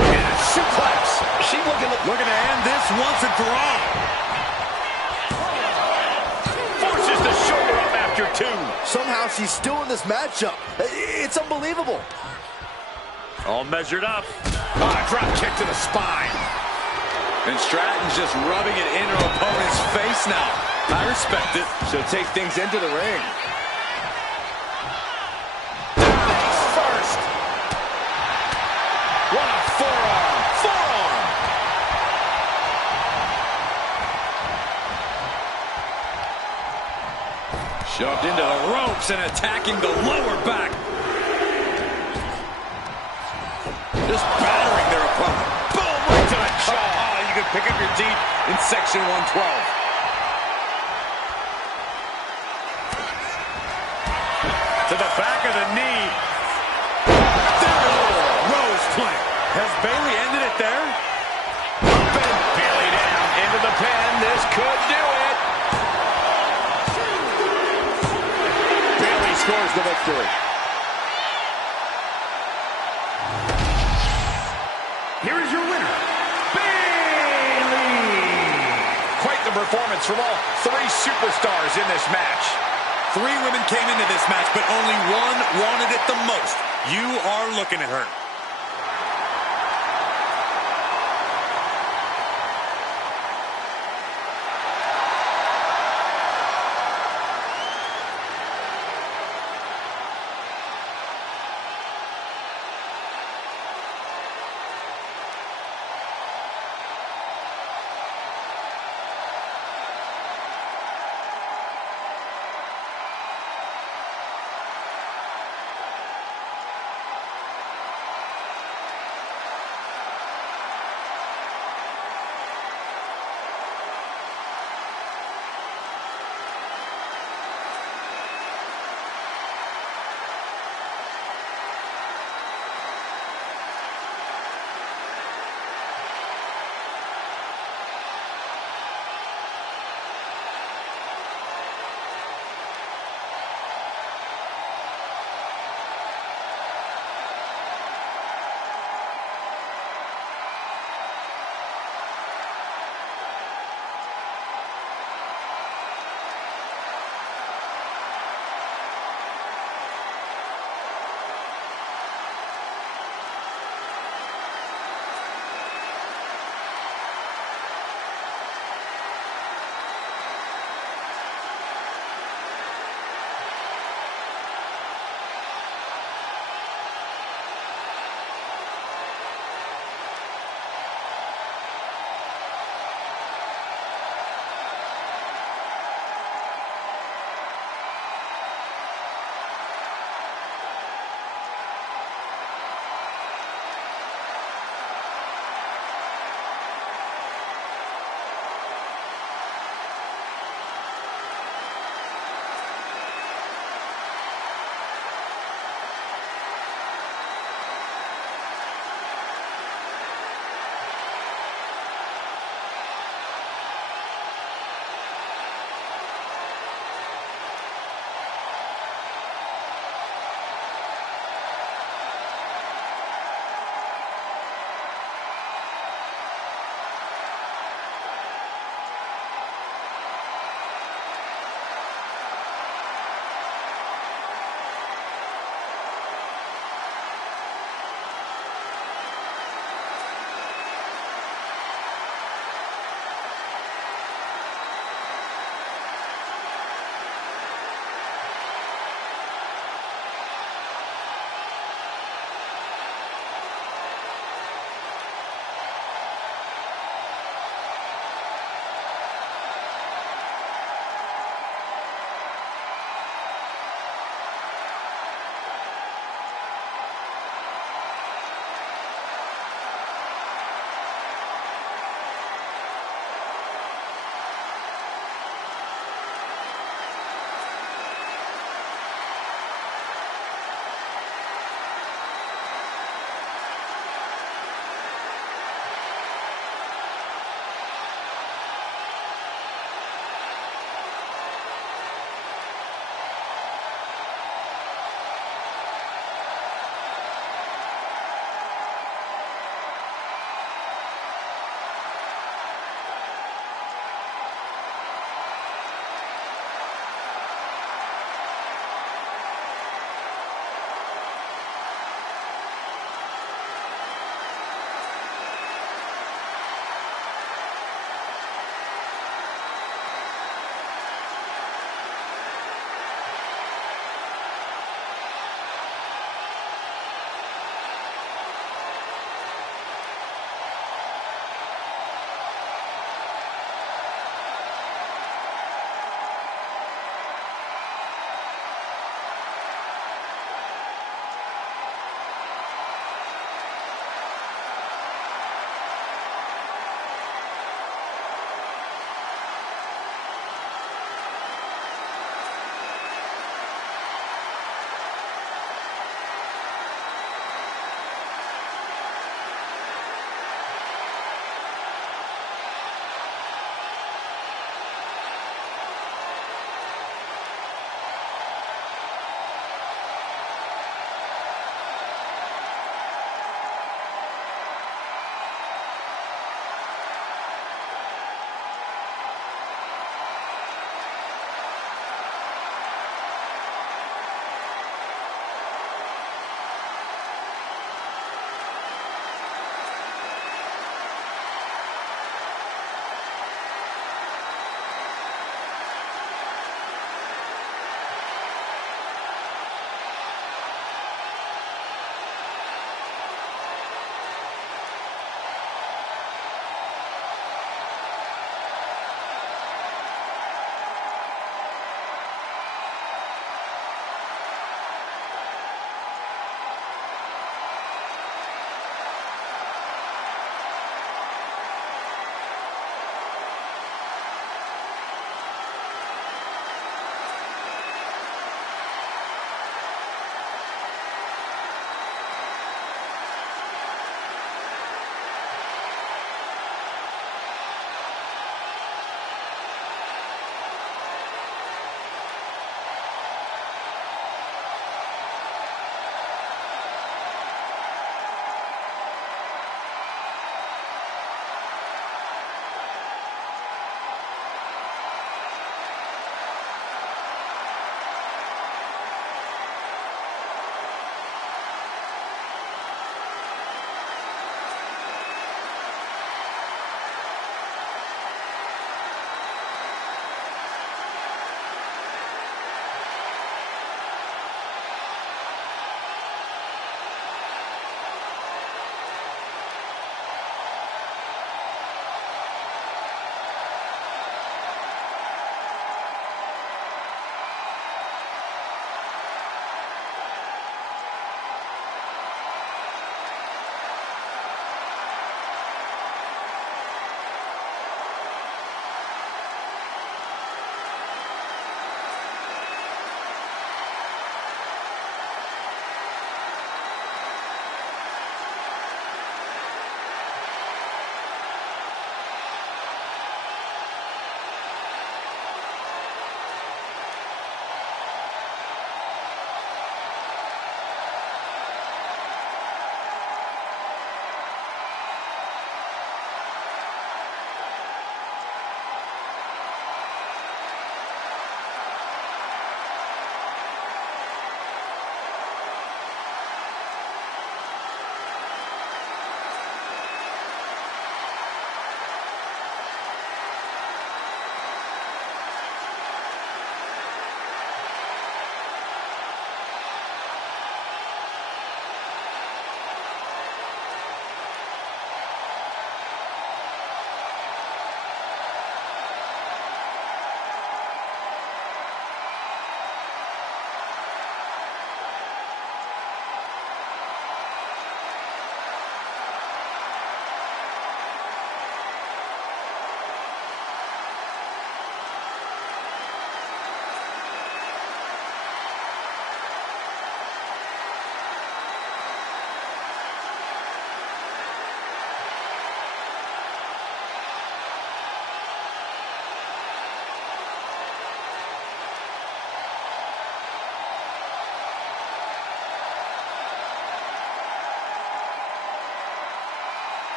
And a suplex. She's looking Looking to end this once and for all. forces the shoulder up after 2. Somehow she's still in this matchup. It's unbelievable. All measured up. Drop kick to the spine. And Stratton's just rubbing it in her opponent's face now. I respect it. She'll take things into the ring. Face first. What a forearm. Forearm. Shoved into the ropes and attacking the lower back. Just battering their opponent. Boom, right to the jaw. Oh, you can pick up your teeth in section 112. To the back of the knee. Rose plant. Has Bayley ended it there? Up and Bayley down into the pin. This could do it. Bayley scores the victory. Here is your winner, Bayley. Quite the performance from all 3 superstars in this match. 3 women came into this match, but only one wanted it the most. You are looking at her.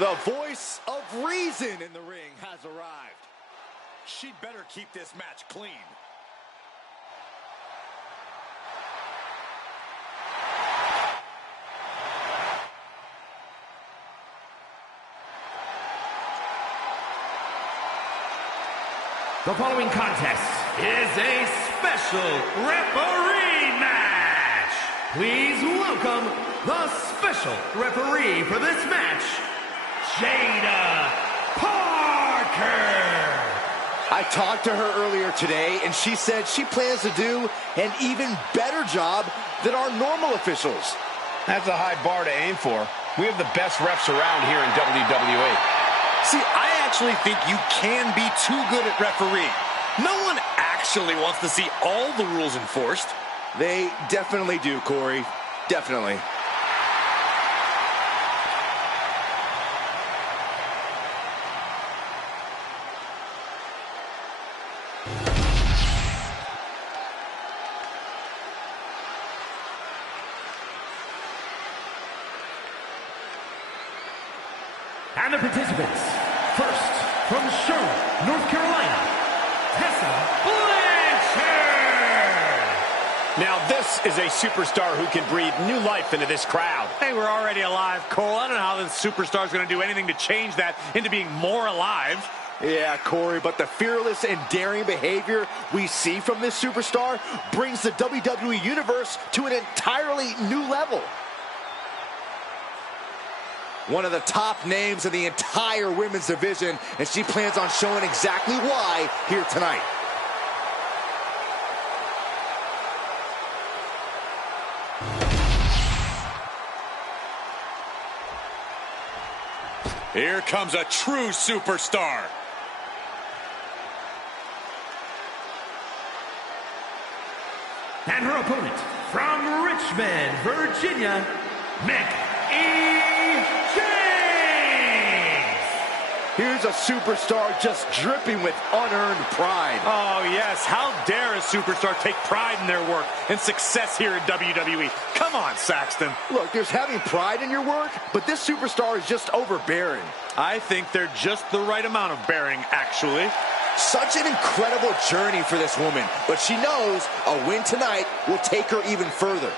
The voice of reason in the ring has arrived. She'd better keep this match clean. The following contest is a special referee match. Please welcome the special referee for this match, Jada Parker. I talked to her earlier today, and she said she plans to do an even better job than our normal officials. That's a high bar to aim for. We have the best refs around here in WWE. See, I actually think you can be too good at refereeing. No one actually wants to see all the rules enforced. They definitely do, Corey. Definitely. And the participants, first, from Charlotte, North Carolina, Tessa Blanchard. Now this is a superstar who can breathe new life into this crowd. Hey, we're already alive, Cole. I don't know how this superstar's going to do anything to change that into being more alive. Yeah, Corey, but the fearless and daring behavior we see from this superstar brings the WWE Universe to an entirely new level. One of the top names in the entire women's division, and she plans on showing exactly why here tonight. Here comes a true superstar. And her opponent, from Richmond, Virginia, James. Here's a superstar just dripping with unearned pride. Oh, yes. How dare a superstar take pride in their work and success here in WWE? Come on, Saxton. Look, there's having pride in your work, but this superstar is just overbearing. I think they're just the right amount of bearing, actually. Such an incredible journey for this woman, but she knows a win tonight will take her even further.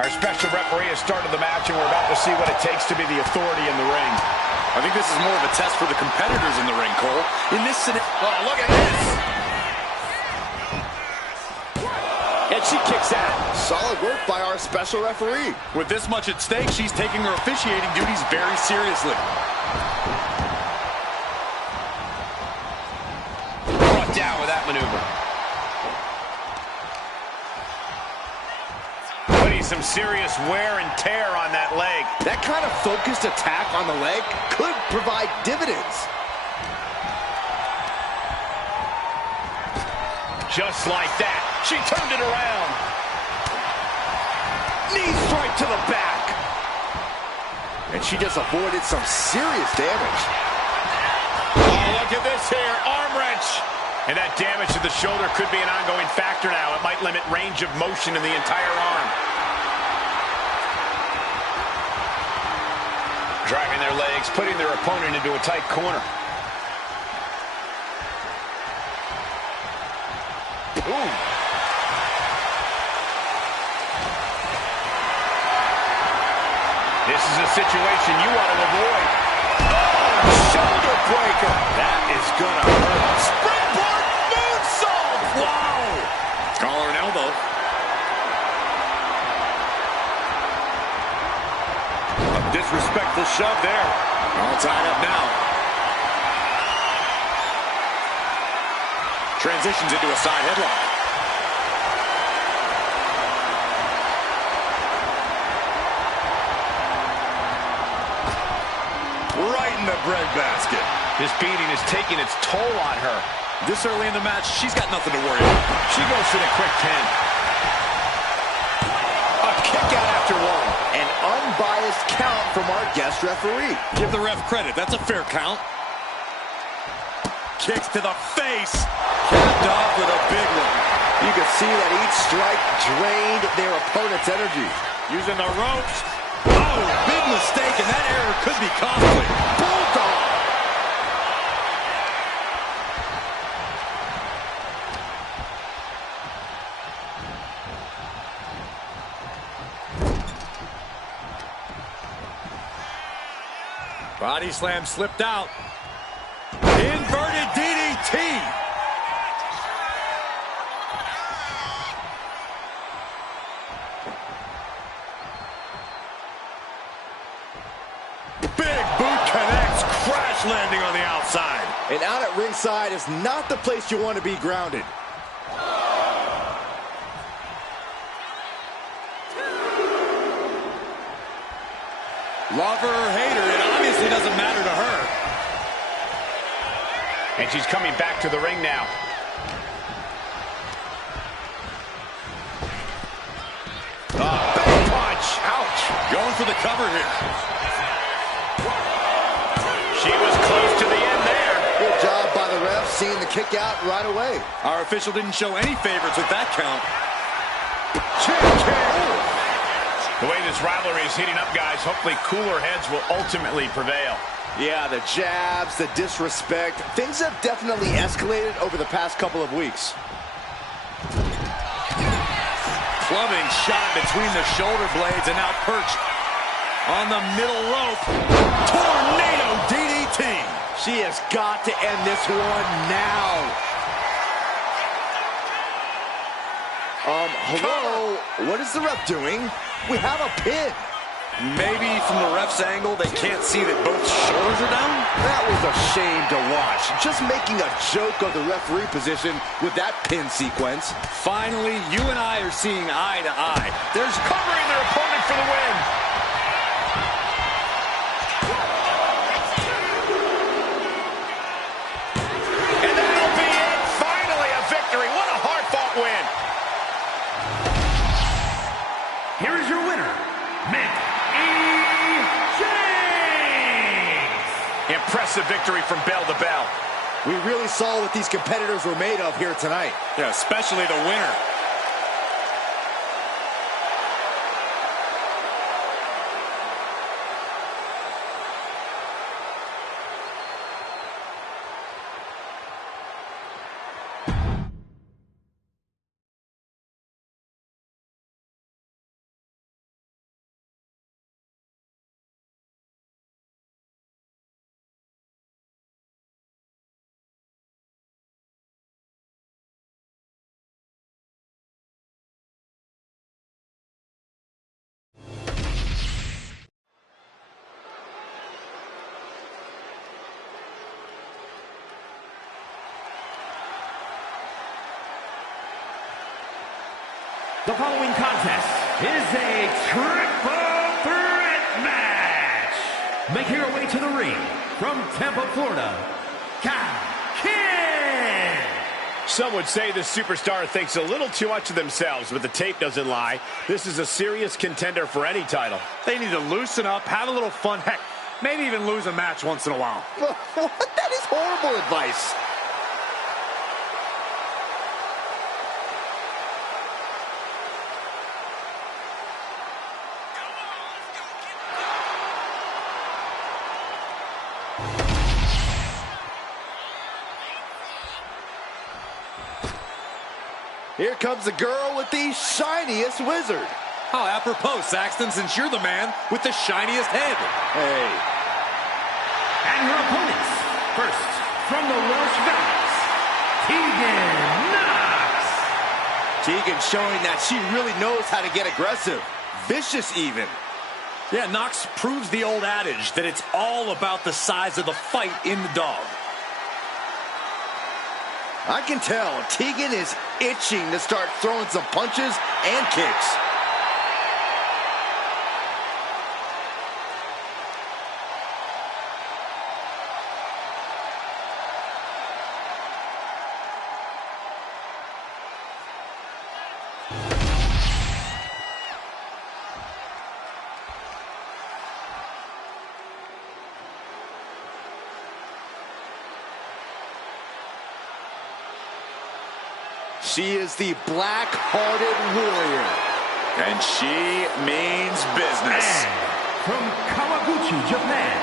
Our special referee has started the match, and we're about to see what it takes to be the authority in the ring. I think this is more of a test for the competitors in the ring, Cole. In this scenario, oh, look at this. And she kicks out. Solid work by our special referee. With this much at stake, she's taking her officiating duties very seriously. Brought down with that maneuver. Some serious wear and tear on that leg. That kind of focused attack on the leg could provide dividends. Just like that, she turned it around. Knee strike to the back. And she just avoided some serious damage. Oh, look at this here, arm wrench. And that damage to the shoulder could be an ongoing factor now. It might limit range of motion in the entire arm. Driving their legs, putting their opponent into a tight corner. Ooh. This is a situation you want to avoid. Oh, shoulder breaker. That is gonna hurt. Springboard moonsault! Wow! Collar and elbow. Disrespectful shove there. All tied up now. Transitions into a side headlock. the breadbasket. This beating is taking its toll on her. This early in the match, she's got nothing to worry about. She goes for the quick 10. A kick out after one. An unbiased count from our guest referee. Give the ref credit. That's a fair count. Kicks to the face. Capped off with a big one. You can see that each strike drained their opponent's energy. Using the ropes. Oh, big mistake, and that error could be costly. Bulldog. Body slam slipped out. Inverted DDT. Big boot connects, crash landing on the outside. And out at ringside is not the place you want to be grounded. Love her or hate her, it obviously doesn't matter to her. And she's coming back to the ring now. Big punch. Ouch. Going for the cover here. She was close to the end there. Good job by the ref seeing the kick out right away. Our official didn't show any favorites with that count. The way this rivalry is heating up, guys, hopefully cooler heads will ultimately prevail. Yeah, the jabs, the disrespect. Things have definitely escalated over the past couple of weeks. Clubbing shot between the shoulder blades and now perched on the middle rope. Tornado DDT. She has got to end this one now. Hello? What is the ref doing? We have a pin. Maybe from the ref's angle, they can't see that both shoulders are down? That was a shame to watch. Just making a joke of the referee position with that pin sequence. Finally, you and I are seeing eye to eye. There's covering their opponent for the win. And that'll be it. Finally a victory. What a hard-fought win. Here is your winner, Impressive victory from bell to bell. We really saw what these competitors were made of here tonight. Yeah, especially the winner. The following contest is a triple threat match. Making her way to the ring from Tampa, Florida, Kid. Some would say this superstar thinks a little too much of themselves, but the tape doesn't lie. This is a serious contender for any title. They need to loosen up, have a little fun. Heck, maybe even lose a match once in a while. That is horrible advice. Here comes the girl with the shiniest wizard. How apropos, Saxton, since you're the man with the shiniest head. Hey. And her opponents, first from the Welsh Valleys, Tegan Knox. Tegan showing that she really knows how to get aggressive. Vicious even. Yeah, Knox proves the old adage that it's all about the size of the fight in the dog. I can tell Tegan is itching to start throwing some punches and kicks. She is the black-hearted warrior. And she means business. And from Kawaguchi, Japan,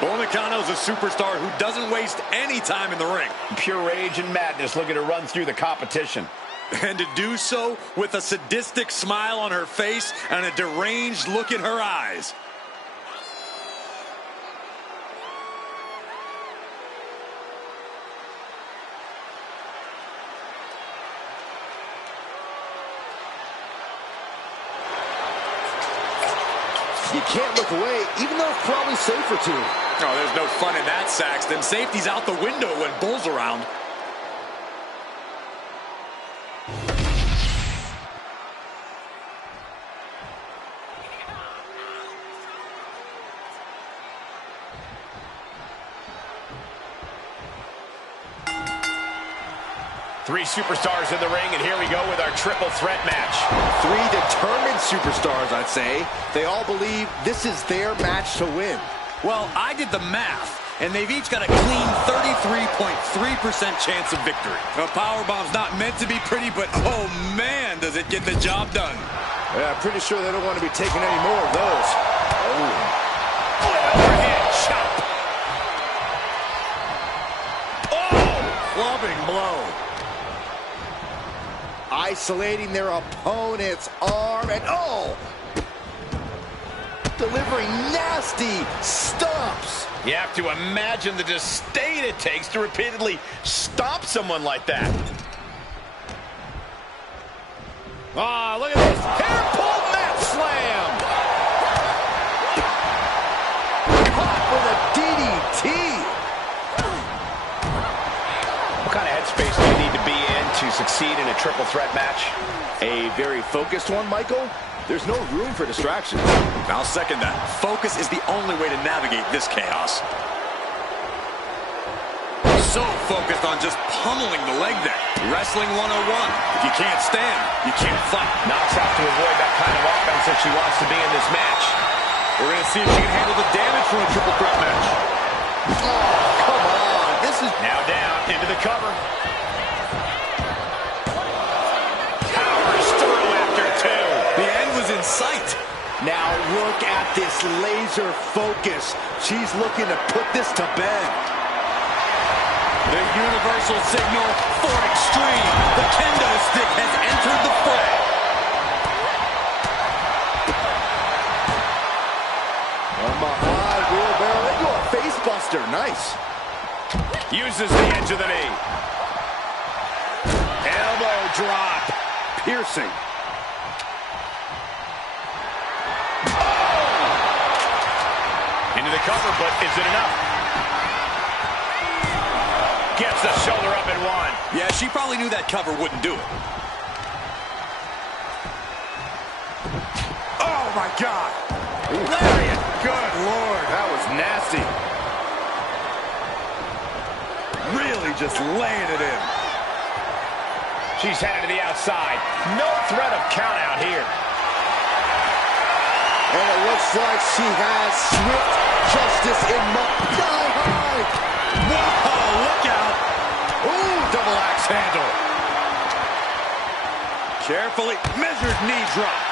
Bull Nakano's a superstar who doesn't waste any time in the ring. Pure rage and madness looking to run through the competition. And to do so with a sadistic smile on her face and a deranged look in her eyes. You can't look away, even though it's probably safer to. Oh, there's no fun in that, Saxton. Safety's out the window when Bull's around. Three superstars in the ring, and here we go with our triple threat match. Three determined superstars, I'd say. They all believe this is their match to win. Well, I did the math, and they've each got a clean 33.3% chance of victory. A powerbomb's not meant to be pretty, but oh man, does it get the job done. Yeah, I'm pretty sure they don't want to be taking any more of those. Overhead chop. Clubbing blow. Isolating their opponent's arm, and delivering nasty stomps. You have to imagine the disdain it takes to repeatedly stomp someone like that. Look at this. Hair pull mat slam. Caught with a DDT. What kind of headspace do you need to be in to succeed in a triple threat match? A very focused one, Michael. There's no room for distractions. I'll second that. Focus is the only way to navigate this chaos. So focused on just pummeling the leg there. Wrestling 101. If you can't stand, you can't fight. Knocks out to avoid that kind of offense if she wants to be in this match. We're going to see if she can handle the damage from a triple threat match. Oh, come on. This is... Now down into the cover. Powers through after two. The end was in sight. Now look at this laser focus. She's looking to put this to bed. The universal signal for extreme. The kendo stick has entered the fray. From behind, wheelbarrow into a face buster. Nice. Uses the edge of the knee. Elbow drop. Piercing. Into the cover, but is it enough? Gets the shoulder up and one. Yeah, she probably knew that cover wouldn't do it. Oh, my God. Lariat. Good Lord, that was nasty. Really just laying it in. She's headed to the outside. No threat of count out here. And it looks like she has swift justice in mind. Whoa, look out. Ooh, double axe handle. Carefully measured knee drop.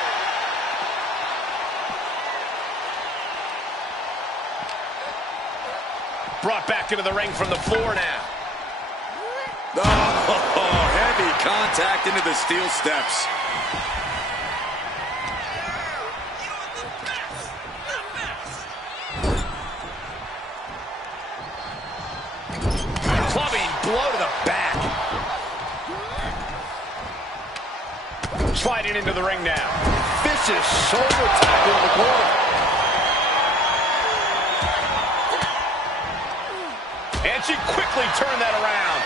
Brought back into the ring from the floor now. Oh, heavy contact into the steel steps. Clubbing blow to the back. Sliding into the ring now. Vicious shoulder tackle in the corner. And she quickly turned that around.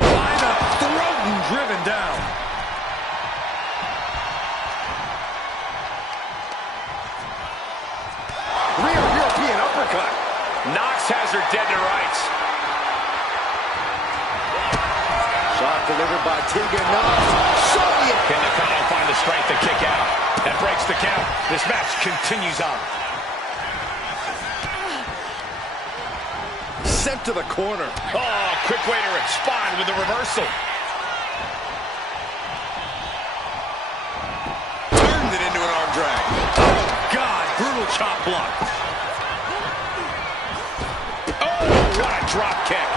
By the throat and driven down. Real European uppercut. Knox has her dead to rights. Shot delivered by Tegan Knox. Soviet. Can Nakano find the strength to kick out. That breaks the count. This match continues on. Sent to the corner. Oh, quick way to respond with the reversal. Turned it into an arm drag. Oh, God, brutal chop block. Oh, what a drop kick.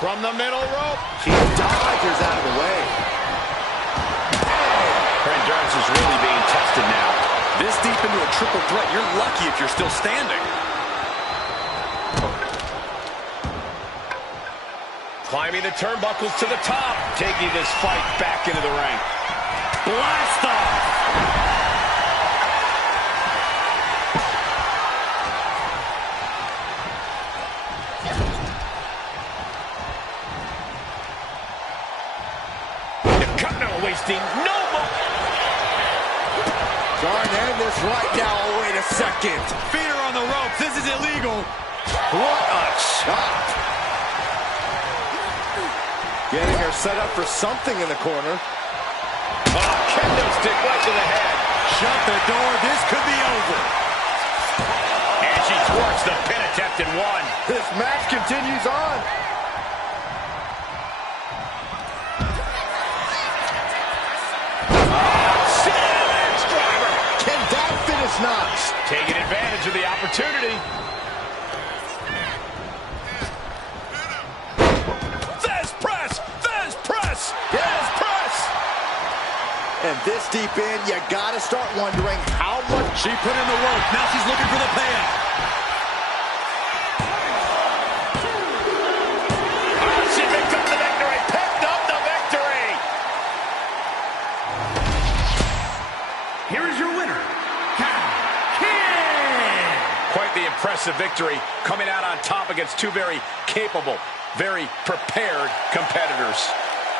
From the middle rope. She dodges out of the way. Her endurance is really being tested now. This deep into a triple threat, you're lucky if you're still standing. Climbing the turnbuckles to the top. Taking this fight back into the ring. Blast off. Wasting no more. Trying to end this right now. Oh, wait a second. Feet are on the ropes. This is illegal. What a shot. Getting her set up for something in the corner. Oh, kendo stick right to the head. Shut the door. This could be over. And she thwarts the pin attempt in one. This match continues on. Knox. Taking advantage of the opportunity. There's press! There's press! There's press! And this deep in, you gotta start wondering how much she put in the work. Now she's looking for the payout. Oh, she picked up the victory! Picked up the victory! Here is your winner, Quite the impressive victory, coming out on top against two very capable, very prepared competitors.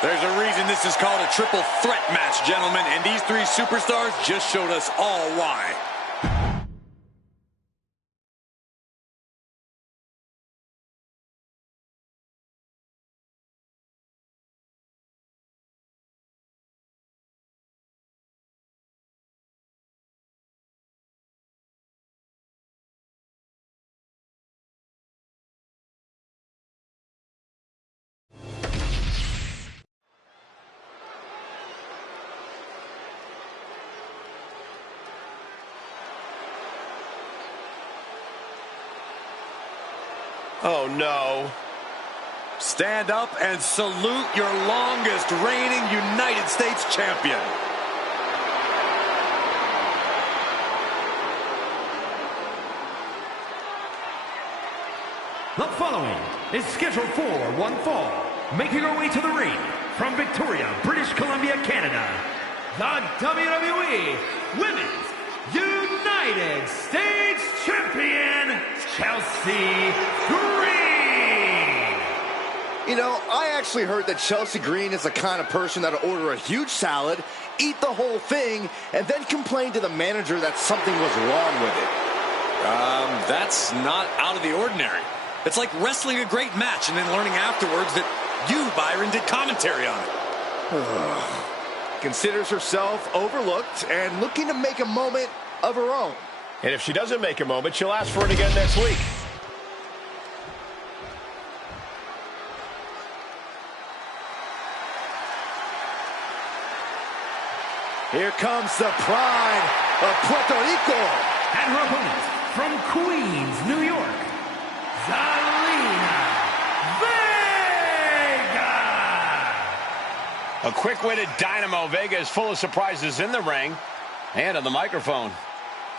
There's a reason this is called a triple threat match, gentlemen, and these three superstars just showed us all why. Oh, no. Stand up and salute your longest reigning United States champion. The following is scheduled for one fall, making her way to the ring from Victoria, British Columbia, Canada, the WWE Women's United States Champion, Chelsea Green. You know, I actually heard that Chelsea Green is the kind of person that'll order a huge salad, eat the whole thing, and then complain to the manager that something was wrong with it. That's not out of the ordinary. It's like wrestling a great match and then learning afterwards that you, Byron, did commentary on it. Considers herself overlooked and looking to make a moment of her own. And if she doesn't make a moment, she'll ask for it again next week. Here comes the pride of Puerto Rico. And her opponent from Queens, New York, Zelina Vega. A quick-witted Dynamo Vega is full of surprises in the ring and on the microphone.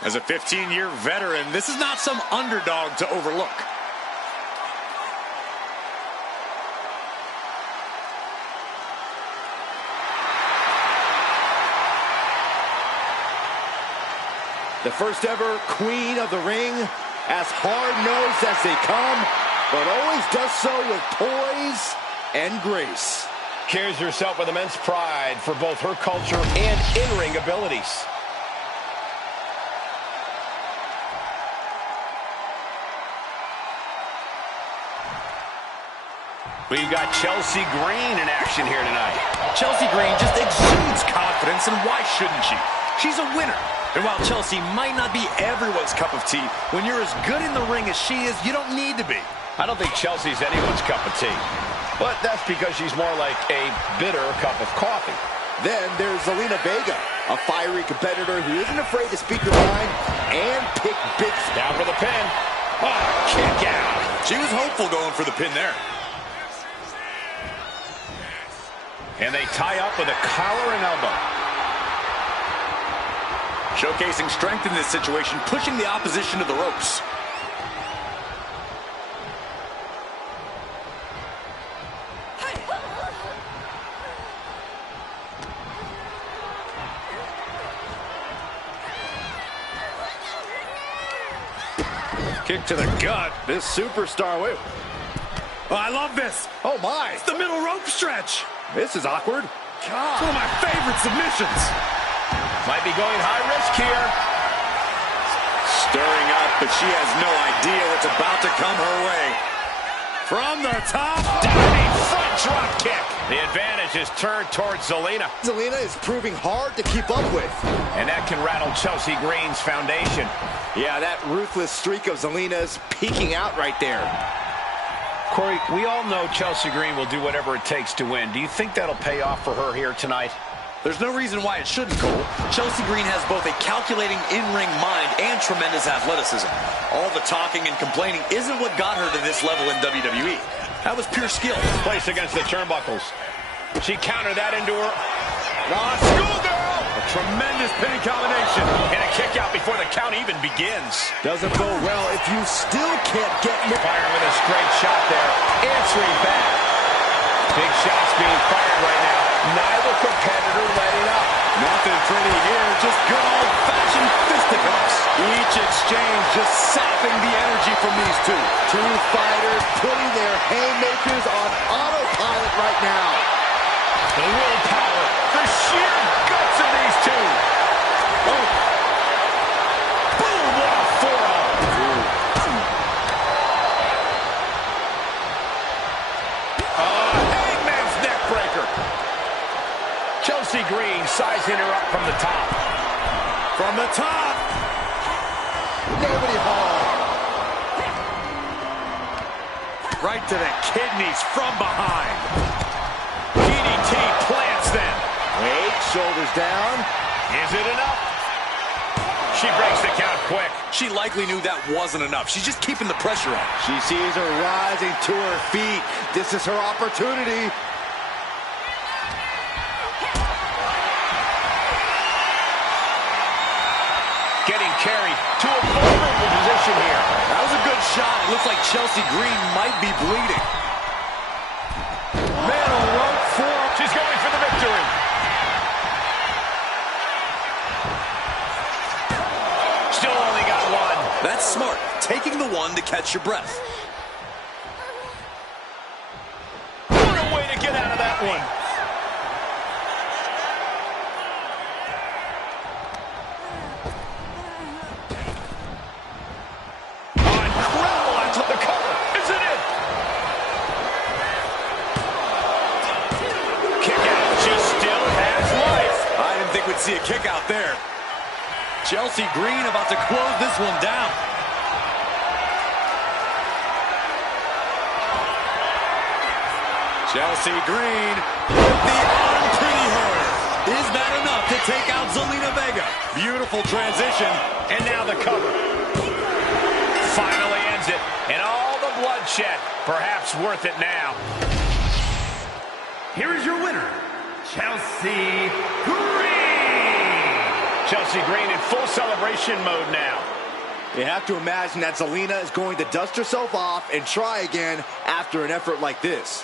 As a 15-year veteran, this is not some underdog to overlook. The first ever queen of the ring, as hard-nosed as they come, but always does so with poise and grace. Carries herself with immense pride for both her culture and in-ring abilities. We've got Chelsea Green in action here tonight. Chelsea Green just exudes confidence, and why shouldn't she? She's a winner. And while Chelsea might not be everyone's cup of tea, when you're as good in the ring as she is, you don't need to be. I don't think Chelsea's anyone's cup of tea. But that's because she's more like a bitter cup of coffee. Then there's Zelina Vega, a fiery competitor who isn't afraid to speak her mind and pick big spots. Down for the pin. Oh, kick out. She was hopeful going for the pin there. And they tie up with a collar and elbow. Showcasing strength in this situation, pushing the opposition to the ropes. Kick to the gut. This superstar. Wait. Oh, I love this. Oh, my. It's the middle rope stretch. This is awkward. God. It's one of my favorite submissions. Might be going high risk here. Stirring up, but she has no idea what's about to come her way. From the top. Diving front drop kick. The advantage is turned towards Zelina. Zelina is proving hard to keep up with. And that can rattle Chelsea Green's foundation. Yeah, that ruthless streak of Zelina's peeking out right there. Corey, we all know Chelsea Green will do whatever it takes to win. Do you think that'll pay off for her here tonight? There's no reason why it shouldn't, Cole. Chelsea Green has both a calculating in-ring mind and tremendous athleticism. All the talking and complaining isn't what got her to this level in WWE. That was pure skill. Placed against the turnbuckles. She countered that into her. Schoolgirl! A tremendous pinning combination. And a kick out before the count even begins. Doesn't go well if you still can't get... Firing with a straight shot there. Answering back. Big shots being fired right now. Neither competitor letting up. Nothing pretty here, just good old-fashioned fisticuffs. Each exchange just sapping the energy from these two. Two fighters putting their haymakers on autopilot right now. The willpower, the sheer guts of these two. Oh. Boom, what a forearm. Hangman's neck breaker. Chelsea Green sizing her up from the top. From the top. Nobody home. Right to the kidneys from behind. DDT plants them. Wait, shoulders down. Is it enough? She breaks the count quick. She likely knew that wasn't enough. She's just keeping the pressure on. She sees her rising to her feet. This is her opportunity. Getting carried to a vulnerable position here. That was a good shot. It looks like Chelsea Green might be bleeding. Middle rope for. She's going for the victory. Still only got one. That's smart. Taking the one to catch your breath. What a way to get out of that one. See a kick out there. Chelsea Green about to close this one down. Chelsea Green with the unpretty her. Is that enough to take out Zelina Vega? Beautiful transition. And now the cover. Finally ends it. And all the bloodshed. Perhaps worth it now. Here is your winner, Chelsea Green. Chelsea Green in full celebration mode now. You have to imagine that Zelina is going to dust herself off and try again after an effort like this.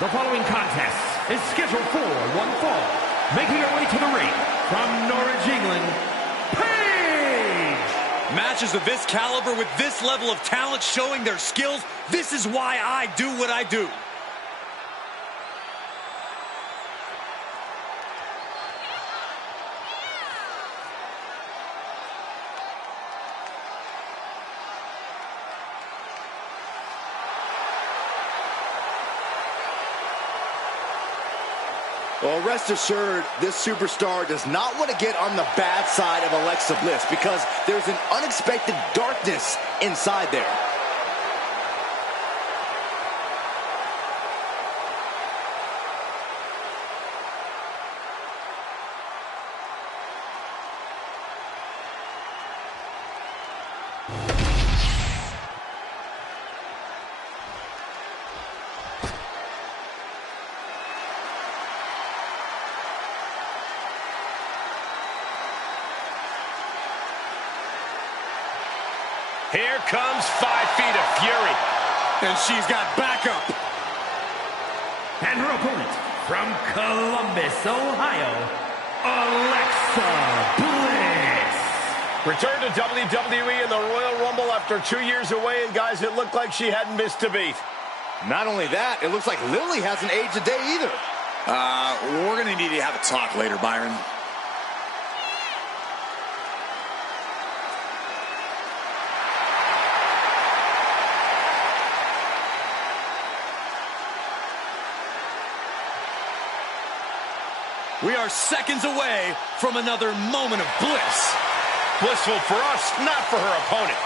The following contest is scheduled for one fall. Making her way to the ring from Norwich, England, Paige! Matches of this caliber with this level of talent showing their skills, this is why I do what I do. Well, rest assured, this superstar does not want to get on the bad side of Alexa Bliss because there's an unexpected darkness inside there. Here comes 5 feet of fury. And she's got backup. And her opponent from Columbus, Ohio, Alexa Bliss. Returned to WWE in the Royal Rumble after 2 years away, and guys, it looked like she hadn't missed a beat. Not only that, it looks like Lily hasn't aged a day either. We're going to need to have a talk later, Byron. We are seconds away from another moment of bliss. Blissful for us, not for her opponent.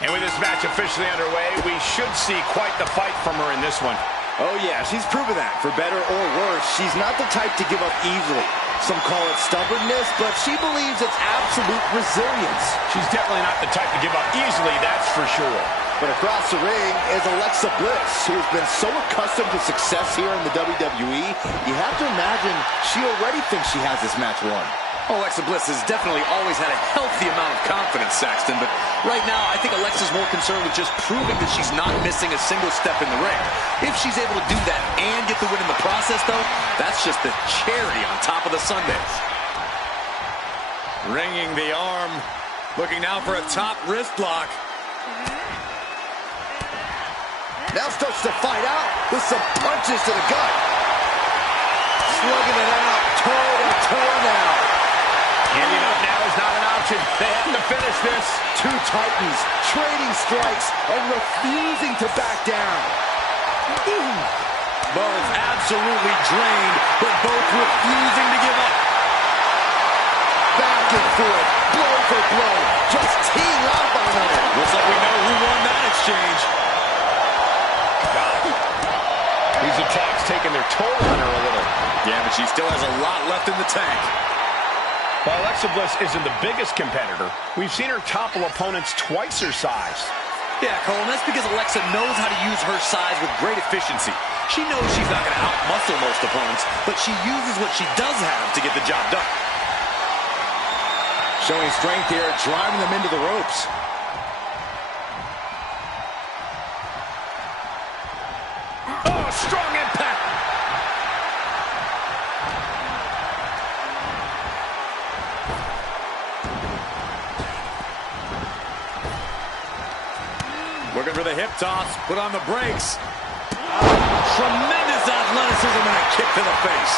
And with this match officially underway, we should see quite the fight from her in this one. Oh yeah, she's proven that. For better or worse, she's not the type to give up easily. Some call it stubbornness, but she believes it's absolute resilience. She's definitely not the type to give up easily, that's for sure. But across the ring is Alexa Bliss, who has been so accustomed to success here in the WWE, you have to imagine she already thinks she has this match won. Alexa Bliss has definitely always had a healthy amount of confidence, Saxton, but right now I think Alexa's more concerned with just proving that she's not missing a single step in the ring. If she's able to do that and get the win in the process, though, that's just the cherry on top of the sundae. Ringing the arm, looking now for a top wrist lock. Now starts to fight out with some punches to the gut. Slugging it out, toe-to-toe now. Giving up now is not an option. They have to finish this. Two titans trading strikes and refusing to back down. Both absolutely drained, but both refusing to give up. Back and forth, blow for blow, just teeing off on another. Looks like we know who won that exchange. These attacks taking their toll on her a little. Yeah, but she still has a lot left in the tank. While Alexa Bliss isn't the biggest competitor, we've seen her topple opponents twice her size. Yeah, Cole, and that's because Alexa knows how to use her size with great efficiency. She knows she's not going to outmuscle most opponents, but she uses what she does have to get the job done. Showing strength here, driving them into the ropes. Oh, strong impact! Looking for the hip toss, put on the brakes. Tremendous athleticism and a kick to the face.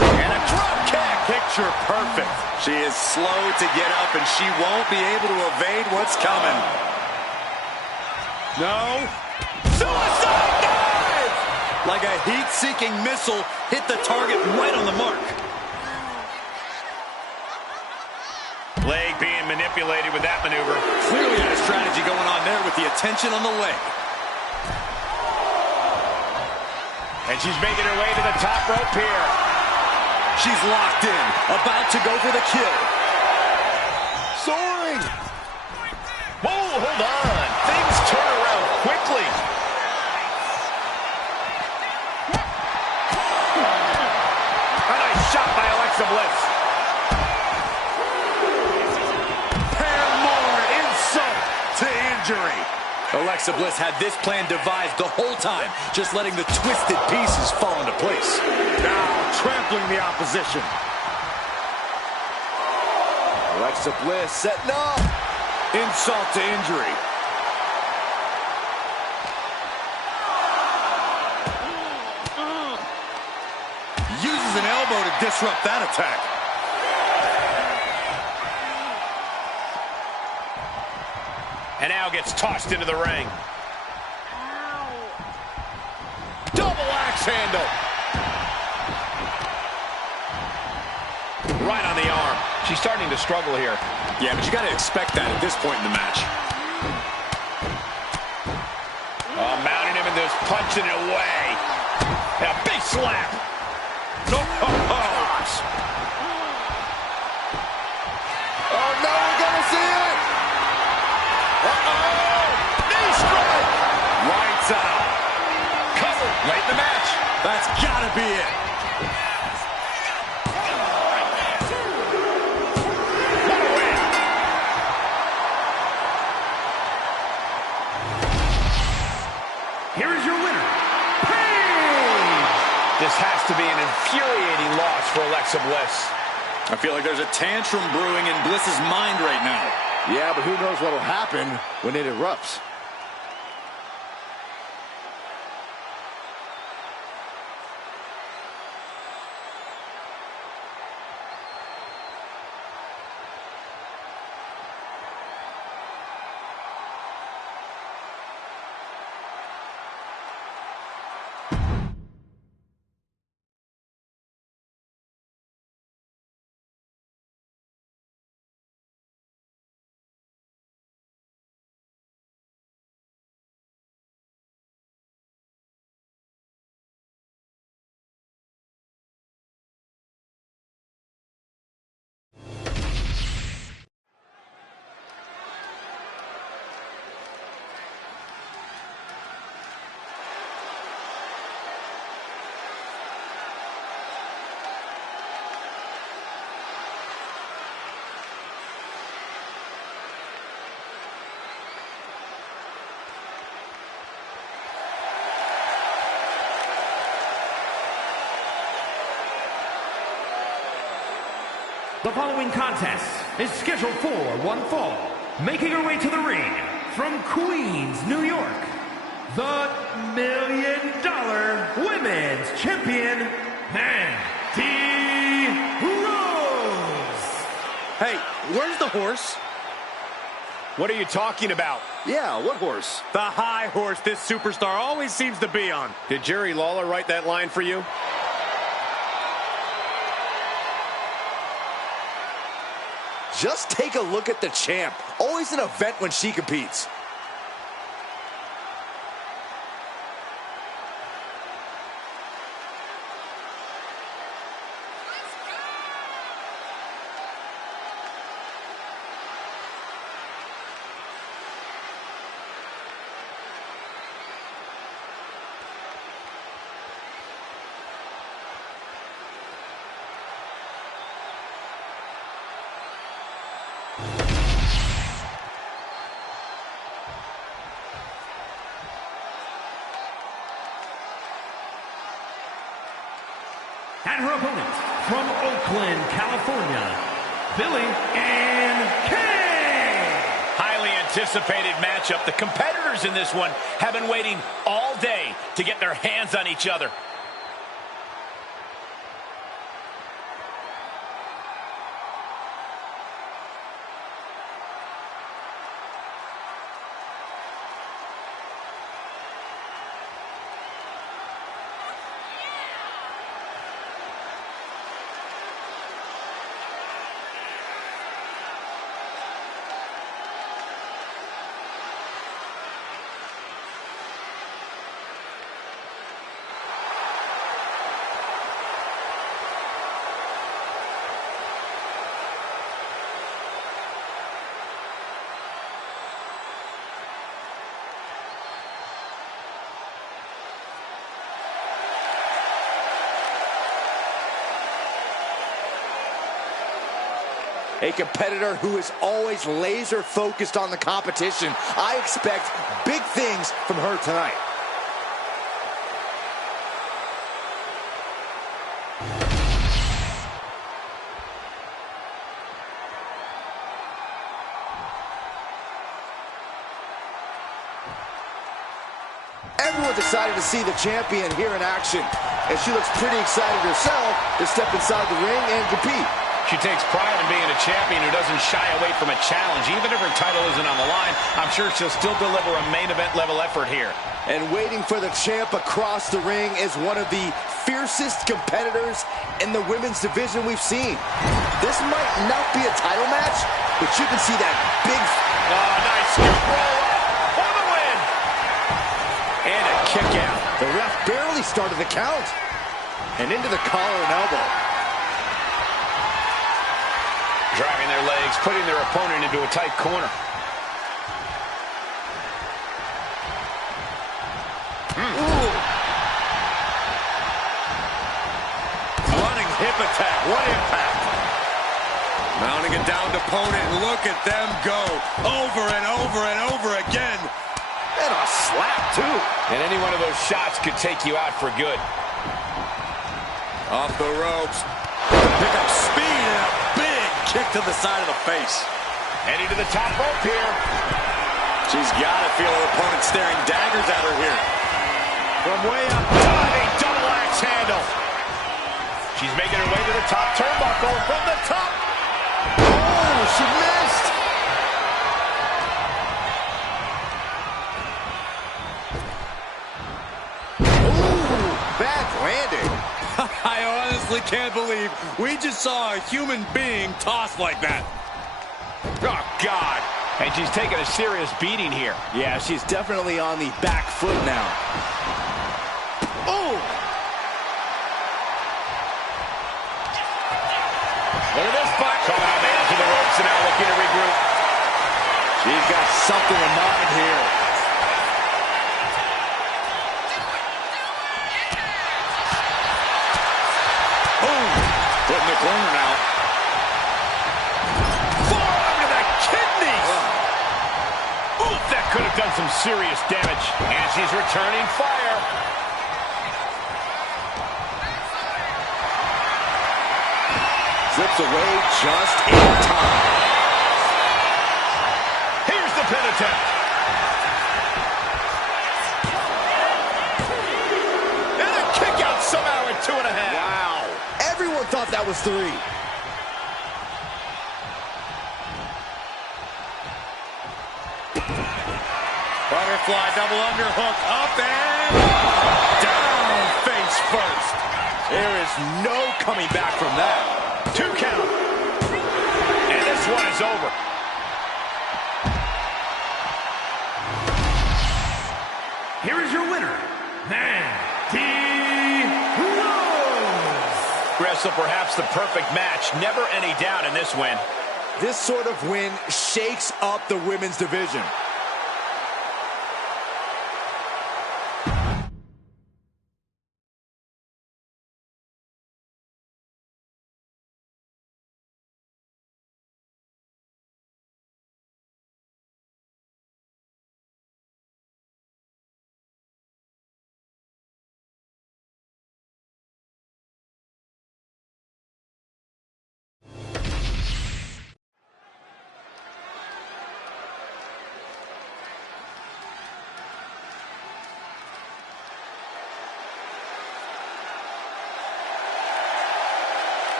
And a drop kick. Picture perfect. She is slow to get up and she won't be able to evade what's coming. No. Suicide dive! Like a heat-seeking missile, hit the target right on the mark. Leg being manipulated with that maneuver. Clearly had a strategy going on there with the attention on the leg. And she's making her way to the top rope here. She's locked in, about to go for the kill. Soaring! Whoa, hold on. Things turn around quickly. A nice shot by Alexa Bliss. Pair more insult to injury. Alexa Bliss had this plan devised the whole time, just letting the twisted pieces fall into place. Now trampling the opposition. Alexa Bliss setting up. Insult to injury. Uses an elbow to disrupt that attack. And now gets tossed into the ring. Double axe handle. Right on the arm. She's starting to struggle here. Yeah, but you got to expect that at this point in the match. Oh, mounting him and just punching it away. And a big slap. No, gosh. Oh no, we're gonna see it. Uh-oh. Knee strike. Lights out. Cover late in the match. That's gotta be it. What a win. Here is your winner, Paige! This has to be an infuriating loss for Alexa Bliss. I feel like there's a tantrum brewing in Bliss's mind right now. Yeah, but who knows what'll happen when it erupts. The following contest is scheduled for one fall. Making her way to the ring from Queens, New York, the $1 Million Women's Champion, Mandy Rose. Hey, where's the horse? What are you talking about? Yeah, what horse? The high horse this superstar always seems to be on. Did Jerry Lawler write that line for you? Just take a look at the champ. Always an event when she competes. And her opponent from Oakland, California, Billy and Kay. Highly anticipated matchup. The competitors in this one have been waiting all day to get their hands on each other. A competitor who is always laser focused on the competition. I expect big things from her tonight. Everyone's excited to see the champion here in action, and she looks pretty excited herself to step inside the ring and compete. She takes pride in being a champion who doesn't shy away from a challenge. Even if her title isn't on the line, I'm sure she'll still deliver a main event level effort here. And waiting for the champ across the ring is one of the fiercest competitors in the women's division we've seen. This might not be a title match, but you can see that big... Oh, nice scoop roll for the win. And a kick out. The ref barely started the count. And into the collar and elbow. Driving their legs, putting their opponent into a tight corner. Ooh. Running hip attack. What impact. Mounting a downed opponent. Look at them go. Over and over and over again. And a slap, too. And any one of those shots could take you out for good. Off the ropes. Pick up speed and a big kick to the side of the face. Heading to the top rope here. She's got to feel her opponent staring daggers at her here. From way up, diving double axe handle. She's making her way to the top turnbuckle from the top. Oh, she missed. Ooh, bad landing. I honestly can't believe we just saw a human being tossed like that. Oh, God. And she's taking a serious beating here. Yeah, she's definitely on the back foot now. Oh! Look at this fight. Coming out man to the ropes and now looking to regroup. She's got something in mind here. Foot in the corner now. Forearm to the kidneys. Ooh, that could have done some serious damage. And she's returning fire. Slips away just in time. Here's the pin attempt. And a kick out somehow at 2.5. Wow. Everyone thought that was 3. Butterfly double underhook up and down face first. There is no coming back from that. 2 count. And this one is over. Here is your winner, Mandy Rose. Wrestle perhaps the perfect match. Never any doubt in this win. This sort of win shakes up the women's division.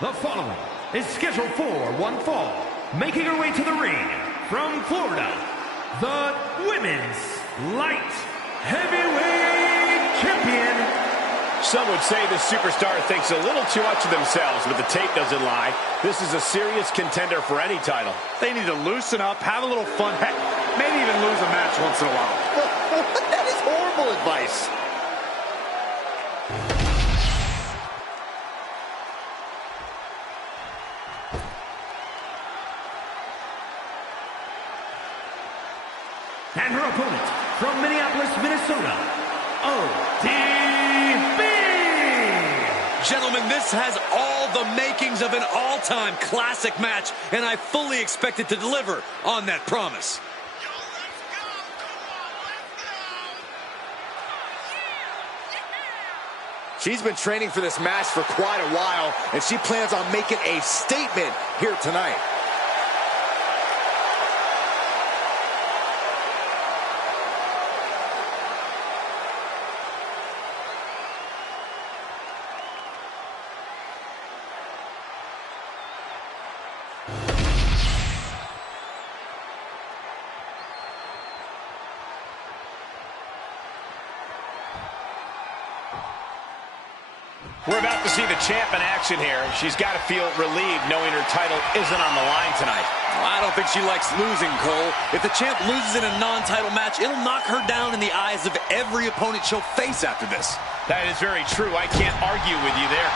The following is scheduled for one fall. Making her way to the ring from Florida, the Women's Light Heavyweight Champion. Some would say the superstar thinks a little too much of themselves, but the tape doesn't lie. This is a serious contender for any title. They need to loosen up, have a little fun, heck, maybe even lose a match once in a while. That is horrible advice. And her opponent, from Minneapolis, Minnesota, ODB! Gentlemen, this has all the makings of an all-time classic match, and I fully expect it to deliver on that promise. She's been training for this match for quite a while, and she plans on making a statement here tonight. We're about to see the champ in action here. She's got to feel relieved knowing her title isn't on the line tonight. Well, I don't think she likes losing, Cole. If the champ loses in a non-title match, it'll knock her down in the eyes of every opponent she'll face after this. That is very true. I can't argue with you there.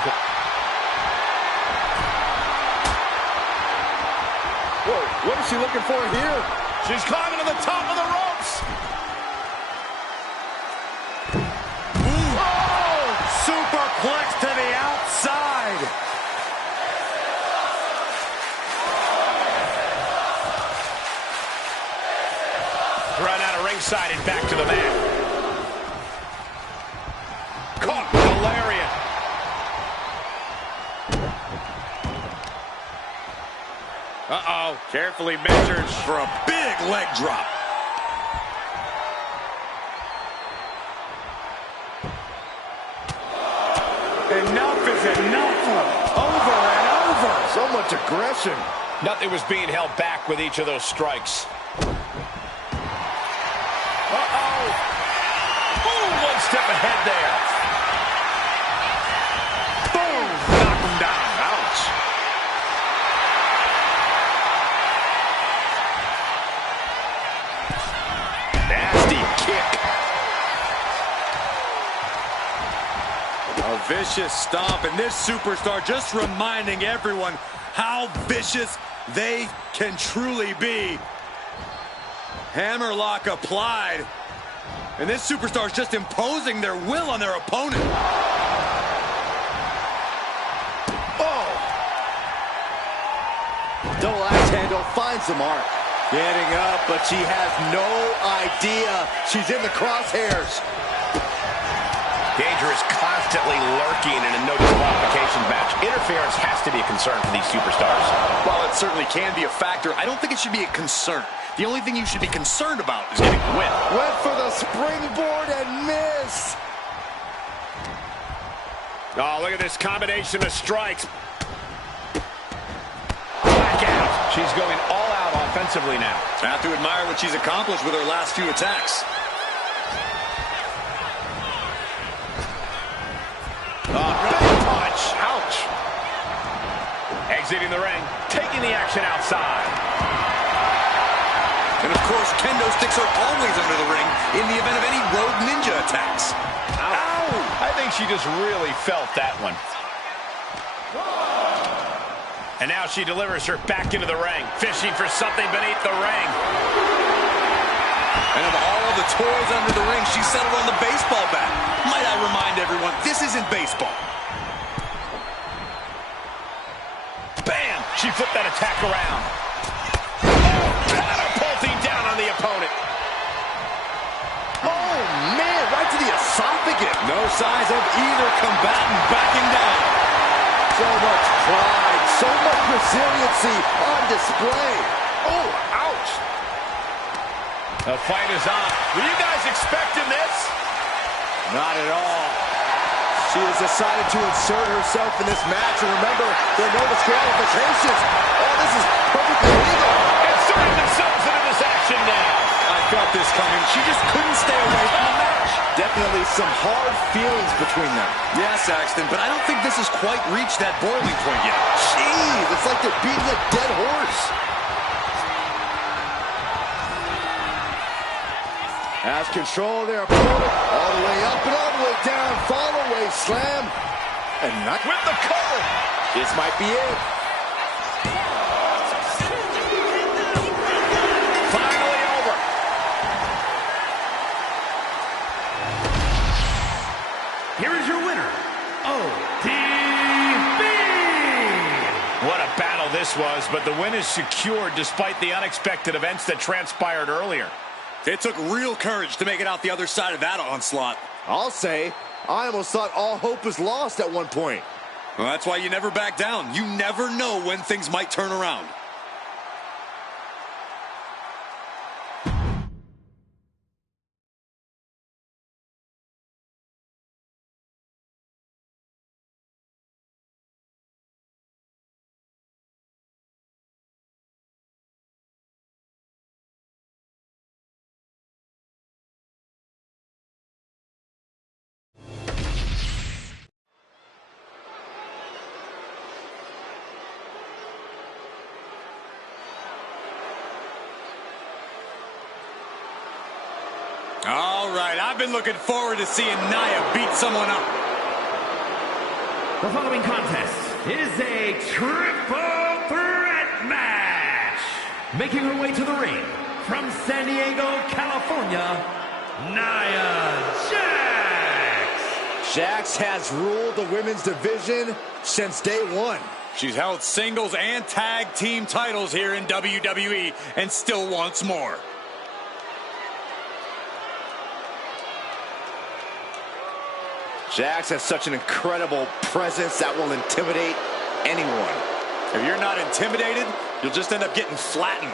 Whoa, what is she looking for here? She's climbing to the top of the ropes. Superplex to the outside. Run out of ringside and back to the mat. Caught with a lariat. Uh-oh. Carefully measured For a big leg drop. Enough is enough. Over and over. So much aggression. Nothing was being held back with each of those strikes. Uh-oh. Ooh, one step ahead there. Boom. Knock him down. Ouch. Nasty kick. A vicious stomp, and this superstar just reminding everyone how vicious they can truly be. Hammerlock applied, and this superstar is just imposing their will on their opponent. Oh! Double axe handle finds the mark. Getting up, but she has no idea she's in the crosshairs. Danger is constantly lurking in a no disqualification match. Interference has to be a concern for these superstars. While it certainly can be a factor, I don't think it should be a concern. The only thing you should be concerned about is getting the win. Went for the springboard and missed. Oh, look at this combination of strikes. Back out. She's going all out offensively now. I have to admire what she's accomplished with her last few attacks. Big punch. Ouch. Exiting the ring, taking the action outside. And of course, kendo sticks are always under the ring in the event of any Road Ninja attacks. Ow. I think she just really felt that one. And now she delivers her back into the ring, fishing for something beneath the ring. And of all the toys under the ring, she settled on the baseball bat. Might I remind everyone, this isn't baseball. Bam! She flipped that attack around. Oh, catapulting down on the opponent. Oh, man, right to the esophagus. No signs of either combatant backing down. So much pride, so much resiliency on display. Oh, ouch. The fight is on. Were you guys expecting this? Not at all. She has decided to insert herself in this match. And remember, there are no disqualifications. Oh, this is perfectly legal. Inserting themselves into this action now. I felt this coming. She just couldn't stay away from the match. Definitely some hard feelings between them. Yes, Axton, but I don't think this has quite reached that boiling point yet. Jeez, it's like they're beating a dead horse. Has control of their opponent. All the way up and all the way down. Fall away slam. And not With the cover. This might be it. Finally over. here is your winner, ODB. What a battle this was, but the win is secured despite the unexpected events that transpired earlier. It took real courage to make it out the other side of that onslaught. I'll say, I almost thought all hope was lost at one point. Well, that's why you never back down. You never know when things might turn around. All right, I've been looking forward to seeing Nia beat someone up. The following contest is a triple threat match. Making her way to the ring from San Diego, California, Nia Jax. Jax has ruled the women's division since day one. She's held singles and tag team titles here in WWE and still wants more. Jax has such an incredible presence that will intimidate anyone. If you're not intimidated, you'll just end up getting flattened.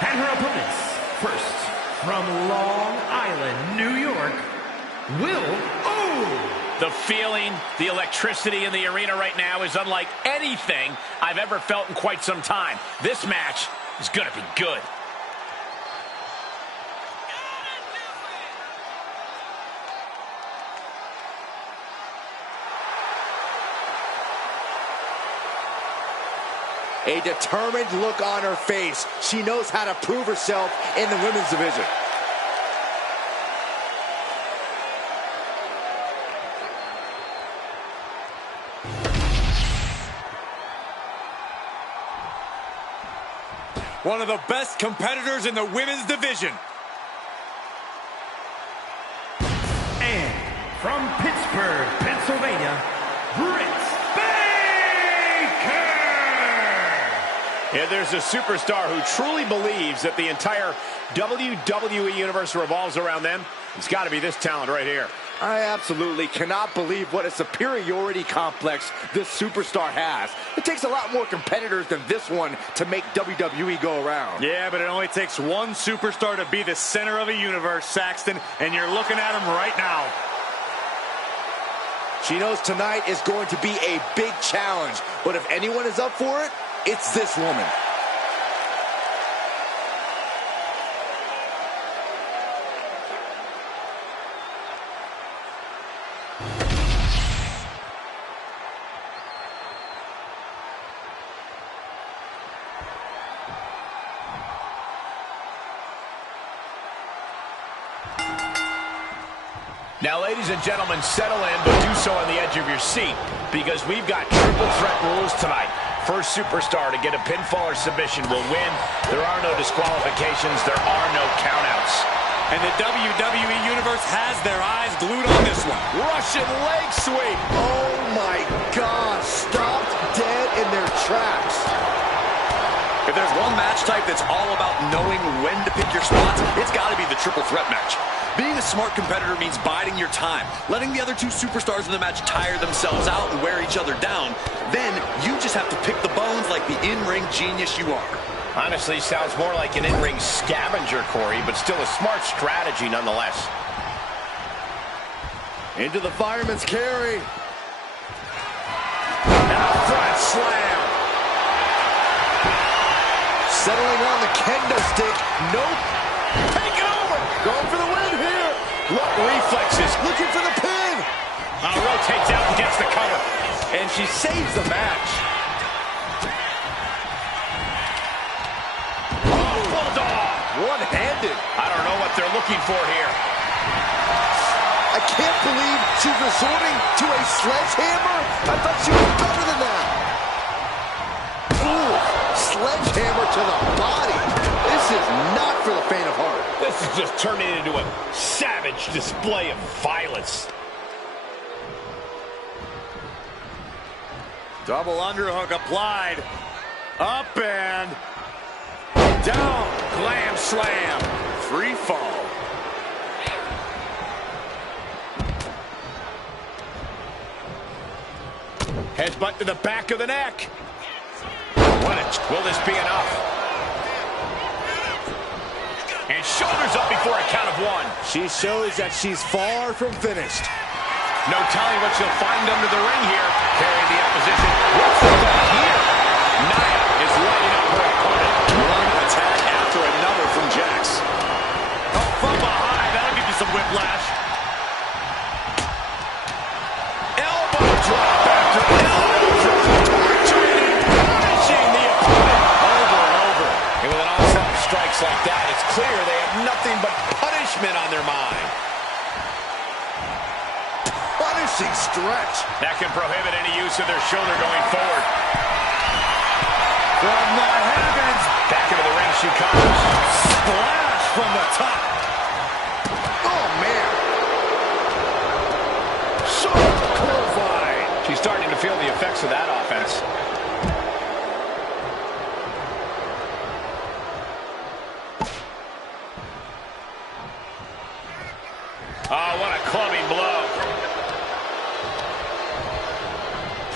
And her opponents, first, from Long Island, New York, The feeling, the electricity in the arena right now is unlike anything I've ever felt in quite some time. This match is going to be good. A determined look on her face. She knows how to prove herself in the women's division. One of the best competitors in the women's division. And from Pittsburgh, Pennsylvania, Britt Baker. Yeah, there's a superstar who truly believes that the entire WWE Universe revolves around them. It's got to be this talent right here. I absolutely cannot believe what a superiority complex this superstar has. It takes a lot more competitors than this one to make WWE go around. Yeah, but it only takes one superstar to be the center of a universe, Saxton, and you're looking at him right now. She knows tonight is going to be a big challenge, but if anyone is up for it, it's this woman. Now, ladies and gentlemen, settle in, but do so on the edge of your seat, because we've got triple threat rules tonight. First superstar to get a pinfall or submission will win. There are no disqualifications. There are no countouts. And the WWE Universe has their eyes glued on this one. Russian leg sweep. Oh my God, stopped dead in their tracks. If there's one match type that's all about knowing when to pick your spots, it's got to be the triple threat match. Being a smart competitor means biding your time, letting the other two superstars in the match tire themselves out and wear each other down. Then you just have to pick the bones like the in-ring genius you are. Honestly, sounds more like an in-ring scavenger, Corey, but still a smart strategy nonetheless. Into the fireman's carry. And a front slam. Settling on the kendo stick. Nope. Take it over. Going for the win here. What reflexes. Looking for the pin. Rotates out and gets the cover. And she saves the match. Oh, bulldog. One hand landed. I don't know what they're looking for here. I can't believe she's resorting to a sledgehammer. I thought she was better than that. Ooh, sledgehammer to the body. This is not for the faint of heart. This is just turning into a savage display of violence. Double underhook applied. Up and down. Glam slam. Free fall. Headbutt to the back of the neck. Will this be enough? And shoulders up before a count of one. She shows that she's far from finished. No telling what she'll find under the ring here. Carrying the opposition. What's the thought here? Nia is lighting up her opponent. One attack after another from Jax. Oh, from behind. That'll give you some whiplash. Elbow drop after elbow drop. Torturing, punishing the opponent over and over. And with an onslaught of strikes like that, it's clear they have nothing but punishment on their mind. Punishing stretch. That can prohibit any use of their shoulder going forward. From the heavens. Back into the ring she comes. Splash from the top. Oh, man. Sharp clothesline. She's starting to feel the effects of that offense. Oh, what a clubbing blow.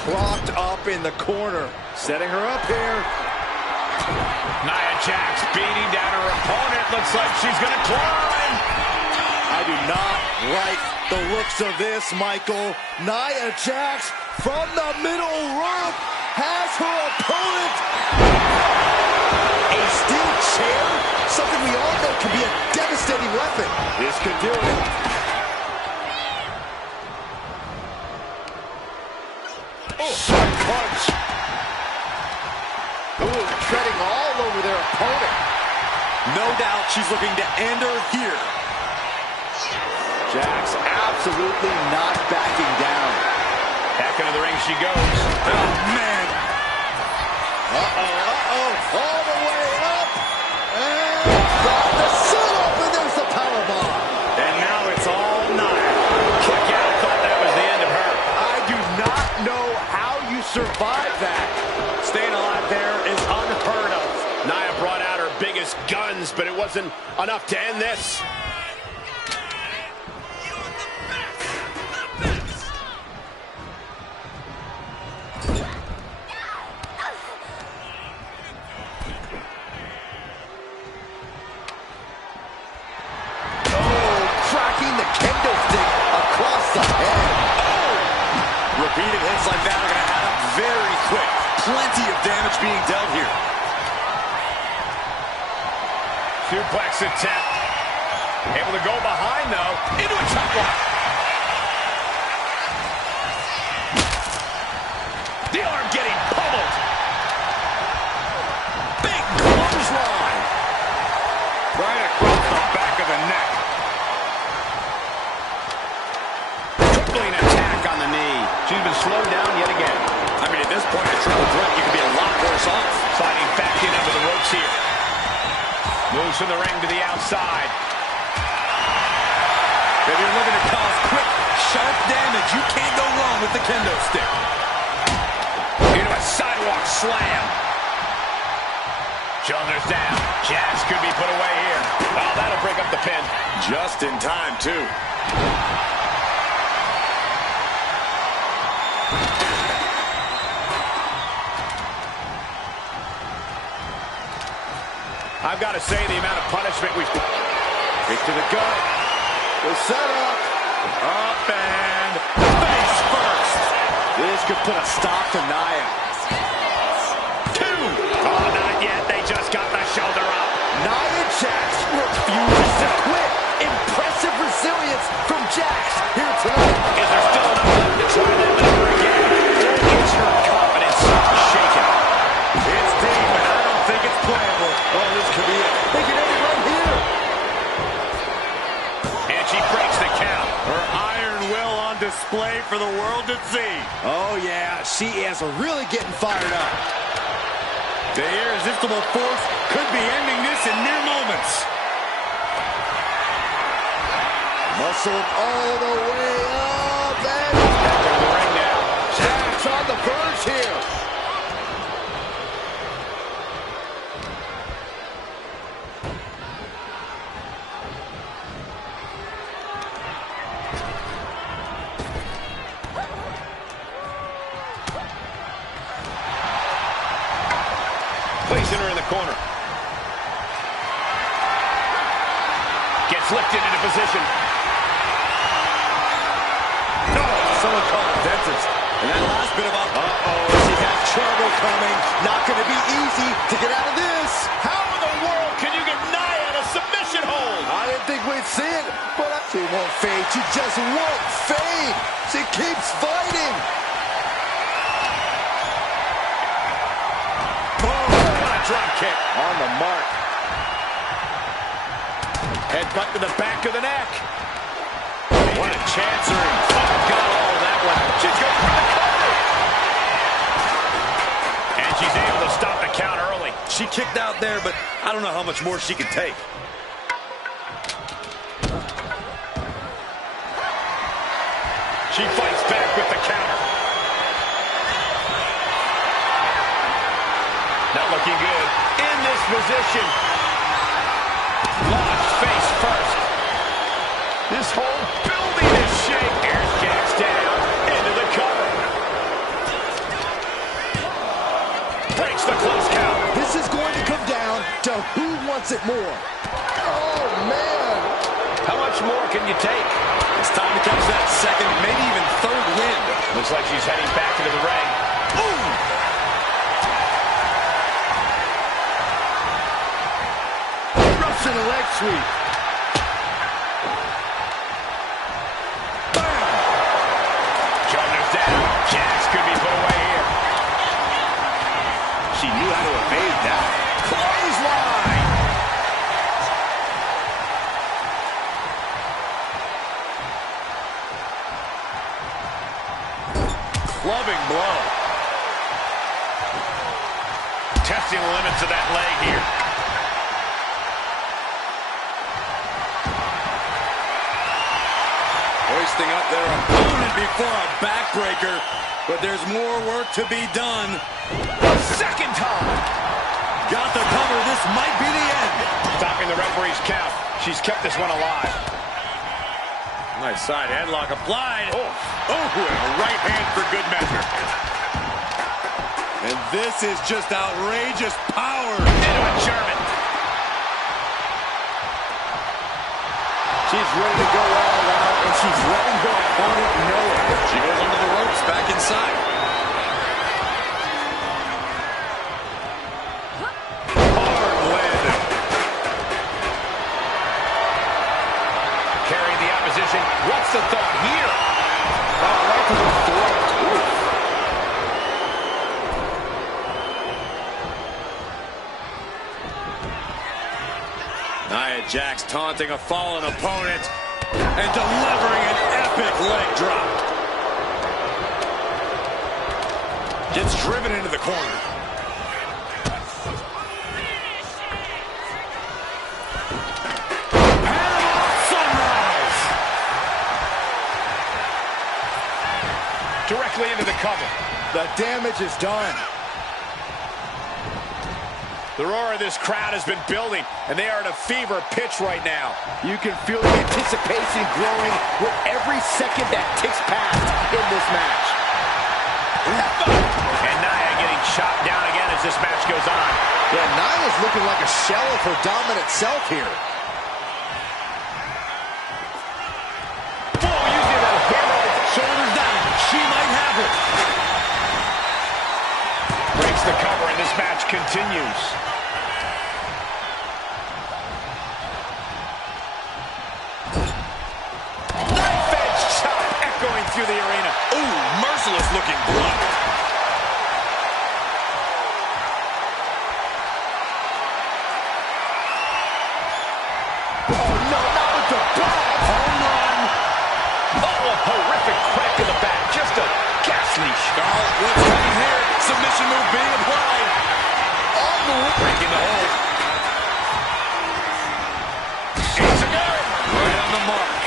Propped up in the corner. Setting her up here. Nia Jax beating down her opponent. Looks like she's going to climb. I do not like the looks of this, Michael. Nia Jax from the middle rope has her opponent. A steel chair? Something we all know can be a devastating weapon. This could do it. Sharp punch. Ooh, treading all over their opponent. No doubt she's looking to end her here. Jax absolutely not backing down. Back into the ring she goes. Oh, man. All the way up. And got the sit-up, and there's the powerbomb. And now it's all Nia. Kick out. Thought that was the end of her. I do not know how you survive that. Staying alive there is unheard of. Nia brought out her biggest guns, but it wasn't enough to end this. Repeated hits like that are going to add up very quick. Plenty of damage being dealt here. Suplex attempt. Able to go behind, though. Into a chop block. The arm getting pummeled. Big clothesline. Right across the back of the neck. Crippling attack on the knee. She's been slowed down yet again. I mean, at this point, a triple threat, you could be a lot worse off. Sliding back in under the ropes here. Moves from the ring to the outside. If you're looking to cause quick, sharp damage, you can't go wrong with the kendo stick. Into a sidewalk slam. Shoulders down. Jax could be put away here. Oh, that'll break up the pin. Just in time, too. I've got to say, the amount of punishment we've... Kick to the gut. The setup. Up and face first. This could put a stop to Nia. 2. Oh, not yet. They just got the shoulder up. Nia Jax refuses to quit. Impressive resilience from Jax here tonight. Is there still enough left to try that maneuver again? Or is her confidence shaken? It's deep, but I don't think it's playable. Oh, this could be it. They can end it right here. world to see. Oh, yeah, she is really getting fired up. The irresistible force could be ending this in mere moments. Muscled all the way up, and back in the ring now. Jack's on the verge here. Placing her in the corner. Gets lifted into position. No, someone called a dentist. And that last bit about... She has trouble coming. Not going to be easy to get out of this. How in the world can you get Nia in a submission hold? I didn't think we'd see it, but she won't fade. She just won't fade. She keeps fighting. Drop kick. On the mark. Headbutt to the back of the neck. What a chancery. Oh, got all of that one. She's going for the cover. And she's able to stop the count early. She kicked out there, but I don't know how much more she can take. She fights back with the counter. Not looking good. In this position. Launched face first. This whole building is shaking. Here's Jax down. Into the cover. Breaks the close count. This is going to come down to who wants it more. Oh, man. How much more can you take? It's time to catch that second, maybe even third wind. Looks like she's heading back into the ring. Ooh! Russian leg sweep. Bam! Shoulders down. Jax could be put away here. She knew how to evade that. Clothesline! Clubbing blow. Testing the limits of that leg here. Hoisting up their opponent before a backbreaker, but there's more work to be done. Second time. Got the cover. This might be the end. Stopping the referee's count. She's kept this one alive. Nice side headlock applied. Oh, and a right hand for good measure. And this is just outrageous power. Into a German. She's ready to go all out, and she's letting her opponent know it. She goes under the ropes, back inside. Hard landing. Carrying the opposition. What's the thought here? Oh, right to the throat. Ooh. Nia Jax taunting a fallen opponent and delivering an epic leg drop. Gets driven into the corner. Panama Sunrise. Directly into the cover. The damage is done. The roar of this crowd has been building, and they are at a fever pitch right now. You can feel the anticipation growing with every second that ticks past in this match. And Nia getting chopped down again as this match goes on. Yeah, Nia's looking like a shell of her dominant self here. Oh, using that hero. Shoulders down. She might have it. Breaks the cover, and this match continues. Knife edge chop echoing through the arena. Ooh, merciless looking blood. Oh, no, not with the back. Home run. Oh, a horrific crack in the back. Just a What's coming here? Submission move being applied. Breaking the hold. Ace again. Right on the mark.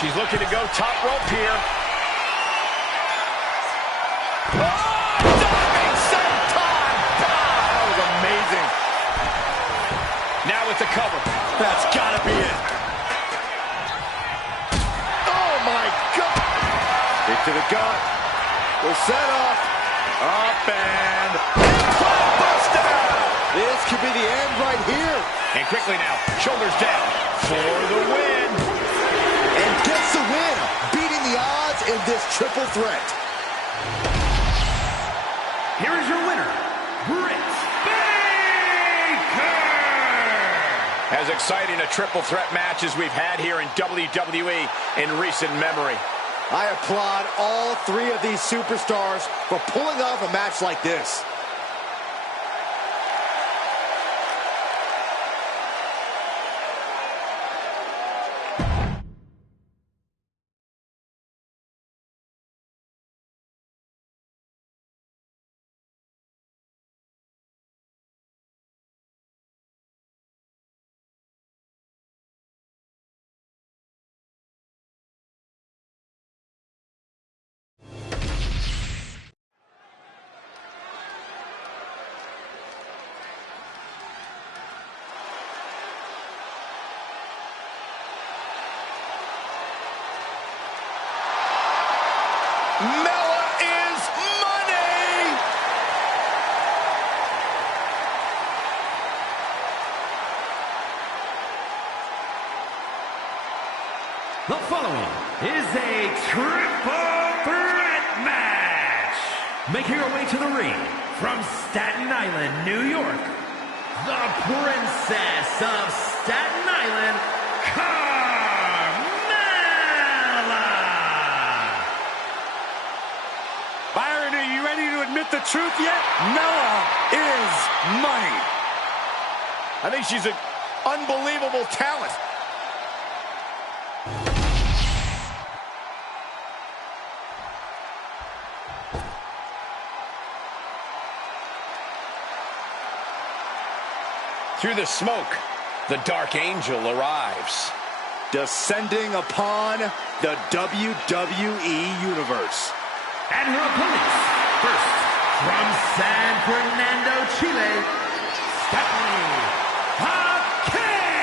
She's looking to go top rope here. Oh, diving senton! That was amazing. Now with the cover. That's gotta be it. Oh my God! Kick to the gut. The setup. Up and Buster! this could be the end right here. And quickly now, shoulders down for the win. And gets the win, beating the odds in this triple threat. Here is your winner, Britt Baker! As exciting a triple threat match as we've had here in WWE in recent memory. I applaud all three of these superstars for pulling off a match like this. Mella is money! The following is a triple threat match. Making her way to the ring from Staten Island, New York, the Princess of Staten Island, Byron, are you ready to admit the truth yet? Mella is money. I think she's an unbelievable talent. Through the smoke, the Dark Angel arrives. Descending upon the WWE Universe. and her opponents. First, from San Fernando, Chile, Stephanie Hawkins.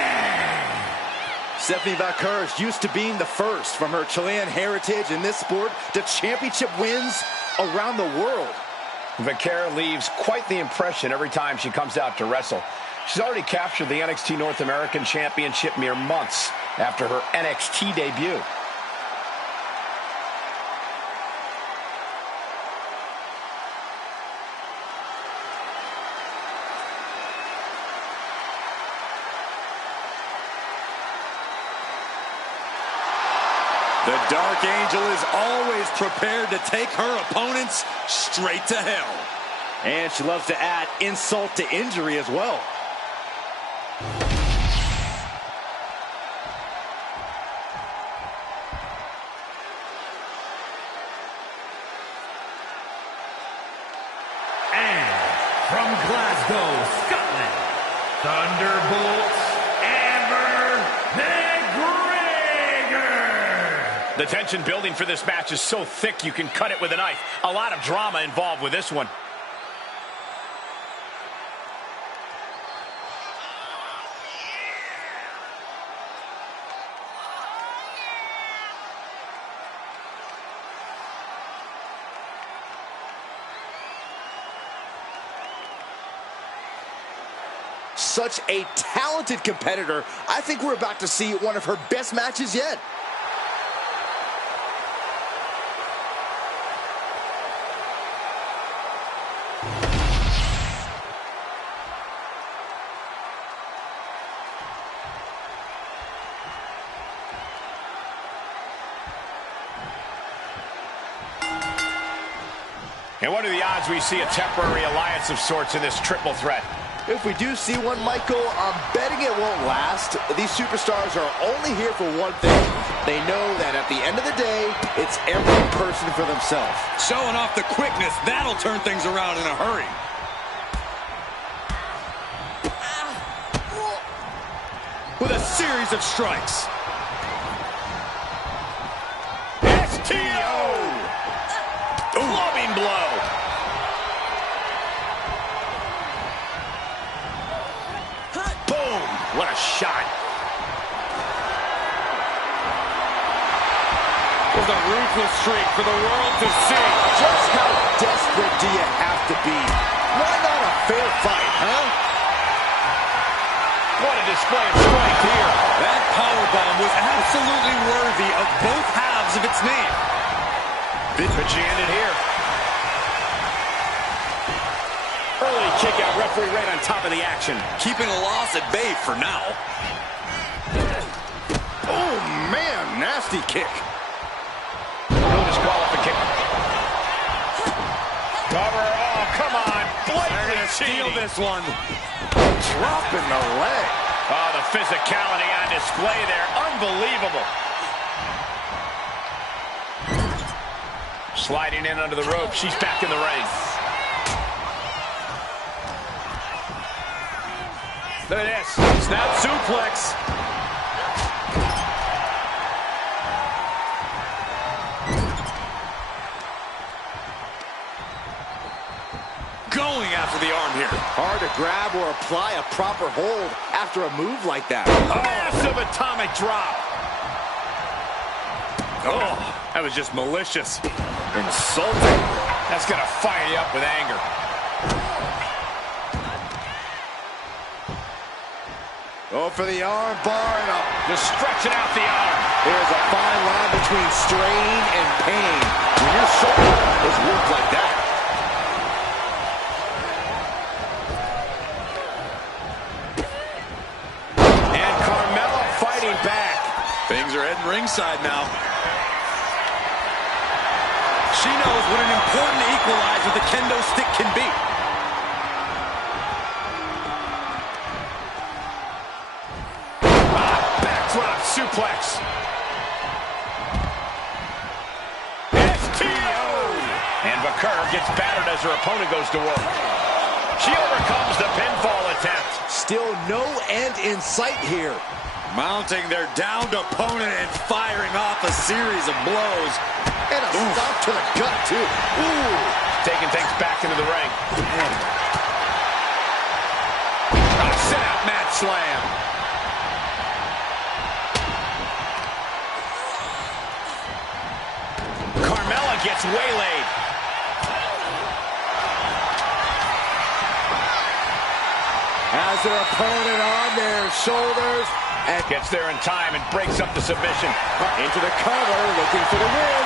Stephanie Valcour is used to being the first from her Chilean heritage in this sport to championship wins around the world. Vaquera leaves quite the impression every time she comes out to wrestle. She's already captured the NXT North American Championship mere months after her NXT debut. The Dark Angel is always prepared to take her opponents straight to hell. And she loves to add insult to injury as well. And from Glasgow, Scotland, Thunderbolt Amber McGregor. The tension building for this match is so thick you can cut it with a knife. A lot of drama involved with this one. Such a talented competitor. I think we're about to see one of her best matches yet. And what are the odds we see a temporary alliance of sorts in this triple threat? If we do see one, Michael, I'm betting it won't last. These superstars are only here for one thing. They know that at the end of the day, it's every person for themselves. Showing off the quickness, that'll turn things around in a hurry. With a series of strikes. STO! Clubbing blow. Boom! What a shot. With a ruthless streak for the world to see. Just how desperate do you have to be? Why not a fair fight, huh? What a display of strength here. That powerbomb was absolutely worthy of both halves of its name. But she ended here. Early kick out, referee right on top of the action. Keeping a loss at bay for now. Oh, man, nasty kick. No disqualification. Cover, oh, come on. They're going to steal Cheating. this one. Dropping the leg. Oh, the physicality on display there. Unbelievable. Sliding in under the rope. She's back in the ring. Look at this. Snap suplex. Going after the arm here. Hard to grab or apply a proper hold after a move like that. Massive atomic drop. Oh, that was just malicious. Insulting. That's going to fire you up with anger. Go for the arm bar and up. Just stretching out the arm. There's a fine line between strain and pain when your shoulder is worked like that. And Carmella fighting back. Things are heading ringside now. She knows what an important equalizer the kendo stick can be. Backdrop suplex. STO! And Vaquer gets battered as her opponent goes to work. She overcomes the pinfall attempt. Still no end in sight here. Mounting their downed opponent and firing off a series of blows. And a stop to the gut, too. Ooh. Taking things back into the ring. Set out mat slam. Carmella gets waylaid. Has their opponent on their shoulders. And Gets there in time and breaks up the submission. into the cover, looking for the win.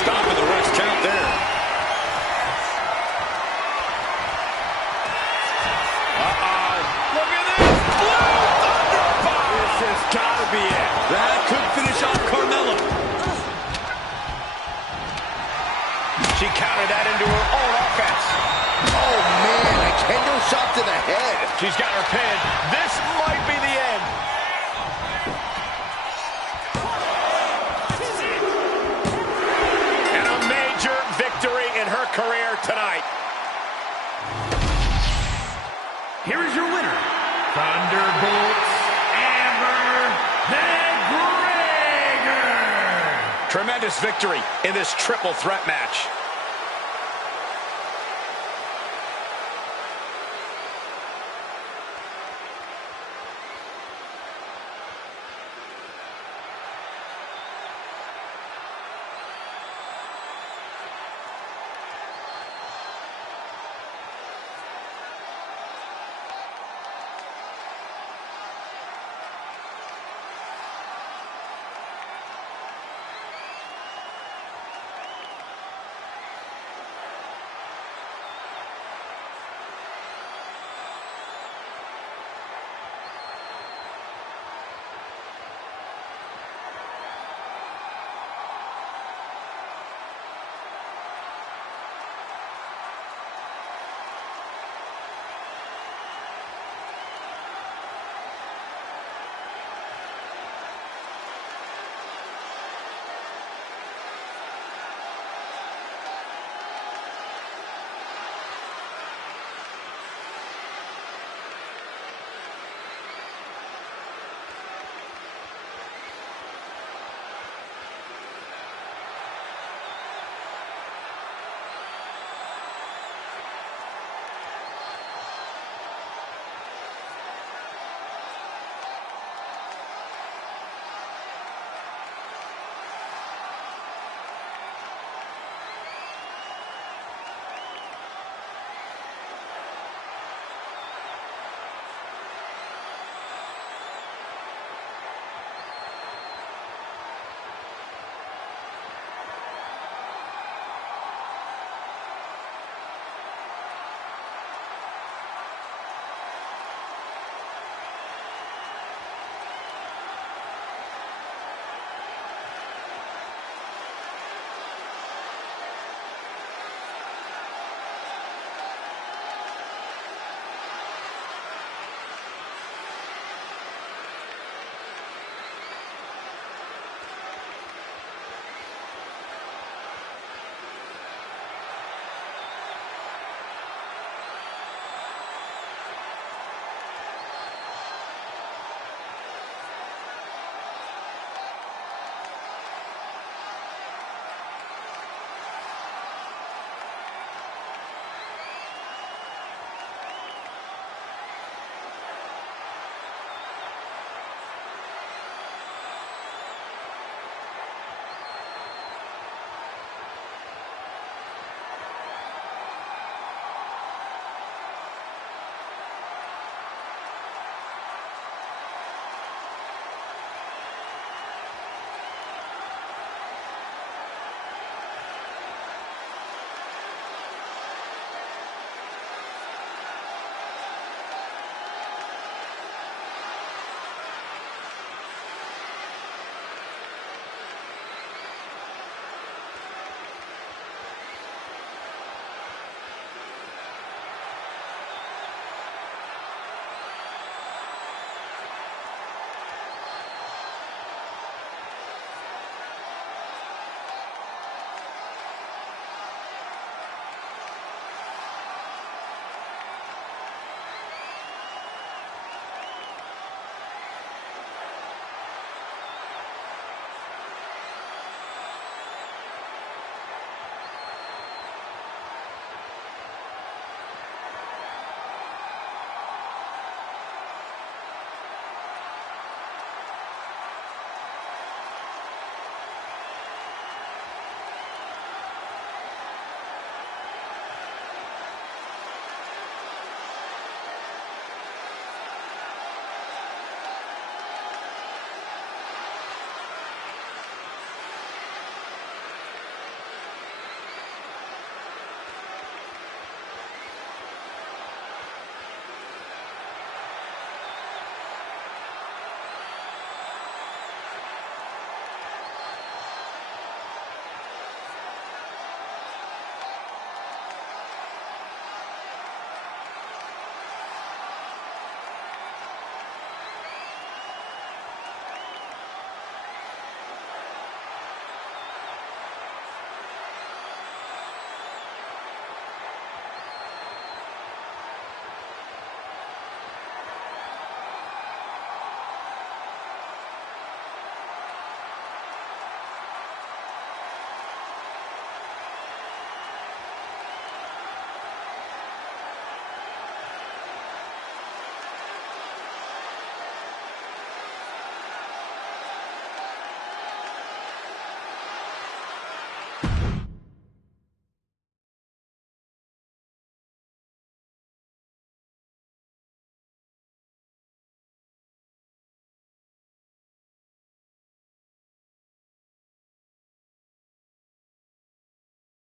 Stopping the rest count there. Uh-oh. Look at this. Blue Thunder bomb. This has got to be it. That could finish off Carmella. She countered that into her own offense. Oh, man, a kendo shot to the head. She's got her pinned. This might be the end. And a major victory in her career tonight. Here is your winner, Thunderbolt Amber McGregor. Tremendous victory in this triple threat match.